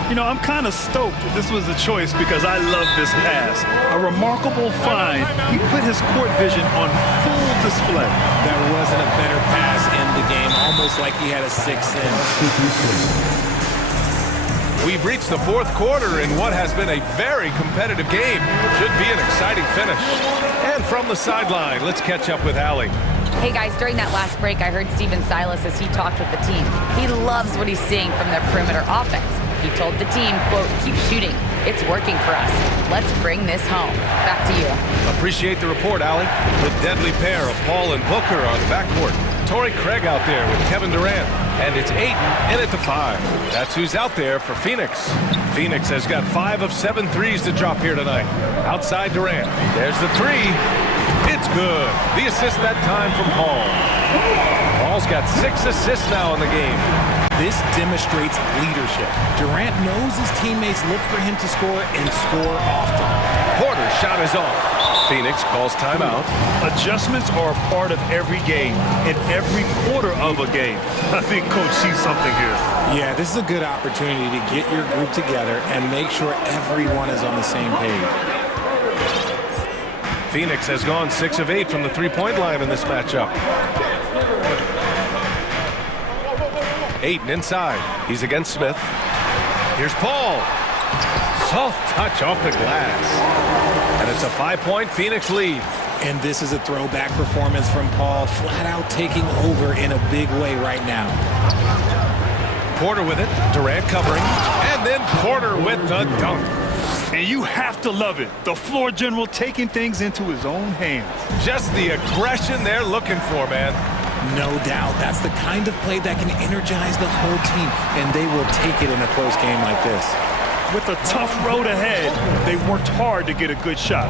You know, I'm kind of stoked that this was a choice because I love this pass. A remarkable find. He put his court vision on full display. There wasn't a better pass in the game, almost like he had a 6th sense. We've reached the 4th quarter in what has been a very competitive game. Should be an exciting finish. And from the sideline, let's catch up with Allie. Hey guys, during that last break, I heard Stephen Silas as he talked with the team. He loves what he's seeing from their perimeter offense. He told the team, quote, keep shooting. It's working for us. Let's bring this home. Back to you. Appreciate the report, Allie. The deadly pair of Paul and Booker are the backcourt. Torrey Craig out there with Kevin Durant. And it's Ayton in at the 5. That's who's out there for Phoenix. Phoenix has got 5 of 7 threes to drop here tonight. Outside Durant. There's the 3. It's good. The assist that time from Paul. Paul's got 6 assists now in the game. This demonstrates leadership. Durant knows his teammates look for him to score and score often. Porter's shot is off. Phoenix calls timeout. Adjustments are a part of every game and every quarter of a game. I think Coach sees something here. Yeah, this is a good opportunity to get your group together and make sure everyone is on the same page. Phoenix has gone 6 of 8 from the 3-point line in this matchup. Ayton inside. He's against Smith. Here's Paul. Soft touch off the glass. And it's a 5-point Phoenix lead. And this is a throwback performance from Paul, flat out taking over in a big way right now. Porter with it. Durant covering. And then Porter with the dunk. And you have to love it. The floor general taking things into his own hands. Just the aggression they're looking for, man. No doubt. That's the kind of play that can energize the whole team, and they will take it in a close game like this. With a tough road ahead, they worked hard to get a good shot.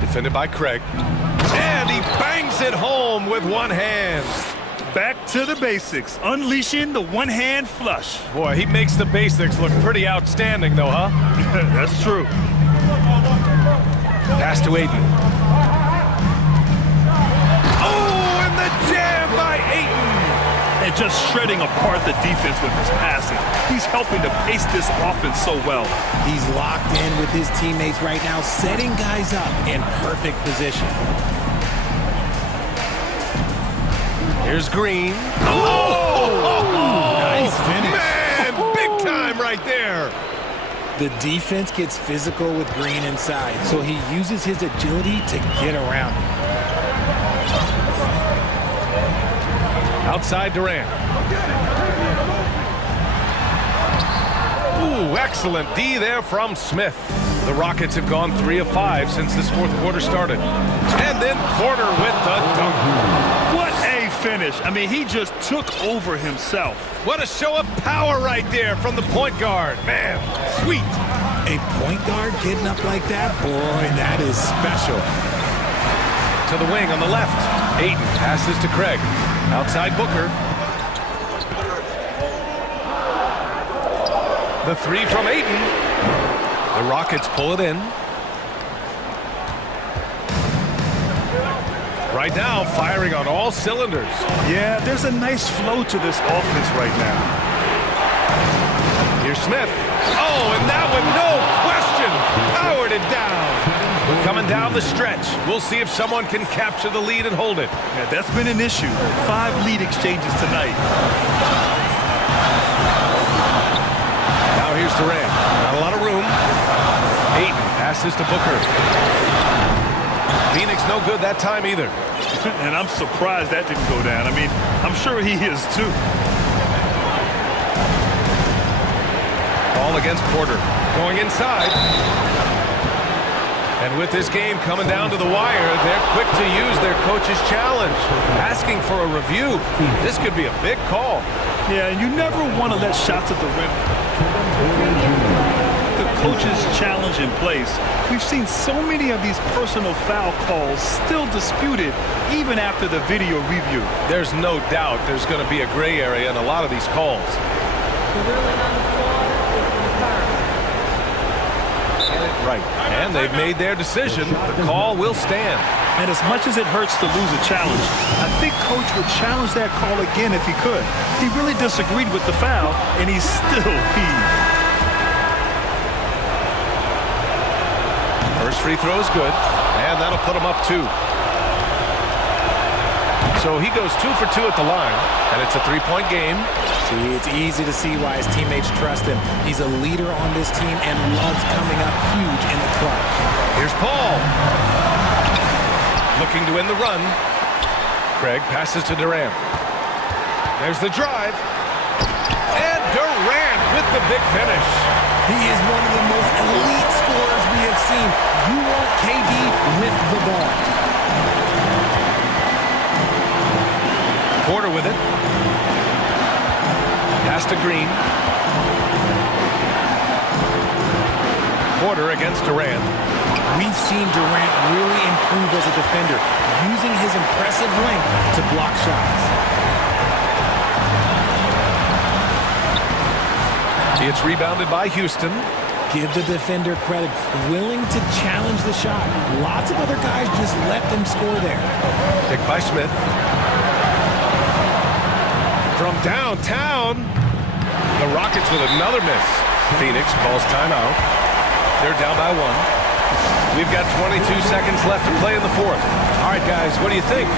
Defended by Craig. And he bangs it home with one hand. Back to the basics, unleashing the one-hand flush. Boy, he makes the basics look pretty outstanding, though, huh? That's true. Pass to Ayton. and just shredding apart the defense with his passing. He's helping to pace this offense so well. He's locked in with his teammates right now, setting guys up in perfect position. Here's Green. Oh! Nice finish. Man, big time right there. The defense gets physical with Green inside, so he uses his agility to get around him. Outside Durant. Ooh, excellent D there from Smith. The Rockets have gone 3 of 5 since this fourth quarter started. And then Porter with the dunk. What a finish. I mean, he just took over himself. What a show of power right there from the point guard. Man, sweet. A point guard getting up like that? Boy, that is special. To the wing on the left. Ayton passes to Craig. Outside Booker. The three from Ayton. The Rockets pull it in. Right now, firing on all cylinders. Yeah, there's a nice flow to this offense right now. Here's Smith. Oh, and that one, no question, powered it down. Coming down the stretch. We'll see if someone can capture the lead and hold it. Yeah, that's been an issue. 5 lead exchanges tonight. Now here's Durant. Not a lot of room. Ayton passes to Booker. Phoenix no good that time either. And I'm surprised that didn't go down. I mean, I'm sure he is too. Ball against Porter. Going inside. And with this game coming down to the wire, they're quick to use their coach's challenge. Asking for a review. This could be a big call. Yeah, and you never want to let shots at the rim. The coach's challenge in place. We've seen so many of these personal foul calls still disputed even after the video review. There's no doubt there's going to be a gray area in a lot of these calls. The ruling on the floor is confirmed. Right. And they've made their decision. The call will stand. And as much as it hurts to lose a challenge, I think Coach would challenge that call again if he could. He really disagreed with the foul, and he's still heaved. First free throw is good, and that'll put him up 2. So he goes 2 for 2 at the line, and it's a 3-point game. See, it's easy to see why his teammates trust him. He's a leader on this team and loves coming up huge in the clutch. Here's Paul. Looking to win the run. Craig passes to Durant. There's the drive. And Durant with the big finish. He is one of the most elite scorers we have seen. You want KD with the ball. Porter with it. Pass to Green. Porter against Durant. We've seen Durant really improve as a defender, using his impressive length to block shots. It's rebounded by Houston. Give the defender credit, willing to challenge the shot. Lots of other guys just let them score there. Picked by Smith. From downtown, the Rockets with another miss. Phoenix calls timeout. They're down by 1. We've got 22 seconds left to play in the fourth. All right, guys, what do you think?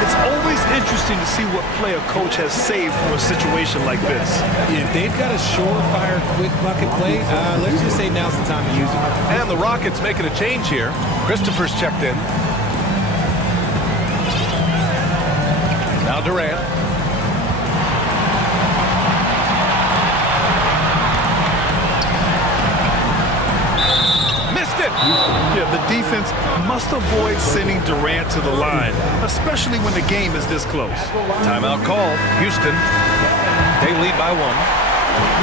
It's always interesting to see what play a coach has saved for a situation like this. If they've got a surefire, quick bucket play, let's just say now's the time to use it. And the Rockets making a change here. Christopher's checked in. Now Durant. Missed it! Yeah, the defense must avoid sending Durant to the line, especially when the game is this close. Timeout called. Houston. They lead by 1.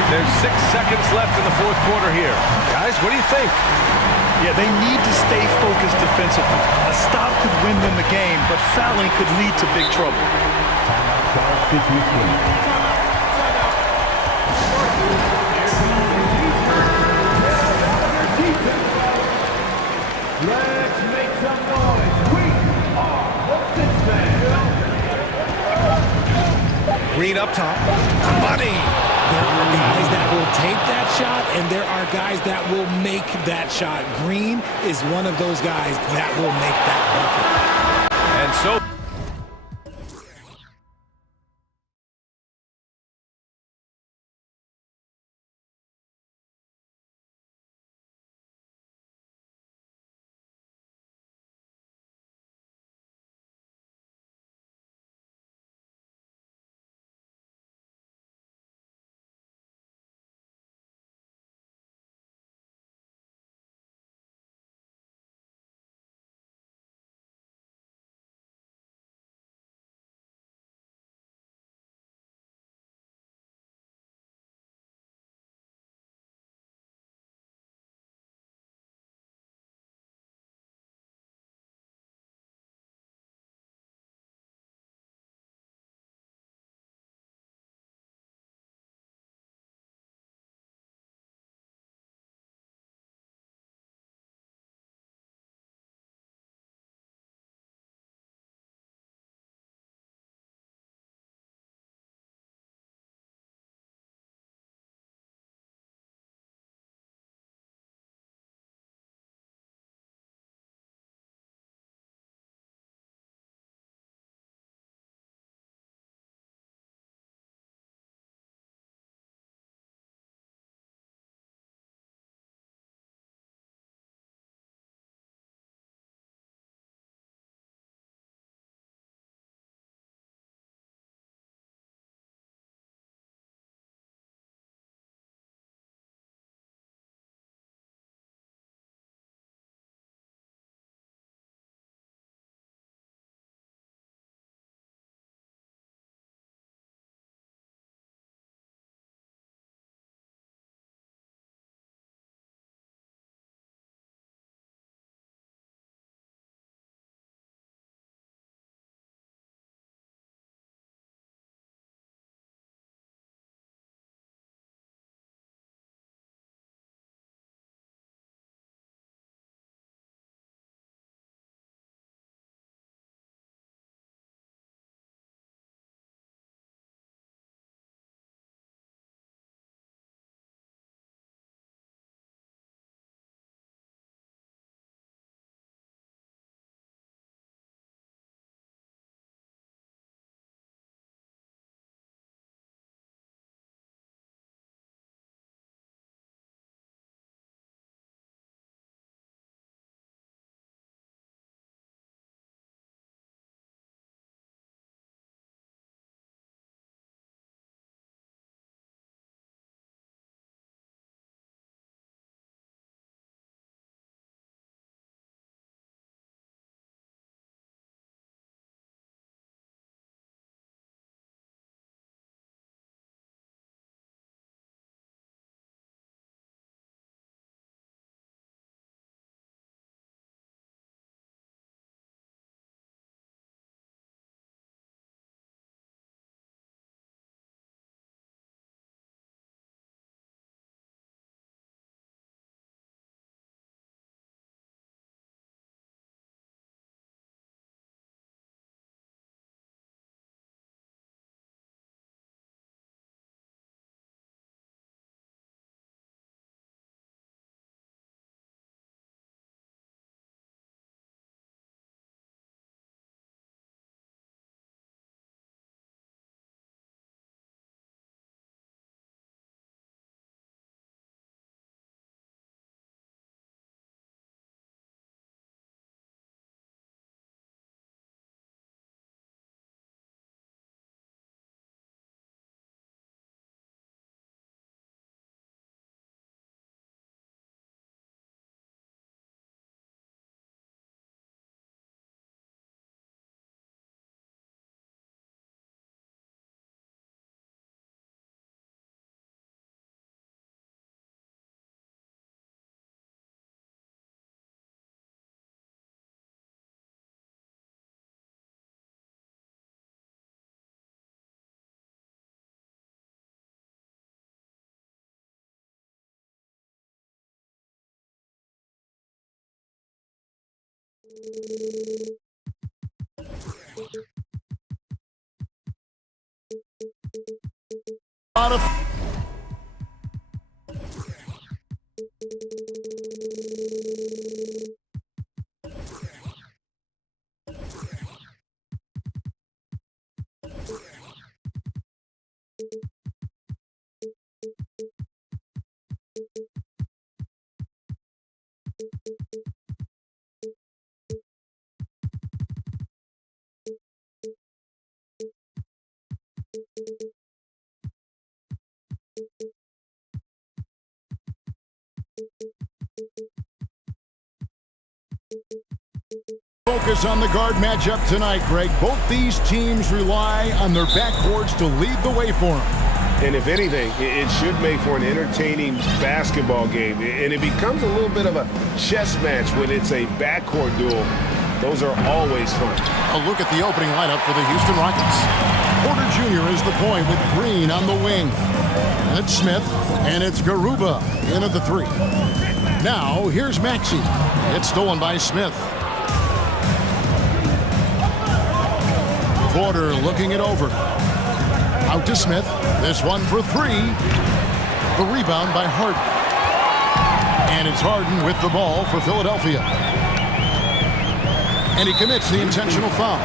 There's 6 seconds left in the fourth quarter here. Guys, what do you think? Yeah, they need to stay focused defensively. A stop could win them the game, but fouling could lead to big trouble. Let's make some noise. We are the Six Men. Green Green up top. Money. There are guys that will take that shot, and there are guys that will make that shot. Green is one of those guys that will make that bucket. And so... Focus on the guard matchup tonight, Greg. Both these teams rely on their backcourts to lead the way for them. And if anything, it should make for an entertaining basketball game. And it becomes a little bit of a chess match when it's a backcourt duel. Those are always fun. A look at the opening lineup for the Houston Rockets. Porter Jr. is the point with Green on the wing. And it's Smith, and it's Garuba in at the three. Now, here's Maxey. It's stolen by Smith. Porter looking it over. Out to Smith. This one for three. The rebound by Harden. And it's Harden with the ball for Philadelphia. And he commits the intentional foul.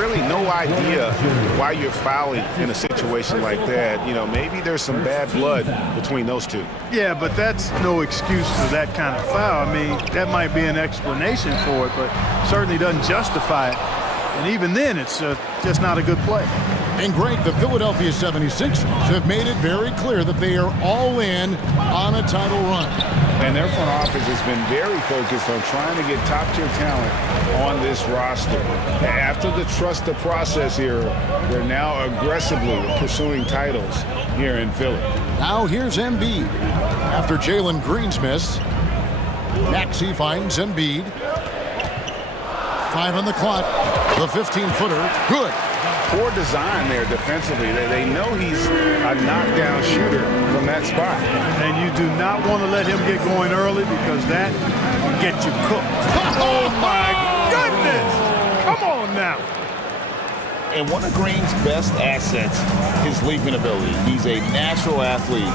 Really no idea why you're fouling in a situation like that. You know, maybe there's some bad blood between those two. Yeah, but that's no excuse for that kind of foul. I mean, that might be an explanation for it, but certainly doesn't justify it. And even then, it's just not a good play. And Greg, the Philadelphia 76ers have made it very clear that they are all in on a title run. And their front office has been very focused on trying to get top-tier talent on this roster. After the trust the process era, they're now aggressively pursuing titles here in Philly. Now here's Embiid. After Jalen Green's miss, Maxey finds Embiid. 5 on the clock. The 15-footer, good. Poor design there defensively. They know he's a knockdown shooter from that spot. And you do not want to let him get going early because that will get you cooked. Oh, my goodness! Come on now. And one of Green's best assets, his leaping ability. He's a natural athlete,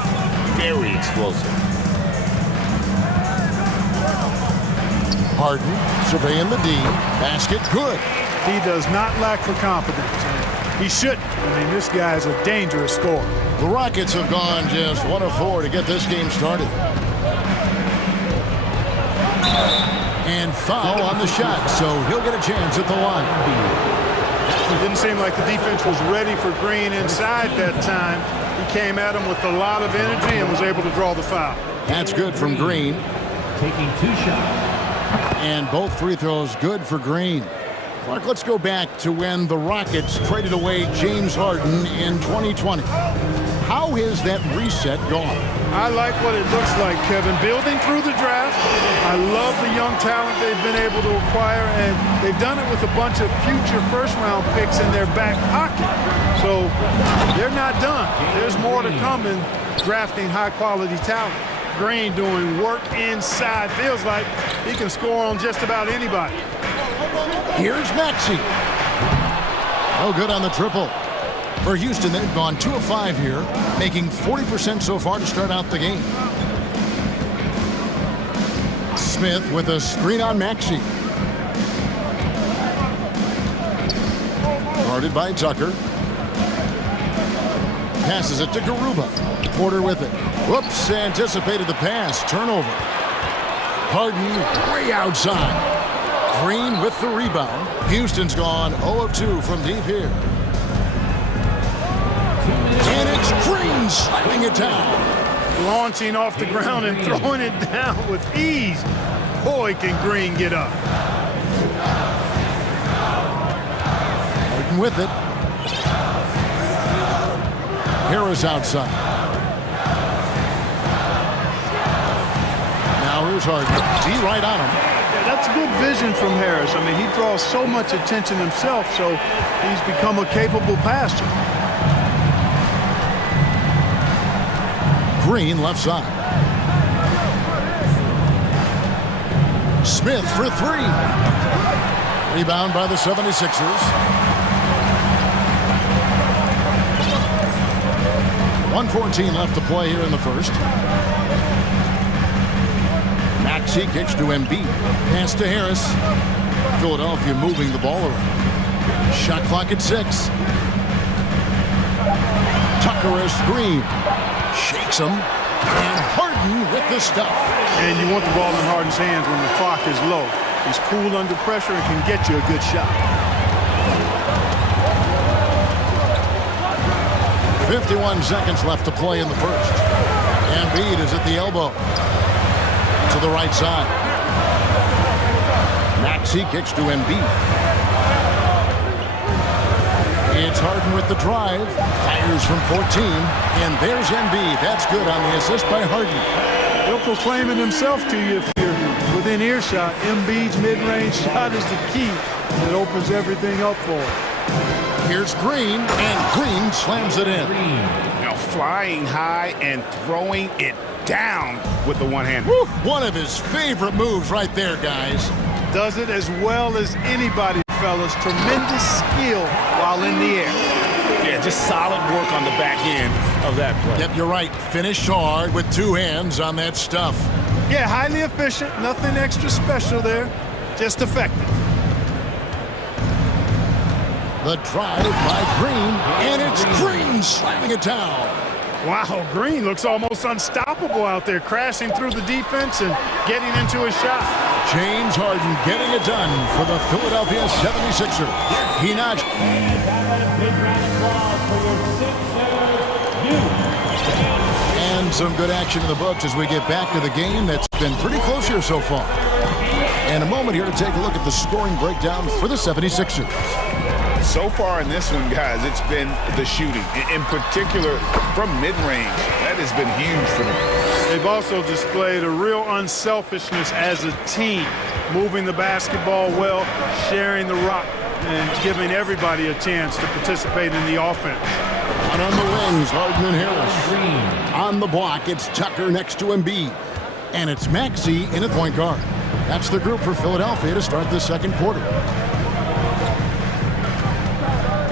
very explosive. Harden surveying the D. Basket, good. He does not lack for confidence. He shouldn't. I mean, this guy's a dangerous scorer. The Rockets have gone just 1 of 4 to get this game started. And foul on the shot, so he'll get a chance at the line. It didn't seem like the defense was ready for Green inside that time. He came at him with a lot of energy and was able to draw the foul. That's good from Green. Taking 2 shots. And both free throws good for Green. Clark, let's go back to when the Rockets traded away James Harden in 2020. How has that reset gone? I like what it looks like, Kevin. Building through the draft. I love the young talent they've been able to acquire, and they've done it with a bunch of future first-round picks in their back pocket. So they're not done. There's more to come in drafting high-quality talent. Green doing work inside. Feels like he can score on just about anybody. Here's Maxey. Oh, good on the triple. For Houston, they've gone 2 of 5 here, making 40% so far to start out the game. Smith with a screen on Maxey. Guarded by Tucker. Passes it to Garuba. Porter with it. Whoops, anticipated the pass. Turnover. Harden way outside. Green with the rebound. Houston's gone 0 of 2 from deep here. And it's Green slapping it down. Launching off the ground and throwing it down with ease. Boy, can Green get up. Harden with it. Harris outside. Now here's Harden. D right on him. That's good vision from Harris. I mean, he draws so much attention himself, so he's become a capable passer. Green left side. Smith for 3. Rebound by the 76ers. 1:14 left to play here in the first. Maxey kicks to Embiid. Pass to Harris. Philadelphia moving the ball around. Shot clock at 6. Tucker a screen. Shakes him. And Harden with the stuff. And you want the ball in Harden's hands when the clock is low. He's cool under pressure and can get you a good shot. 51 seconds left to play in the first. Embiid is at the elbow. To the right side. Maxey kicks to Embiid. It's Harden with the drive. Fires from 14. And there's Embiid. That's good on the assist by Harden. He'll proclaim it himself to you if you're within earshot. Embiid's mid-range shot is the key that opens everything up for him. Here's Green, and Green slams it in. Now flying high and throwing it down with the one hand. One of his favorite moves right there, guys. Does it as well as anybody, fellas. Tremendous skill while in the air. Yeah, just solid work on the back end of that play. Yep, you're right. Finished hard with two hands on that stuff. Yeah, highly efficient. Nothing extra special there. Just effective. The drive by Green, and it's Green slamming it down. Wow, Green looks almost unstoppable out there, crashing through the defense and getting into a shot. James Harden getting it done for the Philadelphia 76ers. He notched. And some good action in the books as we get back to the game that's been pretty close here so far. In a moment here to take a look at the scoring breakdown for the 76ers. So far in this one, guys, it's been the shooting, in particular from mid-range. That has been huge for them. They've also displayed a real unselfishness as a team, moving the basketball well, sharing the rock, and giving everybody a chance to participate in the offense. Out on the wings, Harden and Harris. On the block, it's Tucker next to Embiid. And it's Maxey in at point guard. That's the group for Philadelphia to start the second quarter.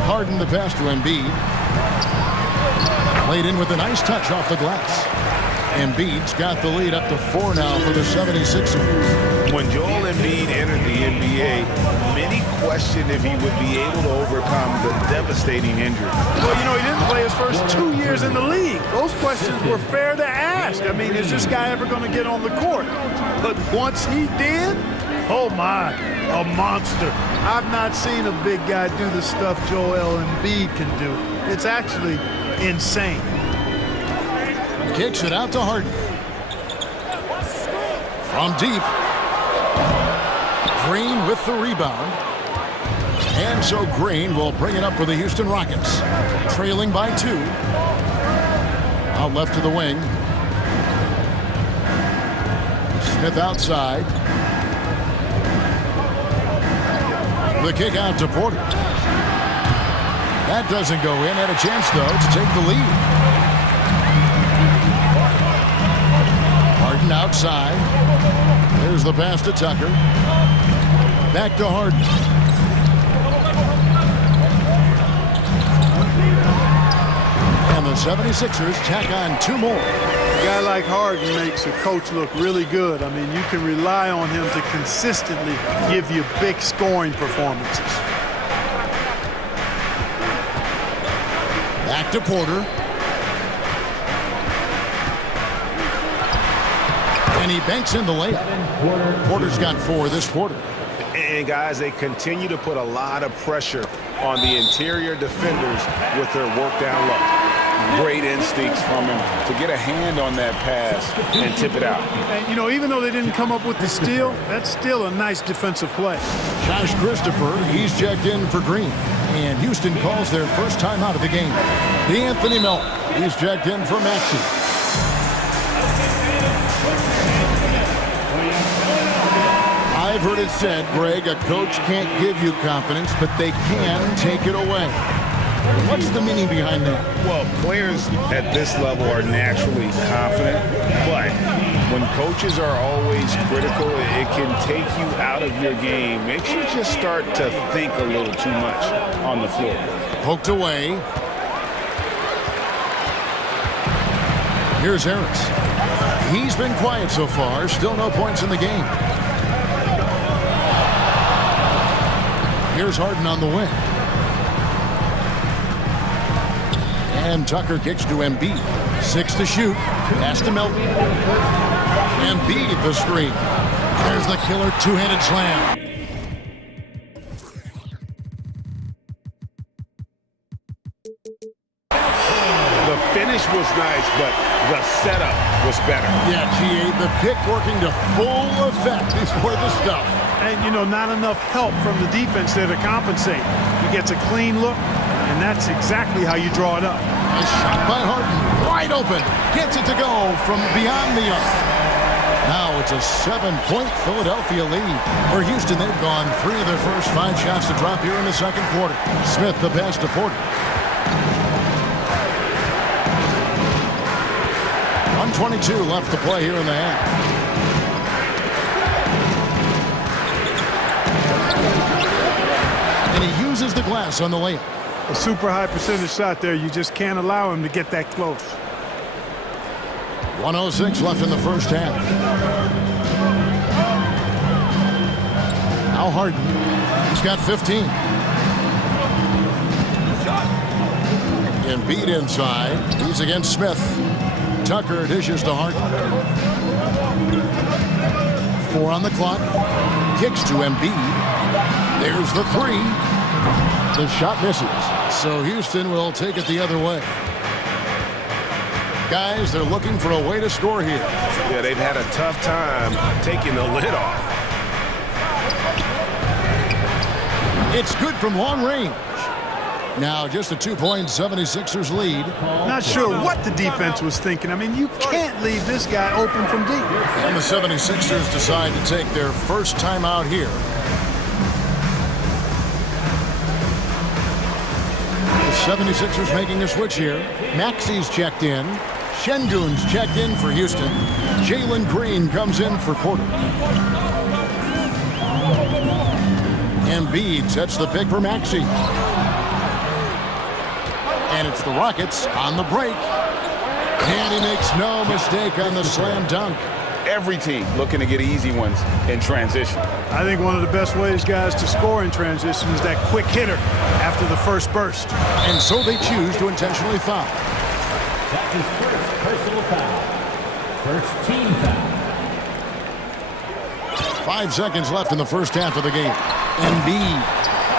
Harden the pass to Embiid. Played in with a nice touch off the glass. Embiid's got the lead up to 4 now for the 76ers. When Joel Embiid entered the NBA, many questioned if he would be able to overcome the devastating injury. Well, you know, he didn't play his first 2 years in the league. Those questions were fair to ask. I mean, is this guy ever going to get on the court? But once he did, oh my, a monster. I've not seen a big guy do the stuff Joel Embiid can do. It's actually insane. Kicks it out to Harden. From deep. Green with the rebound. And so Green will bring it up for the Houston Rockets. Trailing by 2. Out left to the wing. Smith outside. The kick out to Porter. That doesn't go in. Had a chance, though, to take the lead. Harden outside. There's the pass to Tucker. Back to Harden. And the 76ers tack on 2 more. A guy like Harden makes a coach look really good. I mean, you can rely on him to consistently give you big scoring performances. Back to Porter. And he banks in the layup. Porter's got 4 this quarter. And guys, they continue to put a lot of pressure on the interior defenders with their work down low. Great instincts from him to get a hand on that pass and tip it out. And, you know, even though they didn't come up with the steal, that's still a nice defensive play. Josh Christopher, he's checked in for Green. And Houston calls their first time out of the game. D'Anthony Melton, he's checked in for Maxey. I've heard it said, Greg, a coach can't give you confidence, but they can take it away. What's the meaning behind that? Well, players at this level are naturally confident, but when coaches are always critical, it can take you out of your game. Makes you just start to think a little too much on the floor. Poked away. Here's Harris. He's been quiet so far. Still no points in the game. Here's Harden on the wing. And Tucker kicks to Embiid. 6 to shoot. Pass to Melton. Embiid the screen. There's the killer two-handed slam. The finish was nice, but the setup was better. Yeah, GA, the pick working to full effect before the stuff. And, you know, not enough help from the defense there to compensate. He gets a clean look, and that's exactly how you draw it up. A shot by Harden, wide open, gets it to go from beyond the arc. Now it's a 7-point Philadelphia lead. For Houston, they've gone 3 of their first 5 shots to drop here in the second quarter. Smith the pass to Porter. 1:22 left to play here in the half. And he uses the glass on the layup. A super high percentage shot there. You just can't allow him to get that close. 1:06 left in the first half. Now Harden. He's got 15. Embiid inside. He's against Smith. Tucker dishes to Harden. 4 on the clock. Kicks to Embiid. There's the 3. The shot misses. So Houston will take it the other way. Guys, they're looking for a way to score here. Yeah, they've had a tough time taking the lid off. It's good from long range. Now just a 2-point 76ers lead. Not sure what the defense was thinking. I mean, you can't leave this guy open from deep. And the 76ers decide to take their first time out here. The 76ers making a switch here. Maxi's checked in. Şengün's checked in for Houston. Jalen Green comes in for Porter. Embiid sets the pick for Maxi. And it's the Rockets on the break. And he makes no mistake on the slam dunk. Every team looking to get easy ones in transition. I think one of the best ways, guys, to score in transition is that quick hitter after the first burst. And so they choose to intentionally foul. That's his first personal foul. First team foul. 5 seconds left in the first half of the game.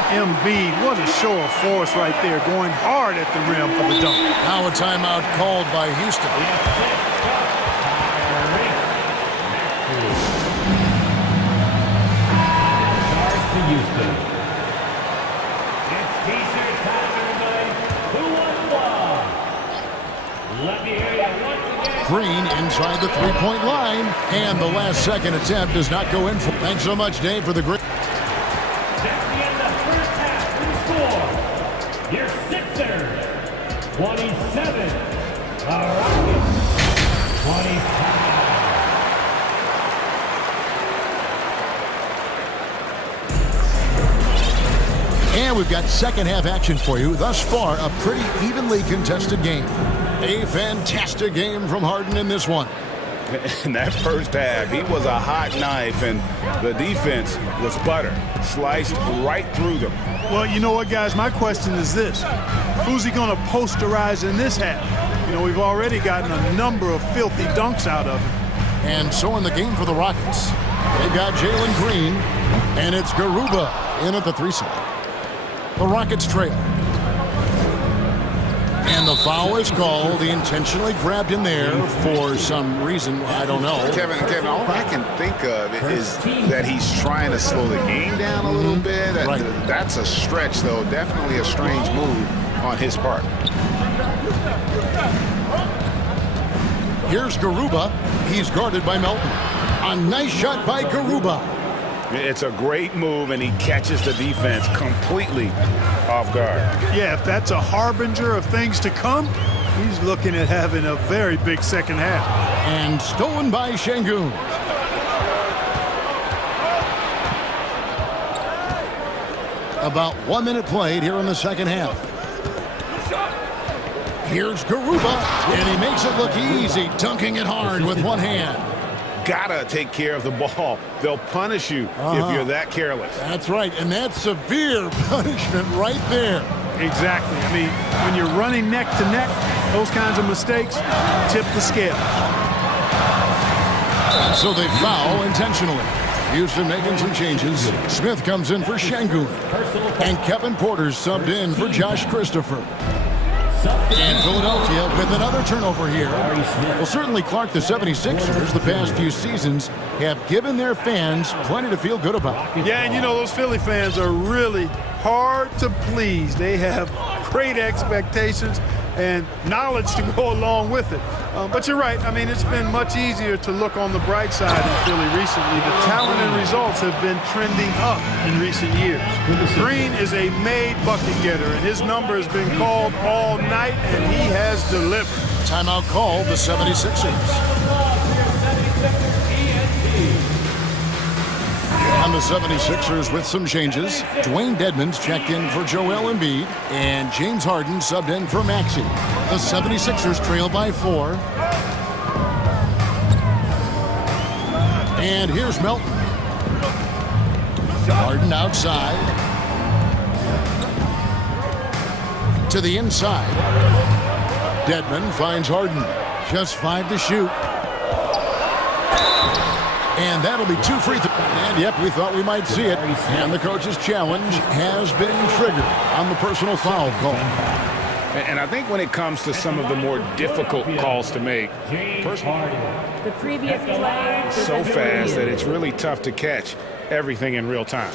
Embiid, what a show of force right there, going hard at the rim for the dunk. Now a timeout called by Houston. Houston. It's T-shirt time, everybody. Who wants one? Let me hear you once again. Green inside the three-point line, and the last second attempt does not go in. Thanks so much, Dave, for the great. That's the end of the first half. The score, your Sixers, 27. The Rockets, 25. And we've got second half action for you. Thus far, a pretty evenly contested game. A fantastic game from Harden in this one. In that first half, he was a hot knife, and the defense was butter, sliced right through them. Well, you know what, guys? My question is this. Who's he going to posterize in this half? You know, we've already gotten a number of filthy dunks out of him. And so in the game for the Rockets, they've got Jalen Green, and it's Garuba in at the 3 slot. The Rockets trail. And the foul is called. He intentionally grabbed him there for some reason. I don't know. Kevin, all I can think of is that he's trying to slow the game down a little bit. Right. That's a stretch, though. Definitely a strange move on his part. Here's Garuba. He's guarded by Melton. A nice shot by Garuba. It's a great move, and he catches the defense completely off guard. Yeah, if that's a harbinger of things to come, he's looking at having a very big second half. And stolen by Şengün. About 1 minute played here in the second half. Here's Garuba, and he makes it look easy, dunking it hard with one hand. Gotta take care of the ball. They'll punish you if you're that careless. That's right, and that's severe punishment right there. Exactly. I mean, when you're running neck to neck, those kinds of mistakes tip the scale. So they foul intentionally. Houston making some changes. Smith comes in for Şengün. And Kevin Porter's subbed in for Josh Christopher. And Philadelphia with another turnover here. Well, certainly Clark, the 76ers, the past few seasons, have given their fans plenty to feel good about. Yeah, and you know, those Philly fans are really hard to please. They have great expectations and knowledge to go along with it. But you're right. I mean, it's been much easier to look on the bright side in Philly recently. The talent and results have been trending up in recent years. Green is a made bucket getter, and his number has been called all night, and he has delivered. Timeout called the 76ers. On the 76ers with some changes. Dwayne Dedmon's checked in for Joel Embiid, and James Harden subbed in for Maxey. The 76ers trail by 4. And here's Melton. Harden outside. To the inside. Dedmon finds Harden. Just 5 to shoot. And that'll be 2 free throws. And yep, we thought we might see it. And the coach's challenge has been triggered on the personal foul call. And I think when it comes to some of the more difficult calls to make, The previous play so fast that it's really tough to catch everything in real time.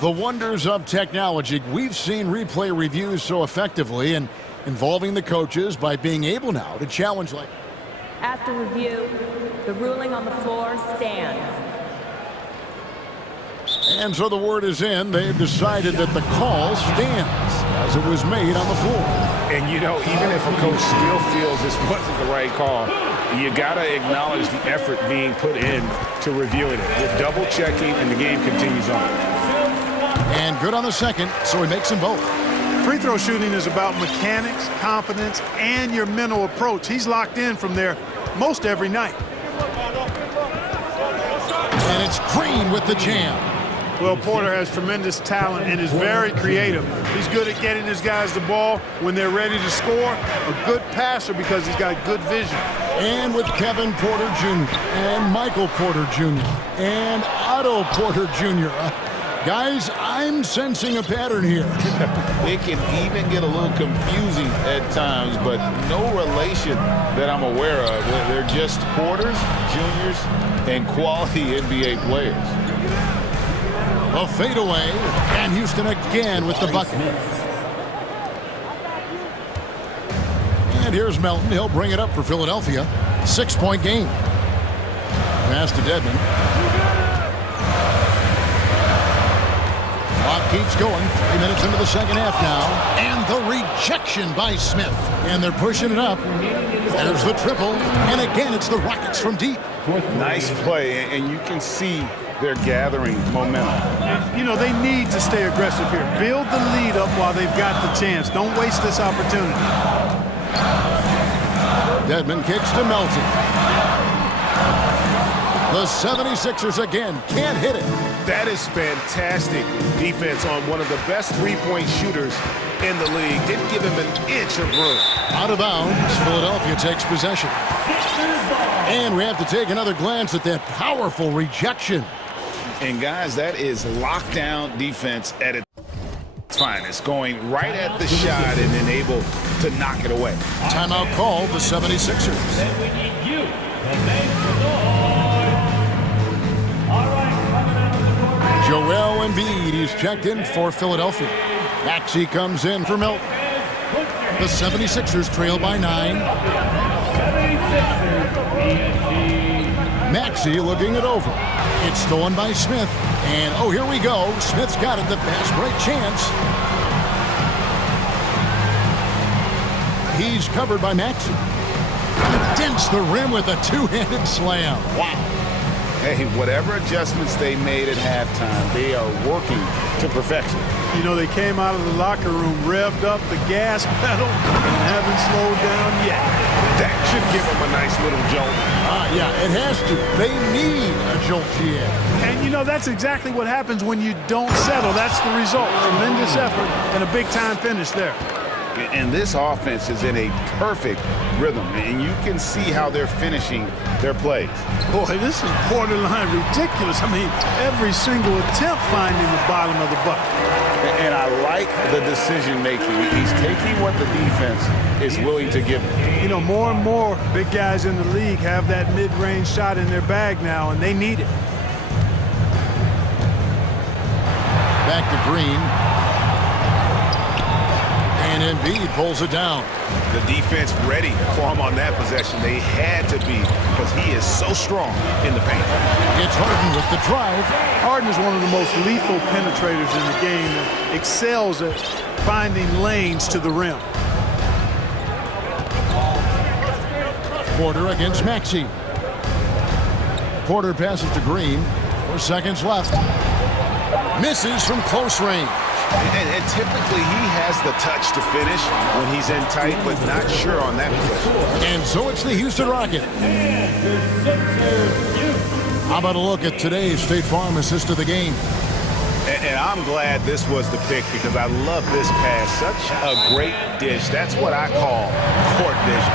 The wonders of technology. We've seen replay reviews so effectively and involving the coaches by being able now to challenge like. After review, the ruling on the floor stands. And so the word is in. They've decided that the call stands as it was made on the floor. And you know, even if a coach still feels this wasn't the right call, you gotta acknowledge the effort being put in to reviewing it. With double checking, and the game continues on. And good on the second, so he makes them both. Free throw shooting is about mechanics, confidence, and your mental approach. He's locked in from there most every night. And it's Green with the jam. Well, Porter has tremendous talent and is very creative. He's good at getting his guys the ball when they're ready to score. A good passer because he's got good vision. And with Kevin Porter Jr. and Michael Porter Jr. and Otto Porter Jr. Guys, I'm sensing a pattern here. It can even get a little confusing at times, but no relation that I'm aware of. They're just Porters, Juniors, and quality NBA players. A fadeaway, and Houston again with the bucket. And here's Melton. He'll bring it up for Philadelphia. 6-point game. Pass to Dedmon. Clock keeps going. 3 minutes into the second half now. And the rejection by Smith. And they're pushing it up. There's the triple. And again, it's the Rockets from deep. Nice play, and you can see they're gathering momentum. You know, they need to stay aggressive here. Build the lead up while they've got the chance. Don't waste this opportunity. Dedmon kicks to Melton. The 76ers again can't hit it. That is fantastic defense on one of the best three-point shooters in the league. Didn't give him an inch of room. Out of bounds, Philadelphia takes possession. And we have to take another glance at that powerful rejection. And guys, that is lockdown defense at its finest, going right at the shot and then able to knock it away. Timeout called the 76ers. Then we need you to make the All right, coming out of the court. Joel Embiid, he's checked in for Philadelphia. Maxey comes in for Melton. The 76ers trail by 9. 76ers, Maxey looking it over. It's stolen by Smith. And, oh, here we go. Smith's got it. The fast break chance. He's covered by Maxey. He dents the rim with a two-handed slam. Wow. Hey, whatever adjustments they made at halftime, they are working to perfection. You know, they came out of the locker room, revved up the gas pedal, and haven't slowed down yet. That should give them a nice little jolt. Yeah, it has to. They need a jolt, yeah. And, you know, that's exactly what happens when you don't settle. That's the result. Tremendous effort and a big-time finish there. And this offense is in a perfect rhythm, and you can see how they're finishing their plays. Boy, this is borderline ridiculous. I mean, every single attempt finding the bottom of the bucket. And I like the decision-making. He's taking what the defense is willing to give him. You know, more and more big guys in the league have that mid-range shot in their bag now, and they need it. Back to Green. And Embiid pulls it down. The defense ready for him on that possession. They had to be, because he is so strong in the paint. It's Harden with the drive. Harden is one of the most lethal penetrators in the game and excels at finding lanes to the rim. Porter against Maxey. Porter passes to Green. 4 seconds left. Misses from close range. And typically he has the touch to finish when he's in tight, but not sure on that possession. And so it's the Houston Rockets. How about a look at today's State Farm assist of the game? And I'm glad this was the pick, because I love this pass. Such a great dish. That's what I call court vision.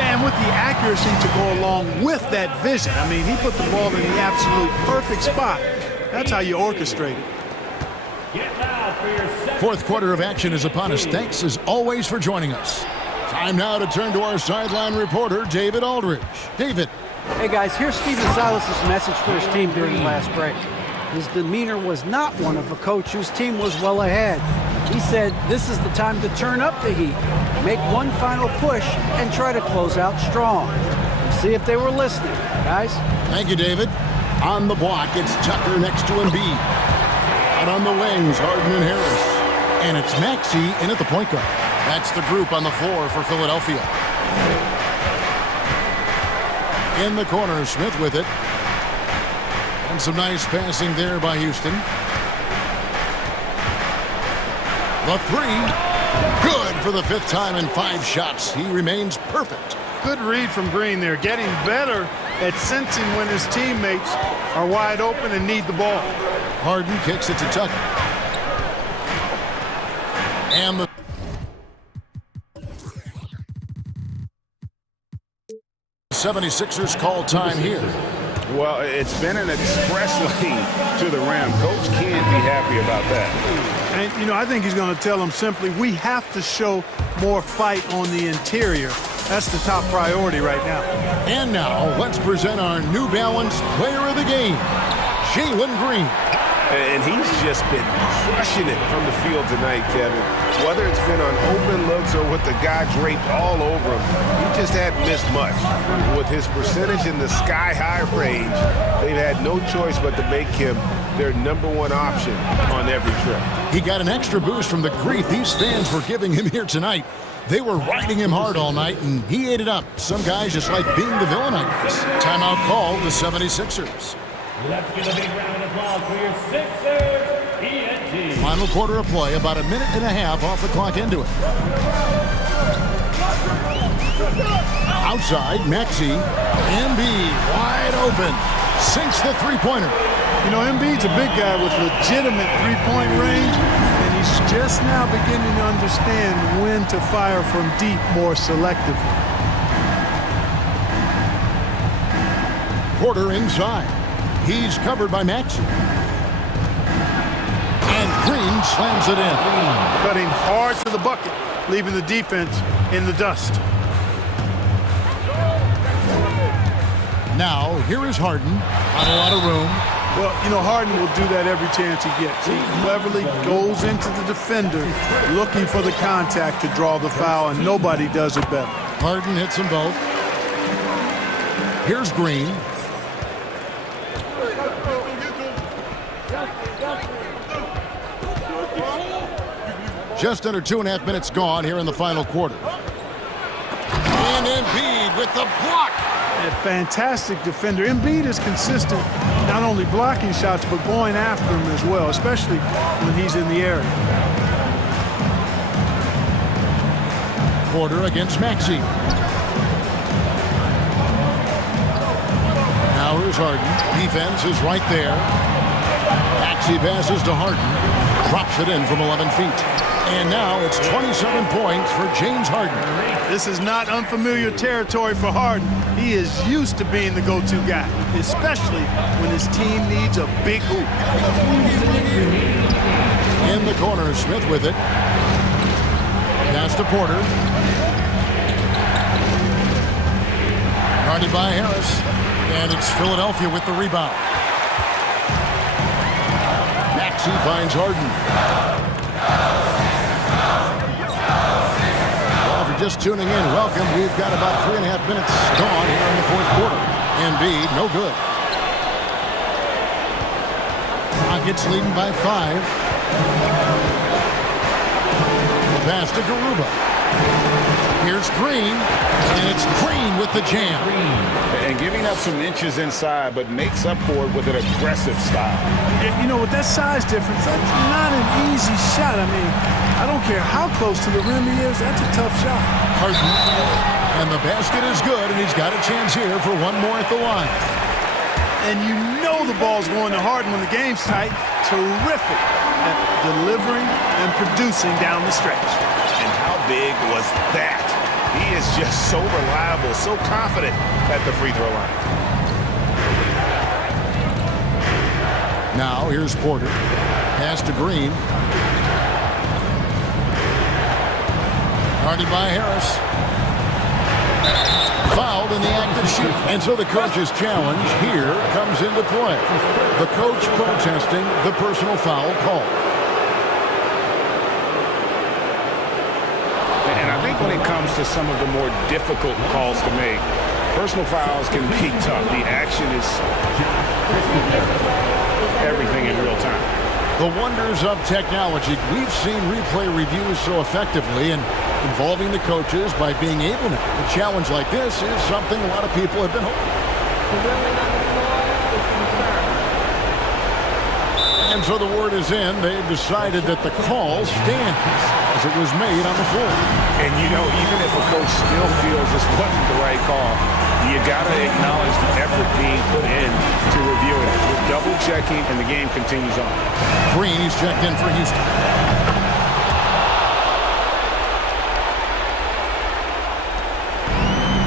Yeah, and with the accuracy to go along with that vision. I mean, he put the ball in the absolute perfect spot. That's how you orchestrate it. Fourth quarter of action is upon us. Thanks, as always, for joining us. Time now to turn to our sideline reporter, David Aldridge. David. Hey, guys, here's Stephen Silas' message for his team during the last break. His demeanor was not one of a coach whose team was well ahead. He said this is the time to turn up the heat, make one final push, and try to close out strong. See if they were listening, guys. Thank you, David. On the block, it's Tucker next to Embiid. Out on the wings, Harden and Harris. And it's Maxey in at the point guard. That's the group on the floor for Philadelphia. In the corner, Smith with it. And some nice passing there by Houston. The three. Good for the 5th time in 5 shots. He remains perfect. Good read from Green there. Getting better at sensing when his teammates are wide open and need the ball. Harden kicks it to Tucker. And the 76ers call time here. Well, it's been an express lane to the rim. Coach can't be happy about that. And, you know, I think he's going to tell them simply, we have to show more fight on the interior. That's the top priority right now. And now, let's present our New Balance Player of the Game, Jalen Green. And he's just been crushing it from the field tonight, Kevin. Whether it's been on open looks or with the guy draped all over him, he just hadn't missed much. With his percentage in the sky-high range, they've had no choice but to make him their #1 option on every trip. He got an extra boost from the grief these fans were giving him here tonight. They were riding him hard all night, and he ate it up. Some guys just like being the villain, I guess. Timeout called the 76ers. Let's give a big round of applause for your Sixers, ENT. Final quarter of play, about 1.5 minutes off the clock into it. Outside, Maxey. Embiid wide open. Sinks the three-pointer. You know, Embiid's a big guy with legitimate three-point range, and he's just now beginning to understand when to fire from deep more selectively. Porter inside. He's covered by Maxey. And Green slams it in. Cutting hard to the bucket, leaving the defense in the dust. Now, here is Harden. Not a lot of room. Well, you know, Harden will do that every chance he gets. He cleverly goes into the defender, looking for the contact to draw the foul, and nobody does it better. Harden hits them both. Here's Green. Just under 2.5 minutes gone here in the final quarter. And Embiid with the block. A fantastic defender. Embiid is consistent, not only blocking shots, but going after them as well, especially when he's in the area. Porter against Maxey. Now here's Harden. Defense is right there. Maxey passes to Harden. Drops it in from 11 feet. And now it's 27 points for James Harden. This is not unfamiliar territory for Harden. He is used to being the go-to guy, especially when his team needs a big hoop. In the corner, Smith with it. Pass to Porter. Guarded by Harris. And it's Philadelphia with the rebound. Maxey finds Harden. Well, if you're just tuning in, welcome. We've got about 3.5 minutes gone here in the fourth quarter. Embiid, no good. Rockets leading by 5. The pass to Garuba. Here's Green, and it's Green with the jam. And giving up some inches inside, but makes up for it with an aggressive style. You know, with that size difference, that's not an easy shot. I mean, I don't care how close to the rim he is, that's a tough shot. Harden, and the basket is good, and he's got a chance here for one more at the line. And you know the ball's going to Harden when the game's tight. Terrific at delivering and producing down the stretch. And how big was that? He is just so reliable, so confident at the free throw line. Now here's Porter. Pass to Green. Guarded by Harris. Fouled in the act of shooting. And so the coach's challenge here comes into play. The coach protesting the personal foul call. And I think when it comes to some of the more difficult calls to make, personal fouls can be tough. The action is everything in real time. The wonders of technology. We've seen replay reviews so effectively and involving the coaches by being able to. A challenge like this is something a lot of people have been hoping. The ruling on the floor is confirmed. And so the word is in. They've decided that the call stands as it was made on the floor. And you know, even if a coach still feels this wasn't the right call, you got to acknowledge the effort being put in to review it. We're double checking, and the game continues on. Green, he's checked in for Houston.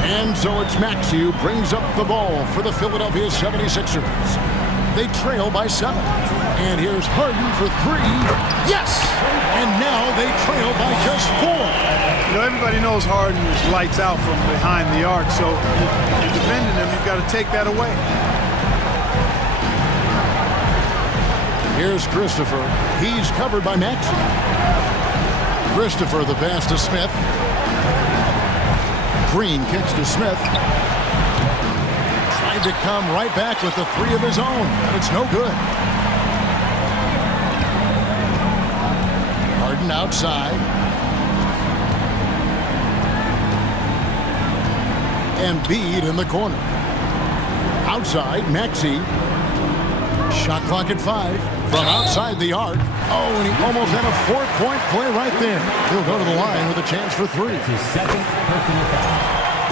And so it's Maxey who brings up the ball for the Philadelphia 76ers. They trail by 7. And here's Harden for 3. Yes! And now they trail by just 4. You know, everybody knows Harden is lights out from behind the arc, so if you're defending him, you've got to take that away. Here's Christopher. He's covered by Maxey. Christopher, the pass to Smith. Green kicks to Smith. Tried to come right back with the 3 of his own, but it's no good. Harden outside. Embiid in the corner. Outside, Maxey. Shot clock at 5. From outside the arc. Oh, and he almost had a 4-point play right there. He'll go to the line with a chance for 3.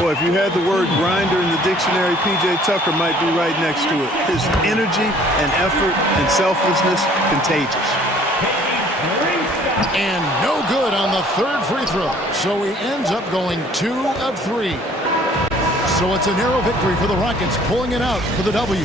Boy, if you had the word grinder in the dictionary, P.J. Tucker might be right next to it. His energy and effort and selflessness, contagious. And no good on the 3rd free throw. So he ends up going 2 of 3. So it's a narrow victory for the Rockets, pulling it out for the W.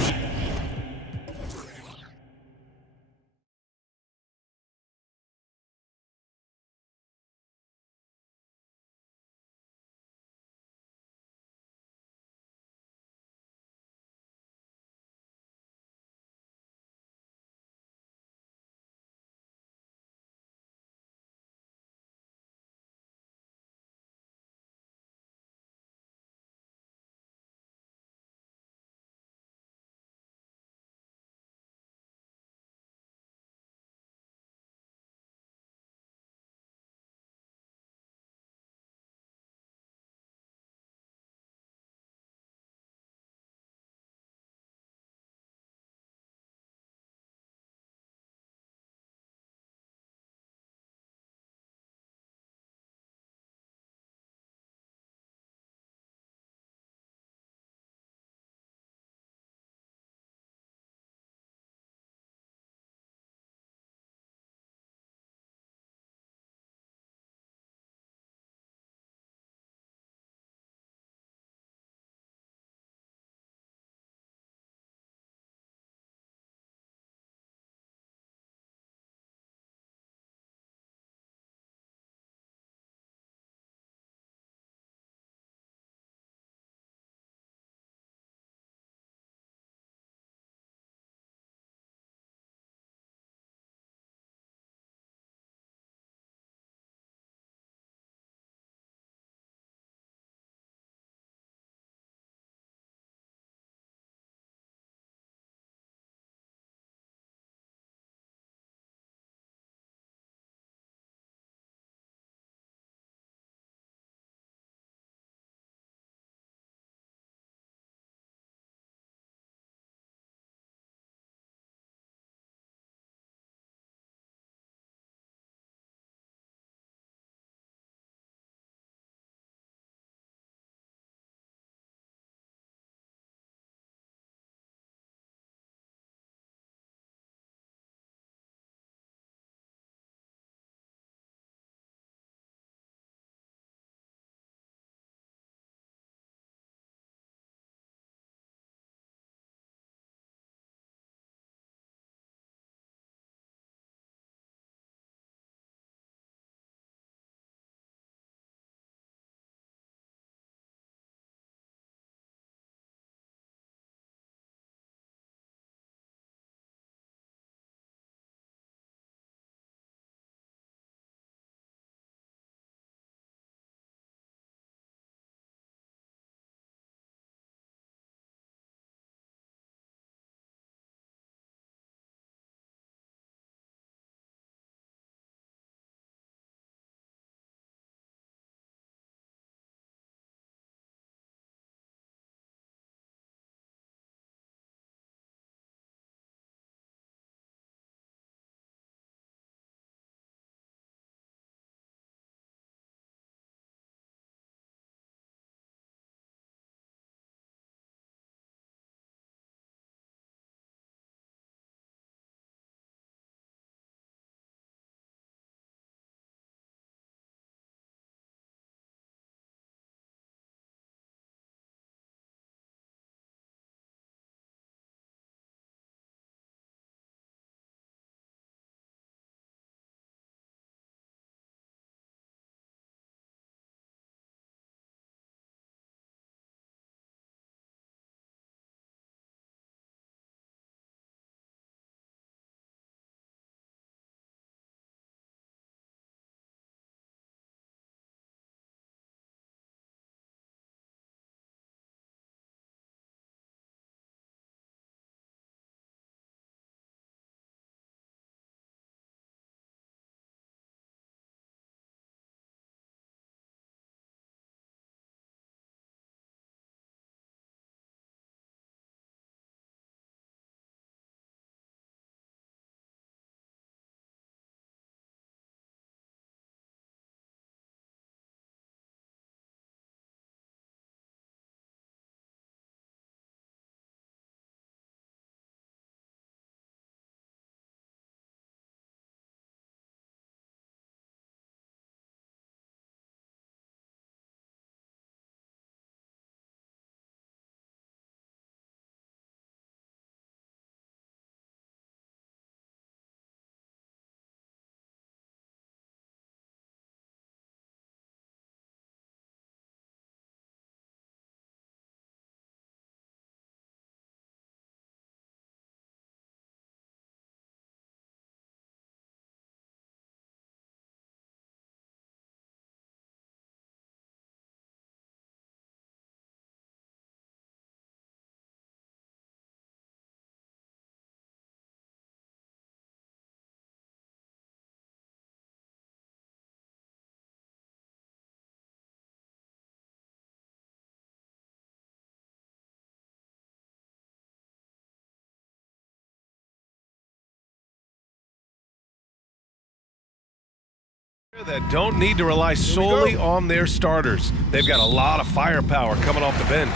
That don't need to rely solely on their starters. They've got a lot of firepower coming off the bench.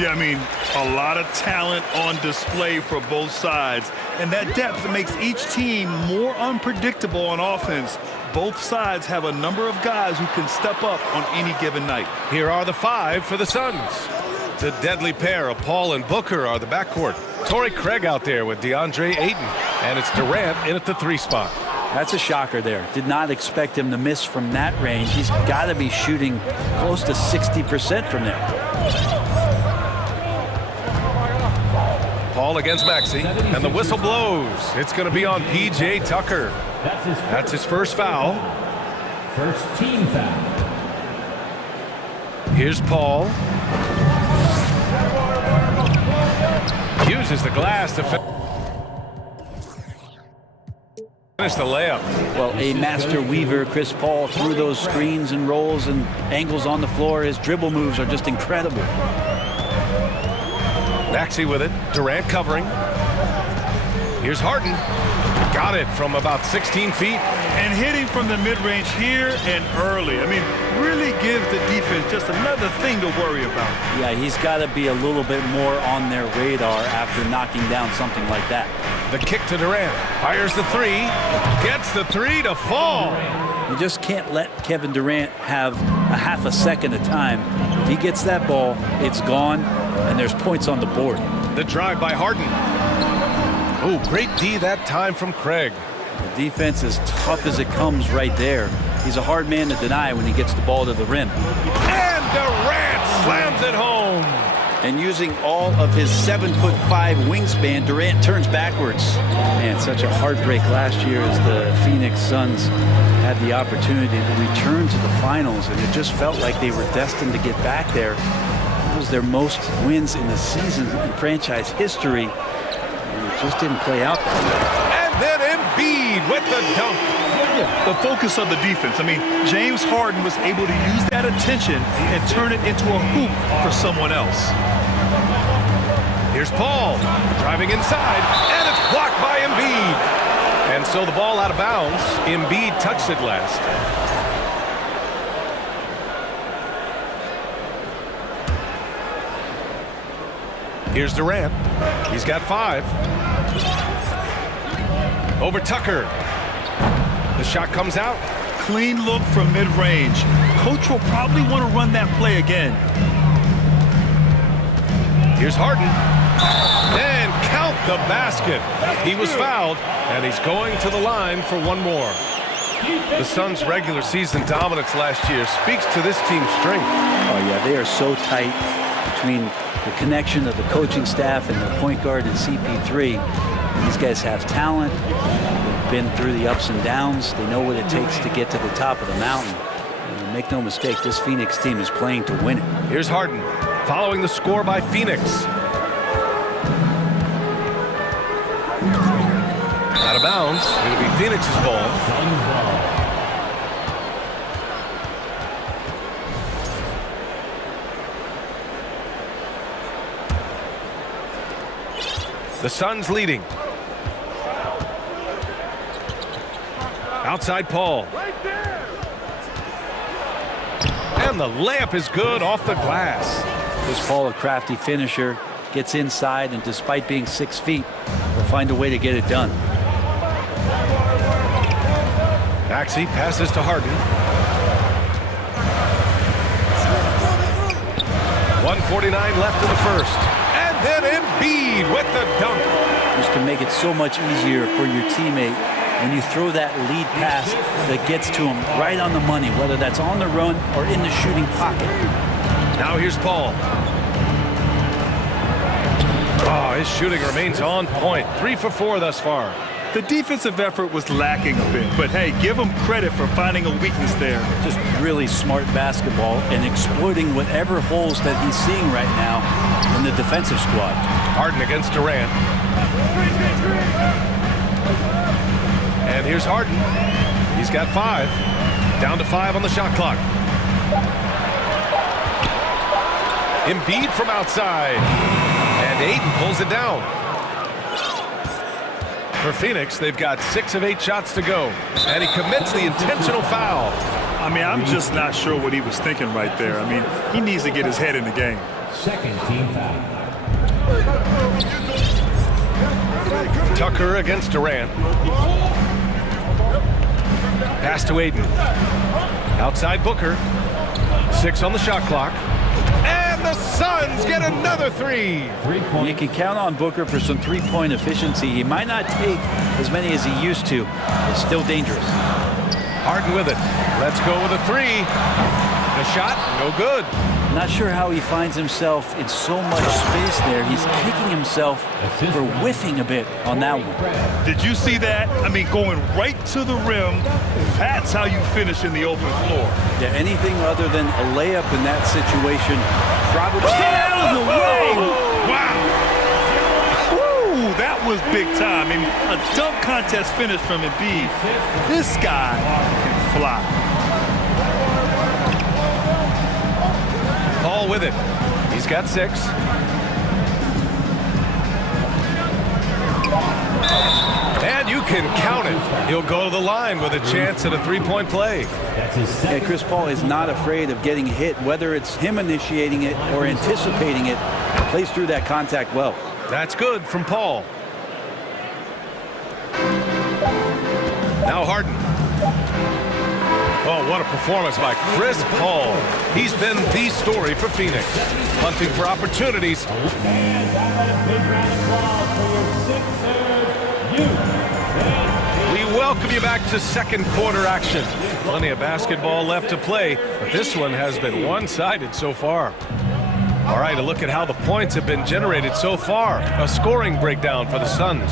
Yeah, I mean, a lot of talent on display for both sides. And that depth makes each team more unpredictable on offense. Both sides have a number of guys who can step up on any given night. Here are the 5 for the Suns. The deadly pair of Paul and Booker are the backcourt. Torrey Craig out there with DeAndre Ayton. And it's Durant in at the 3 spot. That's a shocker there. Did not expect him to miss from that range. He's got to be shooting close to 60% from there. Paul against Maxey, and the whistle blows. It's going to be on P.J. Tucker. That's his first foul. First team foul. Here's Paul. Uses the glass to finish the layup. Well, a master weaver, Chris Paul, through those screens and rolls and angles on the floor. His dribble moves are just incredible. Maxey with it. Durant covering. Here's Harden. Got it from about 16 feet. And hitting from the mid-range here and early. I mean, really gives the defense just another thing to worry about. Yeah, he's got to be a little bit more on their radar after knocking down something like that. The kick to Durant. Fires the 3. Gets the 3 to fall. You just can't let Kevin Durant have a half a second of time. If he gets that ball, it's gone, and there's points on the board. The drive by Harden. Oh, great D that time from Craig. The defense is tough as it comes right there. He's a hard man to deny when he gets the ball to the rim. And Durant slams it home. And using all of his 7'5" wingspan, Durant turns backwards. Man, such a heartbreak last year as the Phoenix Suns had the opportunity to return to the finals, and it just felt like they were destined to get back there. It was their most wins in the season in franchise history, and it just didn't play out that way. And then Embiid with the dunk. The focus of the defense. I mean, James Harden was able to use that attention and turn it into a hoop for someone else. Here's Paul driving inside, and it's blocked by Embiid. And so the ball out of bounds. Embiid touched it last. Here's Durant. He's got 5. Over Tucker. The shot comes out. Clean look from mid-range. Coach will probably want to run that play again. Here's Harden. Then count the basket. He was fouled, and he's going to the line for one more. The Suns' regular season dominance last year speaks to this team's strength. Oh, yeah, they are so tight between the connection of the coaching staff and the point guard and CP3. These guys have talent. They've been through the ups and downs. They know what it takes to get to the top of the mountain. And make no mistake, this Phoenix team is playing to win it. Here's Harden following the score by Phoenix. Out of bounds. It'll be Phoenix's ball. The Suns leading. Outside Paul. And the layup is good off the glass. This Paul, a crafty finisher, gets inside, and despite being 6 feet, will find a way to get it done. Maxey passes to Harden. 1:49 left in the first. And then Embiid with the dunk. Just to make it so much easier for your teammate when you throw that lead pass that gets to him right on the money, whether that's on the run or in the shooting pocket. Now here's Paul. Oh, his shooting remains on point. 3 for 4 thus far. The defensive effort was lacking a bit, but hey, give him credit for finding a weakness there. Just really smart basketball and exploiting whatever holes that he's seeing right now in the defensive squad. Harden against Durant. And here's Harden. He's got 5. Down to 5 on the shot clock. Embiid from outside. And Ayton pulls it down. For Phoenix, they've got 6 of 8 shots to go. And he commits the intentional foul. I mean, I'm just not sure what he was thinking right there. I mean, he needs to get his head in the game. Second team foul. Tucker against Durant. Pass to Aiden. Outside Booker. 6 on the shot clock. And the Suns get another 3. You can count on Booker for some three-point efficiency. He might not take as many as he used to. It's still dangerous. Harden with it. Let's go with a 3. The shot, no good. Not sure how he finds himself in so much space there. He's kicking himself for whiffing a bit on that one. Did you see that? I mean, going right to the rim, that's how you finish in the open floor. Yeah, anything other than a layup in that situation probably... Get out of the way! Wow! Woo! That was big time. I mean, a dunk contest finish from Embiid. This guy can fly. Paul with it. He's got 6. And you can count it. He'll go to the line with a chance at a 3-point play. Yeah, Chris Paul is not afraid of getting hit, whether it's him initiating it or anticipating it. Plays through that contact well. That's good from Paul. Now Harden. Oh, what a performance by Chris Paul. He's been the story for Phoenix. Hunting for opportunities. We welcome you back to second quarter action. Plenty of basketball left to play, but this one has been one-sided so far. All right, a look at how the points have been generated so far. A scoring breakdown for the Suns.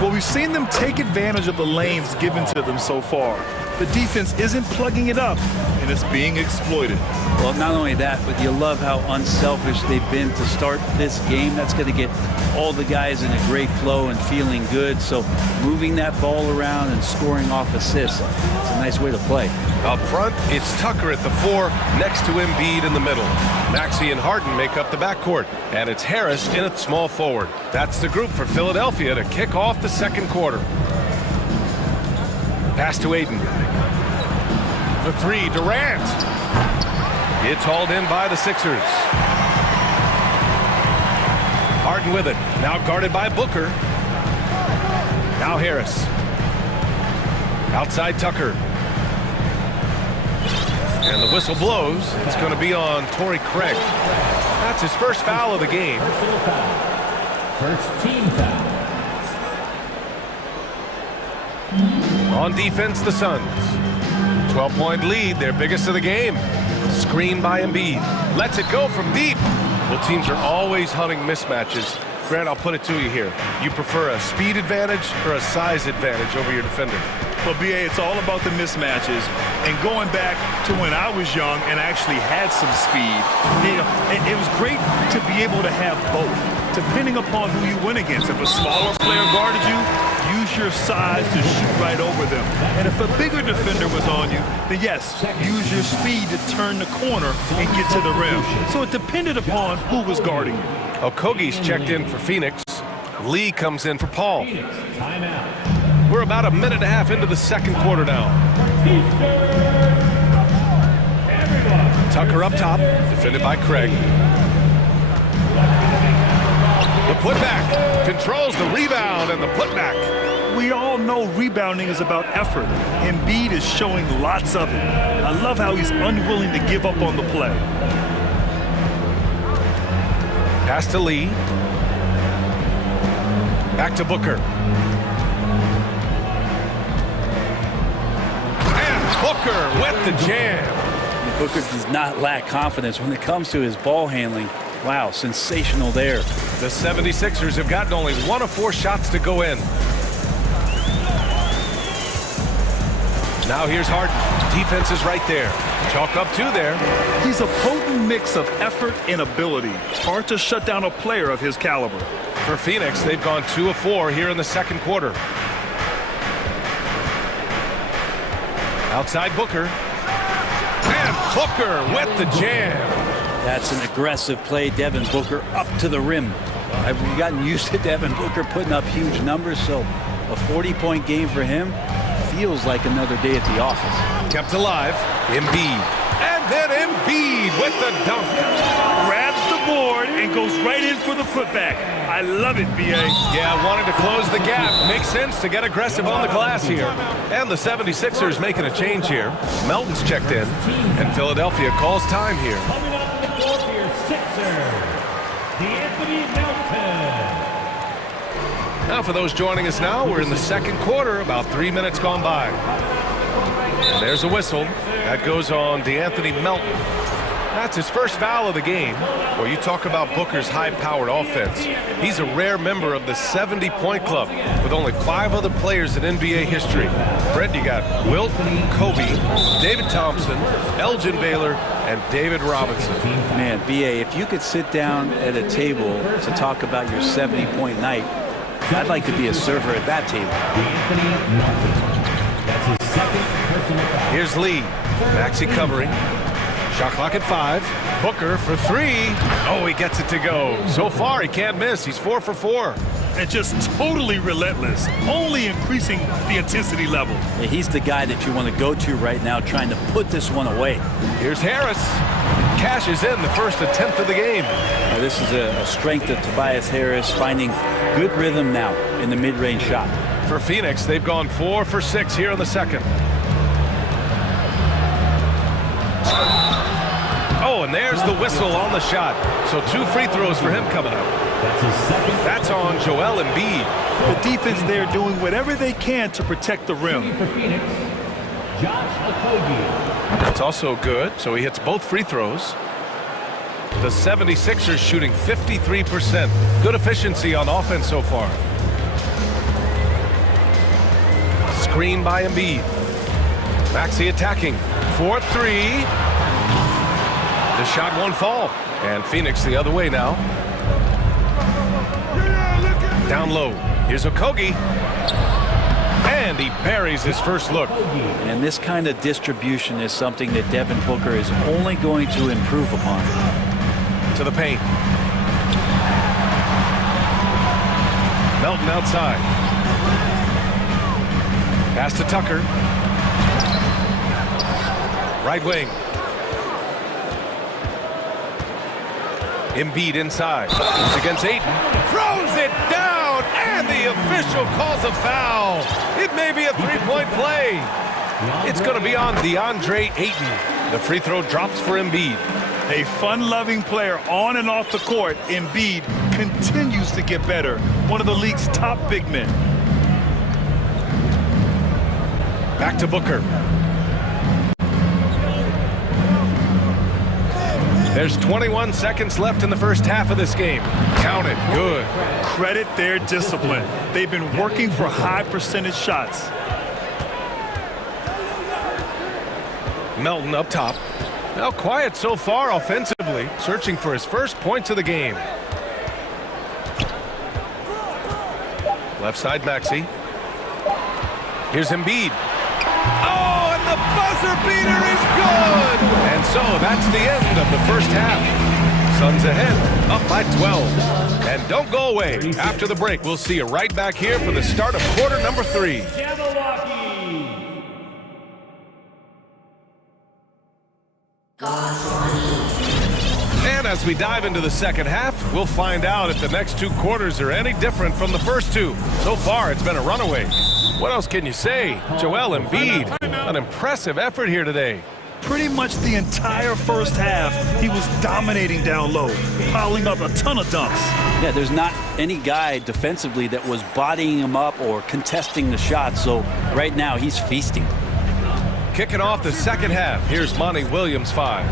Well, we've seen them take advantage of the lanes given to them so far. The defense isn't plugging it up, and it's being exploited. Well, not only that, but you love how unselfish they've been to start this game. That's going to get all the guys in a great flow and feeling good. So moving that ball around and scoring off assists, it's a nice way to play. Up front, it's Tucker at the 4, next to Embiid in the middle. Maxey and Harden make up the backcourt, and it's Harris in at small forward. That's the group for Philadelphia to kick off the second quarter. Pass to Aiden. The 3, Durant. It's hauled in by the Sixers. Harden with it. Now guarded by Booker. Now Harris. Outside Tucker. And the whistle blows. It's going to be on Torrey Craig. That's his first foul of the game. First team foul. On defense, the Suns. 12-point lead, their biggest of the game. Screen by Embiid. Lets it go from deep. Well, teams are always hunting mismatches. Grant, I'll put it to you here. You prefer a speed advantage or a size advantage over your defender? Well, BA, it's all about the mismatches. And going back to when I was young and actually had some speed, you know, it was great to be able to have both, depending upon who you went against. If a smaller player guarded you, use your size to shoot right over them. And if a bigger defender was on you, then yes, use your speed to turn the corner and get to the rim. So it depended upon who was guarding you. Okogie's checked in for Phoenix. Lee comes in for Paul. Timeout. We're about a minute and a half into the second quarter now. Tucker up top, defended by Craig. The putback, controls the rebound and the putback. We all know rebounding is about effort. Embiid is showing lots of it. I love how he's unwilling to give up on the play. Pass to Lee. Back to Booker. And Booker with the jam. Booker does not lack confidence when it comes to his ball handling. Wow, sensational there. The 76ers have gotten only 1 of 4 shots to go in. Now here's Harden. Defense is right there. Chalk up 2 there. He's a potent mix of effort and ability. Hard to shut down a player of his caliber. For Phoenix, they've gone 2 of 4 here in the second quarter. Outside Booker. And Booker with the jam. That's an aggressive play. Devin Booker up to the rim. I've gotten used to Devin Booker putting up huge numbers, so A 40-point game for him feels like another day at the office. Kept alive, Embiid. And then Embiid with the dunk. Grabs the board and goes right in for the putback. I love it, B.A. Yeah, wanting to close the gap. Makes sense to get aggressive on the glass here. And the 76ers making a change here. Melton's checked in, and Philadelphia calls time here. Coming up the floor for your Sixers, D'Anthony Melton. Now for those joining us now, we're in the second quarter, about 3 minutes gone by. And there's a whistle. That goes on D'Anthony Melton. That's his first foul of the game. Well, you talk about Booker's high-powered offense. He's a rare member of the 70-point club with only 5 other players in NBA history. Brent, you got Wilt, Kobe, David Thompson, Elgin Baylor, and David Robinson. Man, B.A., if you could sit down at a table to talk about your 70-point night, I'd like to be a server at that table. That's his second personal foul. Here's Lee. Maxey covering. Shot clock at 5. Booker for 3. Oh, he gets it to go. So far, he can't miss. He's 4 for 4. And just totally relentless, only increasing the intensity level. Yeah, he's the guy that you want to go to right now, trying to put this one away. Here's Harris. Cashes in the first attempt of the game. Now, this is a strength of Tobias Harris, finding good rhythm now in the mid-range shot. For Phoenix, they've gone 4 for 6 here in the second. Oh, and there's the whistle on the shot. So 2 free throws for him coming up. That's his second. That's on Joel Embiid. The defense there doing whatever they can to protect the rim. For Phoenix, Josh Okogie. That's also good, so he hits both free throws. The 76ers shooting 53%. Good efficiency on offense so far. Screen by Embiid. Maxey attacking. 4-3. The shot won't fall. And Phoenix the other way now. Down low. Here's Okogie. And he buries his first look. And this kind of distribution is something that Devin Booker is only going to improve upon. To the paint. Melton outside. Pass to Tucker. Right wing. Embiid inside. He's against Ayton. Throws it down, and the official calls a foul. It may be a 3-point play. It's going to be on DeAndre Ayton. The free throw drops for Embiid. A fun-loving player on and off the court, Embiid continues to get better. One of the league's top big men. Back to Booker. There's 21 seconds left in the first half of this game. Count it. Good. Credit their discipline. They've been working for high percentage shots. Melton up top. Now quiet so far offensively, searching for his first points of the game. Left side Maxey. Here's Embiid. Oh, and the buzzer beater is good! And so that's the end of the first half. Suns ahead, up by 12. And don't go away. After the break, we'll see you right back here for the start of quarter number 3. And as we dive into the second half, we'll find out if the next 2 quarters are any different from the first 2. So far, it's been a runaway. What else can you say? Joel Embiid, an impressive effort here today. Pretty much the entire first half, he was dominating down low, piling up a ton of dunks. Yeah, there's not any guy defensively that was bodying him up or contesting the shot, so right now he's feasting. Kicking off the second half, here's Monty Williams 5.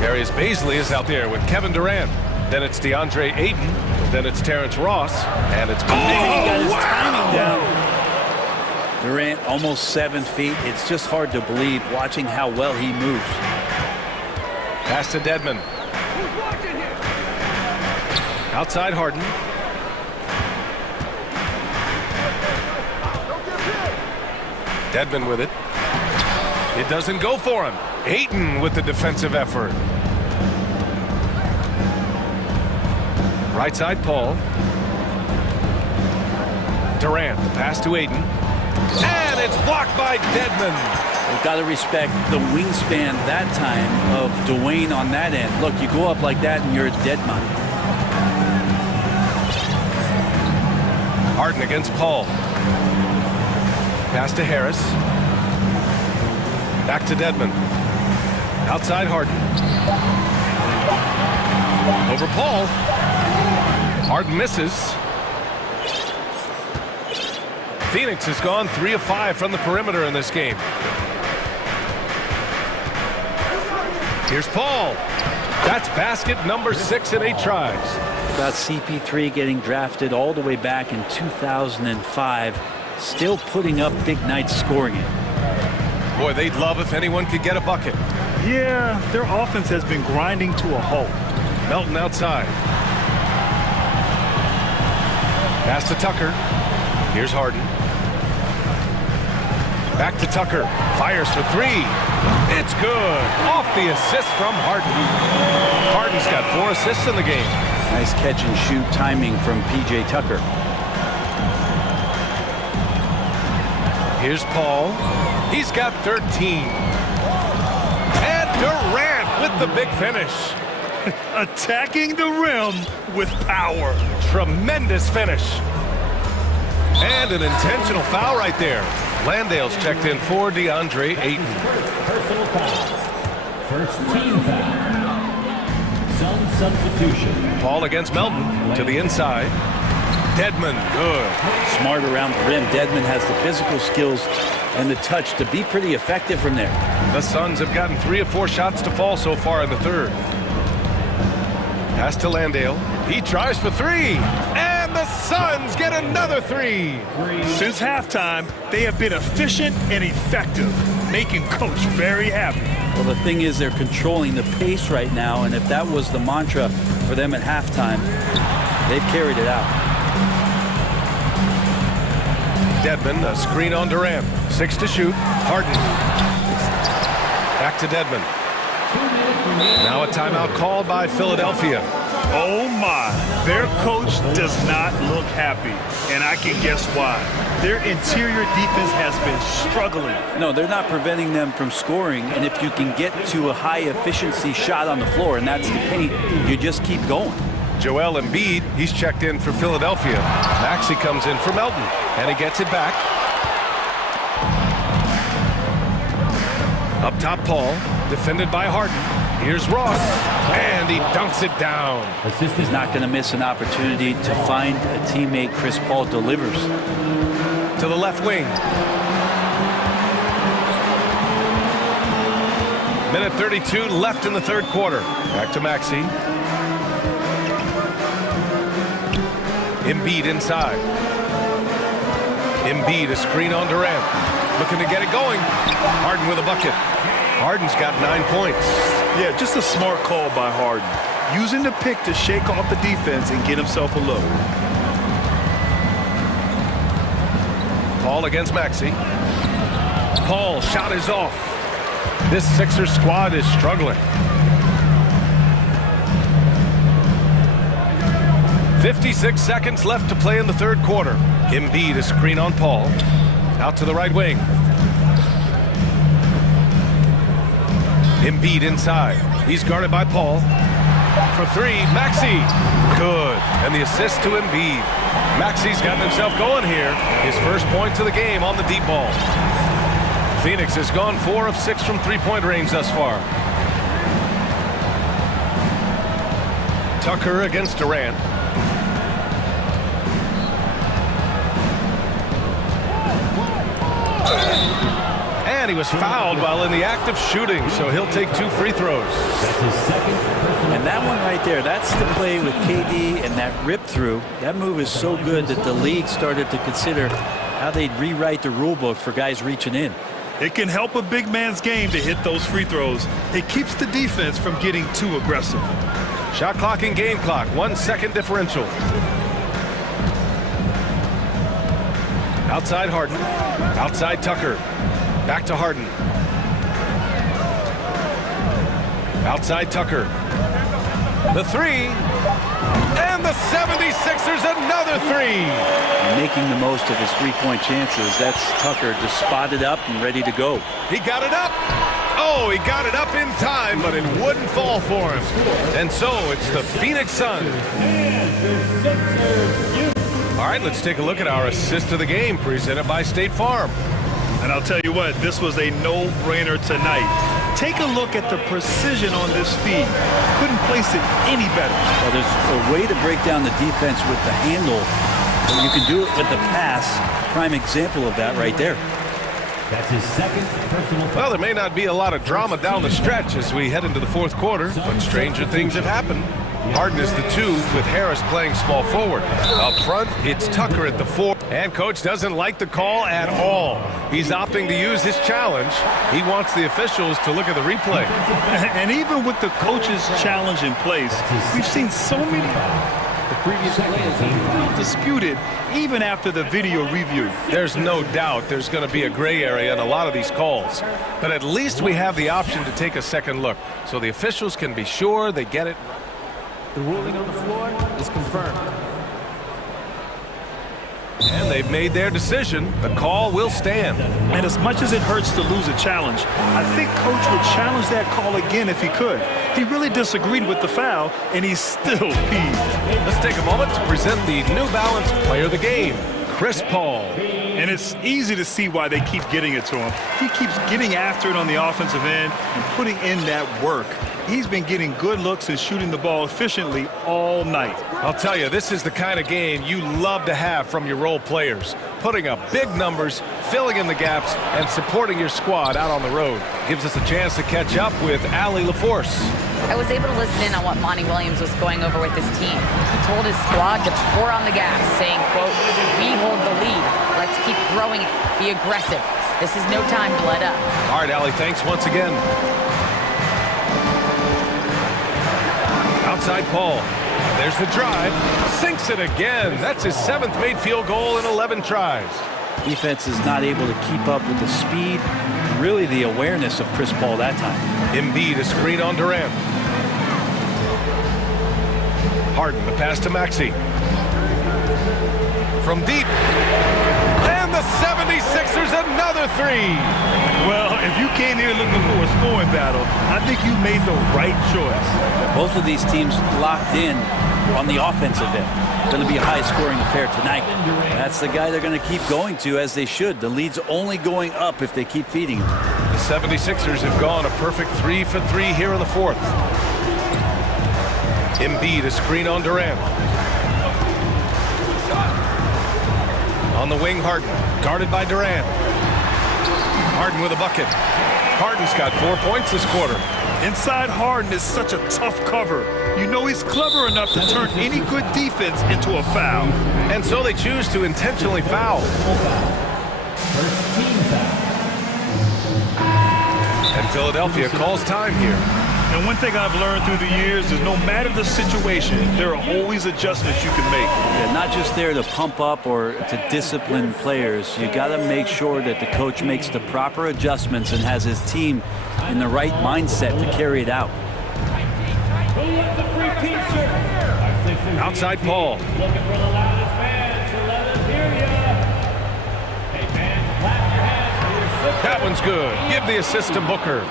Darius Bazley is out there with Kevin Durant. Then it's DeAndre Ayton. Then it's Terrence Ross. And it's... He got his timing down. Durant almost 7 feet. It's just hard to believe watching how well he moves. Pass to Dedmon. Outside Harden. Dedmon with it. It doesn't go for him. Ayton with the defensive effort. Right side Paul. Durant, the pass to Aiden. And it's blocked by Dedmon. We've got to respect the wingspan that time of Dwayne on that end. Look, you go up like that and you're a dead man. Harden against Paul. Pass to Harris. Back to Dedmon. Outside Harden. Over Paul. Harden misses. Phoenix has gone 3 of 5 from the perimeter in this game. Here's Paul. That's basket number 6 in 8 tries. About CP3 getting drafted all the way back in 2005. Still putting up big nights scoring it. Boy, they'd love if anyone could get a bucket. Yeah, their offense has been grinding to a halt. Melton outside. Pass to Tucker. Here's Harden. Back to Tucker. Fires for 3. It's good. Off the assist from Harden. Harden's got 4 assists in the game. Nice catch and shoot timing from P.J. Tucker. Here's Paul. He's got 13. And Durant with the big finish. Attacking the rim with power. Tremendous finish. And an intentional foul right there. Landale's checked in for DeAndre Ayton. Personal foul. First team foul. Some substitution. Paul against Melton to the inside. Dedmon, good. Smart around the rim. Dedmon has the physical skills and the touch to be pretty effective from there. The Suns have gotten 3 of 4 shots to fall so far in the third. Pass to Landale. He tries for 3. And the Suns get another 3. Since halftime, they have been efficient and effective, making Coach very happy. Well, the thing is they're controlling the pace right now, and if that was the mantra for them at halftime, they've carried it out. Dedmon, a screen on Durant. 6 to shoot. Harden. Back to Dedmon. Now a timeout called by Philadelphia. Oh my, their coach does not look happy, and I can guess why. Their interior defense has been struggling. No, they're not preventing them from scoring, and if you can get to a high efficiency shot on the floor, and that's the paint, you just keep going. Joel Embiid, he's checked in for Philadelphia. Maxey comes in for Melton, and he gets it back. Up top, Paul, defended by Harden. Here's Ross, and he dunks it down. He's not going to miss an opportunity to find a teammate. Chris Paul delivers. To the left wing. Minute 32 left in the third quarter. Back to Maxey. Embiid inside. Embiid, a screen on Durant. Looking to get it going. Harden with a bucket. Harden's got 9 points. Yeah, just a smart call by Harden. Using the pick to shake off the defense and get himself a look. Paul against Maxey. Paul, shot is off. This Sixers squad is struggling. 56 seconds left to play in the third quarter. Embiid, a screen on Paul. Out to the right wing. Embiid inside. He's guarded by Paul. For 3, Maxey. Good. And the assist to Embiid. Maxey's gotten himself going here. His first point to the game on the deep ball. Phoenix has gone 4 of 6 from three-point range thus far. Tucker against Durant. And he was fouled while in the act of shooting, so he'll take 2 free throws. That's his second. And that one right there, that's the play with KD and that rip through. That move is so good that the league started to consider how they'd rewrite the rule book for guys reaching in. It can help a big man's game to hit those free throws. It keeps the defense from getting too aggressive. Shot clock and game clock, 1 second differential. Outside Harden. Outside Tucker. Back to Harden. Outside Tucker. The 3. And the 76ers another three. Making the most of his three-point chances. That's Tucker just spotted up and ready to go. He got it up. Oh, he got it up in time, but it wouldn't fall for him. And so it's the Phoenix Suns. All right, let's take a look at our assist of the game presented by State Farm. And I'll tell you what, this was a no-brainer tonight. Take a look at the precision on this feed. Couldn't place it any better. Well, there's a way to break down the defense with the handle. You can do it with the pass. Prime example of that right there. That's his second personal foul. Well, there may not be a lot of drama down the stretch as we head into the fourth quarter, but stranger things have happened. Harden is the 2 with Harris playing small forward. Up front, it's Tucker at the 4. And coach doesn't like the call at all. He's opting to use his challenge. He wants the officials to look at the replay. And even with the coach's challenge in place, we've seen so many Previous play disputed even after the video review. There's no doubt there's going to be a gray area in a lot of these calls. But at least we have the option to take a second look so the officials can be sure they get it. The ruling on the floor is confirmed. And they've made their decision. The call will stand. And as much as it hurts to lose a challenge, I think Coach would challenge that call again if he could. He really disagreed with the foul, and he's still peeved. Let's take a moment to present the New Balance Player of the Game, Chris Paul. And it's easy to see why they keep getting it to him. He keeps getting after it on the offensive end and putting in that work. He's been getting good looks and shooting the ball efficiently all night. I'll tell you, this is the kind of game you love to have from your role players. Putting up big numbers, filling in the gaps, and supporting your squad out on the road. Gives us a chance to catch up with Allie LaForce. I was able to listen in on what Monty Williams was going over with his team. He told his squad to pour on the gas, saying, quote, "We hold the lead. Let's keep growing it. Be aggressive. This is no time to let up." All right, Allie, thanks once again. Outside Paul. There's the drive. Sinks it again. That's his 7th made field goal in 11 tries. Defense is not able to keep up with the speed, really the awareness of Chris Paul that time. Embiid a screen on Durant. Harden, the pass to Maxey. From deep. And the 76ers another three. Well, if you came here looking for a scoring battle, I think you made the right choice. Both of these teams locked in on the offensive end. Going to be a high-scoring affair tonight. That's the guy they're going to keep going to, as they should. The lead's only going up if they keep feeding him. The 76ers have gone a perfect 3 for 3 here in the fourth. Embiid a screen on Durant. On the wing, Harden, guarded by Durant. Harden with a bucket. Harden's got 4 points this quarter. Inside Harden is such a tough cover. You know he's clever enough to turn any good defense into a foul. And so they choose to intentionally foul. First team foul. And Philadelphia calls time here. And one thing I've learned through the years is no matter the situation, there are always adjustments you can make. Yeah, not just there to pump up or to discipline players. You got to make sure that the coach makes the proper adjustments and has his team in the right mindset to carry it out. Outside Paul. Looking for the loudest fans to let them hear you. Hey fans, clap your hands for your That one's good. Give the assist to Booker.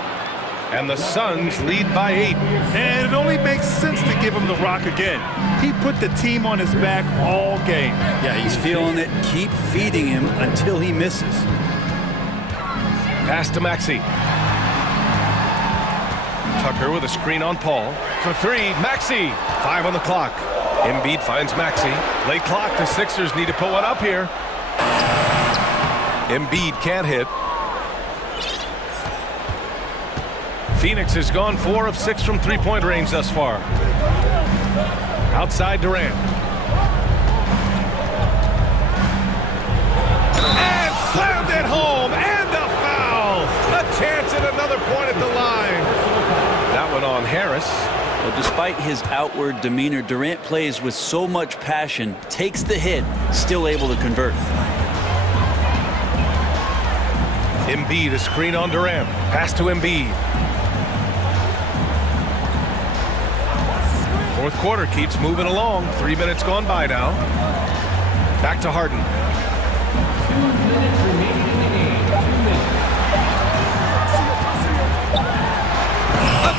And the Suns lead by 8. And it only makes sense to give him the rock again. He put the team on his back all game. Yeah, he's feeling it. Keep feeding him until he misses. Pass to Maxey. Tucker with a screen on Paul. For 3, Maxey. 5 on the clock. Embiid finds Maxey. Late clock, the Sixers need to put one up here. Embiid can't hit. Phoenix has gone 4 of 6 from three-point range thus far. Outside Durant. And slammed it home, and a foul. A chance at another point at the line. That one on Harris. Well, despite his outward demeanor, Durant plays with so much passion, takes the hit, still able to convert. Embiid a screen on Durant. Pass to Embiid. Fourth quarter keeps moving along. 3 minutes gone by now. Back to Harden. 2 minutes remaining in the game. 2 minutes.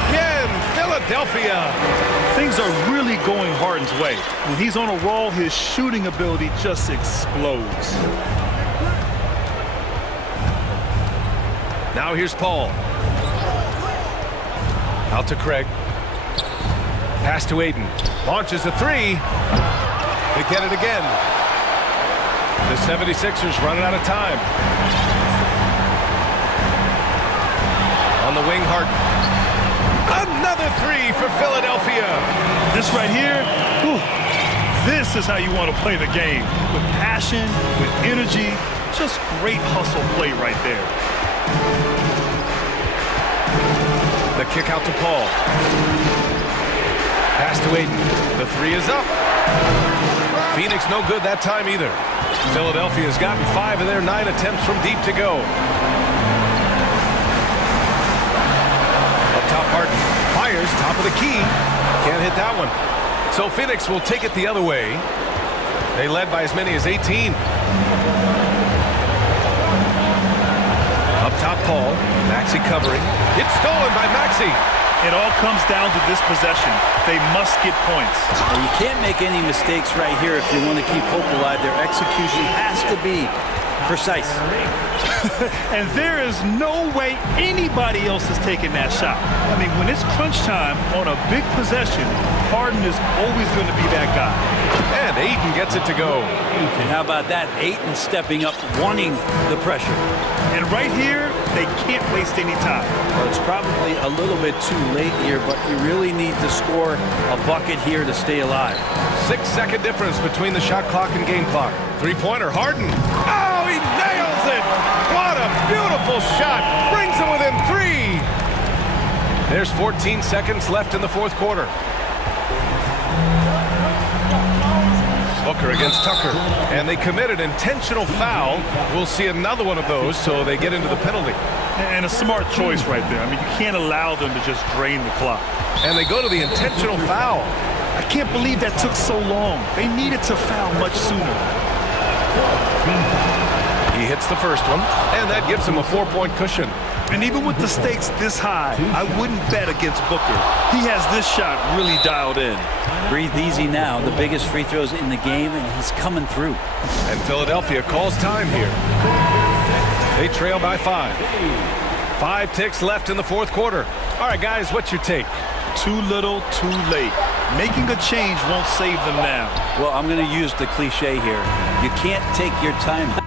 Again, Philadelphia. Things are really going Harden's way. When he's on a roll, his shooting ability just explodes. Now here's Paul. Out to Craig. Pass to Aiden. Launches a three. They get it again. The 76ers running out of time. On the wing, Harden. Another three for Philadelphia. This right here, whew, this is how you want to play the game. With passion, with energy, just great hustle play right there. The kick out to Paul. Pass to Aiden. The three is up. Phoenix no good that time either. Philadelphia's gotten 5 of their 9 attempts from deep to go. Up top, Harden fires, top of the key. Can't hit that one. So Phoenix will take it the other way. They led by as many as 18. Up top, Paul. Maxey covering. It's stolen by Maxey. It all comes down to this possession. They must get points. Well, you can't make any mistakes right here if you want to keep hope alive. Their execution has to be precise. And there is no way anybody else is taking that shot. I mean, when it's crunch time on a big possession, Harden is always going to be that guy. And Aiden gets it to go. And how about that? Aiden stepping up, wanting the pressure. And right here, they can't waste any time. Well, it's probably a little bit too late here, but you really need to score a bucket here to stay alive. 6-second difference between the shot clock and game clock. Three-pointer, Harden. Oh, he nails it! What a beautiful shot! Brings them within 3. There's 14 seconds left in the fourth quarter. Booker against Tucker, and they committed intentional foul. We'll see another one of those, so they get into the penalty. And a smart choice right there. I mean, you can't allow them to just drain the clock. And they go to the intentional foul. I can't believe that took so long. They needed to foul much sooner. He hits the first one, and that gives him a 4-point cushion. And even with the stakes this high, I wouldn't bet against Booker. He has this shot really dialed in. Breathe easy now. The biggest free throws in the game, and he's coming through. And Philadelphia calls time here. They trail by 5. 5 ticks left in the fourth quarter. All right, guys, what's your take? Too little, too late. Making a change won't save them now. Well, I'm going to use the cliche here. You can't take your time.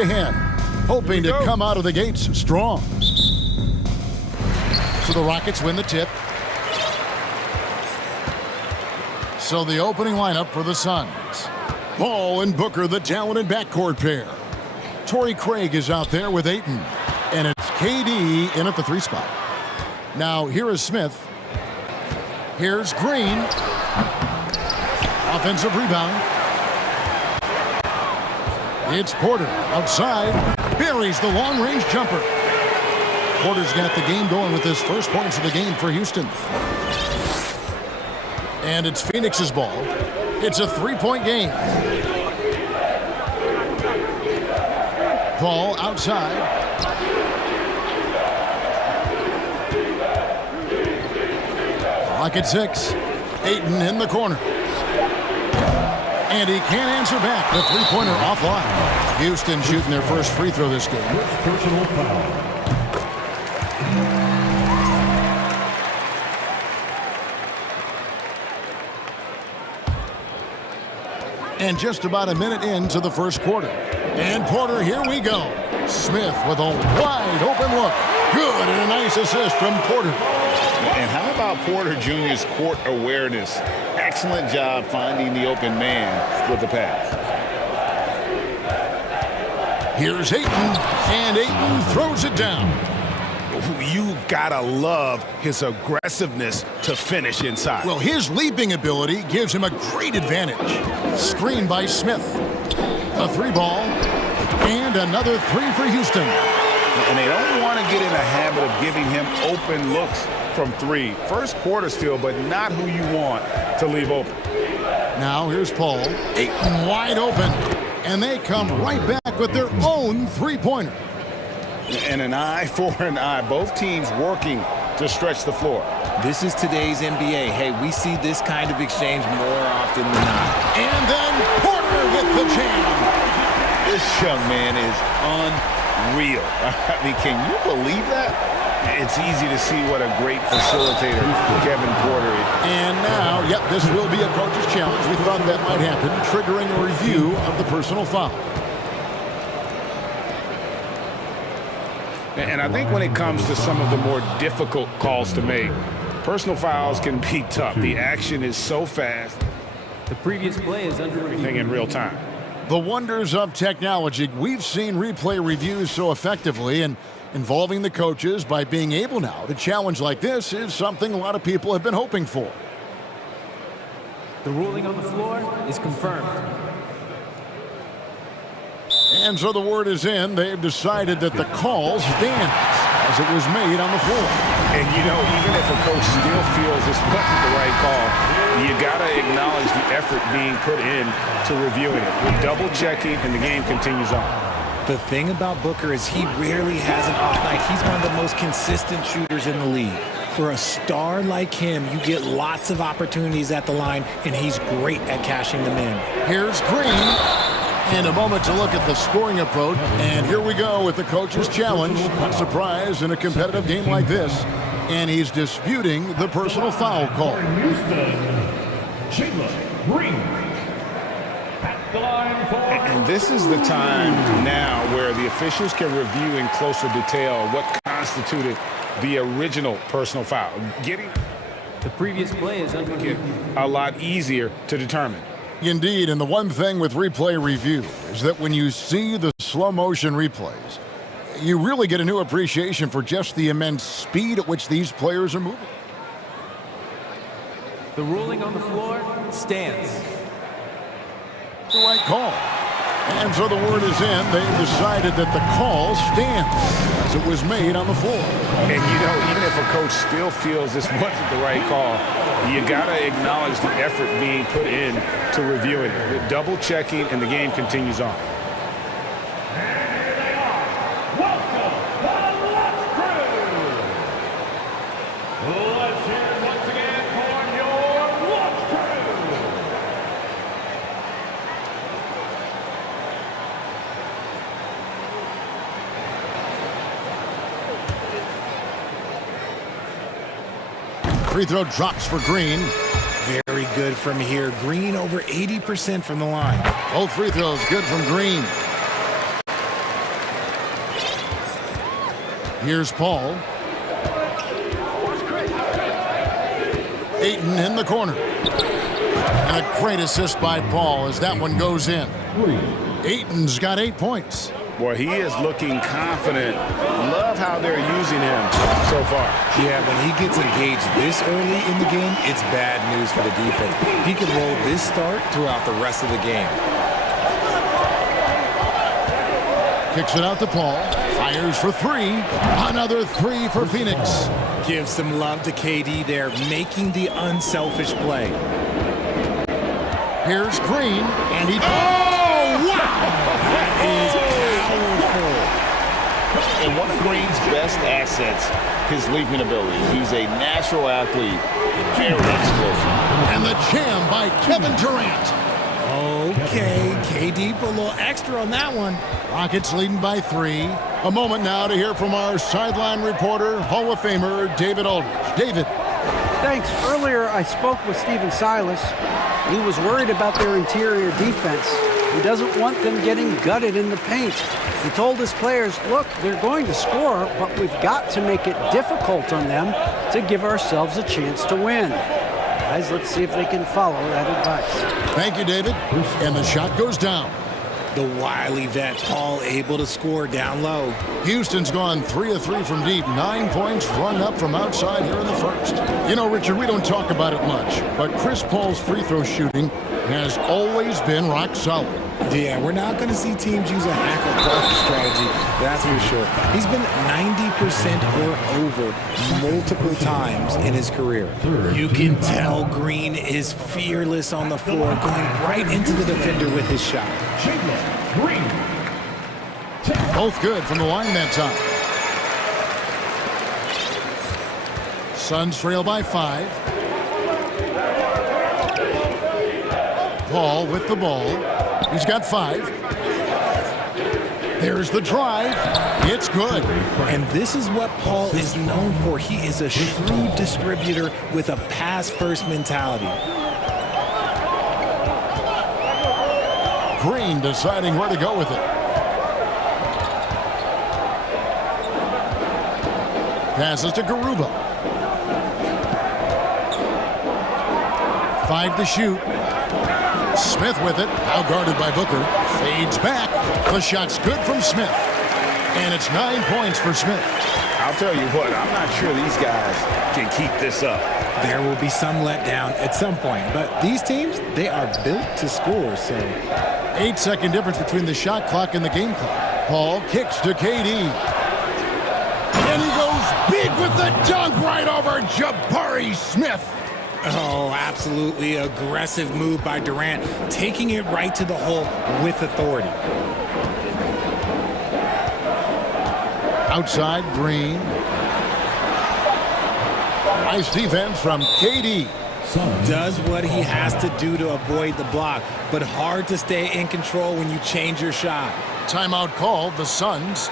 ahead, hoping to come out of the gates strong. So the Rockets win the tip. So the opening lineup for the Suns. Ball and Booker, the talented backcourt pair. Torrey Craig is out there with Ayton. And it's KD in at the 3 spot. Now here is Smith. Here's Green. Offensive rebound. It's Porter outside. Buries the long-range jumper. Porter's got the game going with his first points of the game for Houston. And it's Phoenix's ball. It's a 3-point game. Ball outside. Clock at 6. Ayton in the corner. And he can't answer back. The 3-pointer offline. Houston shooting their first free throw this game. Personal foul. And just about a minute into the first quarter. And Porter, here we go. Smith with a wide open look. Good, and a nice assist from Porter. And how about Porter Jr.'s court awareness? Excellent job finding the open man with the pass. Here's Ayton, and Ayton throws it down. You gotta love his aggressiveness to finish inside. Well, his leaping ability gives him a great advantage. Screen by Smith. A 3-ball, and another 3 for Houston. And they don't want to get in the habit of giving him open looks from 3. First quarter still, but not who you want to leave open. Now here's Paul. Ayton wide open. And they come right back with their own 3-pointer. And an eye for an eye. Both teams working to stretch the floor. This is today's NBA. Hey, we see this kind of exchange more often than not. And then Porter with the jam. This young man is unreal. I mean, can you believe that? It's easy to see what a great facilitator Kevin Porter is. And now, yep, this will be a coach's challenge. We thought that might happen, triggering a review of the personal foul. And I think when it comes to some of the more difficult calls to make, personal fouls can be tough. The action is so fast. The previous play is under everything in real time. The wonders of technology. We've seen replay reviews so effectively, and involving the coaches by being able now to challenge like this is something a lot of people have been hoping for. The ruling on the floor is confirmed. And so the word is in. They've decided that the call stands as it was made on the floor. And, you know, even if a coach still feels this wasn't the right call, you got to acknowledge the effort being put in to reviewing it. We're double-checking, and the game continues on. The thing about Booker is he rarely has an off night. He's one of the most consistent shooters in the league. For a star like him, you get lots of opportunities at the line, and he's great at cashing them in. Here's Green. And a moment to look at the scoring approach. And here we go with the coach's challenge. Not surprised in a competitive game like this. And he's disputing the personal foul call. And this is the time now where the officials can review in closer detail what constituted the original personal foul. Getting the previous play is under review. A lot easier to determine. Indeed, and the one thing with replay review is that when you see the slow motion replays, you really get a new appreciation for just the immense speed at which these players are moving. The ruling on the floor stands. The right call. And so the word is in. They've decided that the call stands as it was made on the floor. And, you know, even if a coach still feels this wasn't the right call, you got to acknowledge the effort being put in to reviewing it. The double checking, and the game continues on. Welcome, the Watch Crew! Let's hear it once again for your Watch Crew! Free throw drops for Green. Very good from here. Green over 80% from the line. Both free throws good from Green. Here's Paul. Ayton in the corner. And a great assist by Paul as that one goes in. Ayton's got 8 points. Boy, he is looking confident. Love how they're using him so far. Yeah, when he gets engaged this early in the game, it's bad news for the defense. He can roll this start throughout the rest of the game. Kicks it out to Paul. Fires for 3. Another 3 for Phoenix. Give some love to KD there, making the unselfish play. Here's Green, and he... Oh, wow! That is powerful. And one of Green's best assets, his leaping ability. He's a natural athlete, very explosive. And the jam by Kevin Durant. Okay, KD put a little extra on that one. Rockets leading by 3. A moment now to hear from our sideline reporter, Hall of Famer David Aldridge. David. Thanks. Earlier, I spoke with Stephen Silas. He was worried about their interior defense. He doesn't want them getting gutted in the paint. He told his players, look, they're going to score, but we've got to make it difficult on them to give ourselves a chance to win. Guys, let's see if they can follow that advice. Thank you, David. And the shot goes down. The wily vet, Paul, able to score down low. Houston's gone 3 of 3 from deep. 9 points rung up from outside here in the first. You know, Richard, we don't talk about it much, but Chris Paul's free throw shooting has always been rock solid. Yeah, we're not going to see teams use a hack-or-crack strategy, that's for sure. He's been 90% or over multiple times in his career. You can tell Green is fearless on the floor, going right into the defender with his shot. Both good from the line that time. Suns trail by 5. Paul with the ball. He's got 5. There's the drive. It's good. And this is what Paul is known for. He is a shrewd distributor with a pass-first mentality. Green deciding where to go with it. Passes to Garuba. 5 to shoot. Smith with it, now guarded by Booker. Fades back. The shot's good from Smith. And it's 9 points for Smith. I'll tell you what, I'm not sure these guys can keep this up. There will be some letdown at some point, but these teams, they are built to score, so... 8-second difference between the shot clock and the game clock. Paul kicks to KD. And he goes big with the dunk right over Jabari Smith. Oh, absolutely aggressive move by Durant, taking it right to the hole with authority. Outside, Green. Nice defense from KD. Does what he has to do to avoid the block, but hard to stay in control when you change your shot. Timeout called, the Suns.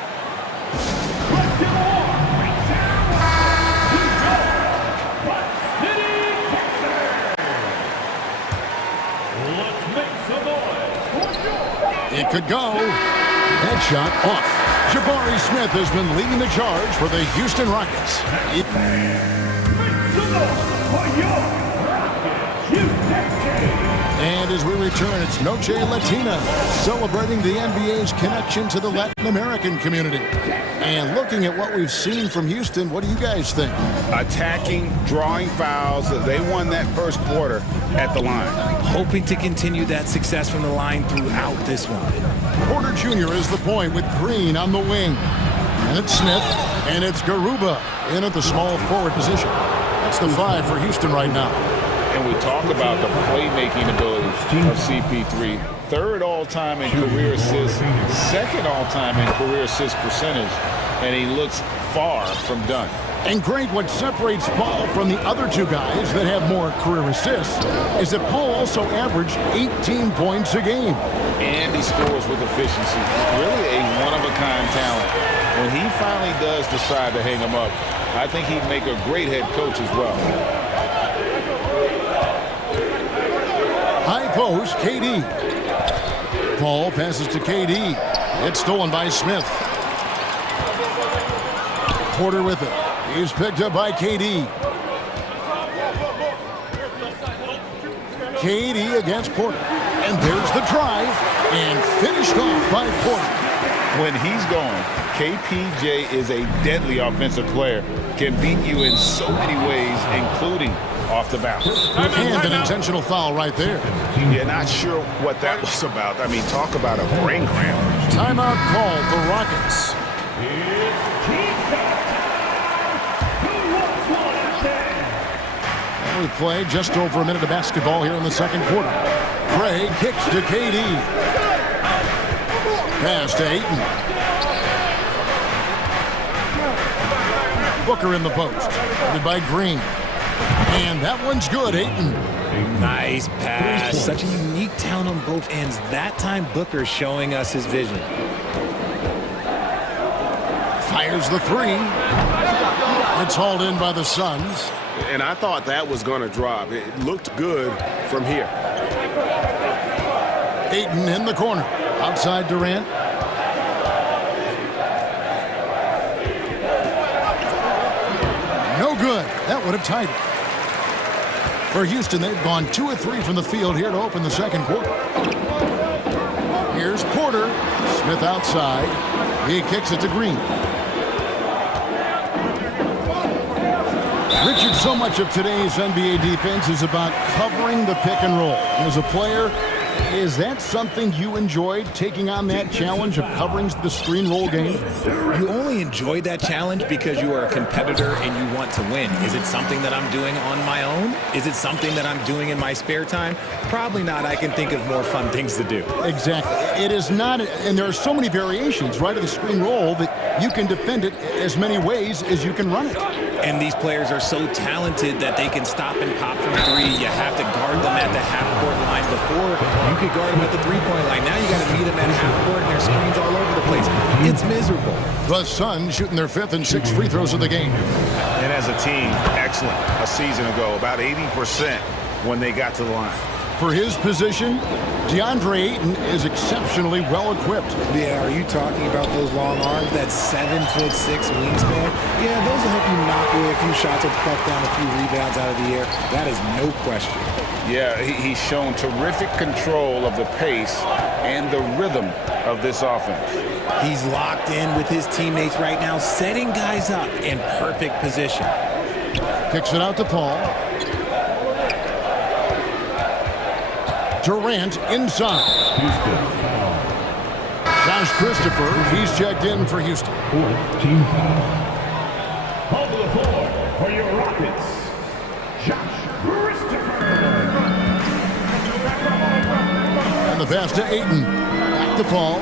It could go. That shot off. Jabari Smith has been leading the charge for the Houston Rockets. And as we return, it's Noche Latina, celebrating the NBA's connection to the Latin American community. And looking at what we've seen from Houston, what do you guys think? Attacking, drawing fouls. They won that first quarter at the line. Hoping to continue that success from the line throughout this one. Porter Jr. is the point with Green on the wing. And it's Smith, and it's Garuba in at the small forward position. That's the 5 for Houston right now. And we talk about the playmaking ability of CP3. 3rd all-time in career assists, 2nd all-time in career assist percentage, and he looks far from done. And great, what separates Paul from the other 2 guys that have more career assists is that Paul also averaged 18 points a game. And he scores with efficiency. Really a one-of-a-kind talent. When he finally does decide to hang him up, I think he'd make a great head coach as well. High post, KD. Paul passes to KD. It's stolen by Smith. Porter with it. He's picked up by KD. KD against Porter. And there's the drive. And finished off by Porter. When he's going, KPJ is a deadly offensive player. Can beat you in so many ways, including off the bounce. And an intentional foul right there. Yeah, not sure what that was about. I mean, talk about a brain cramp. Timeout called the Rockets. And we play just over a minute of basketball here in the second quarter. Craig kicks to KD. Pass to Ayton. Booker in the post. Headed by Green. And that one's good, Ayton. Nice pass. Such a unique talent on both ends. That time, Booker showing us his vision. Fires the three. It's hauled in by the Suns. And I thought that was going to drop. It looked good from here. Ayton in the corner. Outside Durant. No good. That would have tied it. For Houston, they've gone 2 of 3 from the field here to open the second quarter. Here's Porter. Smith outside. He kicks it to Green. Richard, so much of today's NBA defense is about covering the pick and roll. As a player, is that something you enjoyed, taking on that challenge of covering the screen roll game? You only enjoy that challenge because you are a competitor and you want to win. Is it something that I'm doing on my own? Is it something that I'm doing in my spare time? Probably not. I can think of more fun things to do. Exactly. It is not, and there are so many variations, right, of the screen roll that you can defend it as many ways as you can run it. And these players are so talented that they can stop and pop from three. You have to guard them at the half-court line. Before, you could guard them at the three-point line. Now you got to meet them at half-court, and their screens all over the place. It's miserable. The Suns shooting their 5th and 6th free throws of the game. And as a team, excellent. A season ago, about 80% when they got to the line. For his position, DeAndre Ayton is exceptionally well-equipped. Yeah, are you talking about those long arms, that 7'6" wingspan? Yeah, those will help you knock away a few shots or pluck down a few rebounds out of the air. That is no question. Yeah, he's shown terrific control of the pace and the rhythm of this offense. He's locked in with his teammates right now, setting guys up in perfect position. Kicks it out to Paul. Durant inside. Josh Christopher, he's checked in for Houston. Team foul. On the floor for your Rockets, Josh Christopher. And the pass to Ayton. Back to Paul.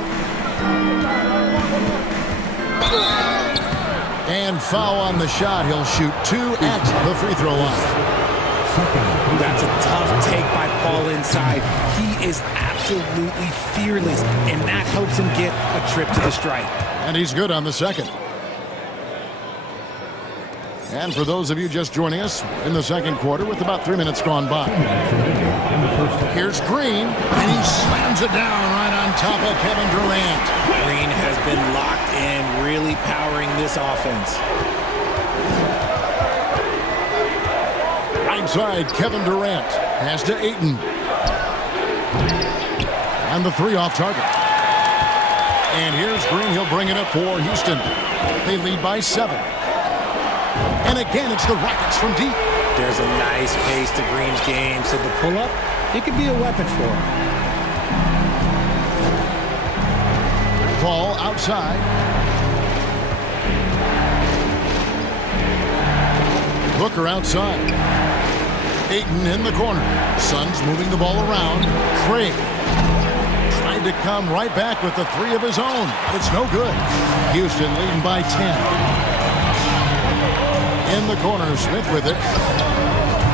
And foul on the shot. He'll shoot 2 at the free throw line. That's a tough take by Paul inside. He is absolutely fearless, and that helps him get a trip to the stripe. And he's good on the second. And for those of you just joining us in the second quarter with about 3 minutes gone by. Here's Green, and he slams it down right on top of Kevin Durant. Green has been locked in, really powering this offense. Right side, Kevin Durant. Pass to Ayton. And the 3 off target. And here's Green. He'll bring it up for Houston. They lead by 7. And again, it's the Rockets from deep. There's a nice pace to Green's game, so the pull-up, it could be a weapon for him. Ball outside. Booker outside. Ayton in the corner. Suns moving the ball around. Craig tried to come right back with the 3 of his own. It's no good. Houston leading by 10. In the corner, Smith with it.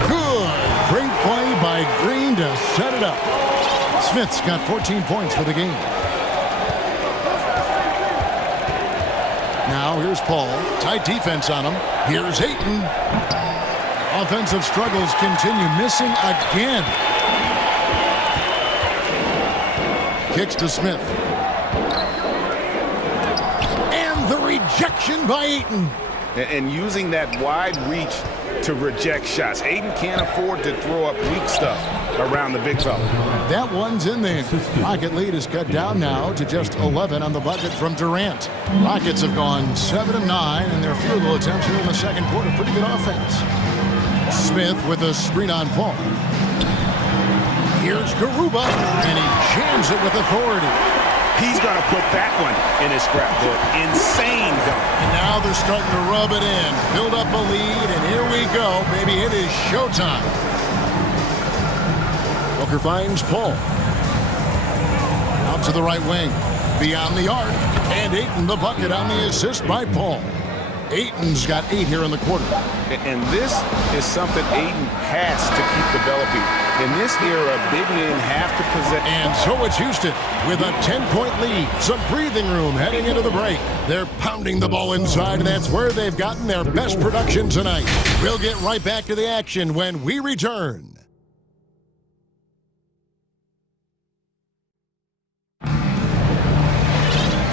Good. Great play by Green to set it up. Smith's got 14 points for the game. Now here's Paul. Tight defense on him. Here's Ayton. Offensive struggles continue. Missing again. Kicks to Smith. And the rejection by Ayton. and using that wide reach to reject shots. Ayton can't afford to throw up weak stuff around the big fella. That one's in there. Rocket lead is cut down now to just 11 on the bucket from Durant. Rockets have gone 7 of 9 in their field goal attempts here in the second quarter. Pretty good offense. Smith with a screen on Paul. Here's Garuba, and he jams it with authority. He's going to put that one in his scrapbook. Insane dunk. And now they're starting to rub it in. Build up a lead, and here we go. Baby, it is showtime. Booker finds Paul. Out to the right wing. Beyond the arc. And Ayton the bucket on the assist by Paul. Ayton's got 8 here in the quarter. And this is something Ayton has to keep developing. In this era, big men have to possess. And so it's Houston with a 10-point lead. Some breathing room heading into the break. They're pounding the ball inside, and that's where they've gotten their best production tonight. We'll get right back to the action when we return.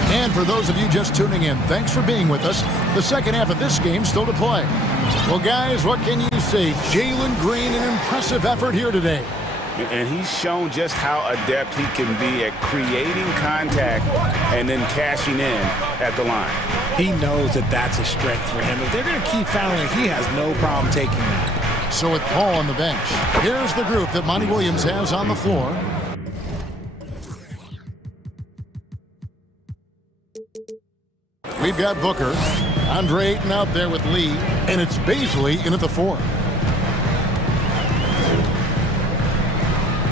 And for those of you just tuning in, thanks for being with us. The second half of this game still to play. Well, guys, what can you say? Jalen Green, an impressive effort here today. And he's shown just how adept he can be at creating contact and then cashing in at the line. He knows that that's a strength for him. If they're going to keep fouling, he has no problem taking that. So with Paul on the bench, here's the group that Monty Williams has on the floor. We've got Booker, Andre Ayton out there with Lee, and it's Baisley in at the 4.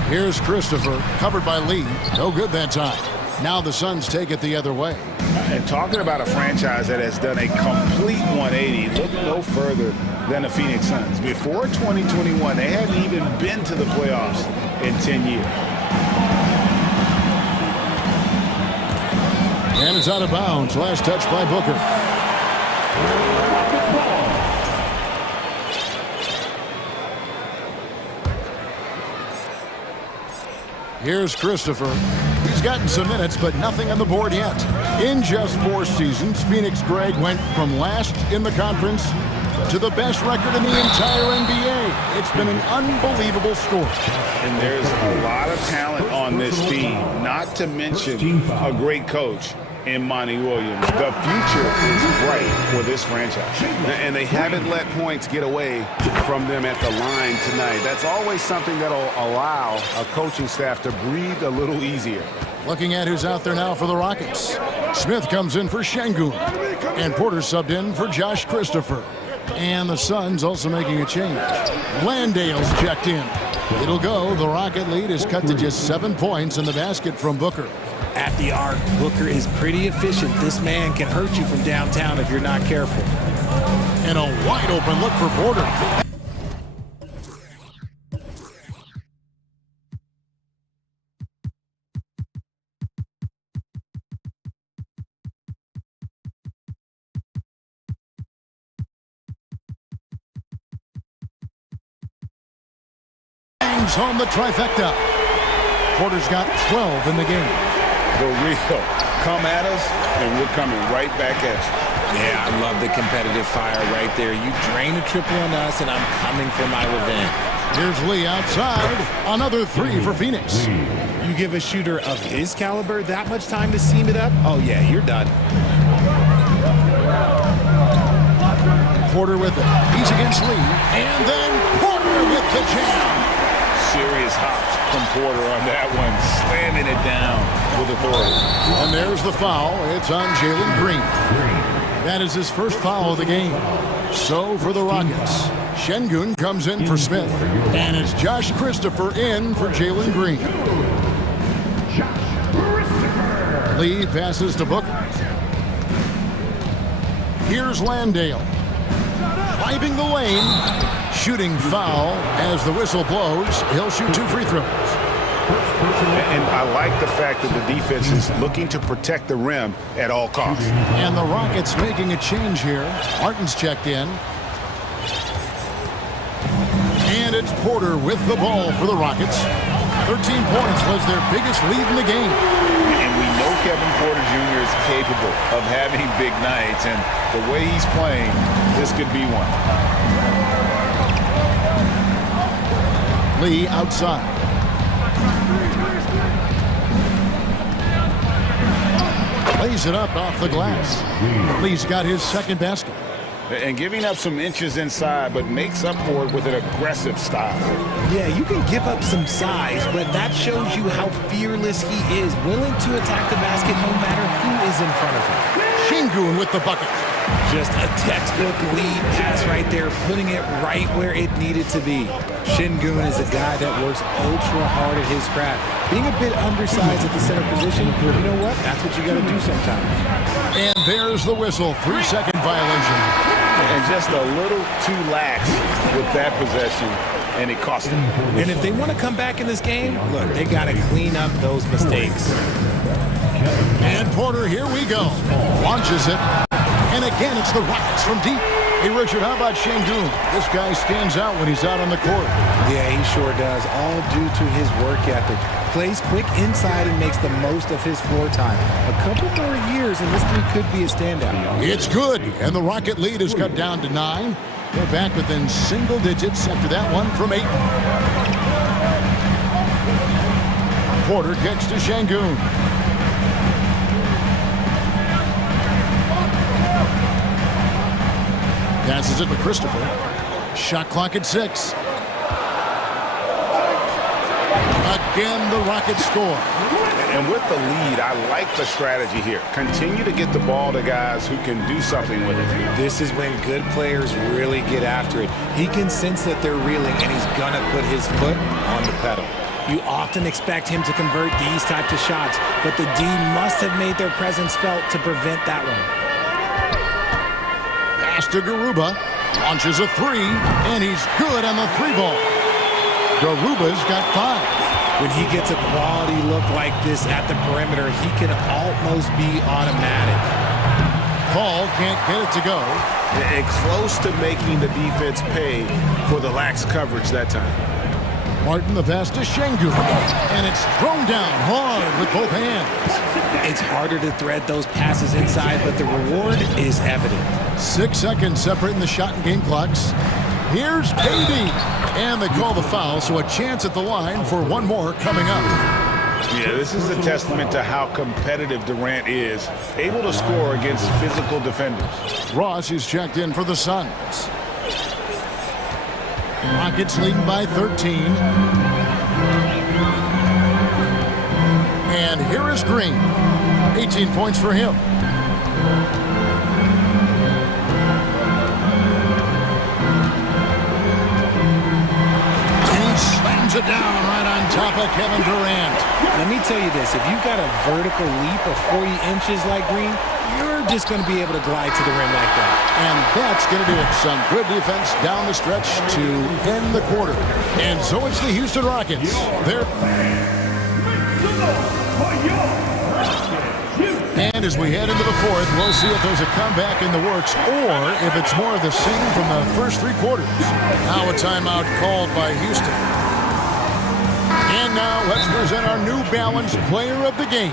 Here's Christopher, covered by Lee. No good that time. Now the Suns take it the other way. And talking about a franchise that has done a complete 180, look no further than the Phoenix Suns. Before 2021, they hadn't even been to the playoffs in 10 years. And it's out of bounds. Last touch by Booker. Here's Christopher. He's gotten some minutes, but nothing on the board yet. In just 4 seasons, Phoenix Greg went from last in the conference to the best record in the entire NBA. It's been an unbelievable story. And there's a lot of talent on this team, not to mention a great coach in Monty Williams. The future is bright for this franchise. And they haven't let points get away from them at the line tonight. That's always something that'll allow a coaching staff to breathe a little easier. Looking at who's out there now for the Rockets. Smith comes in for Şengün. And Porter subbed in for Josh Christopher. And the Suns also making a change. Landale's checked in. It'll go. The Rocket lead is cut to just 7 points in the basket from Booker. At the arc, Booker is pretty efficient. This man can hurt you from downtown if you're not careful. And a wide open look for Porter. Bangs home the trifecta. Porter's got 12 in the game. The real come at us, and we're coming right back at you. Yeah, I love the competitive fire right there. You drain a triple on us, and I'm coming for my revenge. Here's Lee outside. Another 3 for Phoenix. You give a shooter of his caliber that much time to seam it up? Oh, yeah, you're done. Porter with it. He's against Lee. And then Porter with the jam. Serious hops from Porter on that one, slamming it down with authority. And there's the foul. It's on Jalen Green. That is his first foul of the game. So for the Rockets, Şengün comes in for Smith. And it's Josh Christopher in for Jalen Green. Lee passes to Booker. Here's Landale. Driving the lane. Shooting foul as the whistle blows. He'll shoot 2 free throws. And I like the fact that the defense is looking to protect the rim at all costs. And the Rockets making a change here. Martin's checked in. And it's Porter with the ball for the Rockets. 13 points was their biggest lead in the game. And we know Kevin Porter Jr. is capable of having big nights, and the way he's playing, this could be one. Lee outside. Lays it up off the glass. Lee's got his second basket. And giving up some inches inside, but makes up for it with an aggressive style. Yeah, you can give up some size, but that shows you how fearless he is, willing to attack the basket no matter who is in front of him. Şengün with the bucket. Just a textbook lead pass right there, putting it right where it needed to be. Şengün is a guy that works ultra hard at his craft. Being a bit undersized at the center position, you know what? That's what you got to do sometimes. And there's the whistle, 3-second violation. And just a little too lax with that possession, and it cost them. And if they want to come back in this game, look, they got to clean up those mistakes. And Porter, here we go. Launches it. And again, it's the Rockets from deep. Hey, Richard, how about Şengün? This guy stands out when he's out on the court. Yeah, he sure does, all due to his work ethic. Plays quick inside and makes the most of his floor time. A couple more years and this dude could be a standout. It's good, and the Rocket lead is cut down to 9. They're back within single digits after that one from 8. Porter kicks to Şengün. Passes it to Christopher. Shot clock at 6. Again, the Rockets score. And with the lead, I like the strategy here. Continue to get the ball to guys who can do something with it. This is when good players really get after it. He can sense that they're reeling, and he's gonna put his foot on the pedal. You often expect him to convert these types of shots, but the D must have made their presence felt to prevent that one. Pass to Garuba. Launches a 3, and he's good on the 3-ball. Garuba's got 5. When he gets a quality look like this at the perimeter, he can almost be automatic. Paul can't get it to go. And close to making the defense pay for the lax coverage that time. Martin, the pass to Şengün. And it's thrown down hard with both hands. It's harder to thread those passes inside, but the reward is evident. 6 seconds separating the shot and game clocks. Here's KD. And they call the foul, so a chance at the line for one more coming up. Yeah, this is a testament to how competitive Durant is, able to score against physical defenders. Ross is checked in for the Suns. Rockets leading by 13. And here is Green. 18 points for him. It down right on top of Kevin Durant. Let me tell you this, if you got a vertical leap of 40 inches like Green, you're just going to be able to glide to the rim like that. And that's going to do it. Some good defense down the stretch to end the quarter. And so it's the Houston Rockets. And as we head into the fourth, we'll see if there's a comeback in the works or if it's more of the same from the first 3 quarters. Now a timeout called by Houston. And now let's present our New Balance player of the game.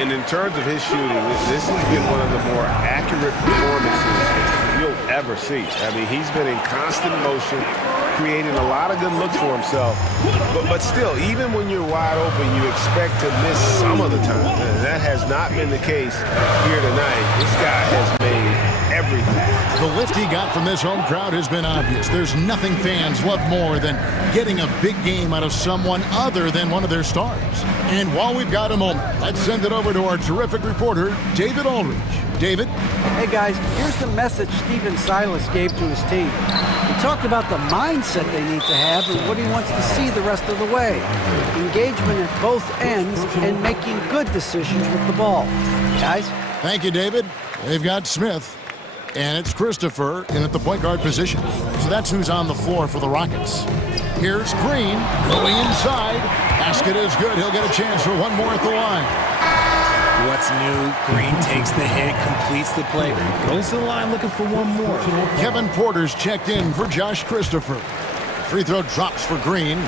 And in terms of his shooting, this has been one of the more accurate performances you'll ever see. I mean, he's been in constant motion, creating a lot of good looks for himself. But still, even when you're wide open, you expect to miss some of the time. And that has not been the case here tonight. This guy has made everything. The lift he got from this home crowd has been obvious. There's nothing fans love more than getting a big game out of someone other than one of their stars. And while we've got a moment, let's send it over to our terrific reporter, David Aldridge. David? Hey guys, here's the message Stephen Silas gave to his team. He talked about the mindset they need to have and what he wants to see the rest of the way. Engagement at both ends and making good decisions with the ball. Guys? Thank you, David. They've got Smith. And it's Christopher in at the point guard position. So that's who's on the floor for the Rockets. Here's Green going inside. Basket is good. He'll get a chance for one more at the line. What's new? Green takes the hit, completes the play, goes to the line looking for one more. Kevin Porter's checked in for Josh Christopher. Free throw drops for Green.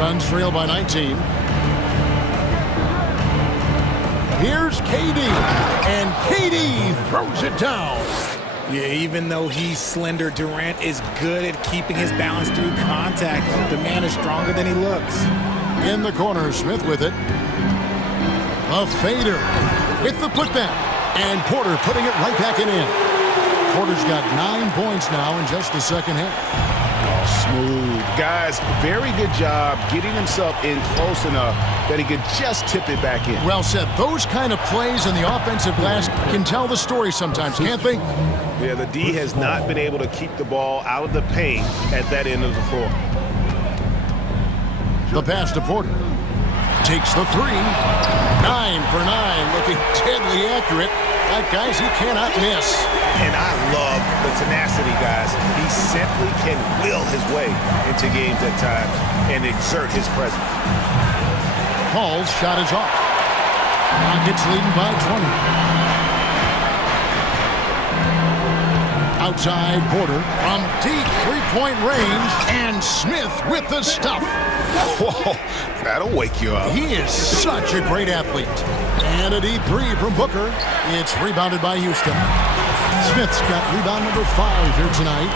Suns trail by 19. Here's KD, and KD throws it down. Yeah, even though he's slender, Durant is good at keeping his balance through contact. The man is stronger than he looks. In the corner, Smith with it. A fader with the putback. And Porter putting it right back in. Porter's got 9 points now in just the second half. Smooth. Guys, very good job getting himself in close enough that he could just tip it back in. Well said. Those kind of plays in the offensive glass can tell the story sometimes, can't they? Yeah, the D has not been able to keep the ball out of the paint at that end of the floor. The pass to Porter. Takes the three. 9 for 9, looking deadly accurate. Like, guys, he cannot miss. And I love the tenacity, guys. He simply can will his way into games at times and exert his presence. Paul's shot is off. Rockets leading by 20. Outside Porter from deep three-point range, and Smith with the stuff. Whoa, that'll wake you up. He is such a great athlete. And a deep three from Booker. It's rebounded by Houston. Smith's got rebound number 5 here tonight.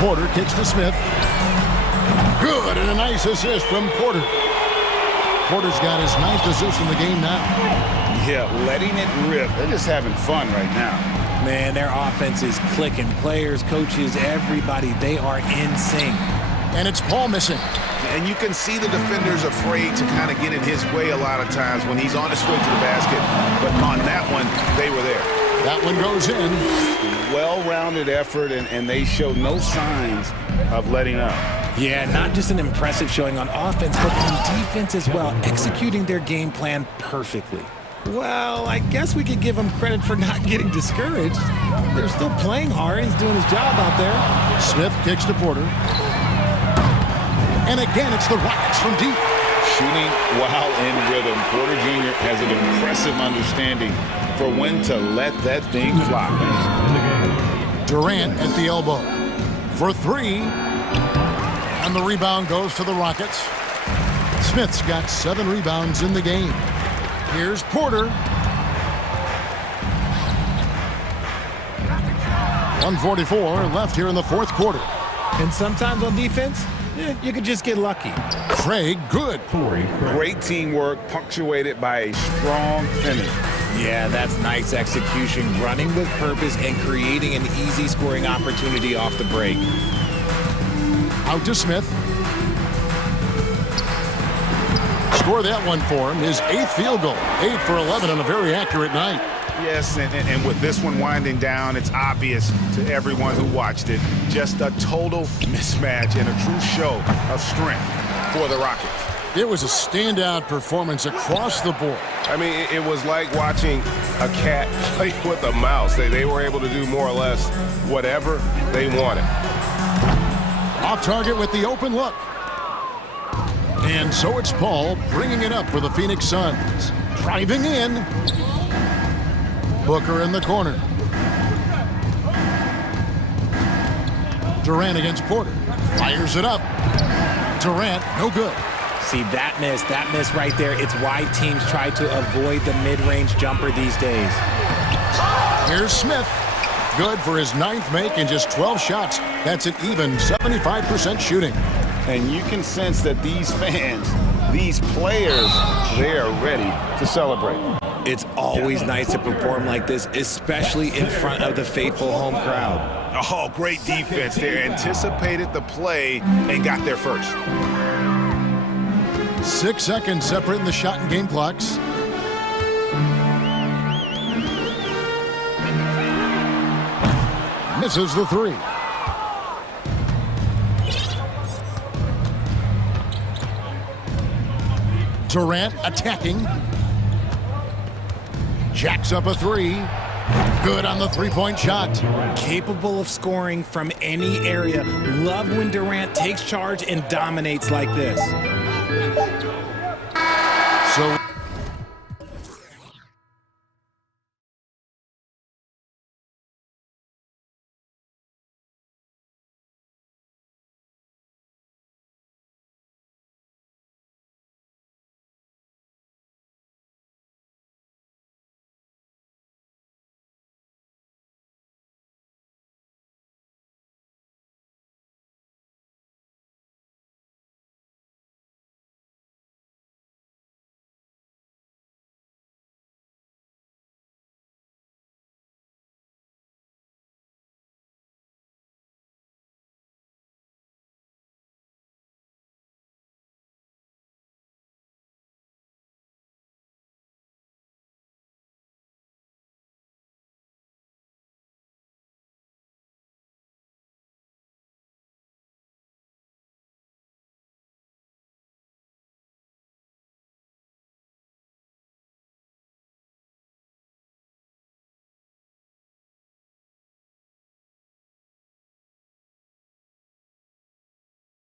Porter kicks to Smith. Good, and a nice assist from Porter. Porter's got his 9th assist in the game now. Yeah, letting it rip. They're just having fun right now. Man, their offense is clicking. Players, coaches, everybody, they are in sync. And it's Paul missing. And you can see the defenders afraid to kind of get in his way a lot of times when he's on his way to the basket. But on that one, they were there. That one goes in. Well-rounded effort, and they show no signs of letting up. Yeah, not just an impressive showing on offense, but on defense as well, executing their game plan perfectly. Well, I guess we could give him credit for not getting discouraged. They're still playing hard. He's doing his job out there. Smith kicks to Porter. And again, it's the Rockets from deep. Shooting while in rhythm. Porter Jr. has an impressive understanding for when to let that thing fly. Durant at the elbow for 3. And the rebound goes to the Rockets. Smith's got 7 rebounds in the game. Here's Porter. 1:44 left here in the fourth quarter. And sometimes on defense, you could just get lucky. Craig, good. Great teamwork, punctuated by a strong finish. Yeah, that's nice execution, running with purpose and creating an easy scoring opportunity off the break. Out to Smith. Score that one for him. His 8th field goal. 8 for 11 on a very accurate night. Yes, and with this one winding down, it's obvious to everyone who watched it. Just a total mismatch and a true show of strength for the Rockets. It was a standout performance across the board. I mean, it was like watching a cat play with a mouse. They were able to do more or less whatever they wanted. Off target with the open look. And so it's Paul bringing it up for the Phoenix Suns. Driving in. Booker in the corner. Durant against Porter. Fires it up. Durant, no good. See, that miss right there, it's why teams try to avoid the mid-range jumper these days. Here's Smith. Good for his 9th make in just 12 shots. That's an even 75% shooting. And you can sense that these fans, these players, they are ready to celebrate. It's always nice to perform like this, especially in front of the faithful home crowd. Oh, great defense there. Anticipated the play and got there first. 6 seconds separating the shot and game clocks. Misses the 3. Durant attacking. Jacks up a 3. Good on the 3-point shot. Capable of scoring from any area. Love when Durant takes charge and dominates like this.